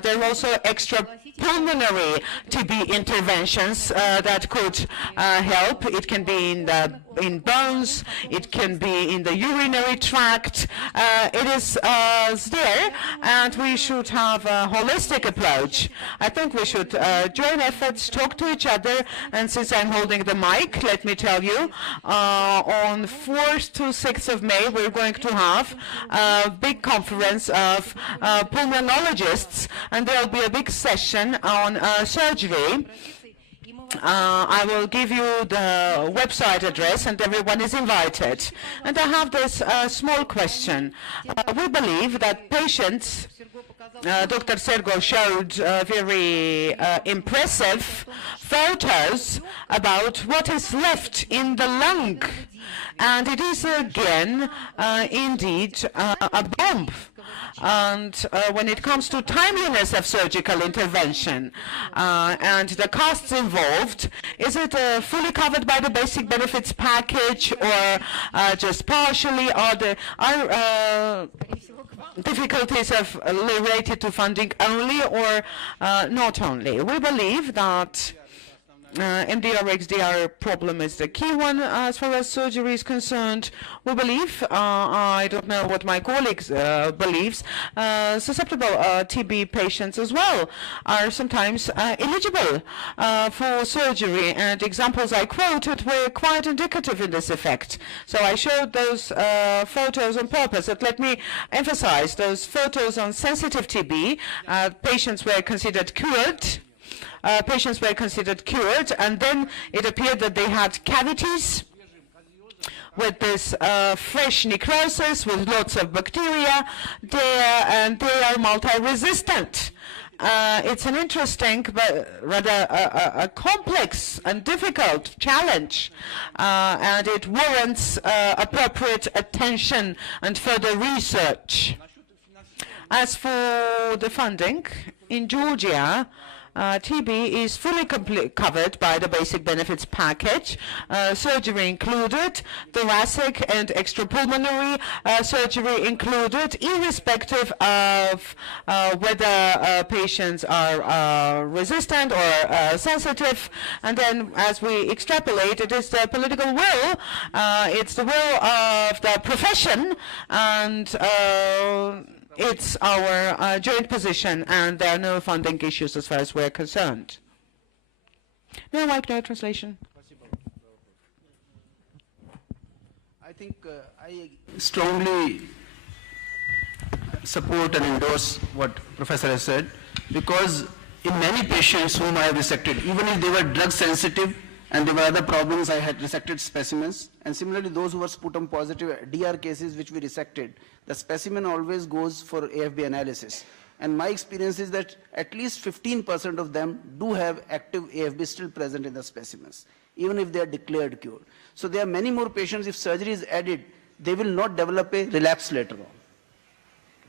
there are also extra pulmonary TB interventions that could help. It can be in bones, it can be in the urinary tract. It is there, and we should have a holistic approach. I think we should join efforts, talk to each other, and since I'm holding the mic, let me tell you, on 4th to 6th of May, we're going to have a big conference of pulmonologists, and there'll be a big session on surgery. I will give you the website address, and everyone is invited. And I have this small question. We believe that patients, Dr. Sergo showed very impressive photos about what is left in the lung. And it is again, indeed, a bomb. And when it comes to timeliness of surgical intervention and the costs involved, is it fully covered by the basic benefits package, or just partially? Are there difficulties related to funding only, or not only? We believe that MDR-XDR problem is the key one as far as surgery is concerned. We believe, I don't know what my colleagues believes, susceptible TB patients as well are sometimes eligible for surgery, and examples I quoted were quite indicative in this effect. So I showed those photos on purpose, but let me emphasize those photos on sensitive TB. Patients were considered cured. And then it appeared that they had cavities with this fresh necrosis with lots of bacteria there, and they are multi-resistant. It's an interesting but rather a complex and difficult challenge, and it warrants appropriate attention and further research. As for the funding, in Georgia, TB is fully covered by the basic benefits package, surgery included, thoracic and extrapulmonary surgery included, irrespective of whether patients are resistant or sensitive. And then as we extrapolate, it is the political will, it's the will of the profession, and it's our joint position, and there are no funding issues as far as we're concerned. No mic, no translation. I think I strongly support and endorse what Professor has said, because in many patients whom I have resected, even if they were drug sensitive and there were other problems, I had resected specimens. And similarly, those who were sputum positive DR cases which we resected, the specimen always goes for AFB analysis. And my experience is that at least 15% of them do have active AFB still present in the specimens, even if they are declared cured. So there are many more patients, if surgery is added, they will not develop a relapse later on.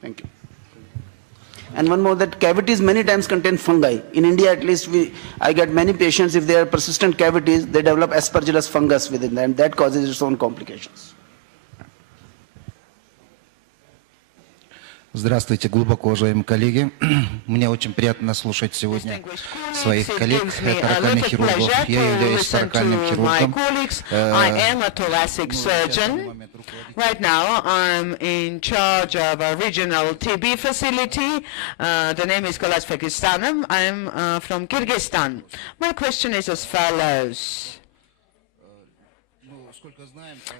Thank you. And one more, that cavities many times contain fungi. In India, at least, I get many patients, if they are persistent cavities, they develop aspergillus fungus within them. That causes its own complications. Здравствуйте, глубоко уважаемые коллеги. Мне очень приятно слушать сегодня своих коллег, таракальных хирургов. Я являюсь таракальным хирургом. I am a thoracic surgeon. Right now, I'm in charge of a regional TB facility. The name is Uzbekistanum. I'm from Kyrgyzstan. My question is as follows.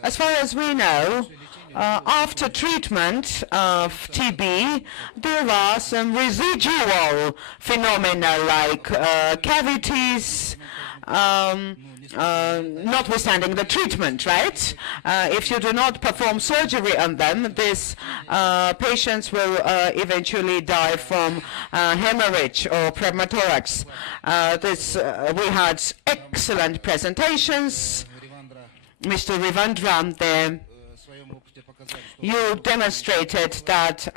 As far as we know, after treatment of TB, there are some residual phenomena like cavities, notwithstanding the treatment, right? If you do not perform surgery on them, these patients will eventually die from hemorrhage or pneumothorax. We had excellent presentations. Mr. Rivandram there. You demonstrated that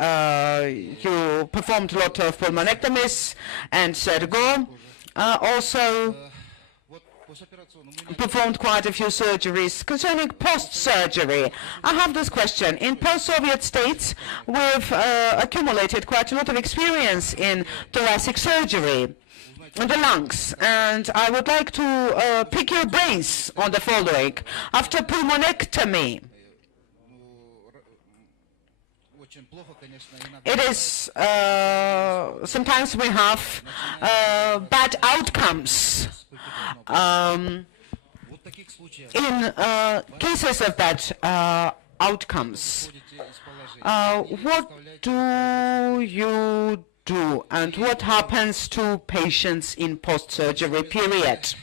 you performed a lot of pulmonectomies, and Sergo also performed quite a few surgeries. Concerning post-surgery, I have this question. In post-Soviet states, we've accumulated quite a lot of experience in thoracic surgery in the lungs, and I would like to pick your brains on the following. After pulmonectomy, it is sometimes we have bad outcomes. In cases of bad outcomes, what do you do, and what happens to patients in post-surgery period?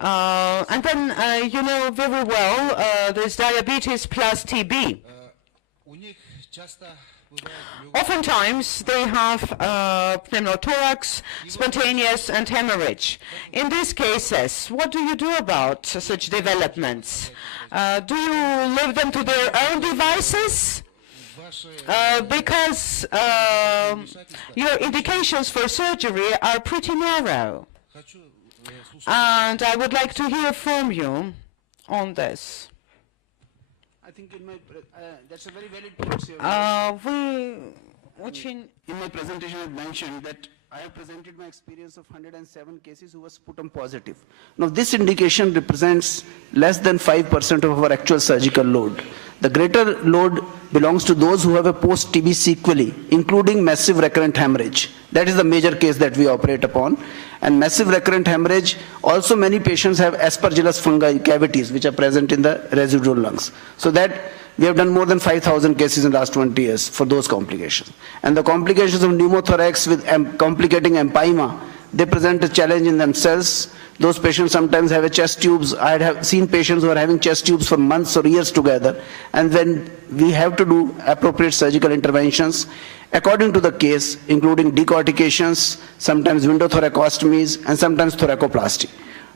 And then, you know very well, there's diabetes plus TB. Oftentimes, they have pneumothorax, spontaneous, and hemorrhage. In these cases, what do you do about such developments? Do you leave them to their own devices? Because your indications for surgery are pretty narrow. And I would like to hear from you on this. I think that's a very valid point, sir. In my presentation, I mentioned that I have presented my experience of 107 cases who were sputum positive. Now, this indication represents less than 5% of our actual surgical load. The greater load belongs to those who have a post-TB sequelae, including massive recurrent hemorrhage. That is the major case that we operate upon. And massive recurrent hemorrhage, also many patients have aspergillus fungi cavities, which are present in the residual lungs. So that we have done more than 5,000 cases in the last 20 years for those complications. And the complications of pneumothorax with complicating empyema, they present a challenge in themselves. Those patients sometimes have a chest tubes. I have seen patients who are having chest tubes for months or years together. And then we have to do appropriate surgical interventions according to the case, including decortications, sometimes window thoracostomies, and sometimes thoracoplasty.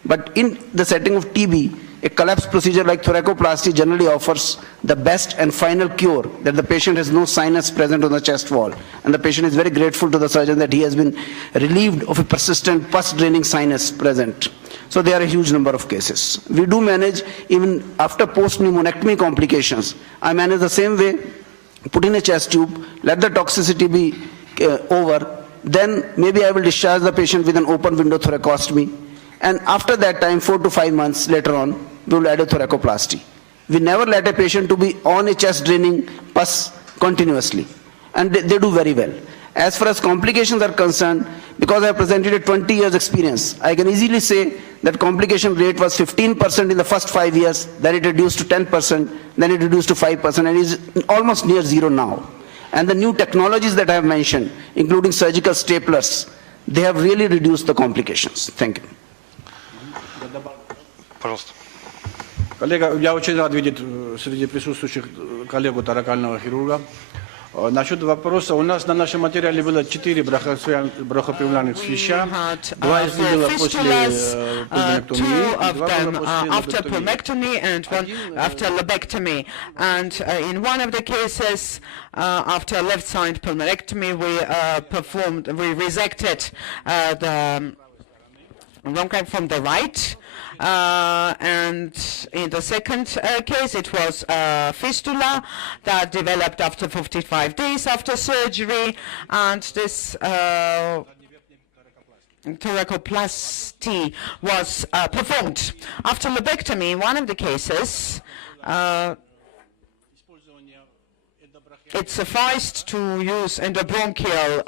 But in the setting of TB, a collapse procedure like thoracoplasty generally offers the best and final cure, that the patient has no sinus present on the chest wall. And the patient is very grateful to the surgeon that he has been relieved of a persistent pus-draining sinus present. So there are a huge number of cases. We do manage even after post-pneumonectomy complications. I manage the same way, put in a chest tube, let the toxicity be over, then maybe I will discharge the patient with an open window thoracostomy. And after that time, 4 to 5 months later on, we will add a thoracoplasty. We never let a patient to be on a chest draining pus continuously. And they do very well. As far as complications are concerned, because I have presented a 20 years experience, I can easily say that complication rate was 15% in the first 5 years, then it reduced to 10%, then it reduced to 5%, and is almost near zero now. And the new technologies that I have mentioned, including surgical staplers, they have really reduced the complications. Thank you. Пожалуйста. Коллега, я очень рад видеть среди присутствующих коллегу таракального хирурга. Насчет вопроса, у нас на нашем материале было 4 бронхоприлавных свища, 2 из них было после пульмонектомии, 2 было после after pulmonectomy and one after lobectomy. And in one of the cases, after left side pulmonectomy, we resected the bronchi from the right. And in the second case, it was fistula that developed after 55 days after surgery, and this thoracoplasty was performed. After lobectomy, in one of the cases, it sufficed to use endobronchial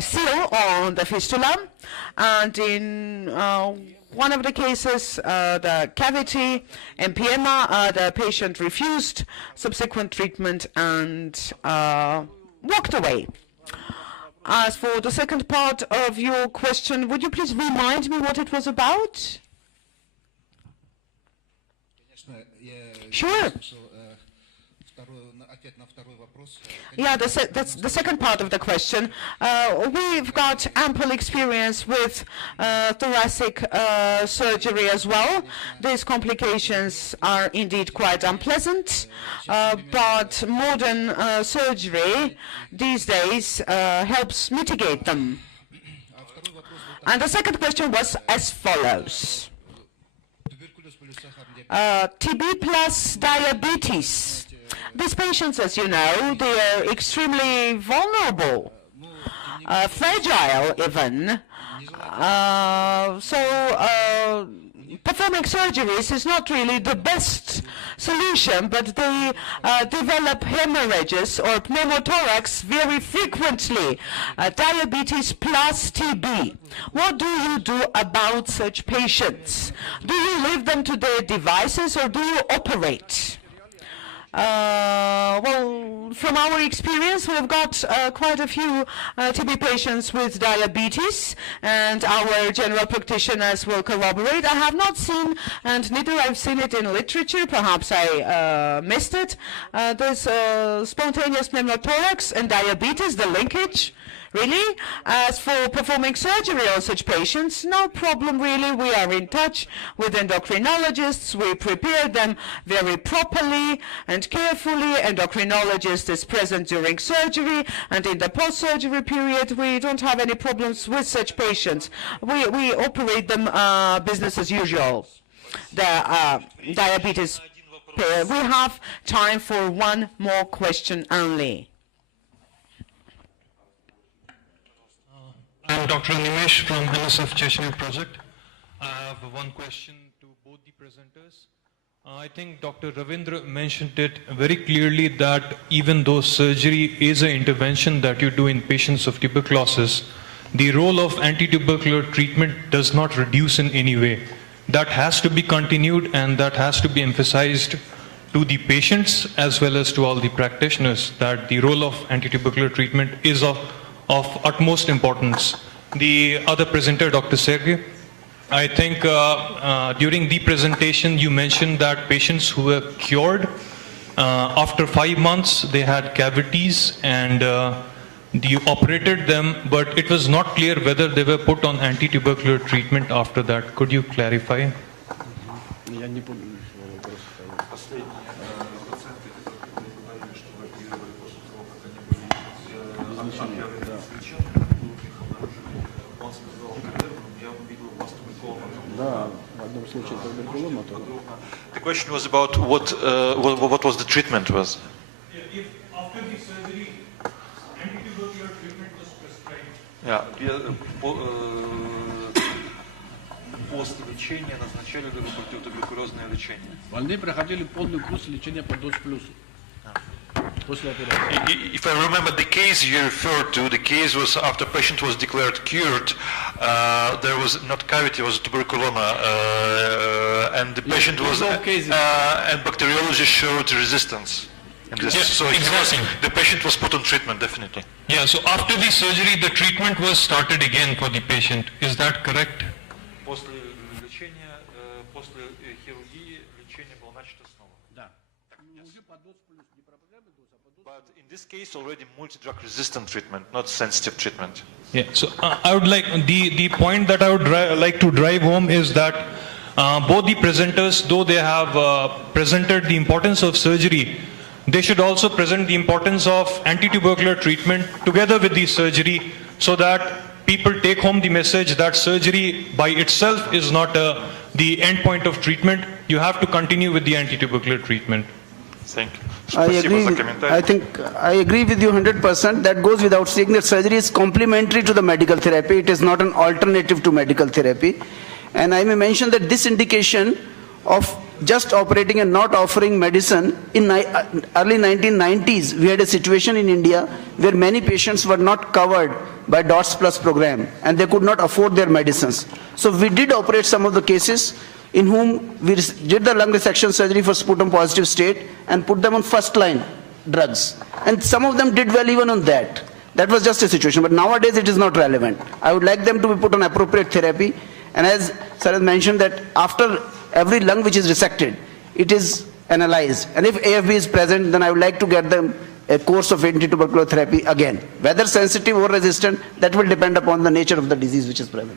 seal on the fistula, and in one of the cases, the cavity empyema, the patient refused subsequent treatment and walked away. As for the second part of your question, would you please remind me what it was about? Sure. Yeah, that's the second part of the question. We've got ample experience with thoracic surgery as well. These complications are indeed quite unpleasant, but modern surgery these days helps mitigate them. And the second question was as follows. TB plus diabetes. These patients, as you know, they are extremely vulnerable, fragile even. So performing surgeries is not really the best solution, but they develop hemorrhages or pneumothorax very frequently, diabetes plus TB. What do you do about such patients? Do you leave them to their devices or do you operate? Well, from our experience, we've got quite a few TB patients with diabetes, and our general practitioners will corroborate. I have not seen, and neither I've seen it in literature, perhaps I missed it, there's spontaneous pneumothorax and diabetes, the linkage. Really? As for performing surgery on such patients, no problem really. We are in touch with endocrinologists. We prepare them very properly and carefully. Endocrinologist is present during surgery, and in the post-surgery period, we don't have any problems with such patients. We operate them business as usual. The diabetes pair. We have time for one more question only. I'm Dr. Nimesh from NSF Cheshire Project. I have one question to both the presenters. I think Dr. Ravindra mentioned it very clearly that even though surgery is an intervention that you do in patients of tuberculosis, the role of anti-tubercular treatment does not reduce in any way. That has to be continued, and that has to be emphasized to the patients as well as to all the practitioners, that the role of anti-tubercular treatment is of utmost importance. The other presenter, Dr. Sergey, I think during the presentation you mentioned that patients who were cured, after 5 months they had cavities and you operated them, but it was not clear whether they were put on anti-tubercular treatment after that. Could you clarify? The question was about what was the treatment was. If after the surgery, anti-tubercular treatment was prescribed. После лечения назначали туберкулезное лечение. Больные проходили полный курс лечения по ДОС плюсу. If I remember the case you referred to, the case was after patient was declared cured, there was not cavity, it was tuberculoma, and the patient was, and bacteriology showed resistance. Yes, so exactly. The patient was put on treatment, definitely. Yeah, so after the surgery, the treatment was started again for the patient. Is that correct? После лечения, после хирургии лечение было начато снова. Да. Уже по ДОС плюс не пропадает. this case already multi-drug resistant treatment, not sensitive treatment. Yeah, so I would like, the point that I would like to drive home is that both the presenters, though they have presented the importance of surgery, they should also present the importance of anti-tubercular treatment together with the surgery, so that people take home the message that surgery by itself is not the end point of treatment. You have to continue with the anti-tubercular treatment. Thank you. I think I agree with you 100%. That goes without saying that surgery is complementary to the medical therapy. It is not an alternative to medical therapy. And I may mention that this indication of just operating and not offering medicine, in early 1990s, we had a situation in India where many patients were not covered by DOTS Plus program and they could not afford their medicines. So we did operate some of the cases in whom we did the lung resection surgery for sputum positive state and put them on first line drugs. And some of them did well even on that. That was just a situation, but nowadays it is not relevant. I would like them to be put on appropriate therapy. And as sir has mentioned, that after every lung which is resected, it is analyzed. And if AFB is present, then I would like to get them a course of anti-tubercular therapy again. Whether sensitive or resistant, that will depend upon the nature of the disease which is present.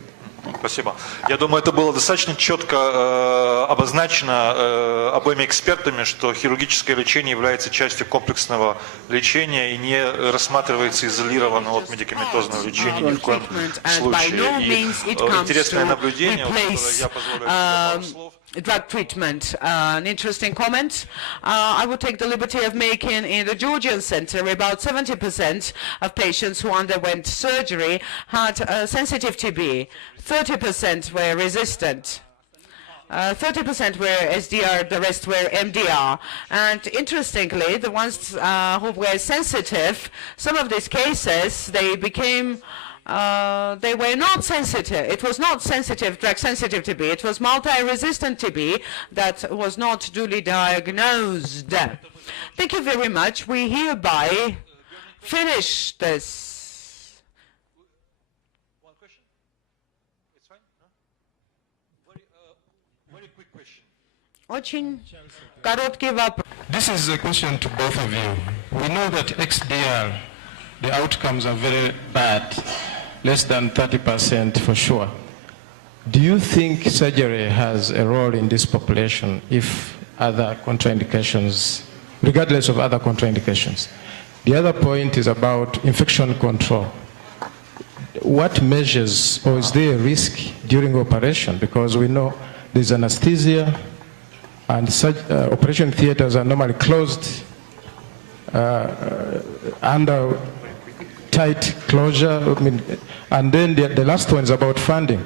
Спасибо. Я думаю, это было достаточно четко обозначено обоими экспертами, что хирургическое лечение является частью комплексного лечения и не рассматривается изолированно от медикаментозного лечения ни в коем случае. И интересное наблюдение, которое я позволю себе пару слов. Drug treatment. An interesting comment I would take the liberty of making. In the Georgian center, about 70% of patients who underwent surgery had sensitive TB. 30% were resistant. 30% were SDR, the rest were MDR. And interestingly, the ones who were sensitive, some of these cases, they became they were not sensitive. It was not sensitive, drug-sensitive TB. It was multi-resistant TB that was not duly diagnosed. Thank you very much. We hereby finish this. One question? It's fine? No? Very quick question. Очень короткий вопрос. This is a question to both of you. We know that XDR, the outcomes are very bad. Less than 30% for sure. Do you think surgery has a role in this population if other contraindications, regardless of other contraindications? The other point is about infection control. What measures, or is there a risk during operation? Because we know there's anesthesia and such operation theaters are normally closed under tight closure, and then the last one is about funding.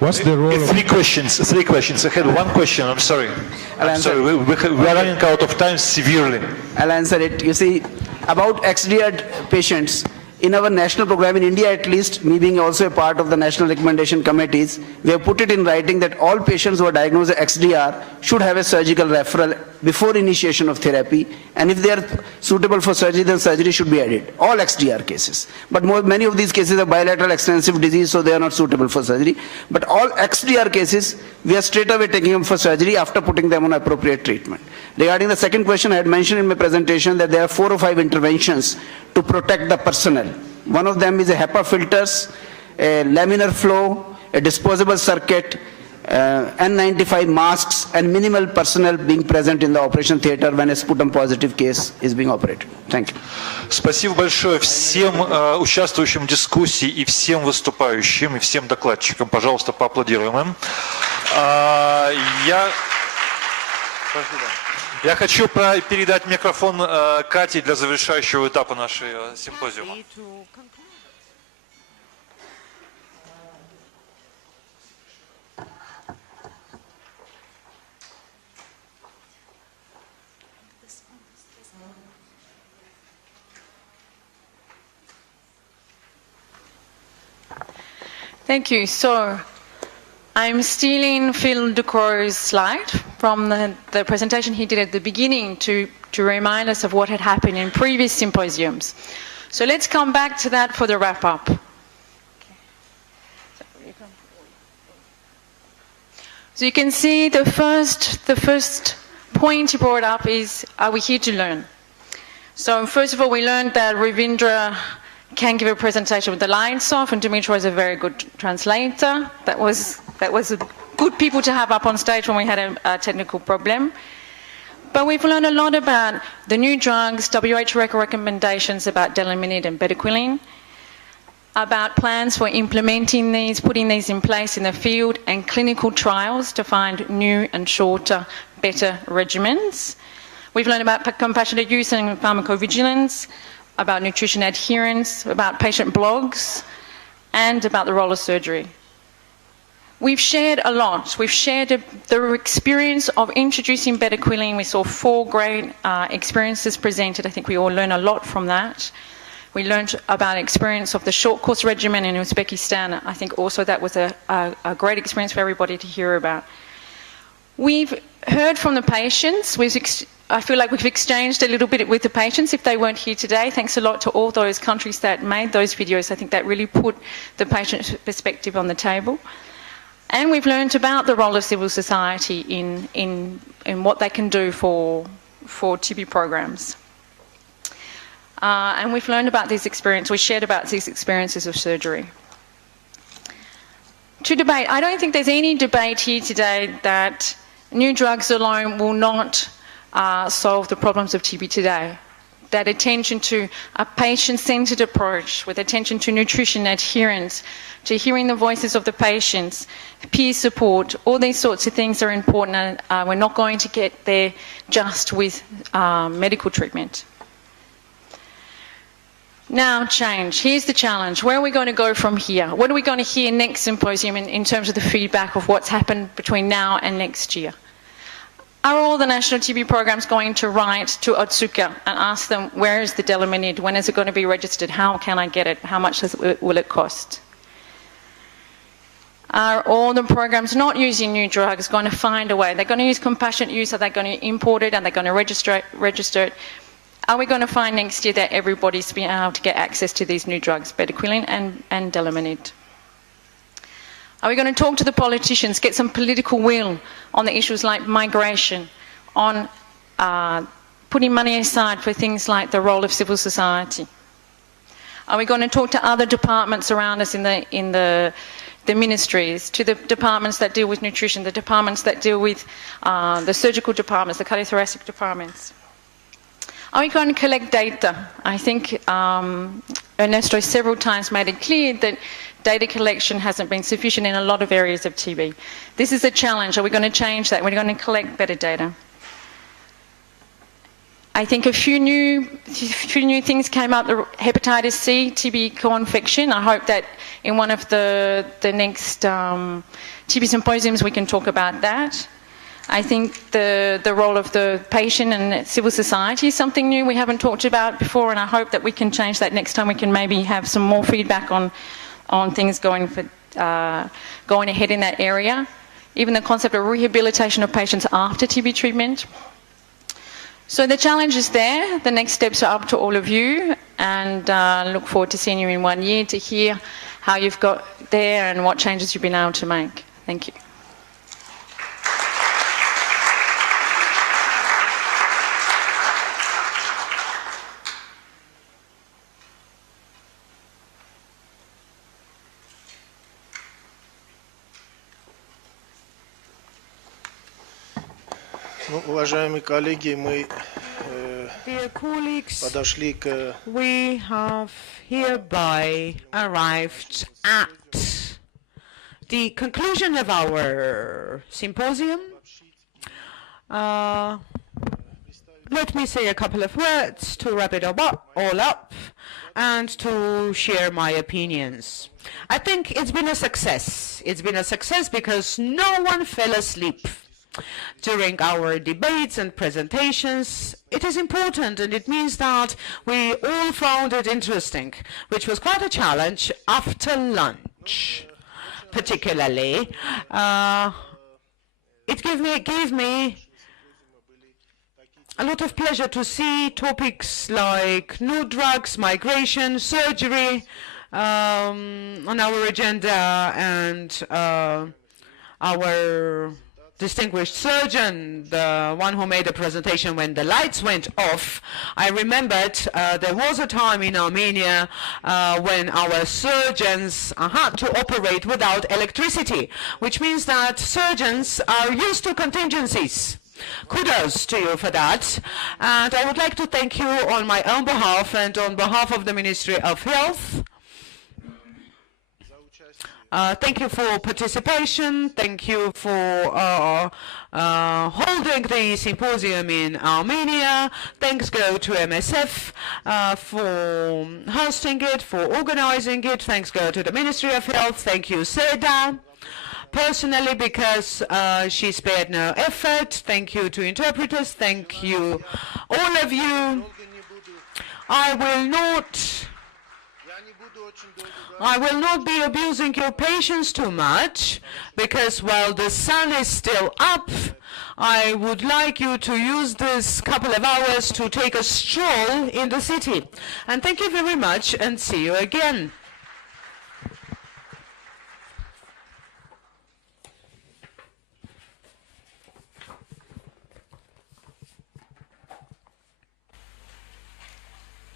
What's the role of... Three questions. I had one question, I'm sorry. We are running out of time severely. I'll answer it. You see, about XDR patients, in our national program in India at least, me being also a part of the national recommendation committees, we have put it in writing that all patients who are diagnosed with XDR should have a surgical referral before initiation of therapy, and if they are suitable for surgery, then surgery should be added. All XDR cases. But many of these cases are bilateral extensive disease, so they are not suitable for surgery. But all XDR cases, we are straight away taking them for surgery after putting them on appropriate treatment. Regarding the second question, I had mentioned in my presentation that there are 4 or 5 interventions to protect the personnel. One of them is a HEPA filters, a laminar flow, a disposable circuit, N95 masks, and minimal personnel being present in the operation theater when a sputum positive case is being operated. Thank you. Спасибо большое всем участвующим в дискуссии и всем выступающим, и всем докладчикам. Пожалуйста, поаплодируем им. Я хочу передать микрофон Кате для завершающего этапа нашего симпозиума. Thank you. So I'm stealing Phil Ducrow's slide from the presentation he did at the beginning to remind us of what had happened in previous symposiums. So let's come back to that for the wrap-up. So you can see the first point he brought up is, are we here to learn? So first of all, we learned that Ravindra can give a presentation with the lights off, and Dimitri is a very good translator. That was good people to have up on stage when we had a technical problem. But we've learned a lot about the new drugs, WHO recommendations about delaminid and bedaquiline, about plans for implementing these, putting these in place in the field, and clinical trials to find new and shorter, better regimens. We've learned about compassionate use and pharmacovigilance, about nutrition adherence, about patient blogs, and about the role of surgery. We've shared a lot. We've shared the experience of introducing bedaquiline. We saw 4 great experiences presented. I think we all learned a lot from that. We learned about experience of the short course regimen in Uzbekistan. I think also that was a great experience for everybody to hear about. We've heard from the patients. I feel like we've exchanged a little bit with the patients if they weren't here today. Thanks a lot to all those countries that made those videos. I think that really put the patient perspective on the table. And we've learned about the role of civil society in what they can do for TB programs. And we've learned about these experiences, we shared about these experiences of surgery. To debate, I don't think there's any debate here today that new drugs alone will not solve the problems of TB today. That attention to a patient-centered approach with attention to nutrition adherence, to hearing the voices of the patients, peer support, all these sorts of things are important, and we're not going to get there just with medical treatment. Now change. Here's the challenge. Where are we going to go from here? What are we going to hear next symposium in terms of the feedback of what's happened between now and next year? Are all the national TB programs going to write to Otsuka and ask them, where is the delaminid? When is it going to be registered? How can I get it? How much will it cost? Are all the programs not using new drugs going to find a way? They're going to use compassionate use. Are they going to import it? Are they going to register it? Are we going to find next year that everybody's being able to get access to these new drugs, bedaquiline and delaminid? Are we going to talk to the politicians, get some political will on the issues like migration, on putting money aside for things like the role of civil society? Are we going to talk to other departments around us in the ministries, to the departments that deal with nutrition, the departments that deal with the surgical departments, the cardiothoracic departments? Are we going to collect data? I think Ernesto several times made it clear that data collection hasn't been sufficient in a lot of areas of TB. This is a challenge. Are we going to change that? We're going to collect better data. I think a few new things came up, the hepatitis C, TB co-infection. I hope that in one of the next TB symposiums we can talk about that. I think the role of the patient and civil society is something new we haven't talked about before, and I hope that we can change that next time. We can maybe have some more feedback on things going ahead in that area. Even the concept of rehabilitation of patients after TB treatment. So the challenge is there. The next steps are up to all of you, and look forward to seeing you in 1 year to hear how you've got there and what changes you've been able to make. Thank you. Уважаемые коллеги, мы Dear colleagues, подошли к... we have hereby arrived at the conclusion of our symposium. Let me say a couple of words to wrap it all up and to share my opinions. I think it's been a success. It's been a success because no one fell asleep during our debates and presentations. It is important, and it means that we all found it interesting, which was quite a challenge after lunch, particularly. It gave me a lot of pleasure to see topics like new drugs, migration, surgery on our agenda, and our distinguished surgeon, the one who made the presentation when the lights went off, I remembered there was a time in Armenia when our surgeons had to operate without electricity, which means that surgeons are used to contingencies. Kudos to you for that. And I would like to thank you on my own behalf and on behalf of the Ministry of Health. Thank you for participation. Thank you for holding the symposium in Armenia. Thanks go to MSF for hosting it, for organizing it. Thanks go to the Ministry of Health. Thank you, Seda, personally, because she spared no effort. Thank you to interpreters. Thank you, all of you. I will not be abusing your patience too much, because while the sun is still up, I would like you to use this couple of hours to take a stroll in the city. And thank you very much, and see you again.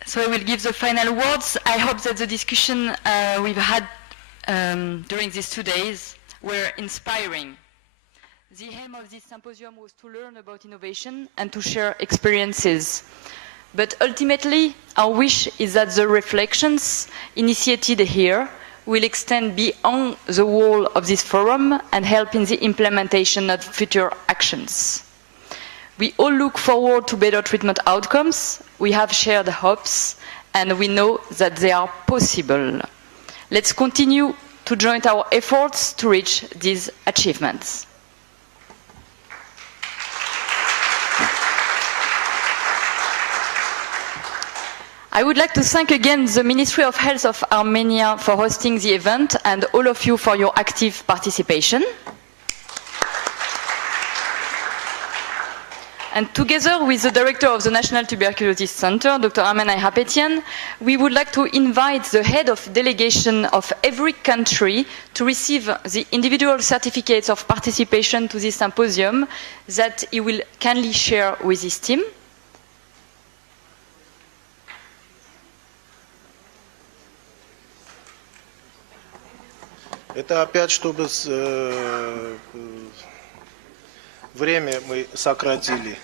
So I will give the final words. I hope that the discussion we've had during these 2 days were inspiring. The aim of this symposium was to learn about innovation and to share experiences. But ultimately, our wish is that the reflections initiated here will extend beyond the wall of this forum and help in the implementation of future actions. We all look forward to better treatment outcomes. We have shared hopes, and we know that they are possible. Let's continue to join our efforts to reach these achievements. I would like to thank again the Ministry of Health of Armenia for hosting the event and all of you for your active participation. And together with the director of the National Tuberculosis Center, Dr. Armen Ayhapetian, we would like to invite the head of delegation of every country to receive the individual certificates of participation to this symposium that he will kindly share with his team. Это опять, чтобы время мы сократили.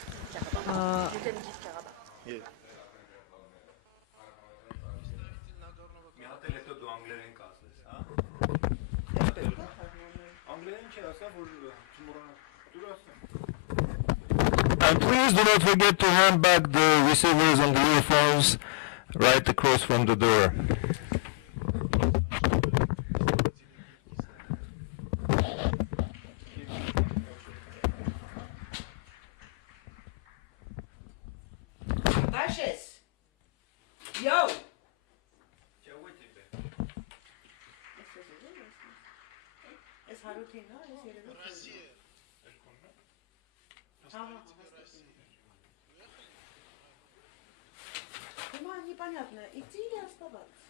And please do not forget to hand back the receivers and the earphones right across from the door. Yo! Непонятно, идти или оставаться?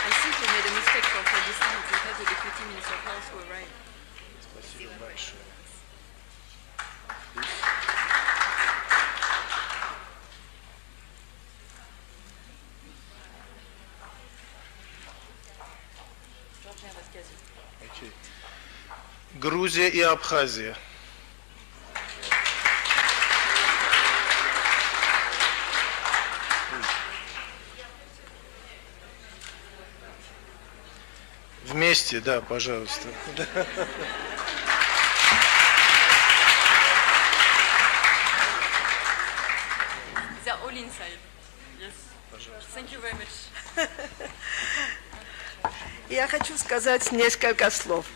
I think you made a mistake for this time. We had the Deputy Minister of Health who arrived. Спасибо большое. Грузия и Абхазия. Вместе, да, пожалуйста. They're all inside. Yes. Thank you very much. Я хочу сказать несколько слов.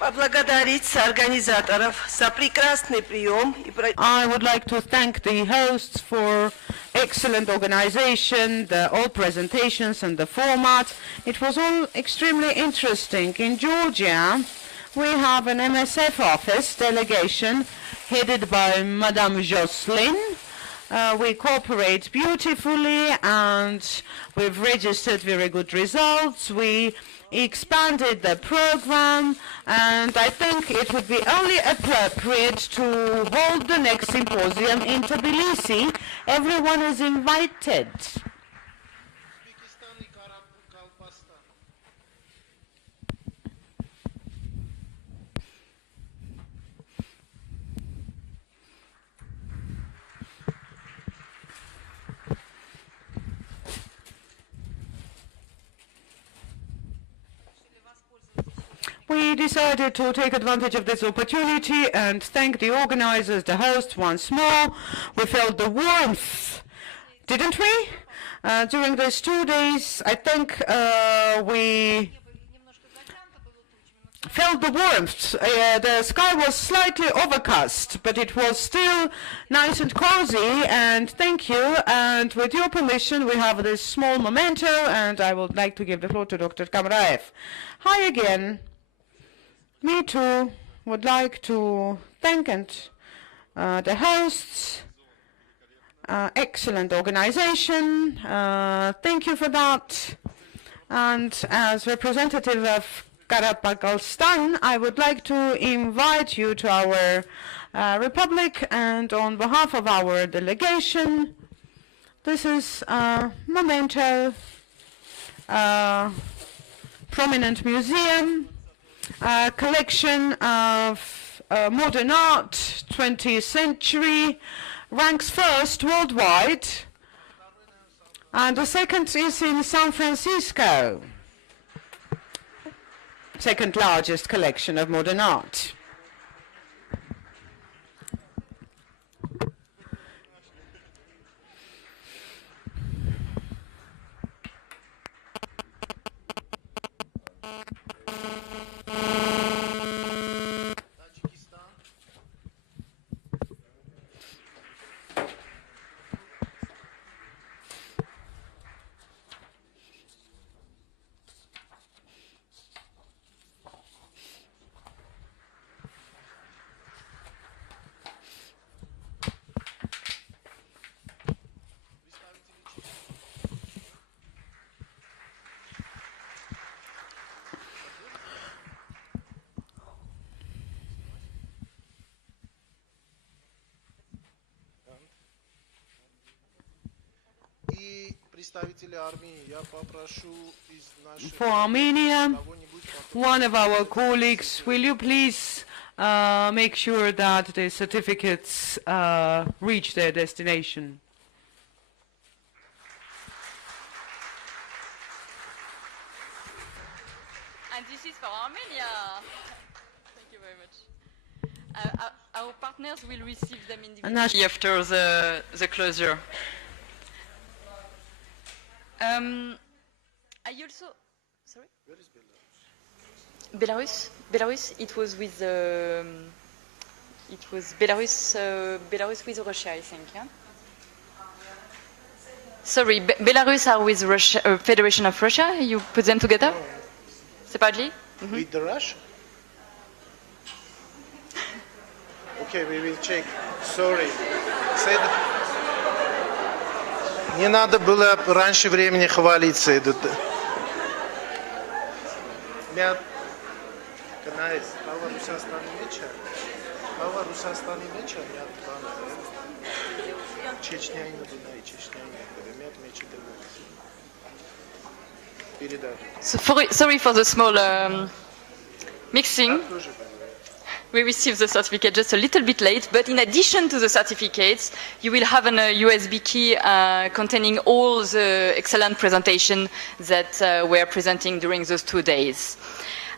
Поблагодарить организаторов за прекрасный прием. I would like to thank the hosts for excellent organization, all presentations and the format. It was all extremely interesting. In Georgia, we have an MSF office delegation headed by Madame Jocelyn. We cooperate beautifully and we've registered very good results. We expanded the program, and I think it would be only appropriate to hold the next symposium in Tbilisi. Everyone is invited. We decided to take advantage of this opportunity and thank the organizers, the hosts once more. We felt the warmth, didn't we? During those 2 days, I think we felt the warmth. The sky was slightly overcast, but it was still nice and cozy, and thank you. And with your permission, we have this small memento, and I would like to give the floor to Dr. Kamraev. Hi again. Me too would like to thank the hosts. Excellent organization. Thank you for that. And as representative of Karapakistan, I would like to invite you to our republic, and on behalf of our delegation, this is a memento, prominent museum, a collection of modern art, 20th century, ranks first worldwide, and the second is in San Francisco, second largest collection of modern art. For Armenia, one of our colleagues, will you please make sure that the certificates reach their destination? And this is for Armenia. Thank you very much. Our partners will receive them individually after the closure. I also, sorry? Where is Belarus? Belarus, it was with, Belarus with Russia, I think, yeah? Sorry, Belarus are with Russia, Federation of Russia, you put them together? Separately? Mm-hmm. With the Russia? Okay, we will check. Sorry. Не надо было раньше времени хвалиться. So sorry for the small mixing. We received the certificate just a little bit late, but in addition to the certificates, you will have a USB key containing all the excellent presentation that we're presenting during those 2 days.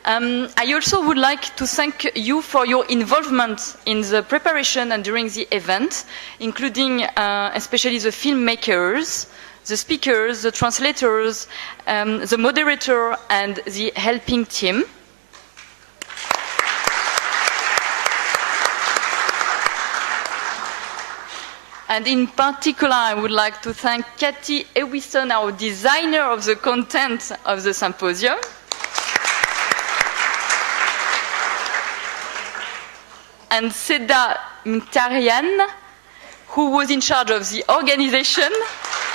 I also would like to thank you for your involvement in the preparation and during the event, including especially the filmmakers, the speakers, the translators, the moderator, and the helping team. And in particular, I would like to thank Cathy Ewison, our designer of the content of the symposium. And Seda Mtarian, who was in charge of the organization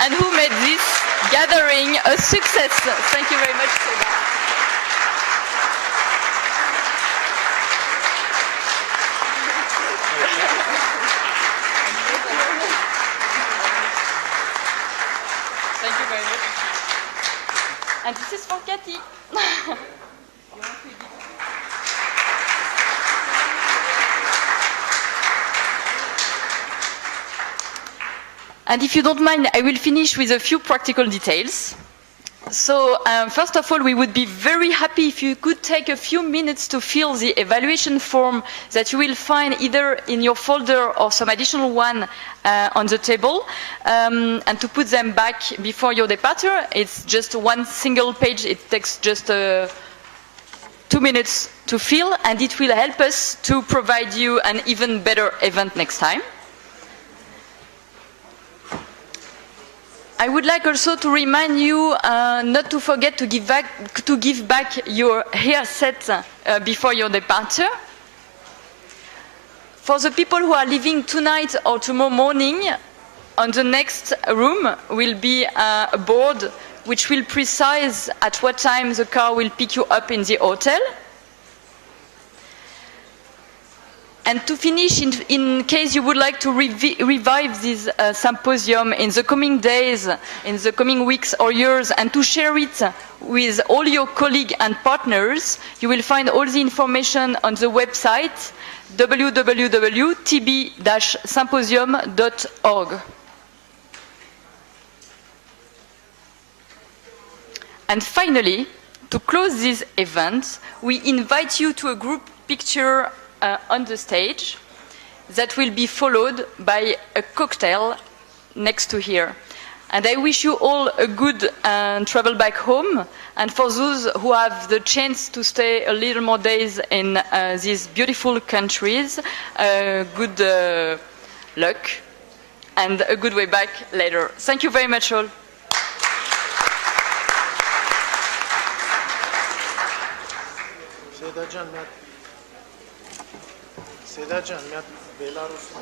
and who made this gathering a success. Thank you very much, Seda. Thank you very much. And this is for Cathy. And if you don't mind, I will finish with a few practical details. So first of all, we would be very happy if you could take a few minutes to fill the evaluation form that you will find either in your folder or some additional one on the table, and to put them back before your departure. It's just one single page. It takes just 2 minutes to fill, and it will help us to provide you an even better event next time. I would like also to remind you not to forget to give back your hairset before your departure. For the people who are leaving tonight or tomorrow morning, on the next room will be a board which will precise at what time the car will pick you up in the hotel. And to finish, in case you would like to revive this symposium in the coming days, in the coming weeks or years, and to share it with all your colleagues and partners, you will find all the information on the website www.tb-symposium.org. And finally, to close this event, we invite you to a group picture on the stage that will be followed by a cocktail next to here. And I wish you all a good travel back home. And for those who have the chance to stay a little more days in these beautiful countries, good luck and a good way back later. Thank you very much all. Seda Can, Belarus.